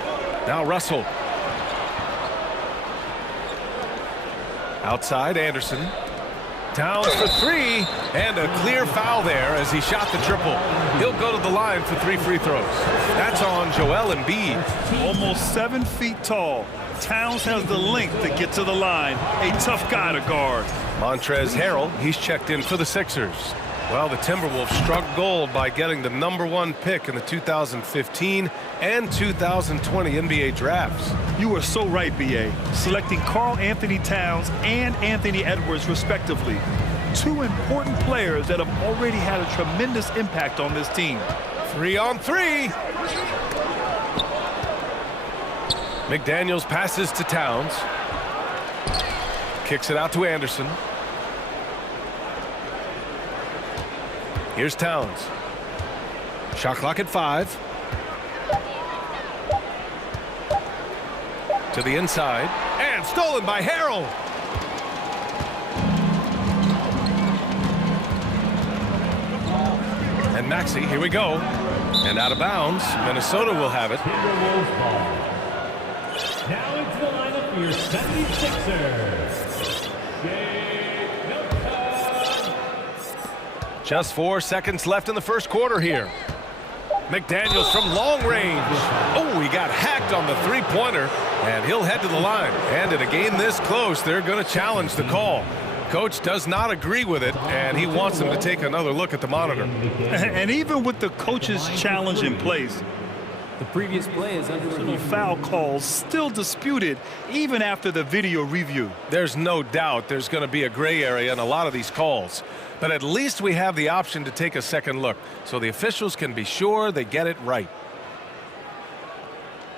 Now Russell. Outside, Anderson. Towns for three, and a clear foul there as he shot the triple. He'll go to the line for 3 free throws. That's on Joel Embiid. Almost 7 feet tall. Towns has the length to get to the line. A tough guy to guard. Montrezl Harrell, he's checked in for the Sixers. Well, the Timberwolves struck gold by getting the #1 pick in the 2015 and 2020 NBA drafts. You are so right, B.A. Selecting Karl Anthony Towns and Anthony Edwards, respectively. 2 important players that have already had a tremendous impact on this team. 3 on 3. McDaniels passes to Towns. Kicks it out to Anderson. Here's Towns. Shot clock at 5. To the inside. And stolen by Harrell. And Maxey, here we go. And out of bounds. Minnesota will have it. Now into the lineup for your 76ers. Just 4 seconds left in the first quarter here. McDaniels from long range. Oh, he got hacked on the three-pointer, and he'll head to the line. And in a game this close, they're going to challenge the call. Coach does not agree with it, and he wants them to take another look at the monitor. And even with the coach's challenge in place, the previous play is under review. Foul calls still disputed even after the video review. There's no doubt there's going to be a gray area in a lot of these calls. But at least we have the option to take a second look, so the officials can be sure they get it right.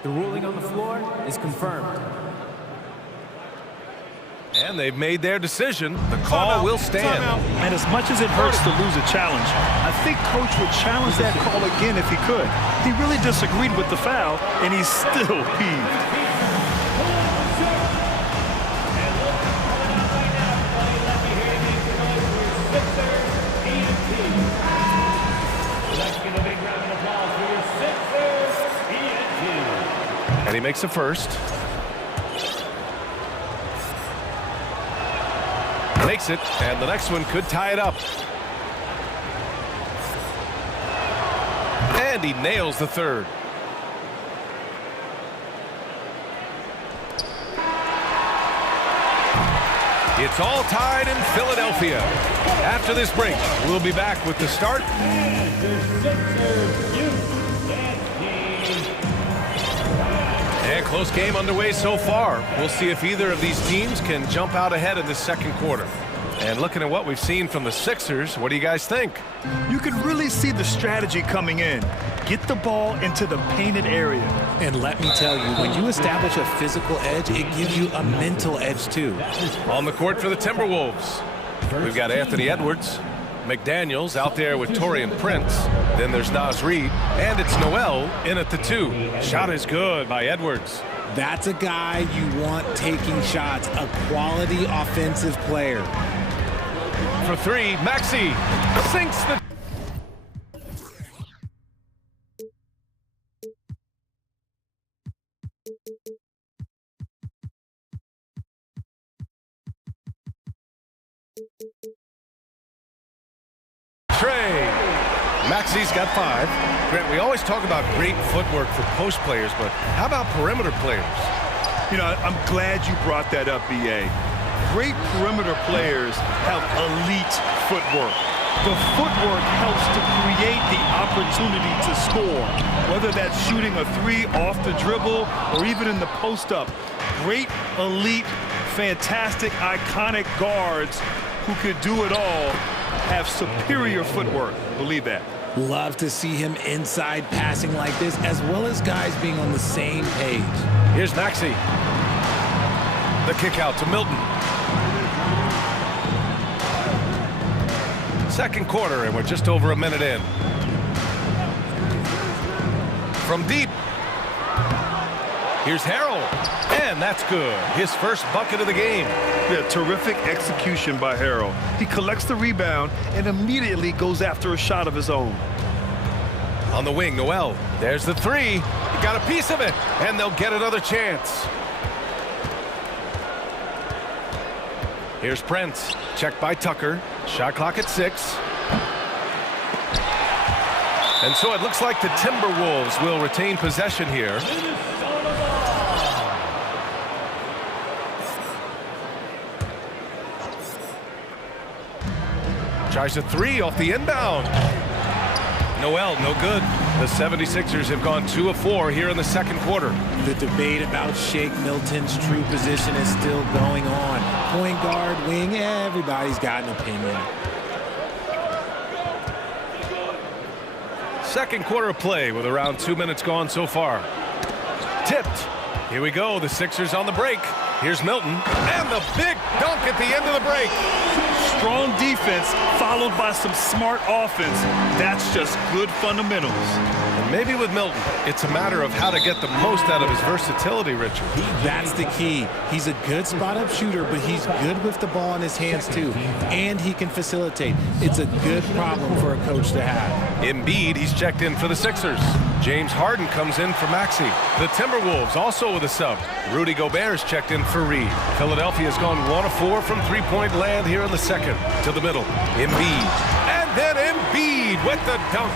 The ruling on the floor is confirmed. And they've made their decision. The call will stand. And as much as it hurts to lose a challenge, I think Coach would challenge that call again if he could. He really disagreed with the foul, and he's still peeved. And he makes a first. Makes it, and the next one could tie it up. And he nails the third. It's all tied in Philadelphia. After this break, we'll be back with the start. And close game underway so far. We'll see if either of these teams can jump out ahead in the second quarter. And looking at what we've seen from the Sixers, what do you guys think? You can really see the strategy coming in. Get the ball into the painted area. And let me tell you, when you establish a physical edge, it gives you a mental edge too. On the court for the Timberwolves, we've got Anthony Edwards, McDaniels out there with Taurean Prince. Then there's Naz Reid, and it's Noel in at the 2. Shot is good by Edwards. That's a guy you want taking shots, a quality offensive player. For 3, Maxey sinks the... Maxey's got 5. Grant, we always talk about great footwork for post players, but how about perimeter players? You know, I'm glad you brought that up, B.A. Great perimeter players have elite footwork. The footwork helps to create the opportunity to score, whether that's shooting a 3 off the dribble or even in the post-up. Great, elite, fantastic, iconic guards who could do it all have superior footwork. Believe that. Love to see him inside passing like this, as well as guys being on the same page. Here's Maxey. The kick out to Milton. Second quarter, and we're just over a minute in. From deep. Here's Harrell. And that's good. His first bucket of the game. Yeah, terrific execution by Harrell. He collects the rebound and immediately goes after a shot of his own. On the wing, Noel. There's the 3. He got a piece of it, and they'll get another chance. Here's Prince. Checked by Tucker. Shot clock at 6. And so it looks like the Timberwolves will retain possession here. Tries a 3 off the inbound. Noel, no good. The 76ers have gone 2 of 4 here in the second quarter. The debate about Shake Milton's true position is still going on. Point guard, wing, everybody's got an opinion. Second quarter of play with around 2 minutes gone so far. Tipped. Here we go. The Sixers on the break. Here's Milton. And the big dunk at the end of the break. Strong defense followed by some smart offense. That's just good fundamentals. And maybe with Milton, it's a matter of how to get the most out of his versatility, Richard. That's the key. He's a good spot-up shooter, but he's good with the ball in his hands, too. And he can facilitate. It's a good problem for a coach to have. Embiid, he's checked in for the Sixers. James Harden comes in for Maxey. The Timberwolves also with a sub. Rudy Gobert is checked in for Reed. Philadelphia has gone 1 of 4 from three-point land here in the second. To the middle. Embiid. And then Embiid with the dunk.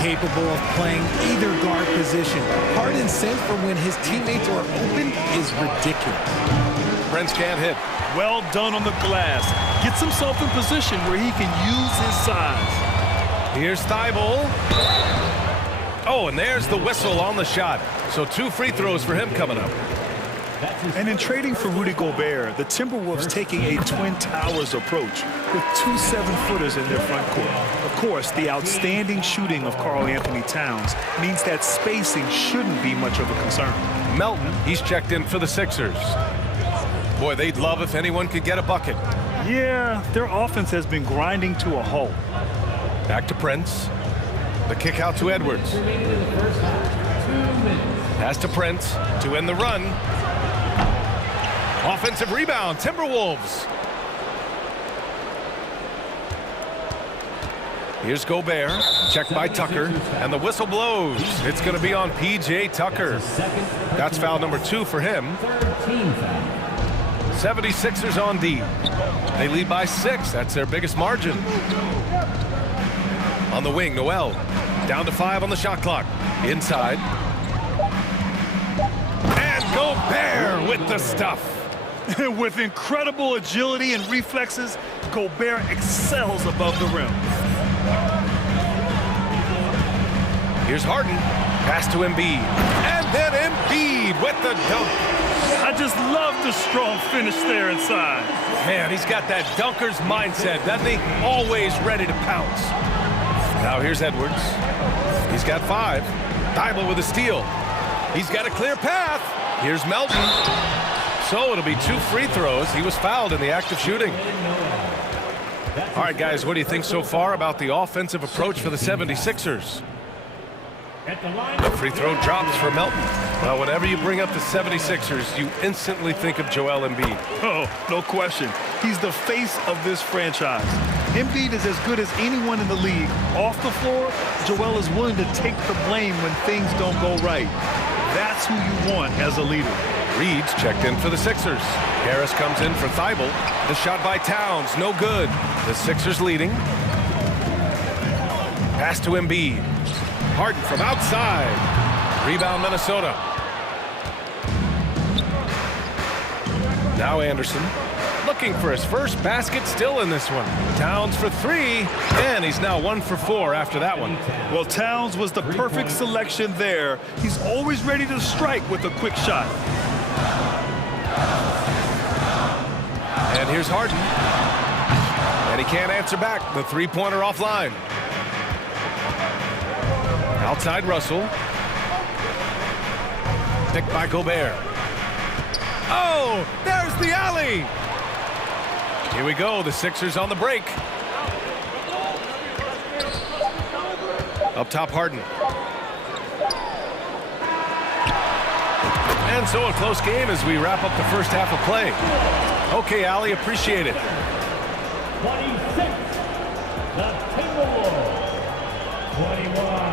Capable of playing either guard position. Harden's sense for when his teammates are open is ridiculous. Prince can't hit. Well done on the glass. Gets himself in position where he can use his size. Here's Thibault. Oh, and there's the whistle on the shot. So 2 free throws for him coming up. And in trading for Rudy Gobert, the Timberwolves taking a Twin Towers approach with 2 7-footers in their front court. Of course, the outstanding shooting of Karl Anthony Towns means that spacing shouldn't be much of a concern. Melton, he's checked in for the Sixers. Boy, they'd love if anyone could get a bucket. Yeah, their offense has been grinding to a halt. Back to Prince. The kick out to Edwards. Pass to Prince to end the run. Offensive rebound, Timberwolves. Here's Gobert, checked by Tucker, and the whistle blows. It's going to be on P.J. Tucker. That's foul number 2 for him. 76ers on D. They lead by 6. That's their biggest margin. On the wing, Noel. Down to 5 on the shot clock. Inside. And Gobert with the stuff. With incredible agility and reflexes, Gobert excels above the rim. Here's Harden. Pass to Embiid. And then Embiid with the dunk. I just love the strong finish there inside. Man, he's got that dunker's mindset, doesn't he? Always ready to pounce. Now here's Edwards. He's got 5. Thibault with a steal. He's got a clear path. Here's Melton. So it'll be 2 free throws. He was fouled in the act of shooting. All right, guys, what do you think so far about the offensive approach for the 76ers? The free throw drops for Melton. Well, whenever you bring up the 76ers, you instantly think of Joel Embiid. Oh, no question. He's the face of this franchise. Embiid is as good as anyone in the league. Off the floor, Joel is willing to take the blame when things don't go right. That's who you want as a leader. Reed's checked in for the Sixers. Harris comes in for Thibault. The shot by Towns, no good. The Sixers leading. Pass to Embiid. Harden from outside. Rebound Minnesota. Now Anderson looking for his first basket, still in this one. Towns for 3, and he's now 1 for 4 after that one. Well, Towns was the perfect selection there. He's always ready to strike with a quick shot. And here's Harden. And he can't answer back. The 3-pointer offline. Outside Russell. Picked by Gobert. Oh, there's the alley. Here we go, the Sixers on the break. Up top, Harden. And so a close game as we wrap up the first half of play. Okay, Allie, appreciate it. 26, the Timberwolves, 21.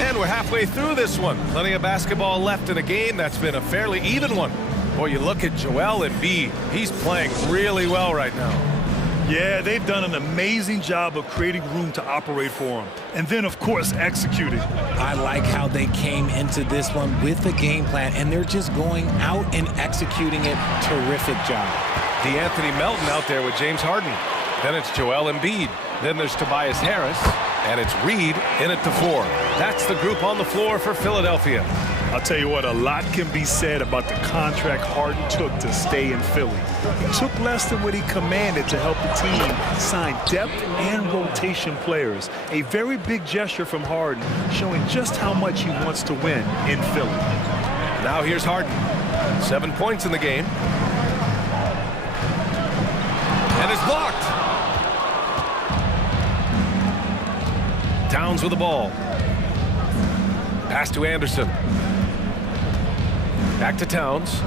And we're halfway through this one. Plenty of basketball left in a game that's been a fairly even one. Boy, you look at Joel Embiid. He's playing really well right now. Yeah, they've done an amazing job of creating room to operate for him. And then, of course, executing. I like how they came into this one with a game plan, and they're just going out and executing it. Terrific job. DeAnthony Melton out there with James Harden. Then it's Joel Embiid. Then there's Tobias Harris. And it's Reed in at the 4. That's the group on the floor for Philadelphia. I'll tell you what, a lot can be said about the contract Harden took to stay in Philly. He took less than what he commanded to help the team sign depth and rotation players. A very big gesture from Harden, showing just how much he wants to win in Philly. Now here's Harden. 7 points in the game. And it's blocked. Towns with the ball. Pass to Anderson. Back to Towns.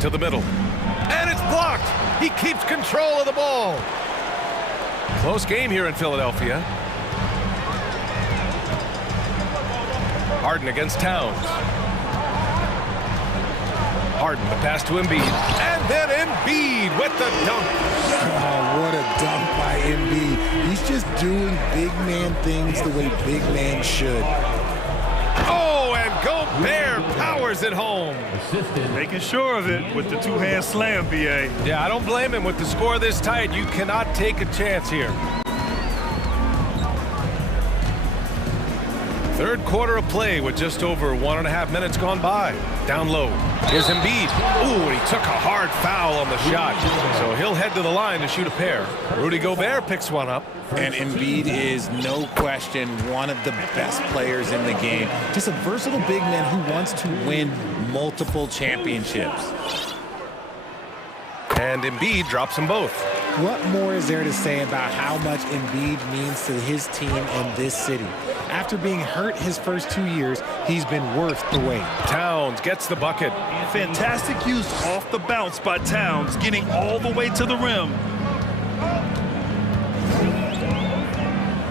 To the middle. And it's blocked. He keeps control of the ball. Close game here in Philadelphia. Harden against Towns. Harden, the pass to Embiid. And then Embiid with the dunk. Oh, what a dunk by Embiid. He's just doing big man things the way big man should. Oh, and Gobert powers it home. Making sure of it with the two-hand slam, B.A. Yeah, I don't blame him. With the score this tight, you cannot take a chance here. Third quarter of play with just over 1.5 minutes gone by. Down low. Here's Embiid. Ooh, and he took a hard foul on the shot. So he'll head to the line to shoot a pair. Rudy Gobert picks one up. And Embiid is, no question, one of the best players in the game. Just a versatile big man who wants to win multiple championships. And Embiid drops them both. What more is there to say about how much Embiid means to his team and this city? After being hurt his first 2 years, he's been worth the wait. Towns gets the bucket. Fantastic use off the bounce by Towns, getting all the way to the rim.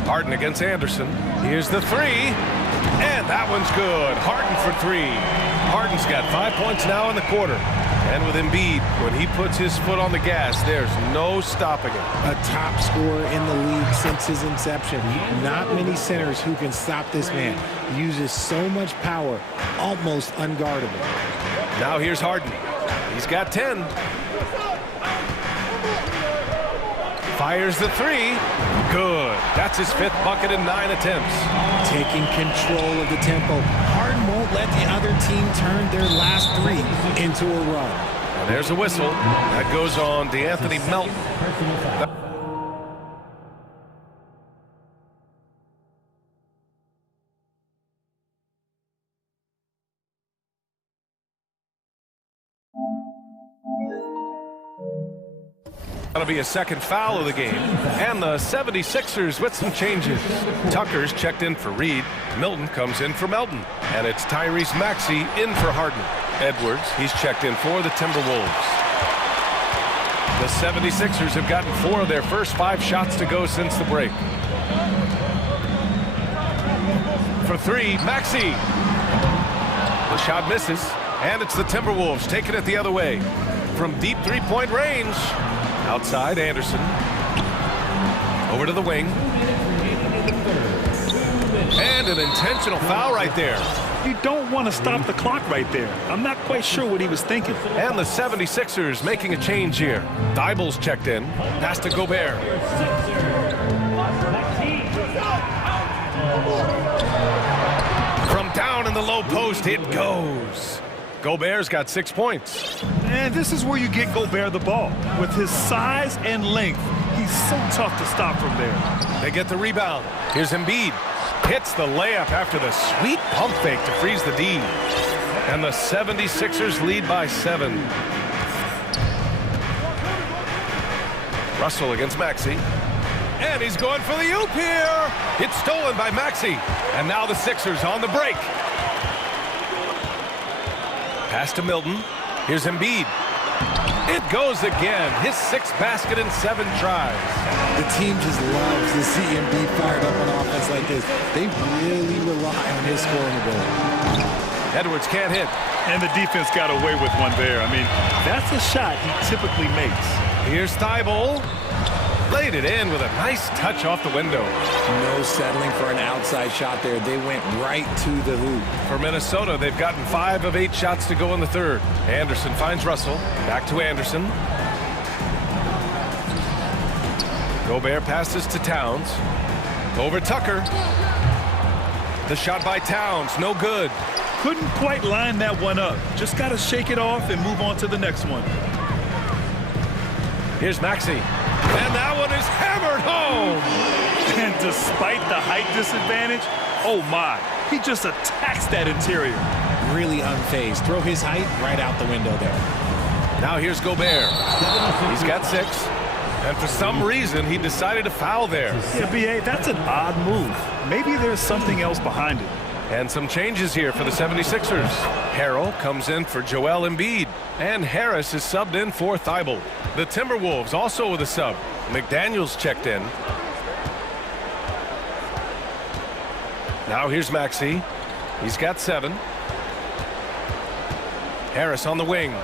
Harden against Anderson. Here's the 3. And that one's good. Harden for 3. Harden's got 5 points now in the quarter. And with Embiid, when he puts his foot on the gas, there's no stopping him. A top scorer in the league since his inception. Not many centers who can stop this man. He uses so much power, almost unguardable. Now here's Harden. He's got 10. Fires the 3. Good. That's his 5th bucket in 9 attempts. Taking control of the tempo. Harden won't let the other team turn their last 3 into a run. And there's a whistle. That goes on DeAnthony Melton. That'll be a second foul of the game. And the 76ers with some changes. Tucker's checked in for Reed. Milton comes in for Melton. And it's Tyrese Maxey in for Harden. Edwards, he's checked in for the Timberwolves. The 76ers have gotten 4 of their first 5 shots to go since the break. For 3, Maxey. The shot misses. And it's the Timberwolves taking it the other way. From deep 3-point range. Outside, Anderson. Over to the wing. And an intentional foul right there. You don't want to stop the clock right there. I'm not quite sure what he was thinking. And the 76ers making a change here. Dible's checked in. Pass to Gobert. From down in the low post, it goes. Gobert's got 6 points. And this is where you get Gobert the ball. With his size and length, he's so tough to stop from there. They get the rebound. Here's Embiid. Hits the layup after the sweet pump fake to freeze the D. And the 76ers lead by 7. Russell against Maxey. And he's going for the oop here. It's stolen by Maxey. And now the Sixers on the break. Pass to Milton. Here's Embiid. It goes again. His 6th basket in 7 tries. The team just loves to see him be fired up on offense like this. They really rely on his scoring ability. Edwards can't hit. And the defense got away with one there. I mean, that's a shot he typically makes. Here's Thibault. Laid it in with a nice touch off the window. No settling for an outside shot there. They went right to the hoop. For Minnesota, they've gotten 5 of 8 shots to go in the 3rd. Anderson finds Russell. Back to Anderson. Gobert passes to Towns. Over Tucker. The shot by Towns, no good. Couldn't quite line that one up. Just got to shake it off and move on to the next one. Here's Maxey. And that one is hammered home. And despite the height disadvantage, oh my, he just attacks that interior. Really unfazed. Throw his height right out the window there. Now here's Gobert. He's got 6. And for some reason, he decided to foul there. Yeah, B.A., that's an odd move. Maybe there's something else behind it. And some changes here for the 76ers. Harrell comes in for Joel Embiid. And Harris is subbed in for Thibault. The Timberwolves also with a sub. McDaniels checked in. Now here's Maxey. He's got 7. Harris on the wing.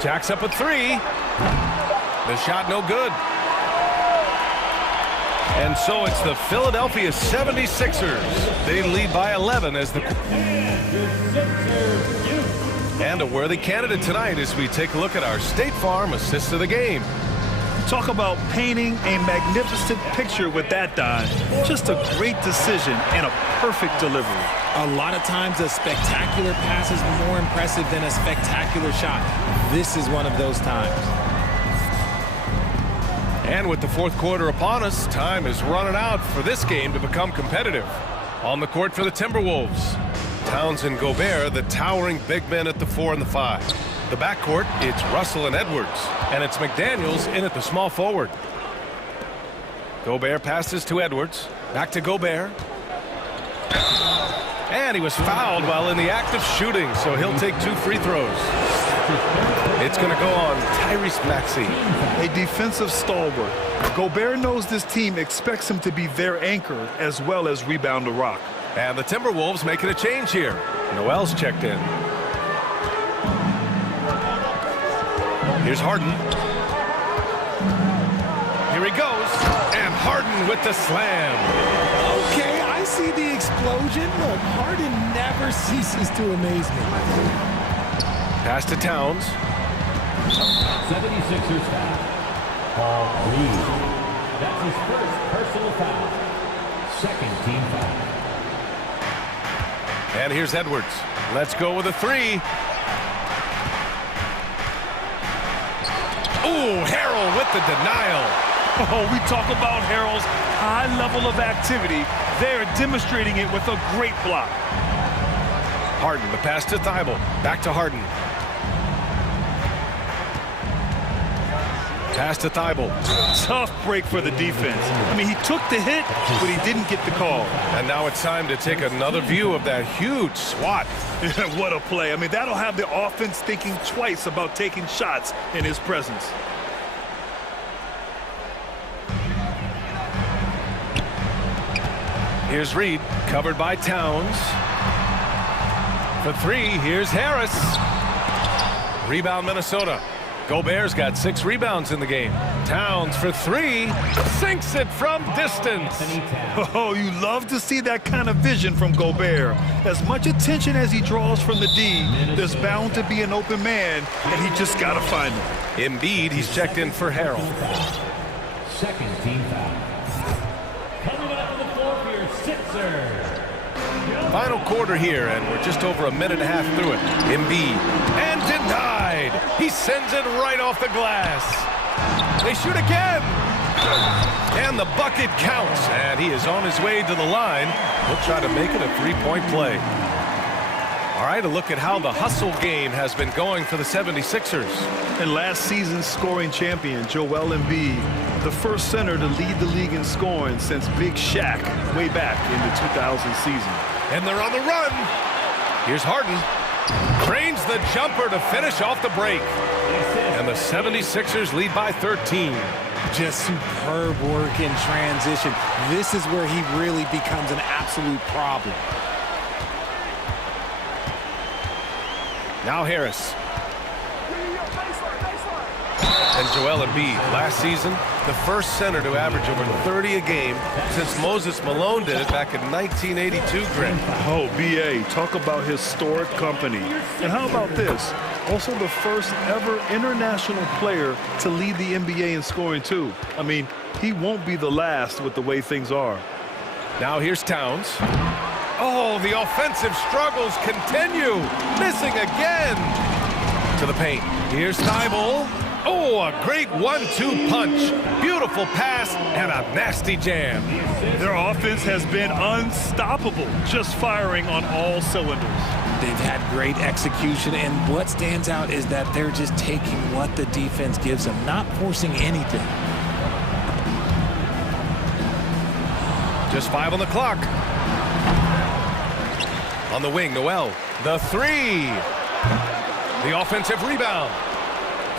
Jacks up a 3. The shot no good. And so it's the Philadelphia 76ers. They lead by 11 as the... And a worthy candidate tonight as we take a look at our State Farm assist of the game. Talk about painting a magnificent picture with that dime. Just a great decision and a perfect delivery. A lot of times a spectacular pass is more impressive than a spectacular shot. This is one of those times. And with the 4th quarter upon us, time is running out for this game to become competitive. On the court for the Timberwolves, Towns and Gobert, the towering big men at the 4 and the 5. The backcourt, it's Russell and Edwards, and it's McDaniels in at the small forward. Gobert passes to Edwards, back to Gobert. And he was fouled while in the act of shooting, so he'll take 2 free throws. It's going to go on Tyrese Maxey. A defensive stalwart. Gobert knows this team expects him to be their anchor as well as rebound the rock. And the Timberwolves making a change here. Noel's checked in. Here's Harden. Here he goes. And Harden with the slam. Okay, I see the explosion. Look, Harden never ceases to amaze me. Pass to Towns. 76ers foul. Paul Reed. That's his first personal foul. 2nd team foul. And here's Edwards. Let's go with a 3. Ooh, Harrell with the denial. Oh, we talk about Harrell's high level of activity. They're demonstrating it with a great block. Harden, the pass to Thibault. Back to Harden. Pass to Thibault. Tough break for the defense. I mean, he took the hit, but he didn't get the call. And now it's time to take another view of that huge swat. What a play. I mean, that'll have the offense thinking twice about taking shots in his presence. Here's Reed, covered by Towns. For 3, here's Harris. Rebound, Minnesota. Gobert's got 6 rebounds in the game. Towns for 3, sinks it from distance. Oh, you love to see that kind of vision from Gobert. As much attention as he draws from the D, there's bound to be an open man, and he just got to find him. Embiid, he's checked in for Harrell. 2nd team foul. Coming up on the floor for your Sixers. Final quarter here, and we're just over a minute and a half through it. Embiid, and denied. He sends it right off the glass. They shoot again. And the bucket counts, and he is on his way to the line. He'll try to make it a 3-point play. All right, a look at how the hustle game has been going for the 76ers. And last season's scoring champion, Joel Embiid, the first center to lead the league in scoring since Big Shaq way back in the 2000 season. And they're on the run. Here's Harden. Drains the jumper to finish off the break. And the 76ers lead by 13. Just superb work in transition. This is where he really becomes an absolute problem. Now Harris. And Joel Embiid, last season, the first center to average over 30 a game since Moses Malone did it back in 1982, Grant. Oh, B.A., talk about historic company. And how about this? Also the first ever international player to lead the NBA in scoring, too. I mean, he won't be the last with the way things are. Now here's Towns. Oh, the offensive struggles continue. Missing again. To the paint. Here's Thibault. Oh, a great 1-2 punch. Beautiful pass and a nasty jam. Their offense has been unstoppable, just firing on all cylinders. They've had great execution, and what stands out is that they're just taking what the defense gives them, not forcing anything. Just 5 on the clock. On the wing, Noel. The three. The offensive rebound.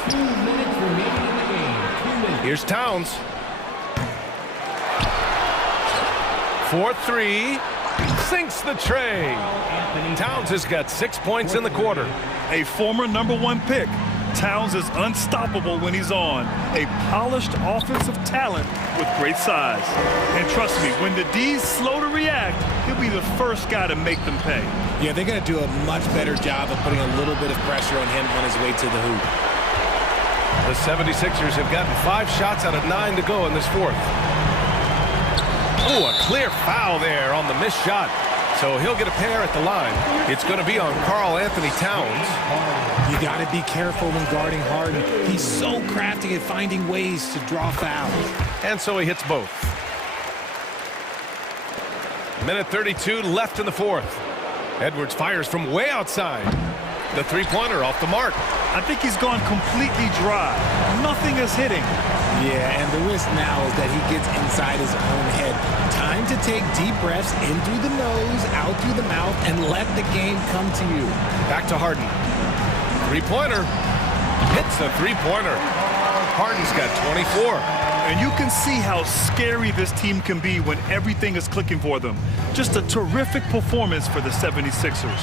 2 minutes remaining in the game. 2 minutes. Here's Towns. 4-3. Sinks the tray. Towns has got 6 points in the quarter. A former #1 pick. Towns is unstoppable when he's on. A polished offensive talent with great size. And trust me, when the D's slow to react, he'll be the first guy to make them pay. Yeah, they're going to do a much better job of putting a little bit of pressure on him on his way to the hoop. The 76ers have gotten 5 shots out of 9 to go in this fourth. Oh, a clear foul there on the missed shot. So he'll get a pair at the line. It's going to be on Karl Anthony Towns. You got to be careful when guarding Harden. He's so crafty at finding ways to draw fouls. And so he hits both. Minute 32 left in the fourth. Edwards fires from way outside. The three-pointer off the mark. I think he's gone completely dry. Nothing is hitting. Yeah, and the risk now is that he gets inside his own head. Time to take deep breaths in through the nose, out through the mouth, and let the game come to you. Back to Harden. Three-pointer. Hits the three-pointer. Harden's got 24. And you can see how scary this team can be when everything is clicking for them. Just a terrific performance for the 76ers.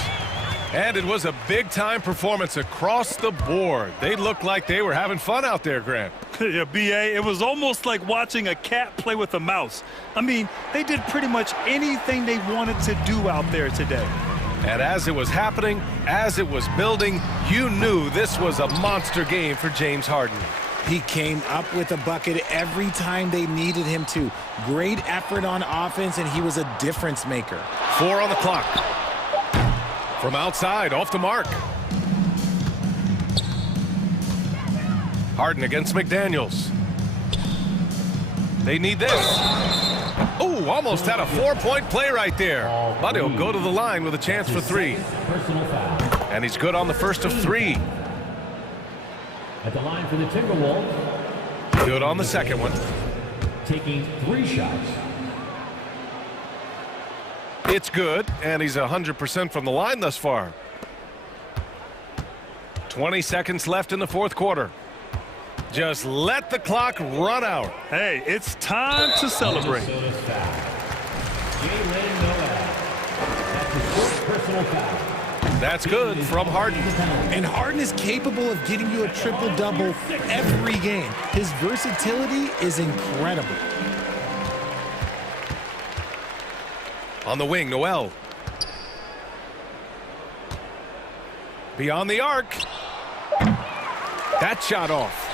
And it was a big-time performance across the board. They looked like they were having fun out there, Grant. Yeah, B.A., it was almost like watching a cat play with a mouse. I mean, they did pretty much anything they wanted to do out there today. And as it was happening, as it was building, you knew this was a monster game for James Harden. He came up with a bucket every time they needed him to. Great effort on offense, and he was a difference maker. 4 on the clock. From outside, off the mark. Harden against McDaniels. They need this. Oh, almost had a 4-point play right there. But he'll go to the line with a chance for 3. And he's good on the first of 3. At the line for the Timberwolves. Good on the second one. Taking 3 shots. It's good, and he's 100% from the line thus far. 20 seconds left in the fourth quarter. Just let the clock run out. Hey, it's time to celebrate. That's good from Harden. And Harden is capable of getting you a triple-double every game. His versatility is incredible. On the wing, Noel. Beyond the arc. That shot off.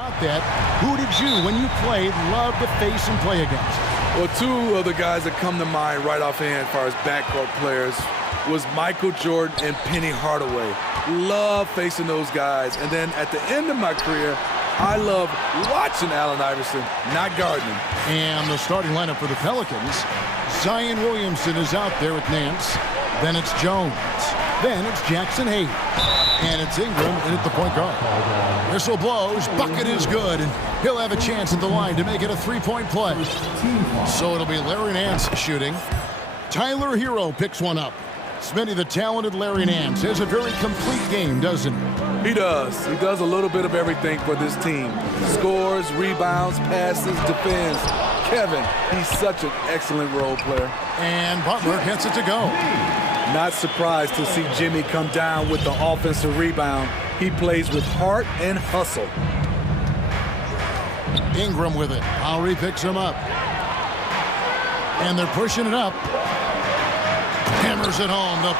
About that, who did you, when you played, love to face and play against? Well, two of the guys that come to mind right offhand as far as backcourt players was Michael Jordan and Penny Hardaway. Love facing those guys. And then at the end of my career, I love watching Allen Iverson, not guarding him. And the starting lineup for the Pelicans, Zion Williamson is out there with Nance. Then it's Jones. Then it's Jackson Hayes. And it's Ingram in at the point guard. Whistle blows, bucket is good, and he'll have a chance at the line to make it a three-point play. So it'll be Larry Nance shooting. Tyler Hero picks one up. Smitty, the talented Larry Nance, has a very complete game, doesn't he? He does. He does a little bit of everything for this team. Scores, rebounds, passes, defends. Kevin, he's such an excellent role player. And Butler gets it to go. Not surprised to see Jimmy come down with the offensive rebound. He plays with heart and hustle. Ingram with it. Lowry picks him up. And they're pushing it up. Hammers it home. The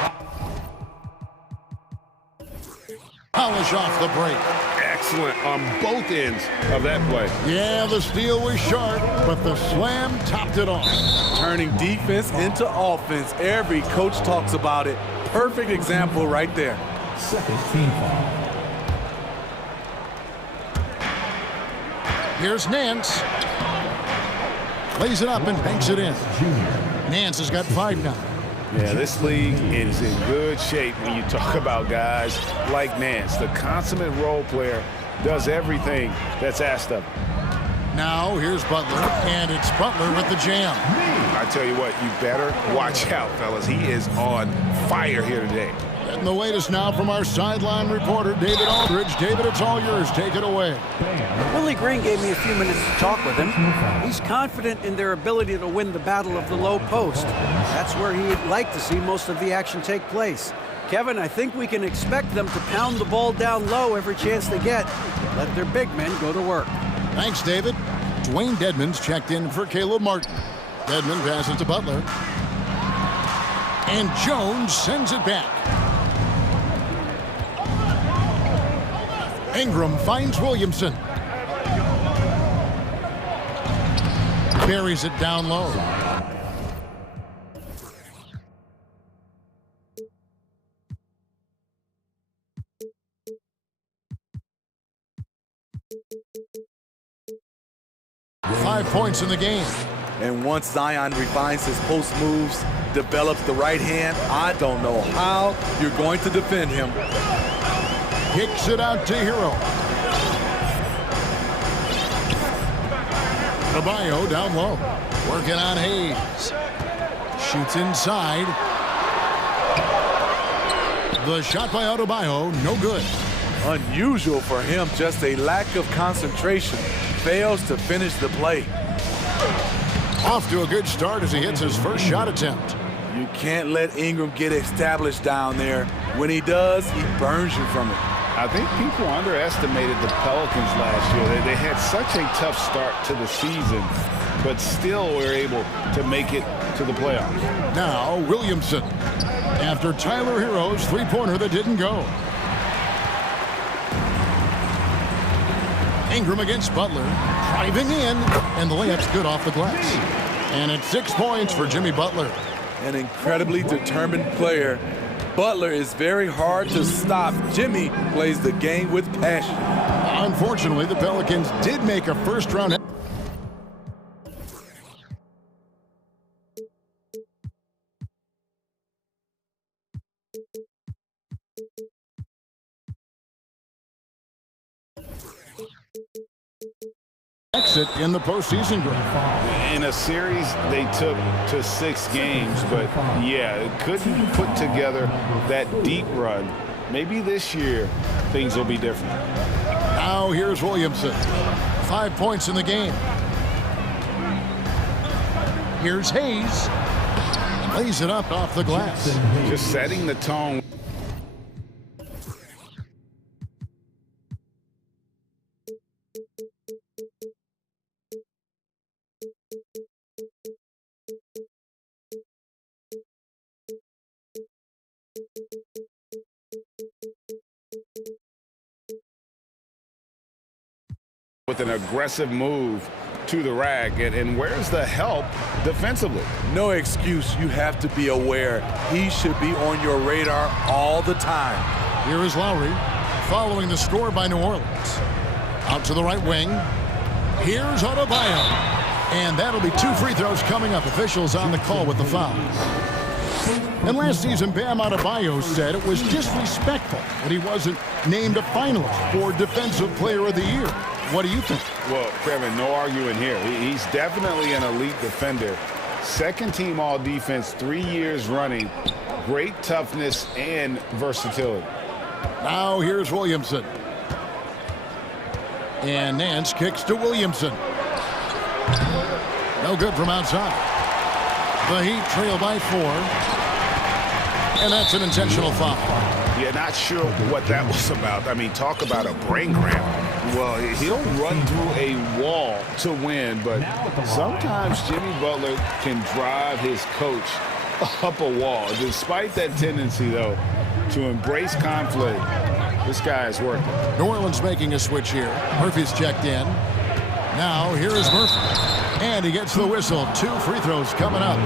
polish off the break. Excellent on both ends of that play. Yeah, the steal was sharp, but the slam topped it off. Turning defense into offense. Every coach talks about it. Perfect example right there. Second team foul. Here's Nance. Lays it up and banks it in. Nance has got 5 now. Yeah, this league is in good shape when you talk about guys like Nance. The consummate role player does everything that's asked of him. Now here's Butler, and it's Butler with the jam. I tell you what, you better watch out, fellas. He is on fire here today. And the latest now from our sideline reporter, David Aldridge. David, it's all yours. Take it away. Willie Green gave me a few minutes to talk with him. He's confident in their ability to win the battle of the low post. That's where he'd like to see most of the action take place. Kevin, I think we can expect them to pound the ball down low every chance they get. Let their big men go to work. Thanks, David. Dwayne Dedmon's checked in for Caleb Martin. Dedmon passes to Butler. And Jones sends it back. Ingram finds Williamson. Buries it down low. Five points in the game. And once Zion refines his post moves, develops the right hand, I don't know how you're going to defend him. Kicks it out to Hero. Adebayo down low. Working on Hayes. Shoots inside. The shot by Adebayo, no good. Unusual for him, just a lack of concentration. Fails to finish the play. Off to a good start as he hits his first shot attempt. You can't let Ingram get established down there. When he does, he burns you from it. I think people underestimated the Pelicans last year. They had such a tough start to the season, but still were able to make it to the playoffs. Now Williamson, after Tyler Hero's three-pointer that didn't go. Ingram against Butler, driving in, and the layup's good off the glass. And it's 6 points for Jimmy Butler. An incredibly determined player. Butler is very hard to stop. Jimmy plays the game with passion. Unfortunately, the Pelicans did make a first-round exit in the postseason draft. In a series they took to 6 games, but yeah, it couldn't put together that deep run. Maybe this year things will be different. Now here's Williamson. 5 points in the game. Here's Hayes. Lays it up off the glass. Just setting the tone. with an aggressive move to the rack. And where's the help defensively? No excuse. You have to be aware. He should be on your radar all the time. Here is Lowry following the score by New Orleans. Out to the right wing. Here's Adebayo. And that'll be 2 free throws coming up. Officials on the call with the foul. And last season, Bam Adebayo said it was disrespectful that he wasn't named a finalist for Defensive Player of the Year. What do you think? Well, Kevin, no arguing here. He's definitely an elite defender. Second team all defense 3 years running. Great toughness and versatility. Now here's Williamson. And Nance kicks to Williamson. No good from outside. The Heat trail by 4. And that's an intentional foul. Yeah, not sure what that was about. I mean, talk about a brain cramp. Well, he'll run through a wall to win, but sometimes Jimmy Butler can drive his coach up a wall. Despite that tendency, though, to embrace conflict, this guy is working. New Orleans making a switch here. Murphy's checked in. Now here is Murphy. And he gets the whistle. 2 free throws coming up.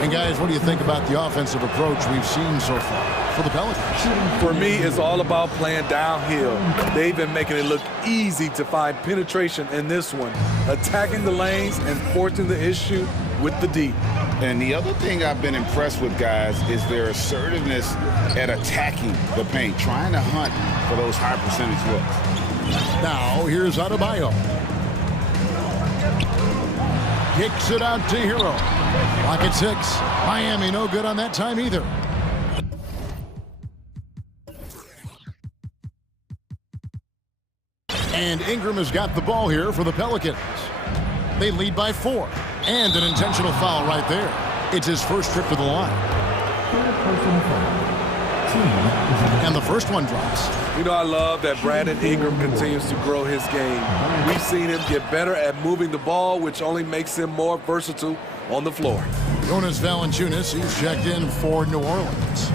And guys, what do you think about the offensive approach we've seen so far for the Pelicans? For me, it's all about playing downhill. They've been making it look easy to find penetration in this one, attacking the lanes and forcing the issue with the D. And the other thing I've been impressed with, guys, is their assertiveness at attacking the paint, trying to hunt for those high percentage looks. Now here's Adebayo. Kicks it out to Hero. Clock at 6. Miami no good on that time either. And Ingram has got the ball here for the Pelicans. They lead by 4. And an intentional foul right there. It's his first trip to the line. And the first one drops. You know, I love that Brandon Ingram continues to grow his game. We've seen him get better at moving the ball, which only makes him more versatile on the floor. Jonas Valanciunas, he's checked in for New Orleans.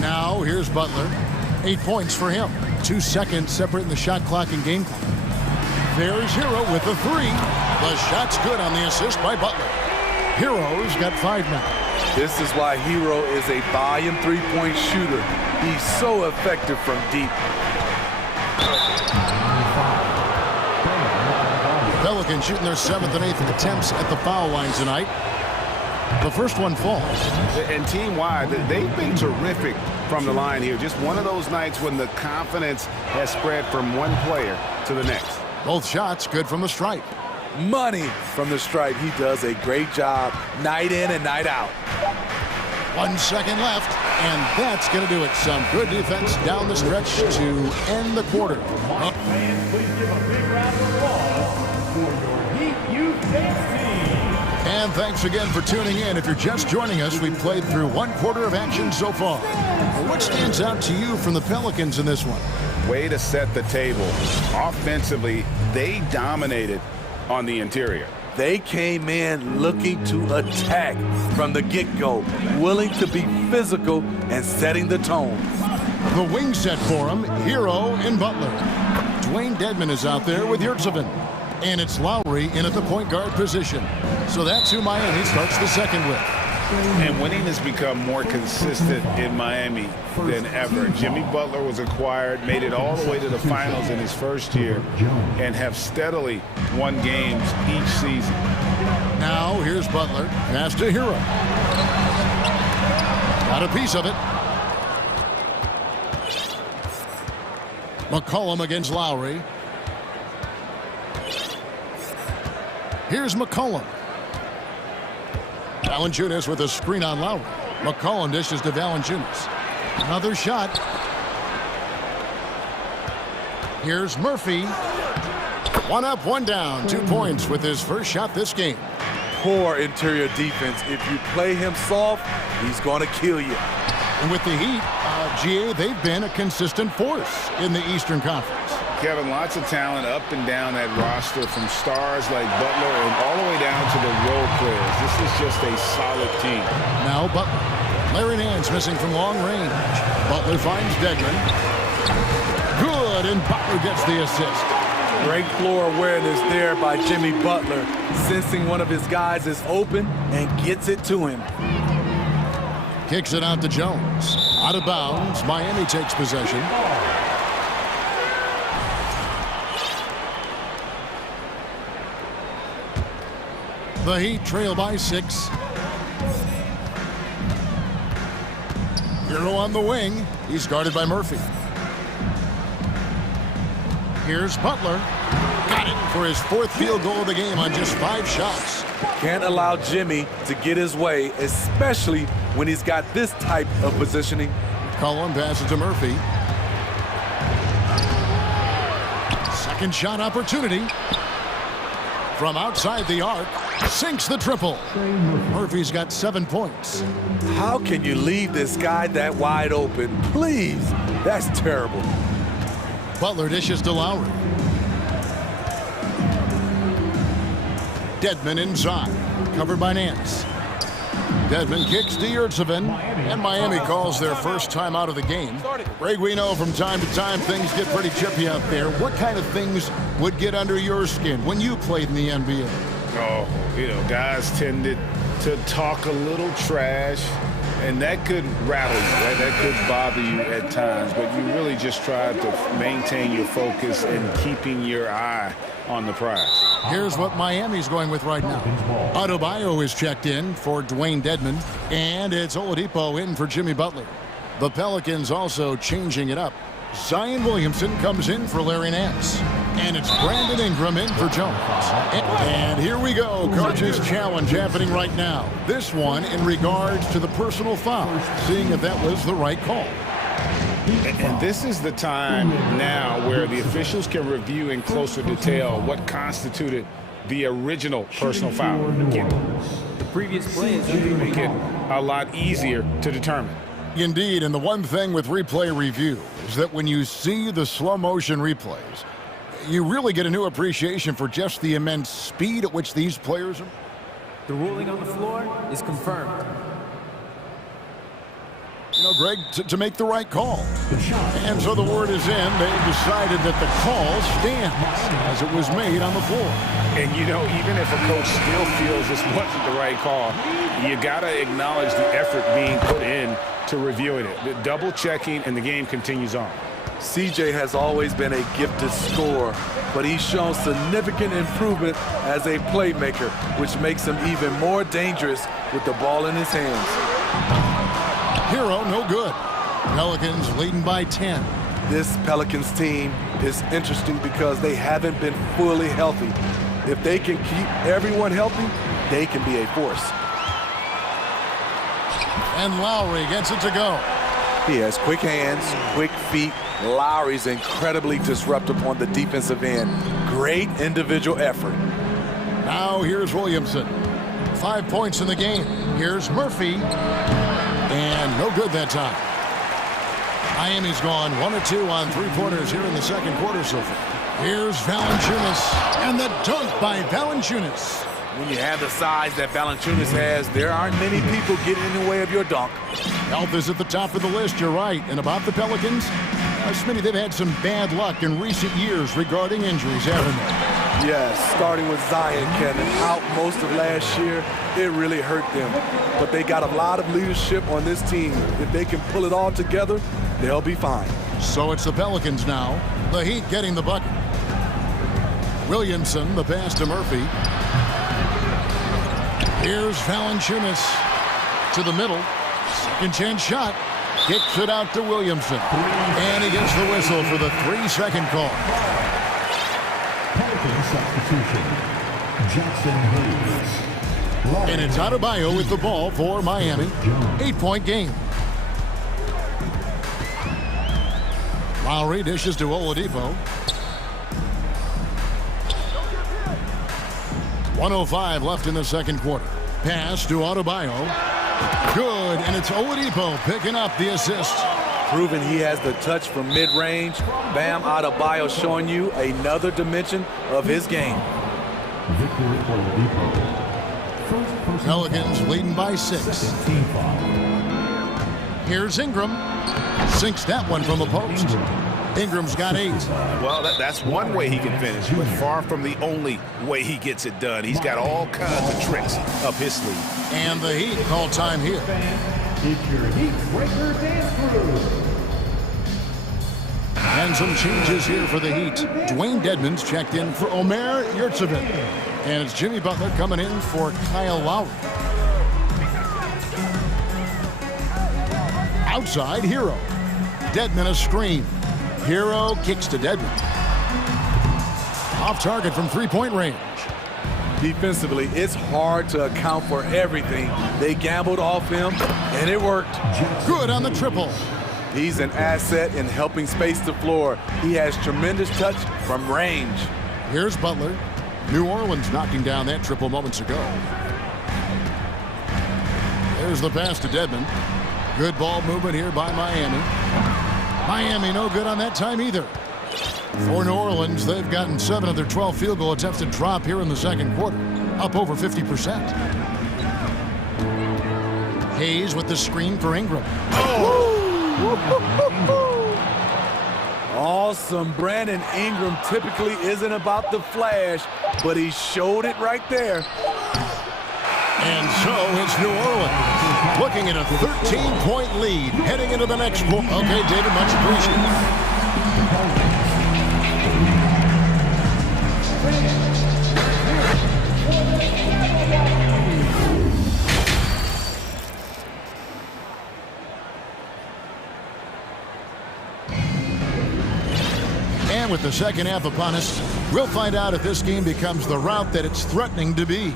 Now here's Butler. 8 points for him. 2 seconds separating the shot clock and game clock. There's Hero with the 3. The shot's good on the assist by Butler. Hero's got 5 now. This is why Hero is a volume 3-point shooter. He's so effective from deep. Pelicans shooting their 7th and 8th attempts at the foul line tonight. The first one falls. And team-wide, they've been terrific from the line here. Just one of those nights when the confidence has spread from one player to the next. Both shots good from the stripe. Money from the stripe. He does a great job night in and night out. 1 second left, and that's going to do it. Some good defense down the stretch to end the quarter. Fans, please give a big round of applause for your Heat Youth Dance Team. And thanks again for tuning in. If you're just joining us, we've played through 1 quarter of action so far. What stands out to you from the Pelicans in this one? Way to set the table. Offensively, they dominated on the interior. They came in looking to attack from the get-go, willing to be physical and setting the tone. The wing set for him, Hero and Butler. Dwayne Dedman is out there with Yurtseven. And it's Lowry in at the point guard position. So that's who Miami starts the second with. And winning has become more consistent in Miami than ever. Jimmy Butler was acquired, made it all the way to the finals in his first year, and have steadily won games each season. Now here's Butler, pass to Hero. Got a piece of it. McCollum against Lowry. Here's McCollum. Valanciunas with a screen on Lowry. McCollum dishes to Valanciunas. Another shot. Here's Murphy. 1 up, 1 down. 2 points with his first shot this game. Poor interior defense. If you play him soft, he's going to kill you. And with the Heat, GA, they've been a consistent force in the Eastern Conference. Kevin, lots of talent up and down that roster, from stars like Butler and all the way down to the role players. This is just a solid team. Now Butler. Larry Nance missing from long range. Butler finds Dedman. Good, and Butler gets the assist. Great floor awareness there by Jimmy Butler, sensing one of his guys is open and gets it to him. Kicks it out to Jones. Out of bounds. Miami takes possession. The Heat trail by 6. Hero on the wing. He's guarded by Murphy. Here's Butler. Got it for his 4th field goal of the game on just 5 shots. Can't allow Jimmy to get his way, especially when he's got this type of positioning. Cullen passes to Murphy. Second shot opportunity. From outside the arc, sinks the triple. Murphy's got 7 points. How can you leave this guy that wide open? Please, that's terrible. Butler dishes to Lowry. Dedmon inside, covered by Nance. Dedmon kicks to Yurtseven, and Miami calls their first time out of the game. Greg, we know from time to time things get pretty chippy out there. What kind of things would get under your skin when you played in the NBA? Oh, you know, guys tended to talk a little trash, and that could rattle you, that could bother you at times, but you really just try to maintain your focus and keeping your eye on the prize. Here's what Miami's going with right now. Adebayo is checked in for Dwayne Dedmon, and it's Oladipo in for Jimmy Butler. The Pelicans also changing it up. Zion Williamson comes in for Larry Nance. And it's Brandon Ingram in for Jones. And here we go. Coach's challenge happening right now. This one in regards to the personal foul, seeing if that was the right call. And this is the time now where the officials can review in closer detail what constituted the original personal foul. The previous play is make it a lot easier to determine. Indeed, and the one thing with replay review is that when you see the slow motion replays, you really get a new appreciation for just the immense speed at which these players are. The ruling on the floor is confirmed. You know, Greg, to make the right call. And so the word is in. They've decided that the call stands as it was made on the floor. And, you know, even if a coach still feels this wasn't the right call, you got to acknowledge the effort being put in to reviewing it. The double checking, and the game continues on. CJ has always been a gifted scorer, but he's shown significant improvement as a playmaker, which makes him even more dangerous with the ball in his hands. Hero, no good. Pelicans leading by 10. This Pelicans team is interesting because they haven't been fully healthy. If they can keep everyone healthy, they can be a force. And Lowry gets it to go. He has quick hands, quick feet. Lowry's incredibly disruptive on the defensive end. Great individual effort. Now here's Williamson. 5 points in the game. Here's Murphy. And no good that time. Miami's gone 1 or 2 on 3-pointers here in the second quarter so far. Here's Valanciunas. And the dunk by Valanciunas. When you have the size that Valanciunas has, there aren't many people getting in the way of your dunk. Health is at the top of the list, you're right. And about the Pelicans, Smitty, they've had some bad luck in recent years regarding injuries, haven't they? Yes, starting with Zion, Kevin, out most of last year, it really hurt them. But they got a lot of leadership on this team. If they can pull it all together, they'll be fine. So it's the Pelicans now. The Heat getting the bucket. Williamson, the pass to Murphy. Here's Valanciunas to the middle. Second chance shot. Kicks it out to Williamson. And he gets the whistle for the 3-second call. Pelican substitution. Jackson Hayes. And it's Adebayo with the ball for Miami. 8-point game. Lowry dishes to Oladipo. 1:05 left in the second quarter. Pass to Adebayo. Good, and it's Oladipo picking up the assist. Proving he has the touch from mid-range. Bam Adebayo showing you another dimension of his game. Victor Oladipo. Pelicans leading by 6. Here's Ingram. Sinks that one from the post. Ingram's got 8. Well, that's one way he can finish, but far from the only way he gets it done. He's got all kinds of tricks up his sleeve. And the Heat call time here. It's your Heat Breaker Dance Crew. And some changes here for the Heat. Dwayne Dedmon's checked in for Omer Yurtseven. And it's Jimmy Butler coming in for Kyle Lowry. Outside, Hero. Dedmon a screen. Hero kicks to Dedmon. Off target from three-point range. Defensively, it's hard to account for everything. They gambled off him, and it worked. Good on the triple. He's an asset in helping space the floor. He has tremendous touch from range. Here's Butler. New Orleans knocking down that triple moments ago. There's the pass to Dedmon. Good ball movement here by Miami. Miami no good on that time either. For New Orleans, they've gotten 7 of their 12 field goal attempts to drop here in the second quarter, up over 50%. Hayes with the screen for Ingram. Awesome. Brandon Ingram typically isn't about the flash, but he showed it right there. And so it's New Orleans looking at a 13-point lead heading into the next quarter. Okay, David, much appreciated. And with the second half upon us, we'll find out if this game becomes the route that it's threatening to be.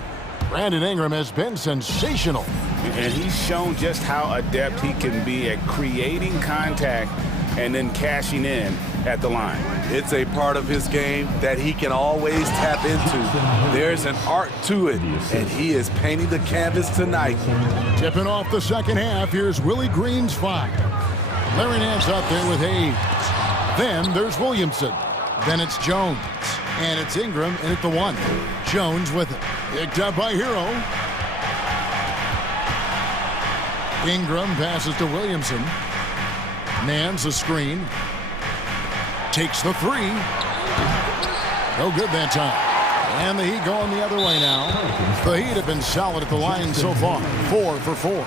Brandon Ingram has been sensational. And he's shown just how adept he can be at creating contact and then cashing in at the line. It's a part of his game that he can always tap into. There's an art to it, and he is painting the canvas tonight. Tipping off the second half, here's Willie Green's 5. Larry Nance out there with Hayes. Then there's Williamson. Then it's Jones. And it's Ingram in at the 1. Jones with it. Picked up by Hero. Ingram passes to Williamson. Nance a screen. Takes the 3. No good that time. And the Heat going the other way now. The Heat have been solid at the line so far. 4 for 4.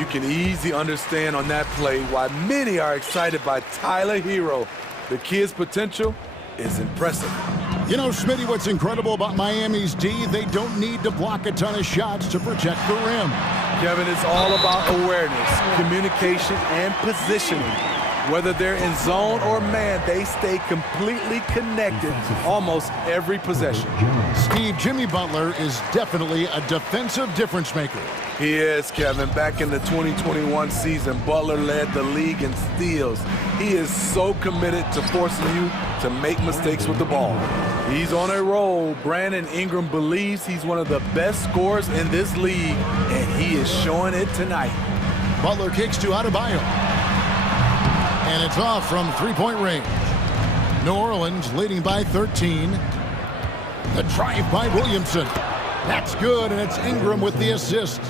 You can easily understand on that play why many are excited by Tyler Hero. The kid's potential is impressive. You know, Smitty, what's incredible about Miami's D, they don't need to block a ton of shots to protect the rim. Kevin, it's all about awareness, communication, and positioning. Whether they're in zone or man, they stay completely connected almost every possession. Steve, Jimmy Butler is definitely a defensive difference maker. He is, Kevin. Back in the 2021 season, Butler led the league in steals. He is so committed to forcing you to make mistakes with the ball. He's on a roll. Brandon Ingram believes he's one of the best scorers in this league, and he is showing it tonight. Butler kicks to Adebayo. And it's off from three-point range. New Orleans leading by 13. The drive by Williamson. That's good, and it's Ingram with the assist.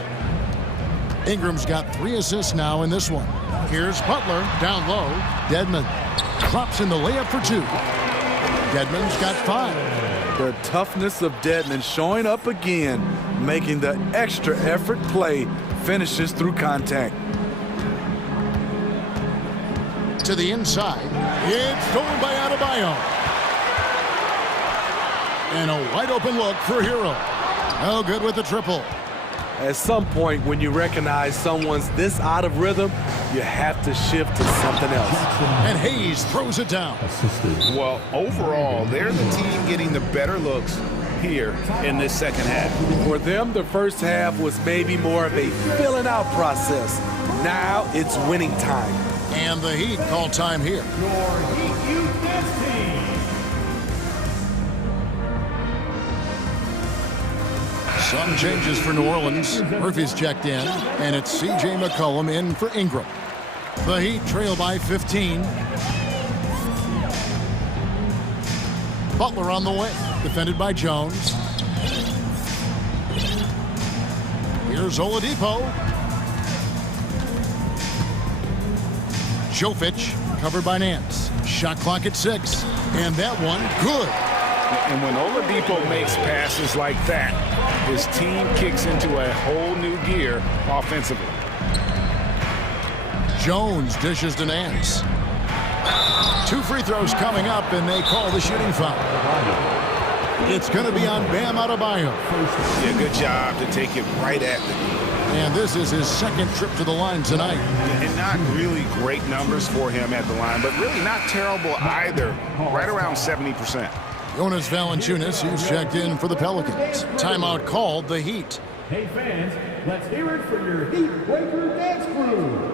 Ingram's got 3 assists now in this one. Here's Butler down low. Dedmon drops in the layup for 2. Dedmon's got 5. The toughness of Dedmon showing up again, making the extra effort play, finishes through contact. To the inside. It's stolen by Adebayo. And a wide open look for Hero. Oh, good with the triple. At some point, when you recognize someone's this out of rhythm, you have to shift to something else. And Hayes throws it down. Well, overall, they're the team getting the better looks here in this second half. For them, the first half was maybe more of a filling out process. Now it's winning time. And the Heat call time here. Your Heat Youth Dance Team. Some changes for New Orleans. Murphy's checked in, and it's C.J. McCollum in for Ingram. The Heat trail by 15. Butler on the wing, defended by Jones. Here's Oladipo. Jovic covered by Nance. Shot clock at 6. And that one, good. And when Oladipo makes passes like that, his team kicks into a whole new gear offensively. Jones dishes to Nance. 2 free throws coming up, and they call the shooting foul. It's going to be on Bam Adebayo. Yeah, good job to take it right at the knee. And this is his second trip to the line tonight. And not really great numbers for him at the line, but really not terrible either. Right around 70%. Jonas Valanciunas, he's checked in for the Pelicans. Timeout called the Heat. Hey fans, let's hear it for your Heat Breaker dance crew.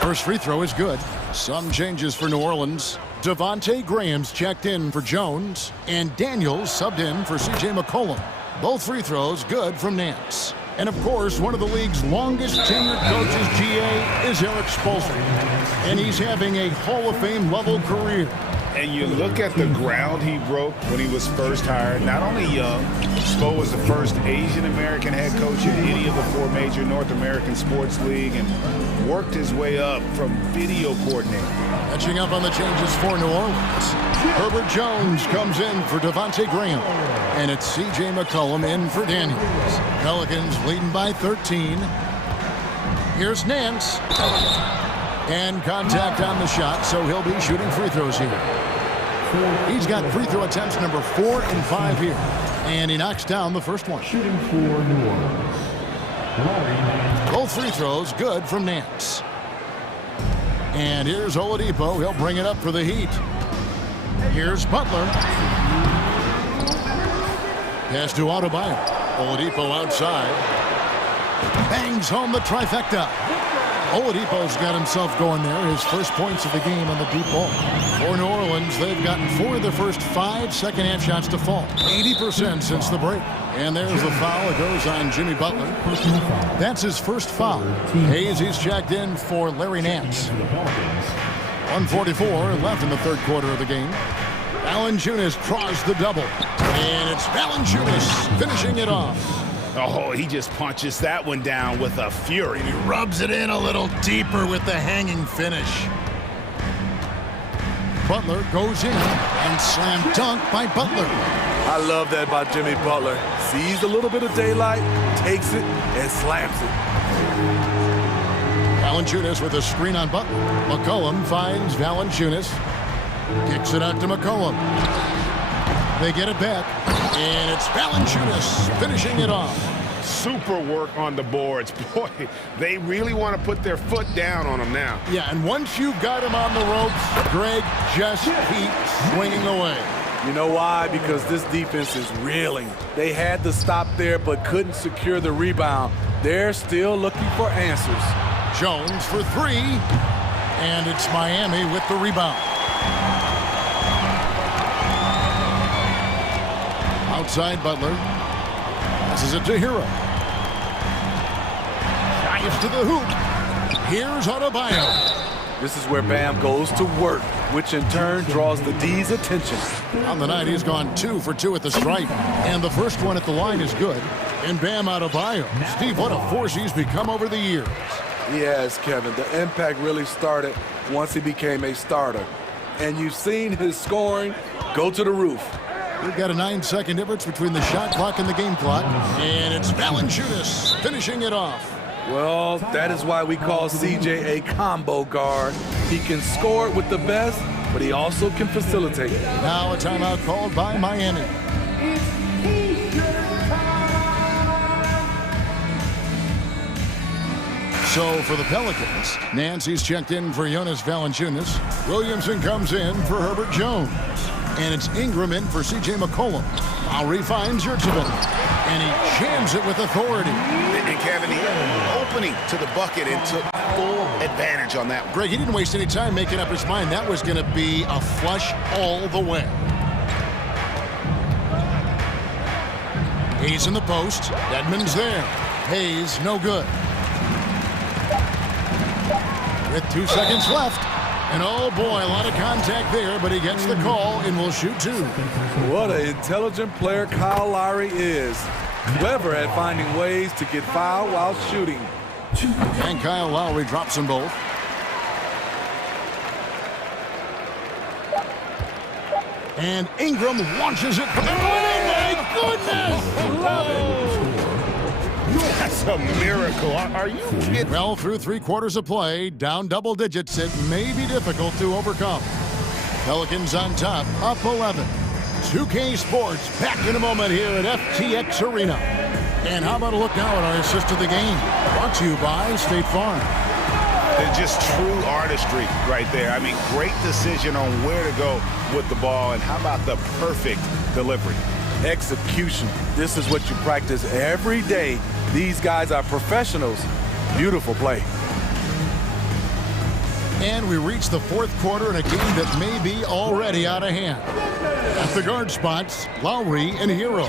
First free throw is good. Some changes for New Orleans. Devontae Graham's checked in for Jones, and Daniels subbed in for C.J. McCollum. Both free throws good from Nance. And of course, one of the league's longest tenured coaches, GA, is Eric Spoelstra. And he's having a Hall of Fame level career. And you look at the ground he broke when he was first hired. Not only young, Spo was the first Asian-American head coach in any of the 4 major North American sports league and worked his way up from video coordinator. Catching up on the changes for New Orleans. Herbert Jones comes in for Devontae Graham. And it's C.J. McCollum in for Daniels. Pelicans leading by 13. Here's Nance. And contact on the shot, so he'll be shooting free throws here. He's got free throw attempts number 4 and 5 here. And he knocks down the first one. Shooting for New Orleans. Both free throws good from Nance. And here's Oladipo. He'll bring it up for the Heat. Here's Butler. Pass to Adebayo. Oladipo outside. Bangs home the trifecta. Oladipo's got himself going there. His first points of the game on the deep ball. For New Orleans, they've gotten 4 of their first 5 second-half shots to fall. 80% since the break. And there's the foul. It goes on Jimmy Butler. That's his first foul. Hayes, he's checked in for Larry Nance. 1:44 left in the third quarter of the game. Valanciunas draws the double. And it's Valanciunas finishing it off. Oh, he just punches that one down with a fury. He rubs it in a little deeper with the hanging finish. Butler goes in and slam dunk by Butler. I love that by Jimmy Butler. Sees a little bit of daylight, takes it, and slams it. Valanciunas with a screen on Butler. McCollum finds Valanciunas. Kicks it out to McCollum. They get it back. And it's Valanciunas finishing it off. Super work on the boards. Boy, they really want to put their foot down on him now. Yeah, and once you got him on the ropes, Greg just keeps swinging away. You know why? Because this defense is reeling. They had to stop there but couldn't secure the rebound. They're still looking for answers. Jones for 3. And it's Miami with the rebound. Outside Butler. Passes it to Hero. Drives to the hoop. Here's Adebayo. This is where Bam goes to work, which in turn draws the D's attention. On the night, he's gone 2 for 2 at the stripe. And the first one at the line is good. And Bam Adebayo. Steve, what a force he's become over the years. He has, Kevin. The impact really started once he became a starter. And you've seen his scoring go to the roof. We've got a 9-second difference between the shot clock and the game clock. And it's Valanciunas finishing it off. Well, that is why we call CJ a combo guard. He can score with the best, but he also can facilitate. Now a timeout called by Miami. So for the Pelicans, Nancy's checked in for Jonas Valanciunas. Williamson comes in for Herbert Jones. And it's Ingram in for C.J. McCollum. Lowry finds Yurtseven. And he jams it with authority. And Kevin, he had an opening to the bucket and took full advantage on that one. Greg, he didn't waste any time making up his mind. That was going to be a flush all the way. He's in the post. Edmonds there. Hayes, no good. With 2 seconds left. And oh boy, a lot of contact there, but he gets the call and will shoot 2. What an intelligent player Kyle Lowry is. Clever at finding ways to get fouled while shooting. And Kyle Lowry drops them both. And Ingram launches it for the win. My goodness! Love it. That's a miracle. Are you kidding? Well, through 3/4 of play, down double digits, it may be difficult to overcome. Pelicans on top, up 11. 2K Sports back in a moment here at FTX Arena. And how about a look now at our assist of the game? Brought to you by State Farm. They're just true artistry right there. I mean, great decision on where to go with the ball, and how about the perfect delivery? Execution. This is what you practice every day. These guys are professionals. Beautiful play. And we reach the 4th quarter in a game that may be already out of hand. At the guard spots, Lowry and Hero.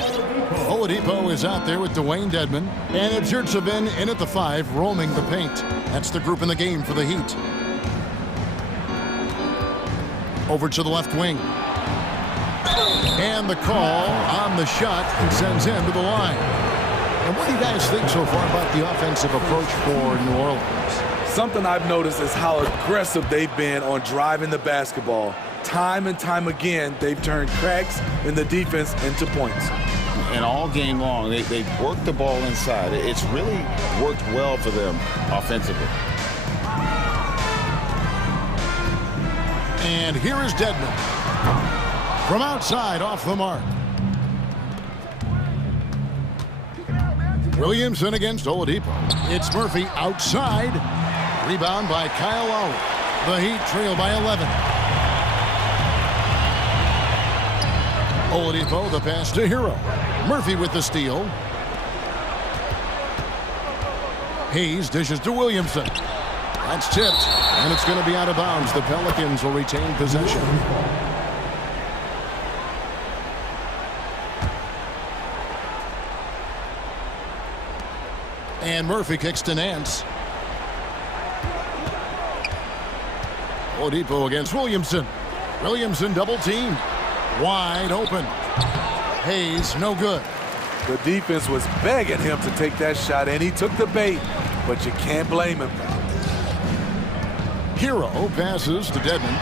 Oladipo is out there with Dwayne Dedmon, and it's Yurtsevin in at the 5, roaming the paint. That's the group in the game for the Heat. Over to the left wing. And the call on the shot sends him to the line. And what do you guys think so far about the offensive approach for New Orleans? Something I've noticed is how aggressive they've been on driving the basketball. Time and time again, they've turned cracks in the defense into points. And all game long, they've worked the ball inside. It's really worked well for them offensively. And here is Dedmon. From outside, off the mark. Williamson against Oladipo. It's Murphy outside. Rebound by Kyle Lowry. The Heat trail by 11. Oladipo, the pass to Hero. Murphy with the steal. Hayes dishes to Williamson. That's tipped, and it's going to be out of bounds. The Pelicans will retain possession. And Murphy kicks to Nance. Oladipo against Williamson. Williamson double teamed. Wide open. Hayes, no good. The defense was begging him to take that shot, and he took the bait, but you can't blame him. Hero passes to Dedmon.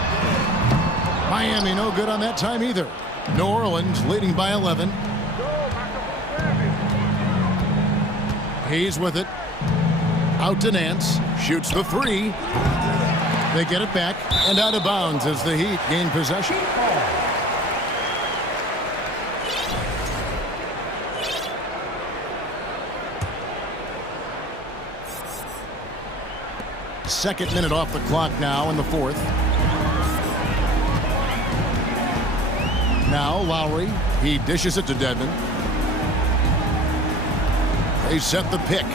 Miami no good on that time either. New Orleans leading by 11. Hayes with it. Out to Nance. Shoots the 3. They get it back and out of bounds as the Heat gain possession. Second minute off the clock now in the 4th. Now Lowry. He dishes it to Dedmon. They set the pick.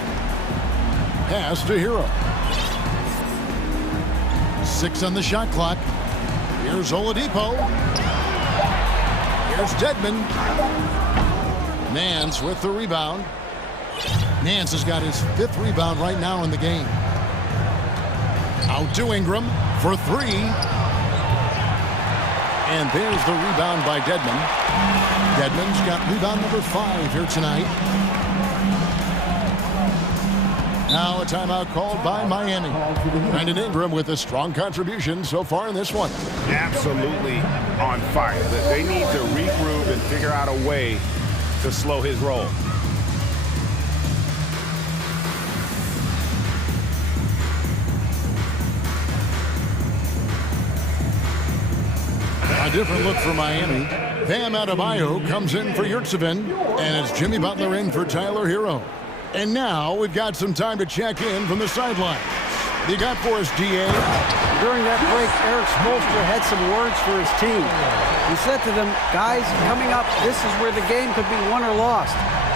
Pass to Hero. 6 on the shot clock. Here's Oladipo. Here's Dedmon. Nance with the rebound. Nance has got his 5th rebound right now in the game. Out to Ingram for 3. And there's the rebound by Dedmon. Dedmon's got rebound number 5 here tonight. Now a timeout called by Miami. Brandon Ingram with a strong contribution so far in this one. Absolutely on fire. They need to regroup and figure out a way to slow his roll. A different look for Miami. Bam Adebayo comes in for Yurtsevin, and it's Jimmy Butler in for Tyler Hero. And now we've got some time to check in from the sidelines. What do you got for us, DA? During that break, Eric Spoelstra had some words for his team. He said to them, guys, coming up, this is where the game could be won or lost.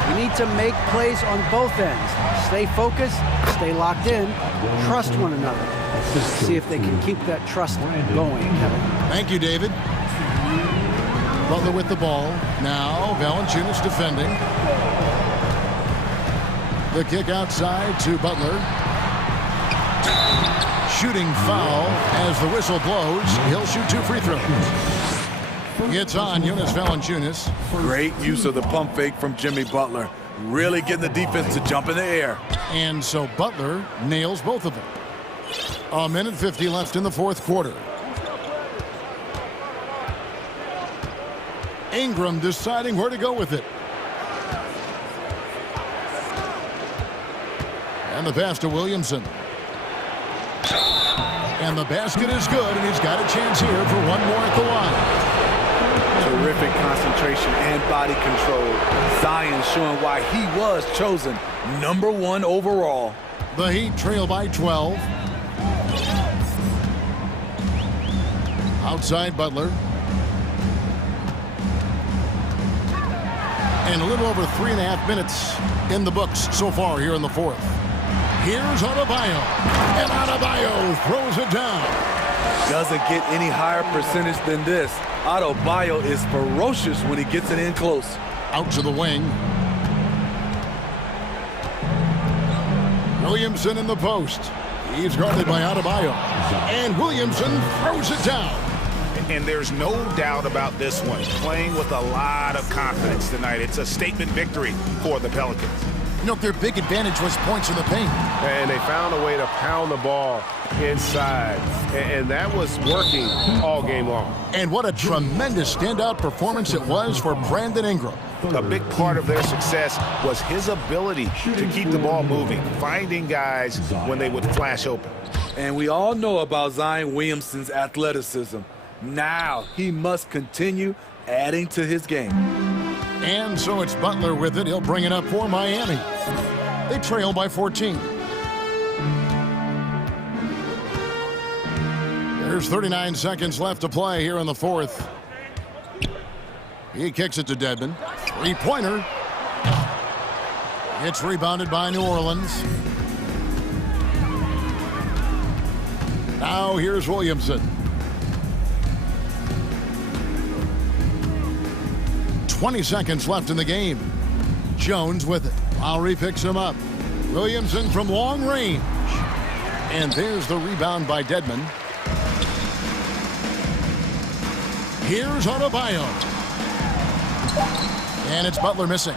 We need to make plays on both ends. Stay focused, stay locked in, trust one another. See if they can keep that trust going, Kevin. Thank you, David. Butler with the ball. Now Valanciunas defending. The kick outside to Butler. Shooting foul as the whistle blows. He'll shoot 2 free throws. It's on Jonas Valanciunas. Great use of the pump fake from Jimmy Butler. Really getting the defense to jump in the air. And so Butler nails both of them. 1:50 left in the fourth quarter. Ingram deciding where to go with it. And the pass to Williamson. And the basket is good, and he's got a chance here for one more at the line. Terrific concentration and body control. Zion showing why he was chosen #1 overall. The Heat trail by 12. Outside Butler. And a little over 3.5 minutes in the books so far here in the fourth. Here's Adebayo. And Adebayo throws it down. Doesn't get any higher percentage than this. Adebayo is ferocious when he gets it in close. Out to the wing. Williamson in the post. He's guarded by Adebayo. And Williamson throws it down. And there's no doubt about this one. Playing with a lot of confidence tonight. It's a statement victory for the Pelicans. You know, their big advantage was points in the paint. And they found a way to pound the ball inside. And that was working all game long. And what a tremendous standout performance it was for Brandon Ingram. A big part of their success was his ability to keep the ball moving, finding guys when they would flash open. And we all know about Zion Williamson's athleticism. Now he must continue adding to his game. And so it's Butler with it. He'll bring it up for Miami. They trail by 14. There's 39 seconds left to play here in the fourth. He kicks it to Dedmon. Three-pointer. It's rebounded by New Orleans. Now here's Williamson. 20 seconds left in the game. Jones with it. Lowry picks him up. Williamson from long range. And there's the rebound by Dedmon. Here's Adebayo. And it's Butler missing.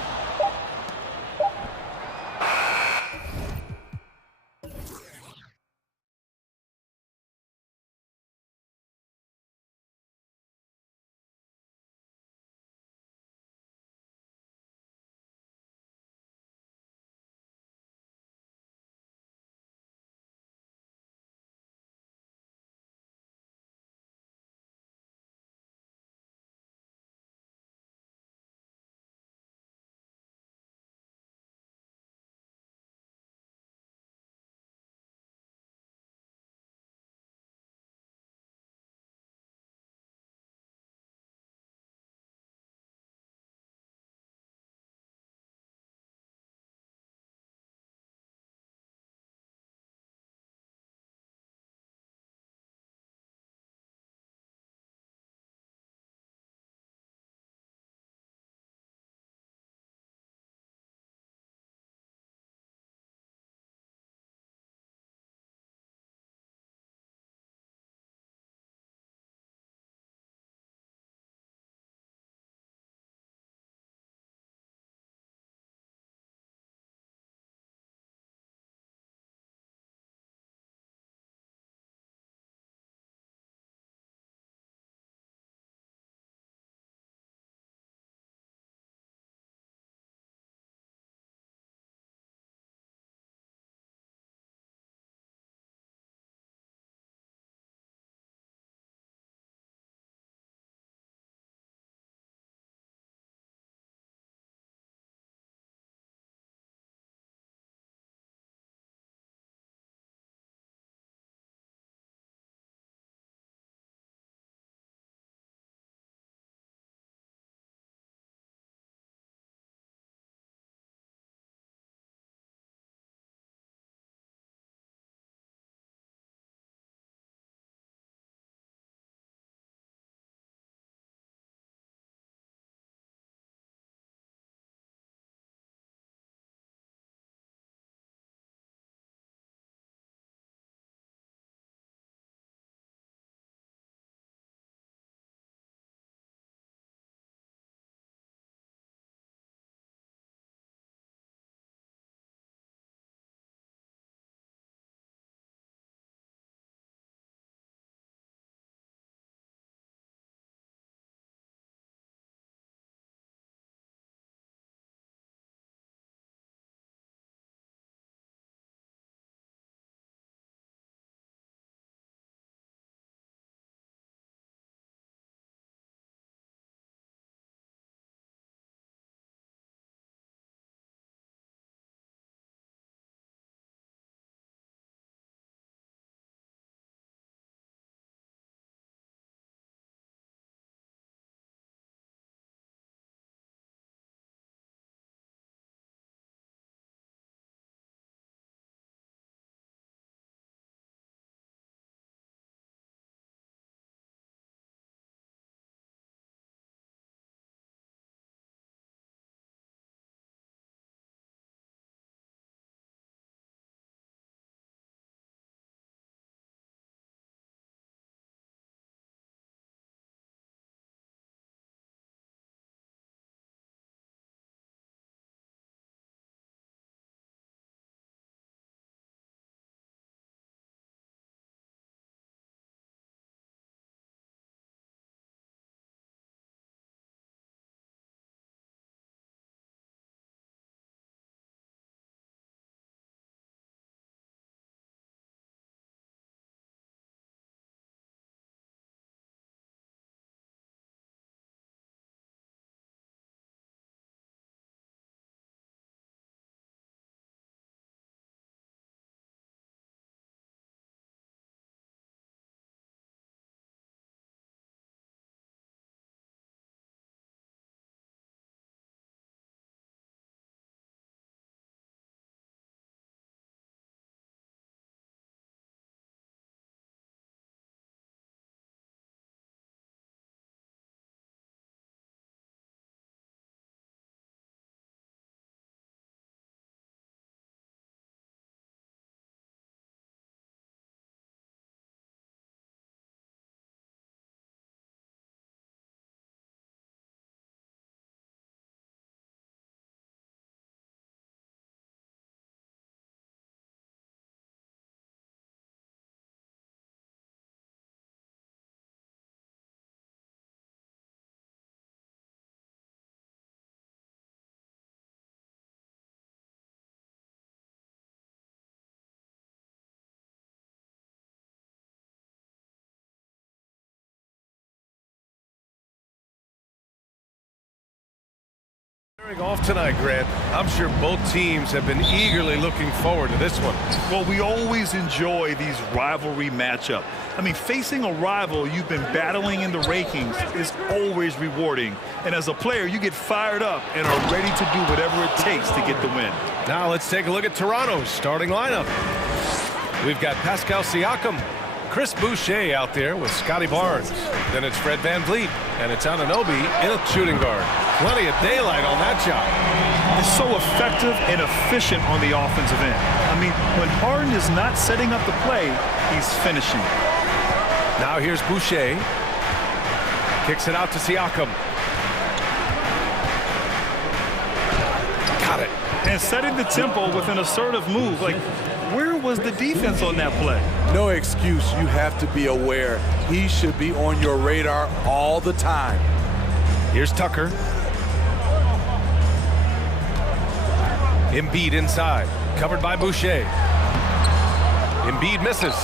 Off tonight, Grant. I'm sure both teams have been eagerly looking forward to this one. Well, we always enjoy these rivalry matchups. I mean, facing a rival you've been battling in the rankings is always rewarding. And as a player, you get fired up and are ready to do whatever it takes to get the win. Now let's take a look at Toronto's starting lineup. We've got Pascal Siakam, Chris Boucher out there with Scotty Barnes. Then it's Fred VanVleet, and it's Anunoby in a shooting guard. Plenty of daylight on that job. It's so effective and efficient on the offensive end. I mean, when Harden is not setting up the play, he's finishing. Now here's Boucher. Kicks it out to Siakam. Got it. And setting the tempo with an assertive move. Like, where was the defense on that play? No excuse. You have to be aware. He should be on your radar all the time. Here's Tucker. Embiid inside, covered by Boucher. Embiid misses.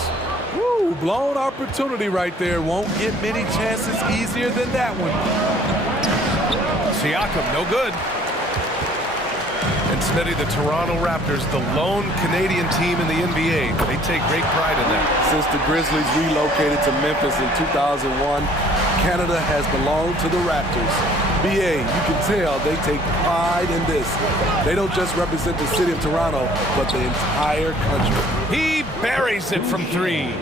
Woo, blown opportunity right there. Won't get many chances easier than that one. Siakam, no good. And Smitty, the Toronto Raptors, the lone Canadian team in the NBA. They take great pride in that. Since the Grizzlies relocated to Memphis in 2001, Canada has belonged to the Raptors. BA, you can tell they take pride in this. They don't just represent the city of Toronto, but the entire country. He buries it from three.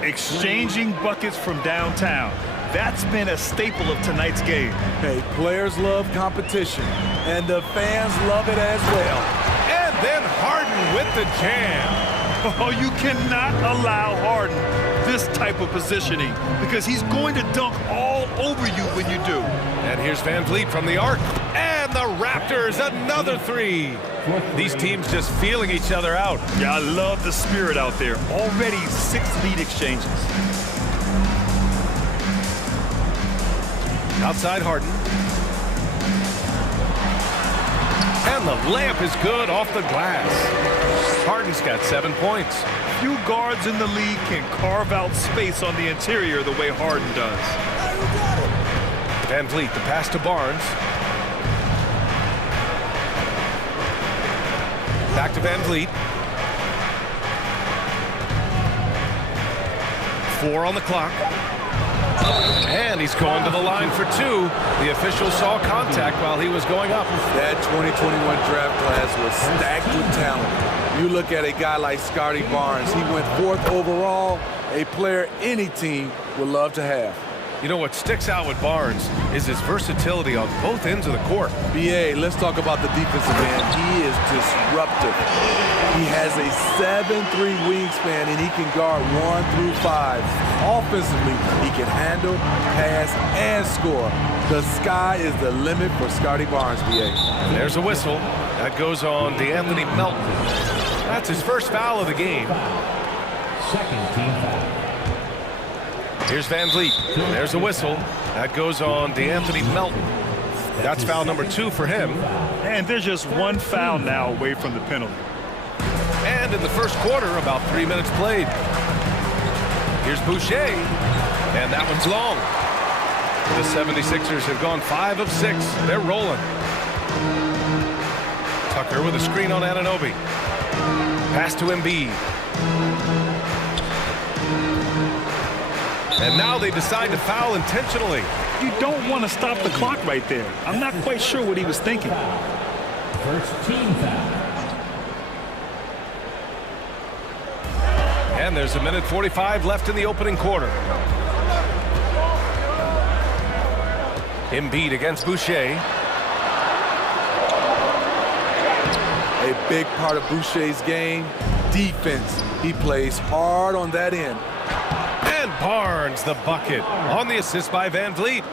Exchanging buckets from downtown. That's been a staple of tonight's game. Hey, players love competition, and the fans love it as well. And then Harden with the jam. Oh, you cannot allow Harden this type of positioning because he's going to dunk all over you when you do. And here's VanVleet from the arc. And the Raptors, another three. These teams just feeling each other out. Yeah, I love the spirit out there. Already 6 lead exchanges. Outside Harden. And the layup is good off the glass. Harden's got 7 points. Few guards in the league can carve out space on the interior the way Harden does. VanVleet, the pass to Barnes. Back to VanVleet. 4 on the clock. And he's going to the line for 2. The official saw contact while he was going up. That 2021 draft class was stacked with talent. You look at a guy like Scotty Barnes. He went 4th overall, a player any team would love to have. You know what sticks out with Barnes is his versatility on both ends of the court. BA, let's talk about the defensive end. He is disruptive. He has a 7'3" wingspan, and he can guard 1 through 5. Offensively, he can handle, pass, and score. The sky is the limit for Scotty Barnes, BA. There's a whistle. That goes on DeAnthony Melton. That's his first foul of the game. Second team foul. Here's VanVleet. There's a whistle. That goes on DeAnthony Melton. That's foul number 2 for him. And there's just 1 foul now away from the penalty. And in the first quarter, about 3 minutes played. Here's Boucher. And that one's long. The 76ers have gone 5 of 6. They're rolling. Tucker with a screen on Anunoby. Pass to Embiid. And now they decide to foul intentionally. You don't want to stop the clock right there. I'm not quite sure what he was thinking. First team foul. And there's 1:45 left in the opening quarter. Embiid against Boucher. A big part of Boucher's game, defense. He plays hard on that end. And Barnes, the bucket, on the assist by VanVleet.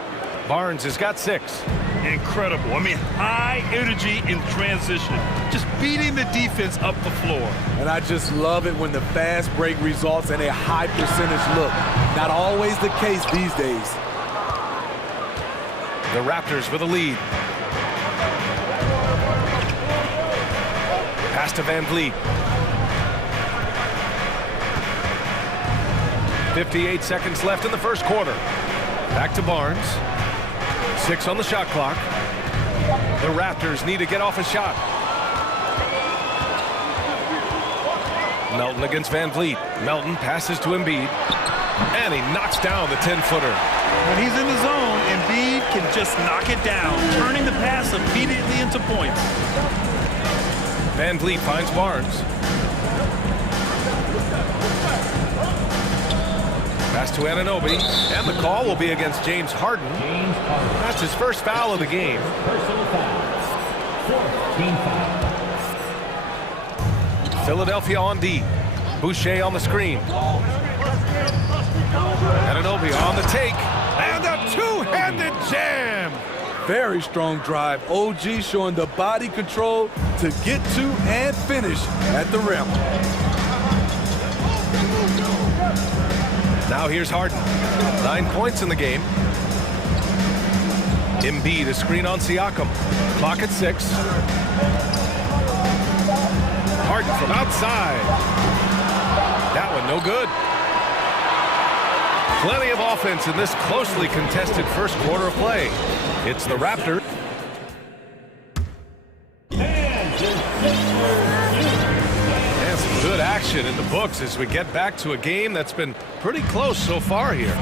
Barnes has got 6. Incredible. I mean, high energy in transition. Just beating the defense up the floor. And I just love it when the fast break results in a high percentage look. Not always the case these days. The Raptors with a lead. Pass to VanVleet. 58 seconds left in the first quarter. Back to Barnes. 6 on the shot clock. The Raptors need to get off a shot. Melton against Van Vliet. Melton passes to Embiid. And he knocks down the 10-footer. When he's in the zone, Embiid can just knock it down, turning the pass immediately into points. Van Vliet finds Barnes. Pass to Anunoby, and the call will be against James Harden. That's his first foul of the game. Personal foul. 4th team foul. Philadelphia on D. Boucher on the screen. Anunoby on the take, and a two-handed jam. Very strong drive. OG showing the body control to get to and finish at the rim. Now here's Harden. 9 points in the game. Embiid, a screen on Siakam. Clock at 6. Harden from outside. That one no good. Plenty of offense in this closely contested first quarter of play. It's the Raptors. And some good action in the books as we get back to a game that's been pretty close so far here.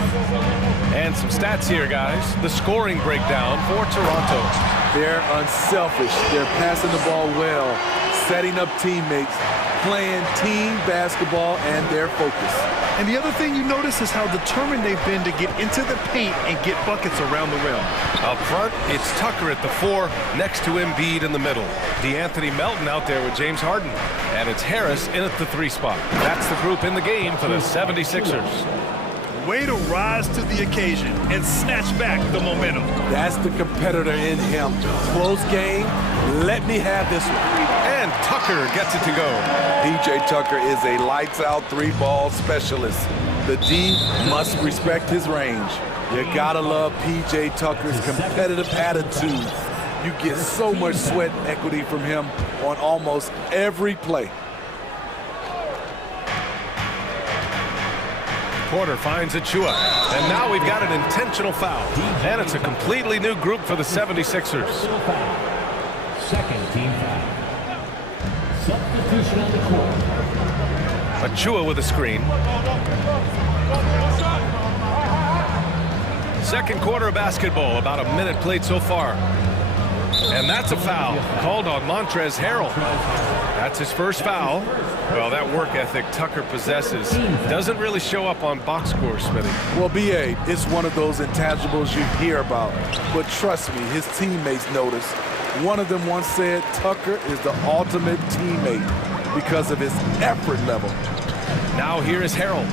And some stats here, guys. The scoring breakdown for Toronto. They're unselfish. They're passing the ball well, setting up teammates, playing team basketball, and their focus. And the other thing you notice is how determined they've been to get into the paint and get buckets around the rim. Up front, it's Tucker at the 4, next to Embiid in the middle. DeAnthony Melton out there with James Harden. And it's Harris in at the 3 spot. That's the group in the game for the 76ers. Way to rise to the occasion and snatch back the momentum. That's the competitor in him. Close game. Let me have this one. And Tucker gets it to go. PJ Tucker is a lights-out 3-ball specialist. The D must respect his range. You gotta love PJ Tucker's competitive attitude. You get so much sweat equity from him on almost every play. Porter finds Achua, and now we've got an intentional foul. And it's a completely new group for the 76ers. 2nd team foul. Substitution on the court. Achua with a screen. Second quarter of basketball, about a minute played so far. And that's a foul called on Montrezl Harrell. That's his first foul. Well, that work ethic Tucker possesses doesn't really show up on box score, Smitty. Well, B.A., it's one of those intangibles you hear about. But trust me, his teammates notice. One of them once said Tucker is the ultimate teammate because of his effort level. Now here is Harrell.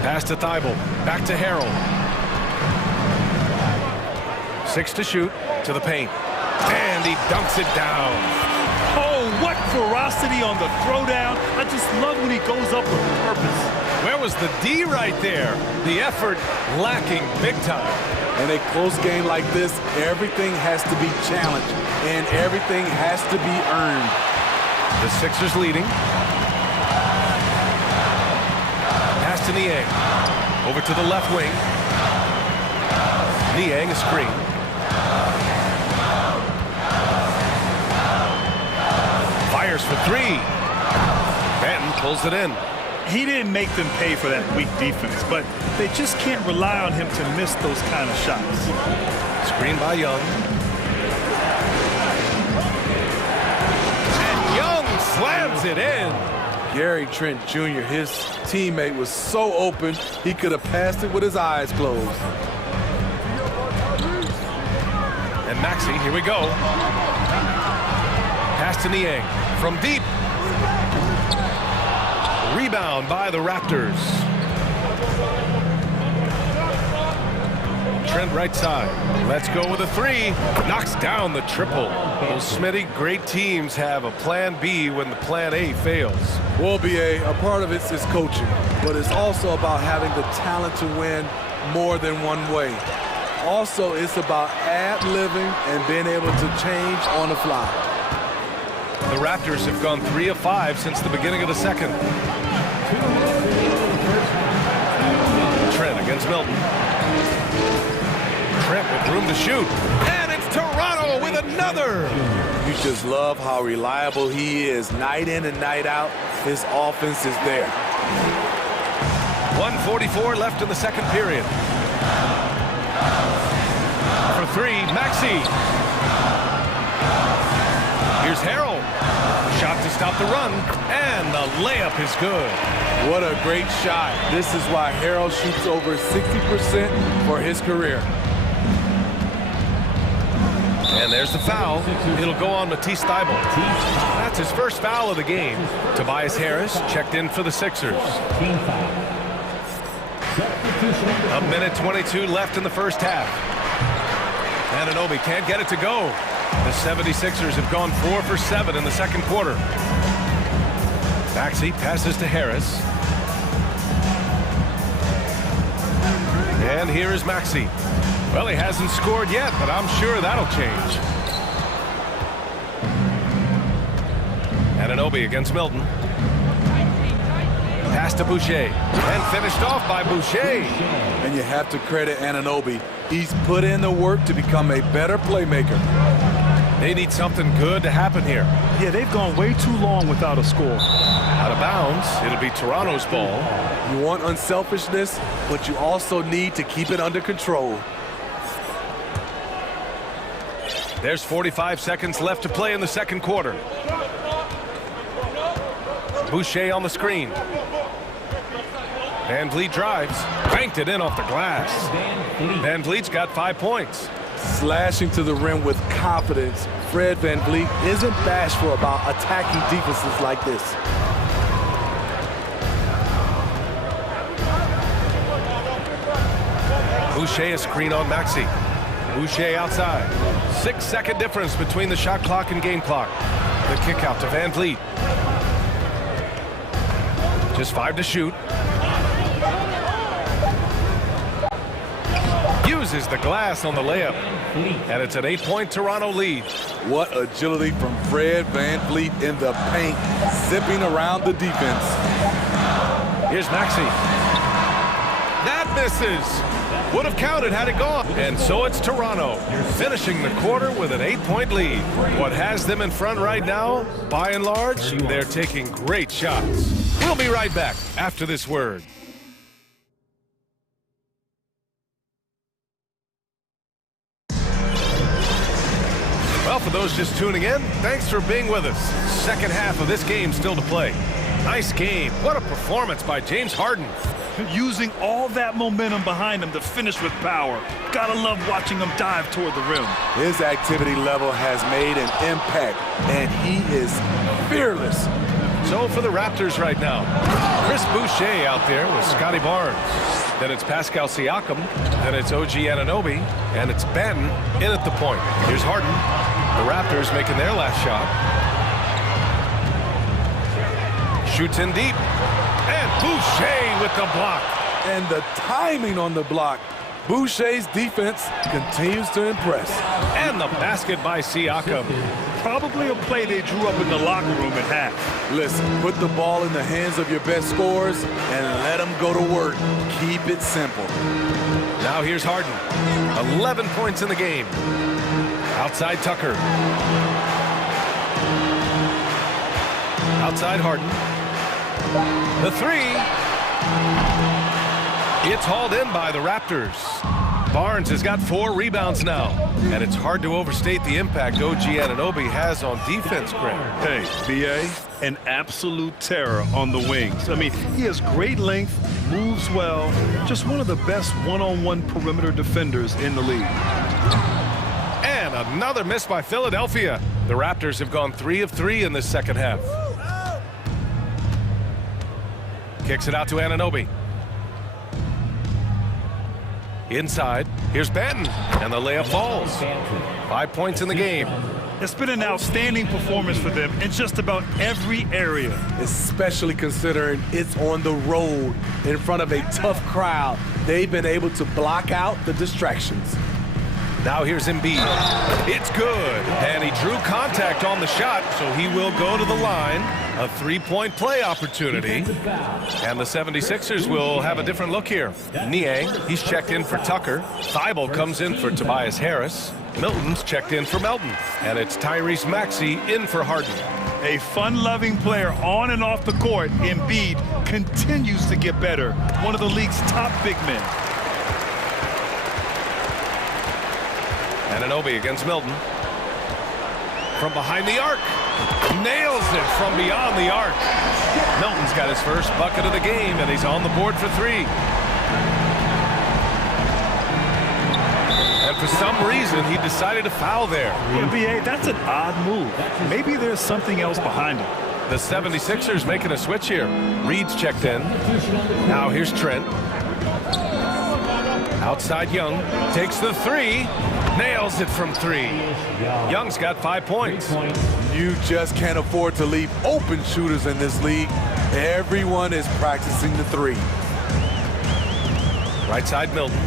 Pass to Thibault. Back to Harrell. 6 to shoot. To the paint. And he dunks it down. Oh, what ferocity on the throwdown. I just love when he goes up with purpose. Where was the D right there? The effort lacking big time. In a close game like this, everything has to be challenged and everything has to be earned. The Sixers leading. Pass to Niang. Over to the left wing. Niang a screen. Fires for 3. Benton pulls it in. He didn't make them pay for that weak defense, but they just can't rely on him to miss those kind of shots. Screen by Young. And Young slams it in. Gary Trent Jr., his teammate, was so open, he could have passed it with his eyes closed. And Maxey, here we go. Pass to Niang from deep. Rebound by the Raptors. Trent right side. Let's go with a 3. Knocks down the triple. Well, Smitty, great teams have a plan B when the plan A fails. Well, B.A., a part of it is coaching, but it's also about having the talent to win more than one way. Also, it's about ad-libbing and being able to change on the fly. The Raptors have gone 3 of 5 since the beginning of the second. Trent against Milton. Trent with room to shoot. And Toronto with another. You just love how reliable he is. Night in and night out, his offense is there. 1:44 left in the second period. For three, Maxey. Here's Harrell. Shot to stop the run, and the layup is good. What a great shot. This is why Harrell shoots over 60% for his career. And there's the foul. It'll go on Matisse Thybulle. That's his first foul of the game. Tobias Harris checked in for the Sixers. A minute 22 left in the first half. Anunoby can't get it to go. The 76ers have gone 4 for 7 in the second quarter. Maxey passes to Harris. And here is Maxey. Well, he hasn't scored yet, but I'm sure that'll change. Anunoby against Milton. Pass to Boucher. And finished off by Boucher. And you have to credit Anunoby. He's put in the work to become a better playmaker. They need something good to happen here. Yeah, they've gone way too long without a score. Out of bounds. It'll be Toronto's ball. You want unselfishness, but you also need to keep it under control. There's 45 seconds left to play in the second quarter. Boucher on the screen. Van Vliet drives. Banked it in off the glass. Van Vliet's got 5 points. Slashing to the rim with confidence. Fred Van Vliet isn't bashful about attacking defenses like this. Boucher a screen on Maxey. Boucher outside. 6-second difference between the shot clock and game clock. The kick out to Van Vliet. Just 5 to shoot. Uses the glass on the layup. And it's an 8-point Toronto lead. What agility from Fred Van Vliet in the paint, zipping around the defense. Here's Maxey. That misses. Would have counted had it gone. And so it's Toronto, finishing the quarter with an 8-point lead. What has them in front right now, by and large, they're taking great shots. We'll be right back after this word. Well, for those just tuning in, thanks for being with us. Second half of this game still to play. Nice game. What a performance by James Harden. Using all that momentum behind him to finish with power. Gotta love watching him dive toward the rim. His activity level has made an impact, and he is fearless. So for the Raptors right now, Chris Boucher out there with Scotty Barnes. Then it's Pascal Siakam. Then it's OG Anunoby. And it's Benton in at the point. Here's Harden. The Raptors making their last shot. Shoots in deep. And Boucher with the block. And the timing on the block. Boucher's defense continues to impress. And the basket by Siakam. Probably a play they drew up in the locker room at half. Listen, put the ball in the hands of your best scorers and let them go to work. Keep it simple. Now here's Harden. 11 points in the game. Outside Tucker. Outside Harden. The three. It's hauled in by the Raptors. Barnes has got 4 rebounds now. And it's hard to overstate the impact OG Anunoby has on defense, Graham. Hey, B.A., an absolute terror on the wings. I mean, he has great length, moves well, just one of the best one-on-one perimeter defenders in the league. And another miss by Philadelphia. The Raptors have gone 3 of 3 in this second half. Kicks it out to Anunoby. Inside, here's Benton, and the layup falls. 5 points in the game. It's been an outstanding performance for them in just about every area. Especially considering it's on the road in front of a tough crowd. They've been able to block out the distractions. Now here's Embiid. It's good. And he drew contact on the shot, so he will go to the line. A three-point play opportunity. And the 76ers will have a different look here. Niang, he's checked in for Tucker. Thibault comes in for Tobias Harris. Milton's checked in for Melton. And it's Tyrese Maxey in for Harden. A fun-loving player on and off the court, Embiid continues to get better. One of the league's top big men. Anunoby against Milton. From behind the arc. Nails it from beyond the arc. Milton's got his first bucket of the game, and he's on the board for three. And for some reason, he decided to foul there. Yeah, B.A., that's an odd move. Maybe there's something else behind it. The 76ers making a switch here. Reed's checked in. Now here's Trent. Outside Young. Takes the three. Nails it from three. Young's got 5 points. You just can't afford to leave open shooters in this league. Everyone is practicing the three. Right side Milton.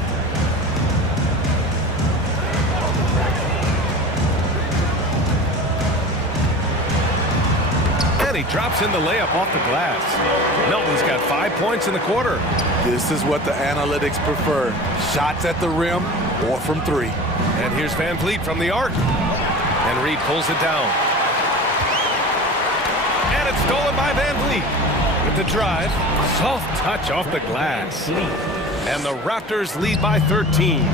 And he drops in the layup off the glass. Milton's got 5 points in the quarter. This is what the analytics prefer. Shots at the rim or from three. And here's Van Vliet from the arc. And Reed pulls it down. And it's stolen by Van Vliet. With the drive, soft touch off the glass. And the Raptors lead by 13.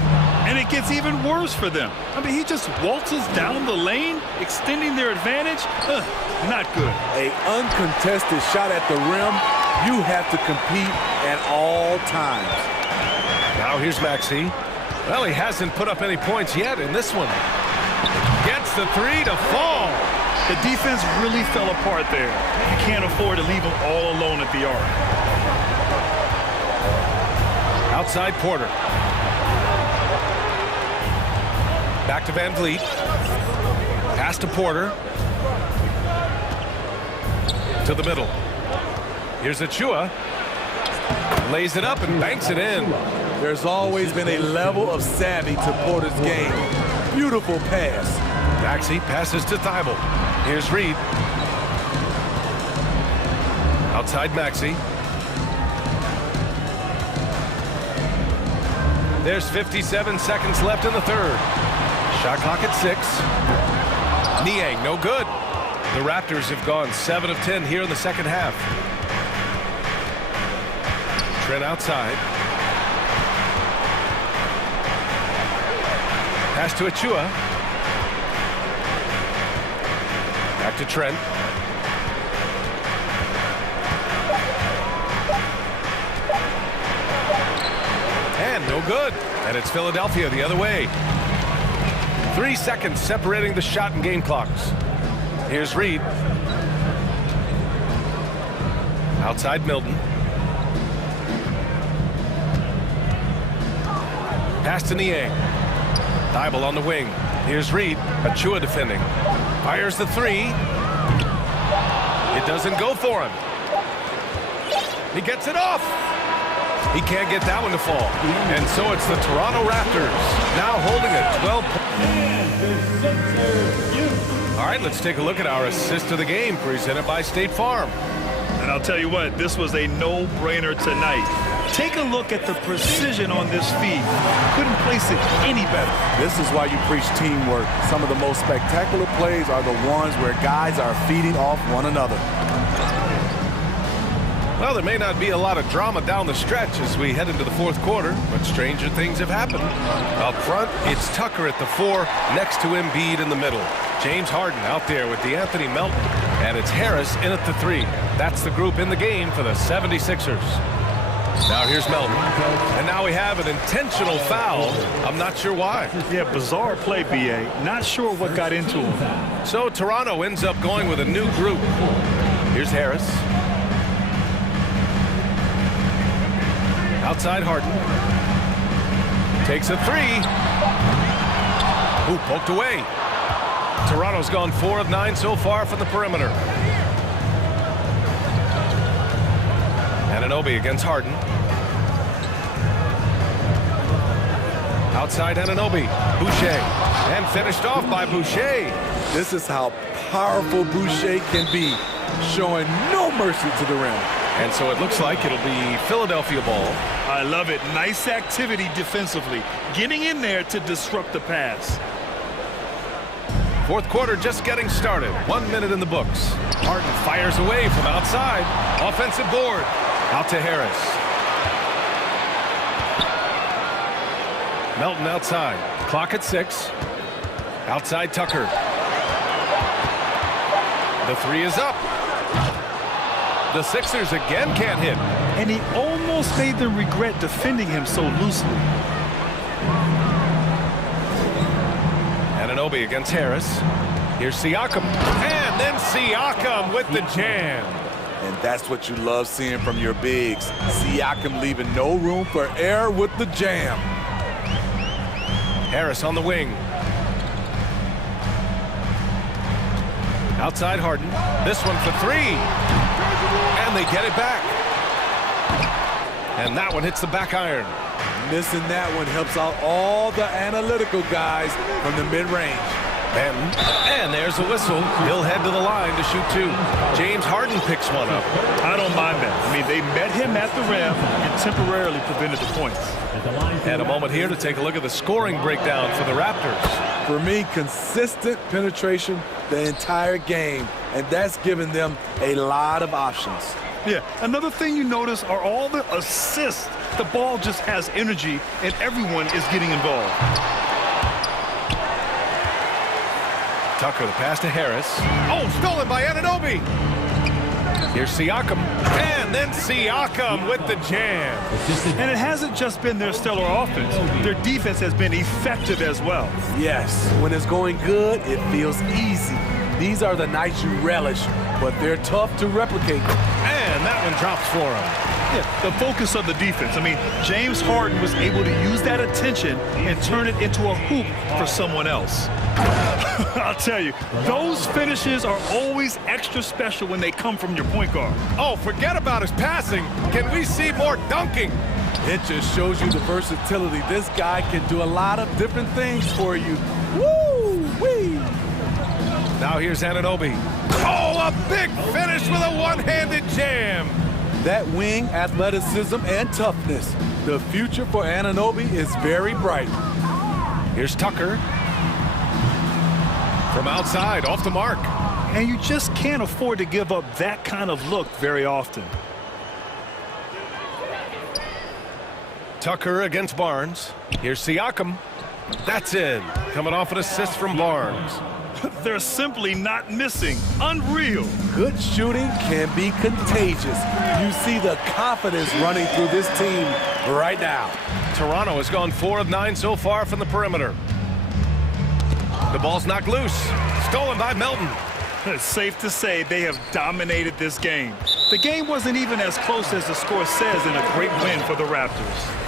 And it gets even worse for them. I mean, he just waltzes down the lane, extending their advantage. Not good. An uncontested shot at the rim. You have to compete at all times. Now here's Maxey. Well, he hasn't put up any points yet in this one. Gets the three to fall. The defense really fell apart there. You can't afford to leave them all alone at the arc. Outside Porter. Back to Van Vliet. Pass to Porter. To the middle. Here's Achua. Lays it up and banks it in. There's always been a level of savvy to Porter's game. Beautiful pass. Maxey passes to Thibault. Here's Reed. Outside Maxey. There's 57 seconds left in the third. Shot clock at 6. Niang, no good. The Raptors have gone 7 of 10 here in the second half. Trent outside. Pass to Achua. Back to Trent. And no good. And it's Philadelphia the other way. 3 seconds separating the shot and game clocks. Here's Reed. Outside Milton. Pass to Niang. Thibault on the wing. Here's Reed. Achua defending. Fires the three. It doesn't go for him. He gets it off. He can't get that one to fall. And so it's the Toronto Raptors now holding a 12. All right, let's take a look at our assist of the game presented by State Farm. And I'll tell you what, this was a no-brainer tonight. Take a look at the precision on this feed. Couldn't place it any better. This is why you preach teamwork. Some of the most spectacular plays are the ones where guys are feeding off one another. Well, there may not be a lot of drama down the stretch as we head into the fourth quarter, but stranger things have happened. Up front, it's Tucker at the 4, next to Embiid in the middle. James Harden out there with DeAnthony Melton, and it's Harris in at the 3. That's the group in the game for the 76ers. Now here's Melton. And now we have an intentional foul. I'm not sure why. Yeah, bizarre play, B.A. Not sure what got into him. So Toronto ends up going with a new group. Here's Harris. Outside Harden. Takes a 3. Ooh, poked away. Toronto's gone 4 of 9 so far from the perimeter. Anunoby against Harden. Outside Anunoby. Boucher. And finished off by Boucher. This is how powerful Boucher can be, showing no mercy to the rim. And so it looks like it'll be Philadelphia ball. I love it. Nice activity defensively. Getting in there to disrupt the pass. Fourth quarter just getting started. 1 minute in the books. Harden fires away from outside. Offensive board. Out to Harris. Melton outside. Clock at 6. Outside Tucker. The three is up. The Sixers again can't hit. And he almost made them regret defending him so loosely. Anunoby against Harris. Here's Siakam. And then Siakam with the jam. And that's what you love seeing from your bigs. Siakam leaving no room for error with the jam. Harris on the wing. Outside Harden. This one for three. And they get it back. And that one hits the back iron. Missing that one helps out all the analytical guys from the mid-range. And there's a whistle. He'll head to the line to shoot two. James Harden picks one up. I don't mind that. I mean, they met him at the rim and temporarily prevented the points. And a moment here to take a look at the scoring breakdown for the Raptors. For me, consistent penetration the entire game, and that's given them a lot of options. Yeah, another thing you notice are all the assists. The ball just has energy, and everyone is getting involved. Tucker, the pass to Harris. Oh, stolen by Anunoby. Here's Siakam. And then Siakam with the jam. And it hasn't just been their stellar offense. Their defense has been effective as well. Yes, when it's going good, it feels easy. These are the nights you relish, but they're tough to replicate. And that one drops for him. Yeah, the focus of the defense. I mean, James Harden was able to use that attention and turn it into a hoop for someone else. I'll tell you, those finishes are always extra special when they come from your point guard. Oh, forget about his passing. Can we see more dunking? It just shows you the versatility. This guy can do a lot of different things for you. Woo-wee! Now here's Anunoby. Oh, a big finish with a one-handed jam. That wing athleticism and toughness. The future for Anunoby is very bright. Here's Tucker. From outside, off the mark. And you just can't afford to give up that kind of look very often. Tucker against Barnes. Here's Siakam. That's in. Coming off an assist from Barnes. They're simply not missing. Unreal. Good shooting can be contagious. You see the confidence running through this team right now. Toronto has gone 4 of 9 so far from the perimeter. The ball's knocked loose. Stolen by Melton. It's safe to say they have dominated this game. The game wasn't even as close as the score says in a great win for the Raptors.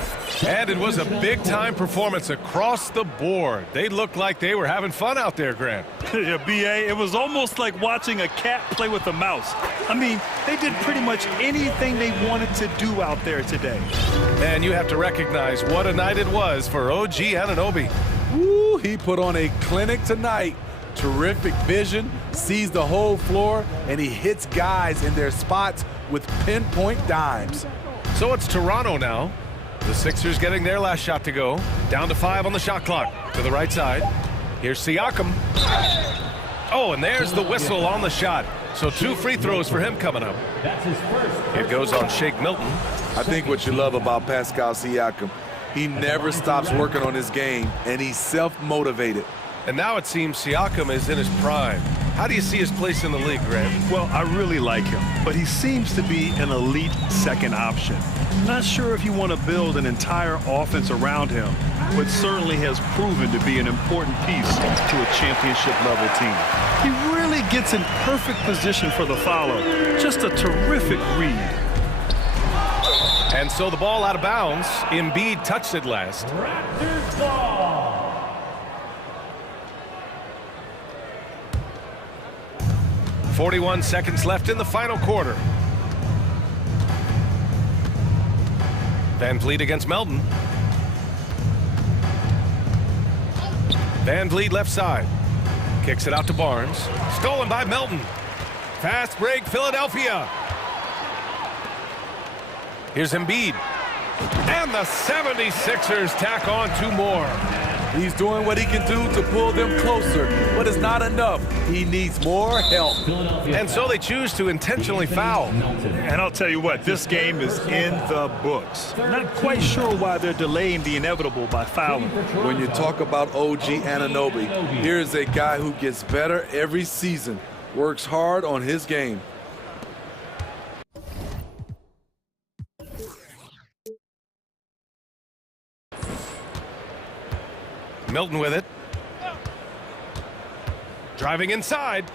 And it was a big-time performance across the board. They looked like they were having fun out there, Grant. Yeah, B.A., it was almost like watching a cat play with a mouse. I mean, they did pretty much anything they wanted to do out there today. And you have to recognize what a night it was for OG Anunoby. Woo, he put on a clinic tonight. Terrific vision, sees the whole floor, and he hits guys in their spots with pinpoint dimes. So it's Toronto now. The Sixers getting their last shot to go. Down to 5 on the shot clock. To the right side. Here's Siakam. Oh, and there's the whistle on the shot. So 2 free throws for him coming up. It goes on Shake Milton. I think what you love about Pascal Siakam, he never stops working on his game, and he's self-motivated. And now it seems Siakam is in his prime. How do you see his place in the league, Grant? Well, I really like him, but he seems to be an elite second option. Not sure if you want to build an entire offense around him, but certainly has proven to be an important piece to a championship-level team. He really gets in perfect position for the follow. Just a terrific read. And so the ball out of bounds. Embiid touched it last. Raptors ball. 41 seconds left in the final quarter. Van Vliet against Melton. Van Vliet left side. Kicks it out to Barnes. Stolen by Melton. Fast break, Philadelphia. Here's Embiid. And the 76ers tack on 2 more. He's doing what he can do to pull them closer, but it's not enough. He needs more help. And so they choose to intentionally foul. And I'll tell you what, this game is in the books. I'm not quite sure why they're delaying the inevitable by fouling. When you talk about OG Anunoby, here's a guy who gets better every season, works hard on his game. Milton with it. Driving inside.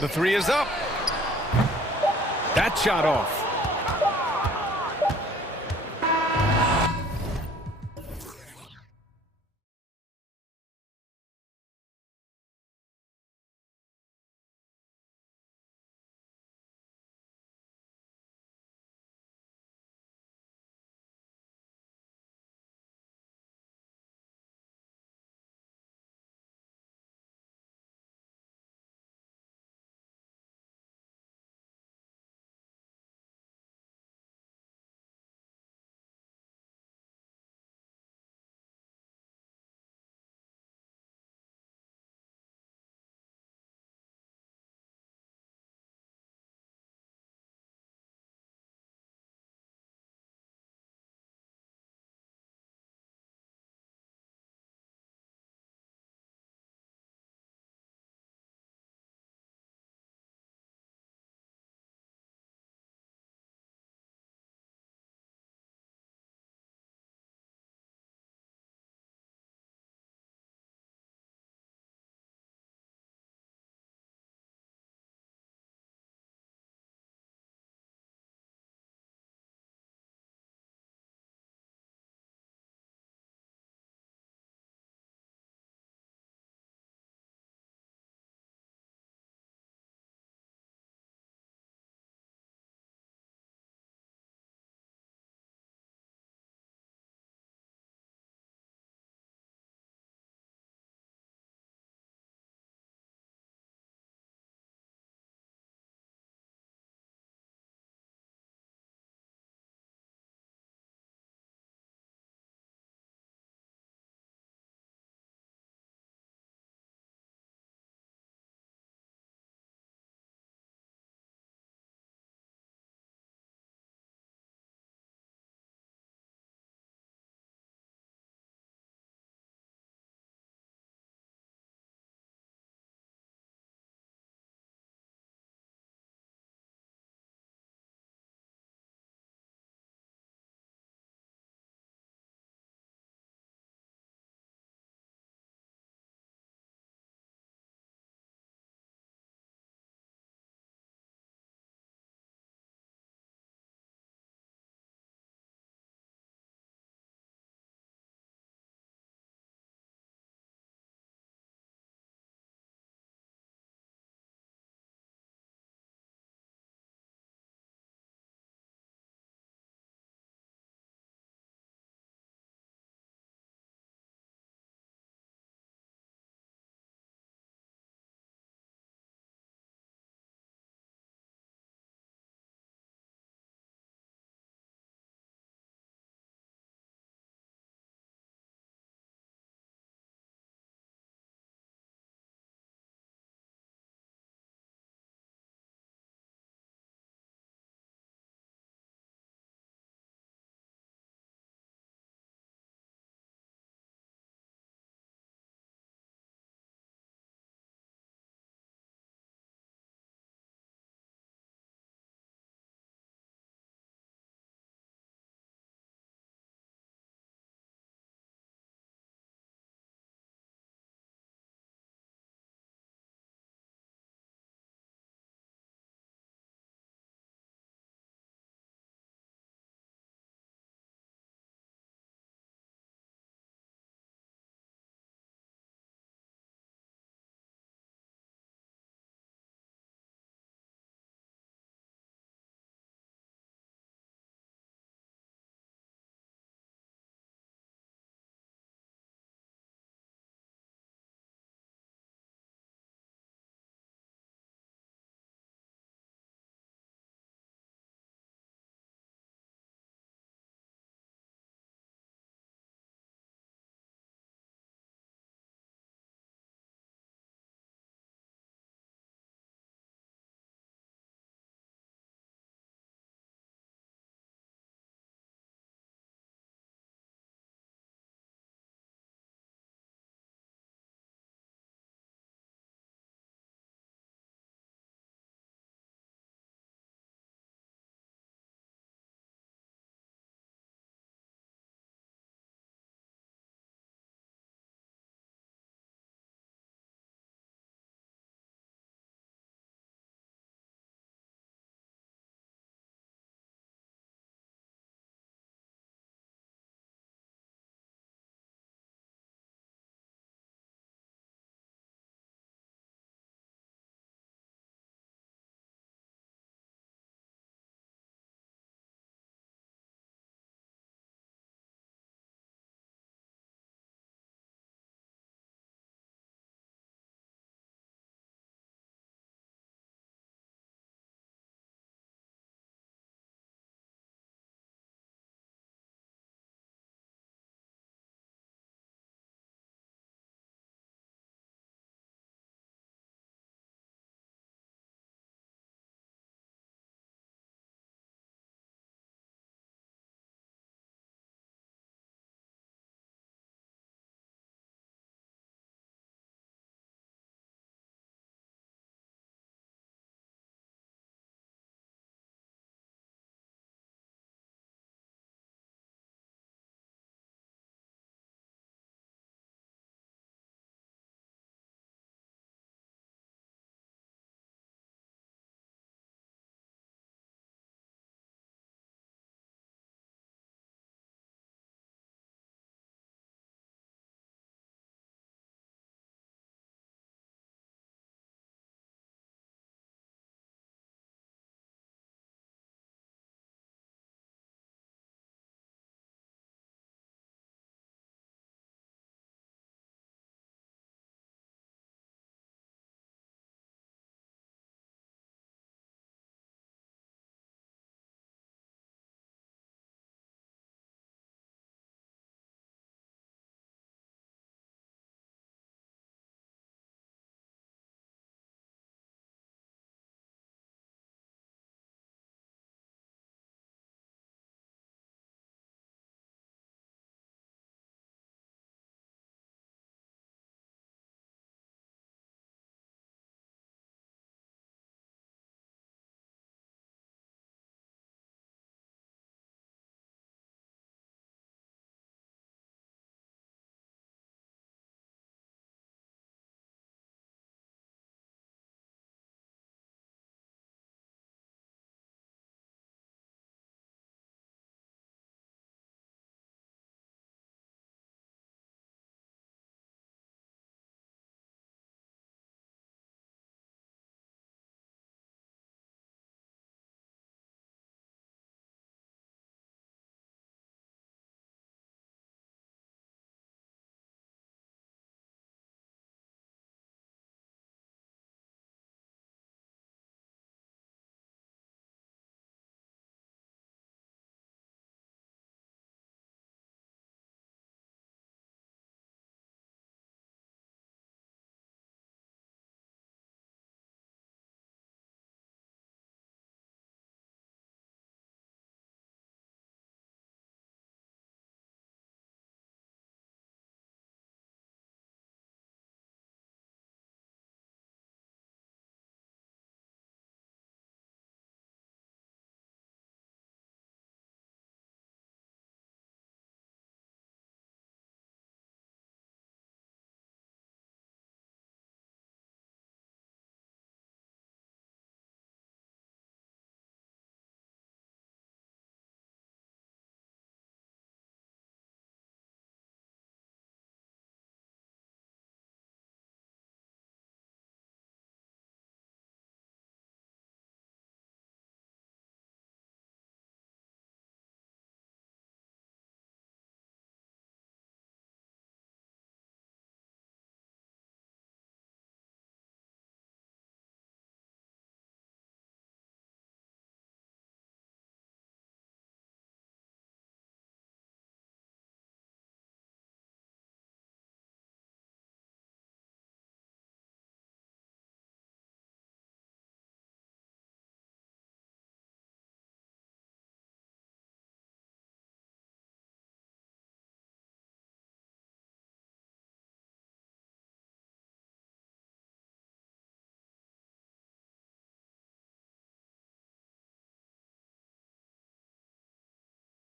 The 3 is up. That shot off.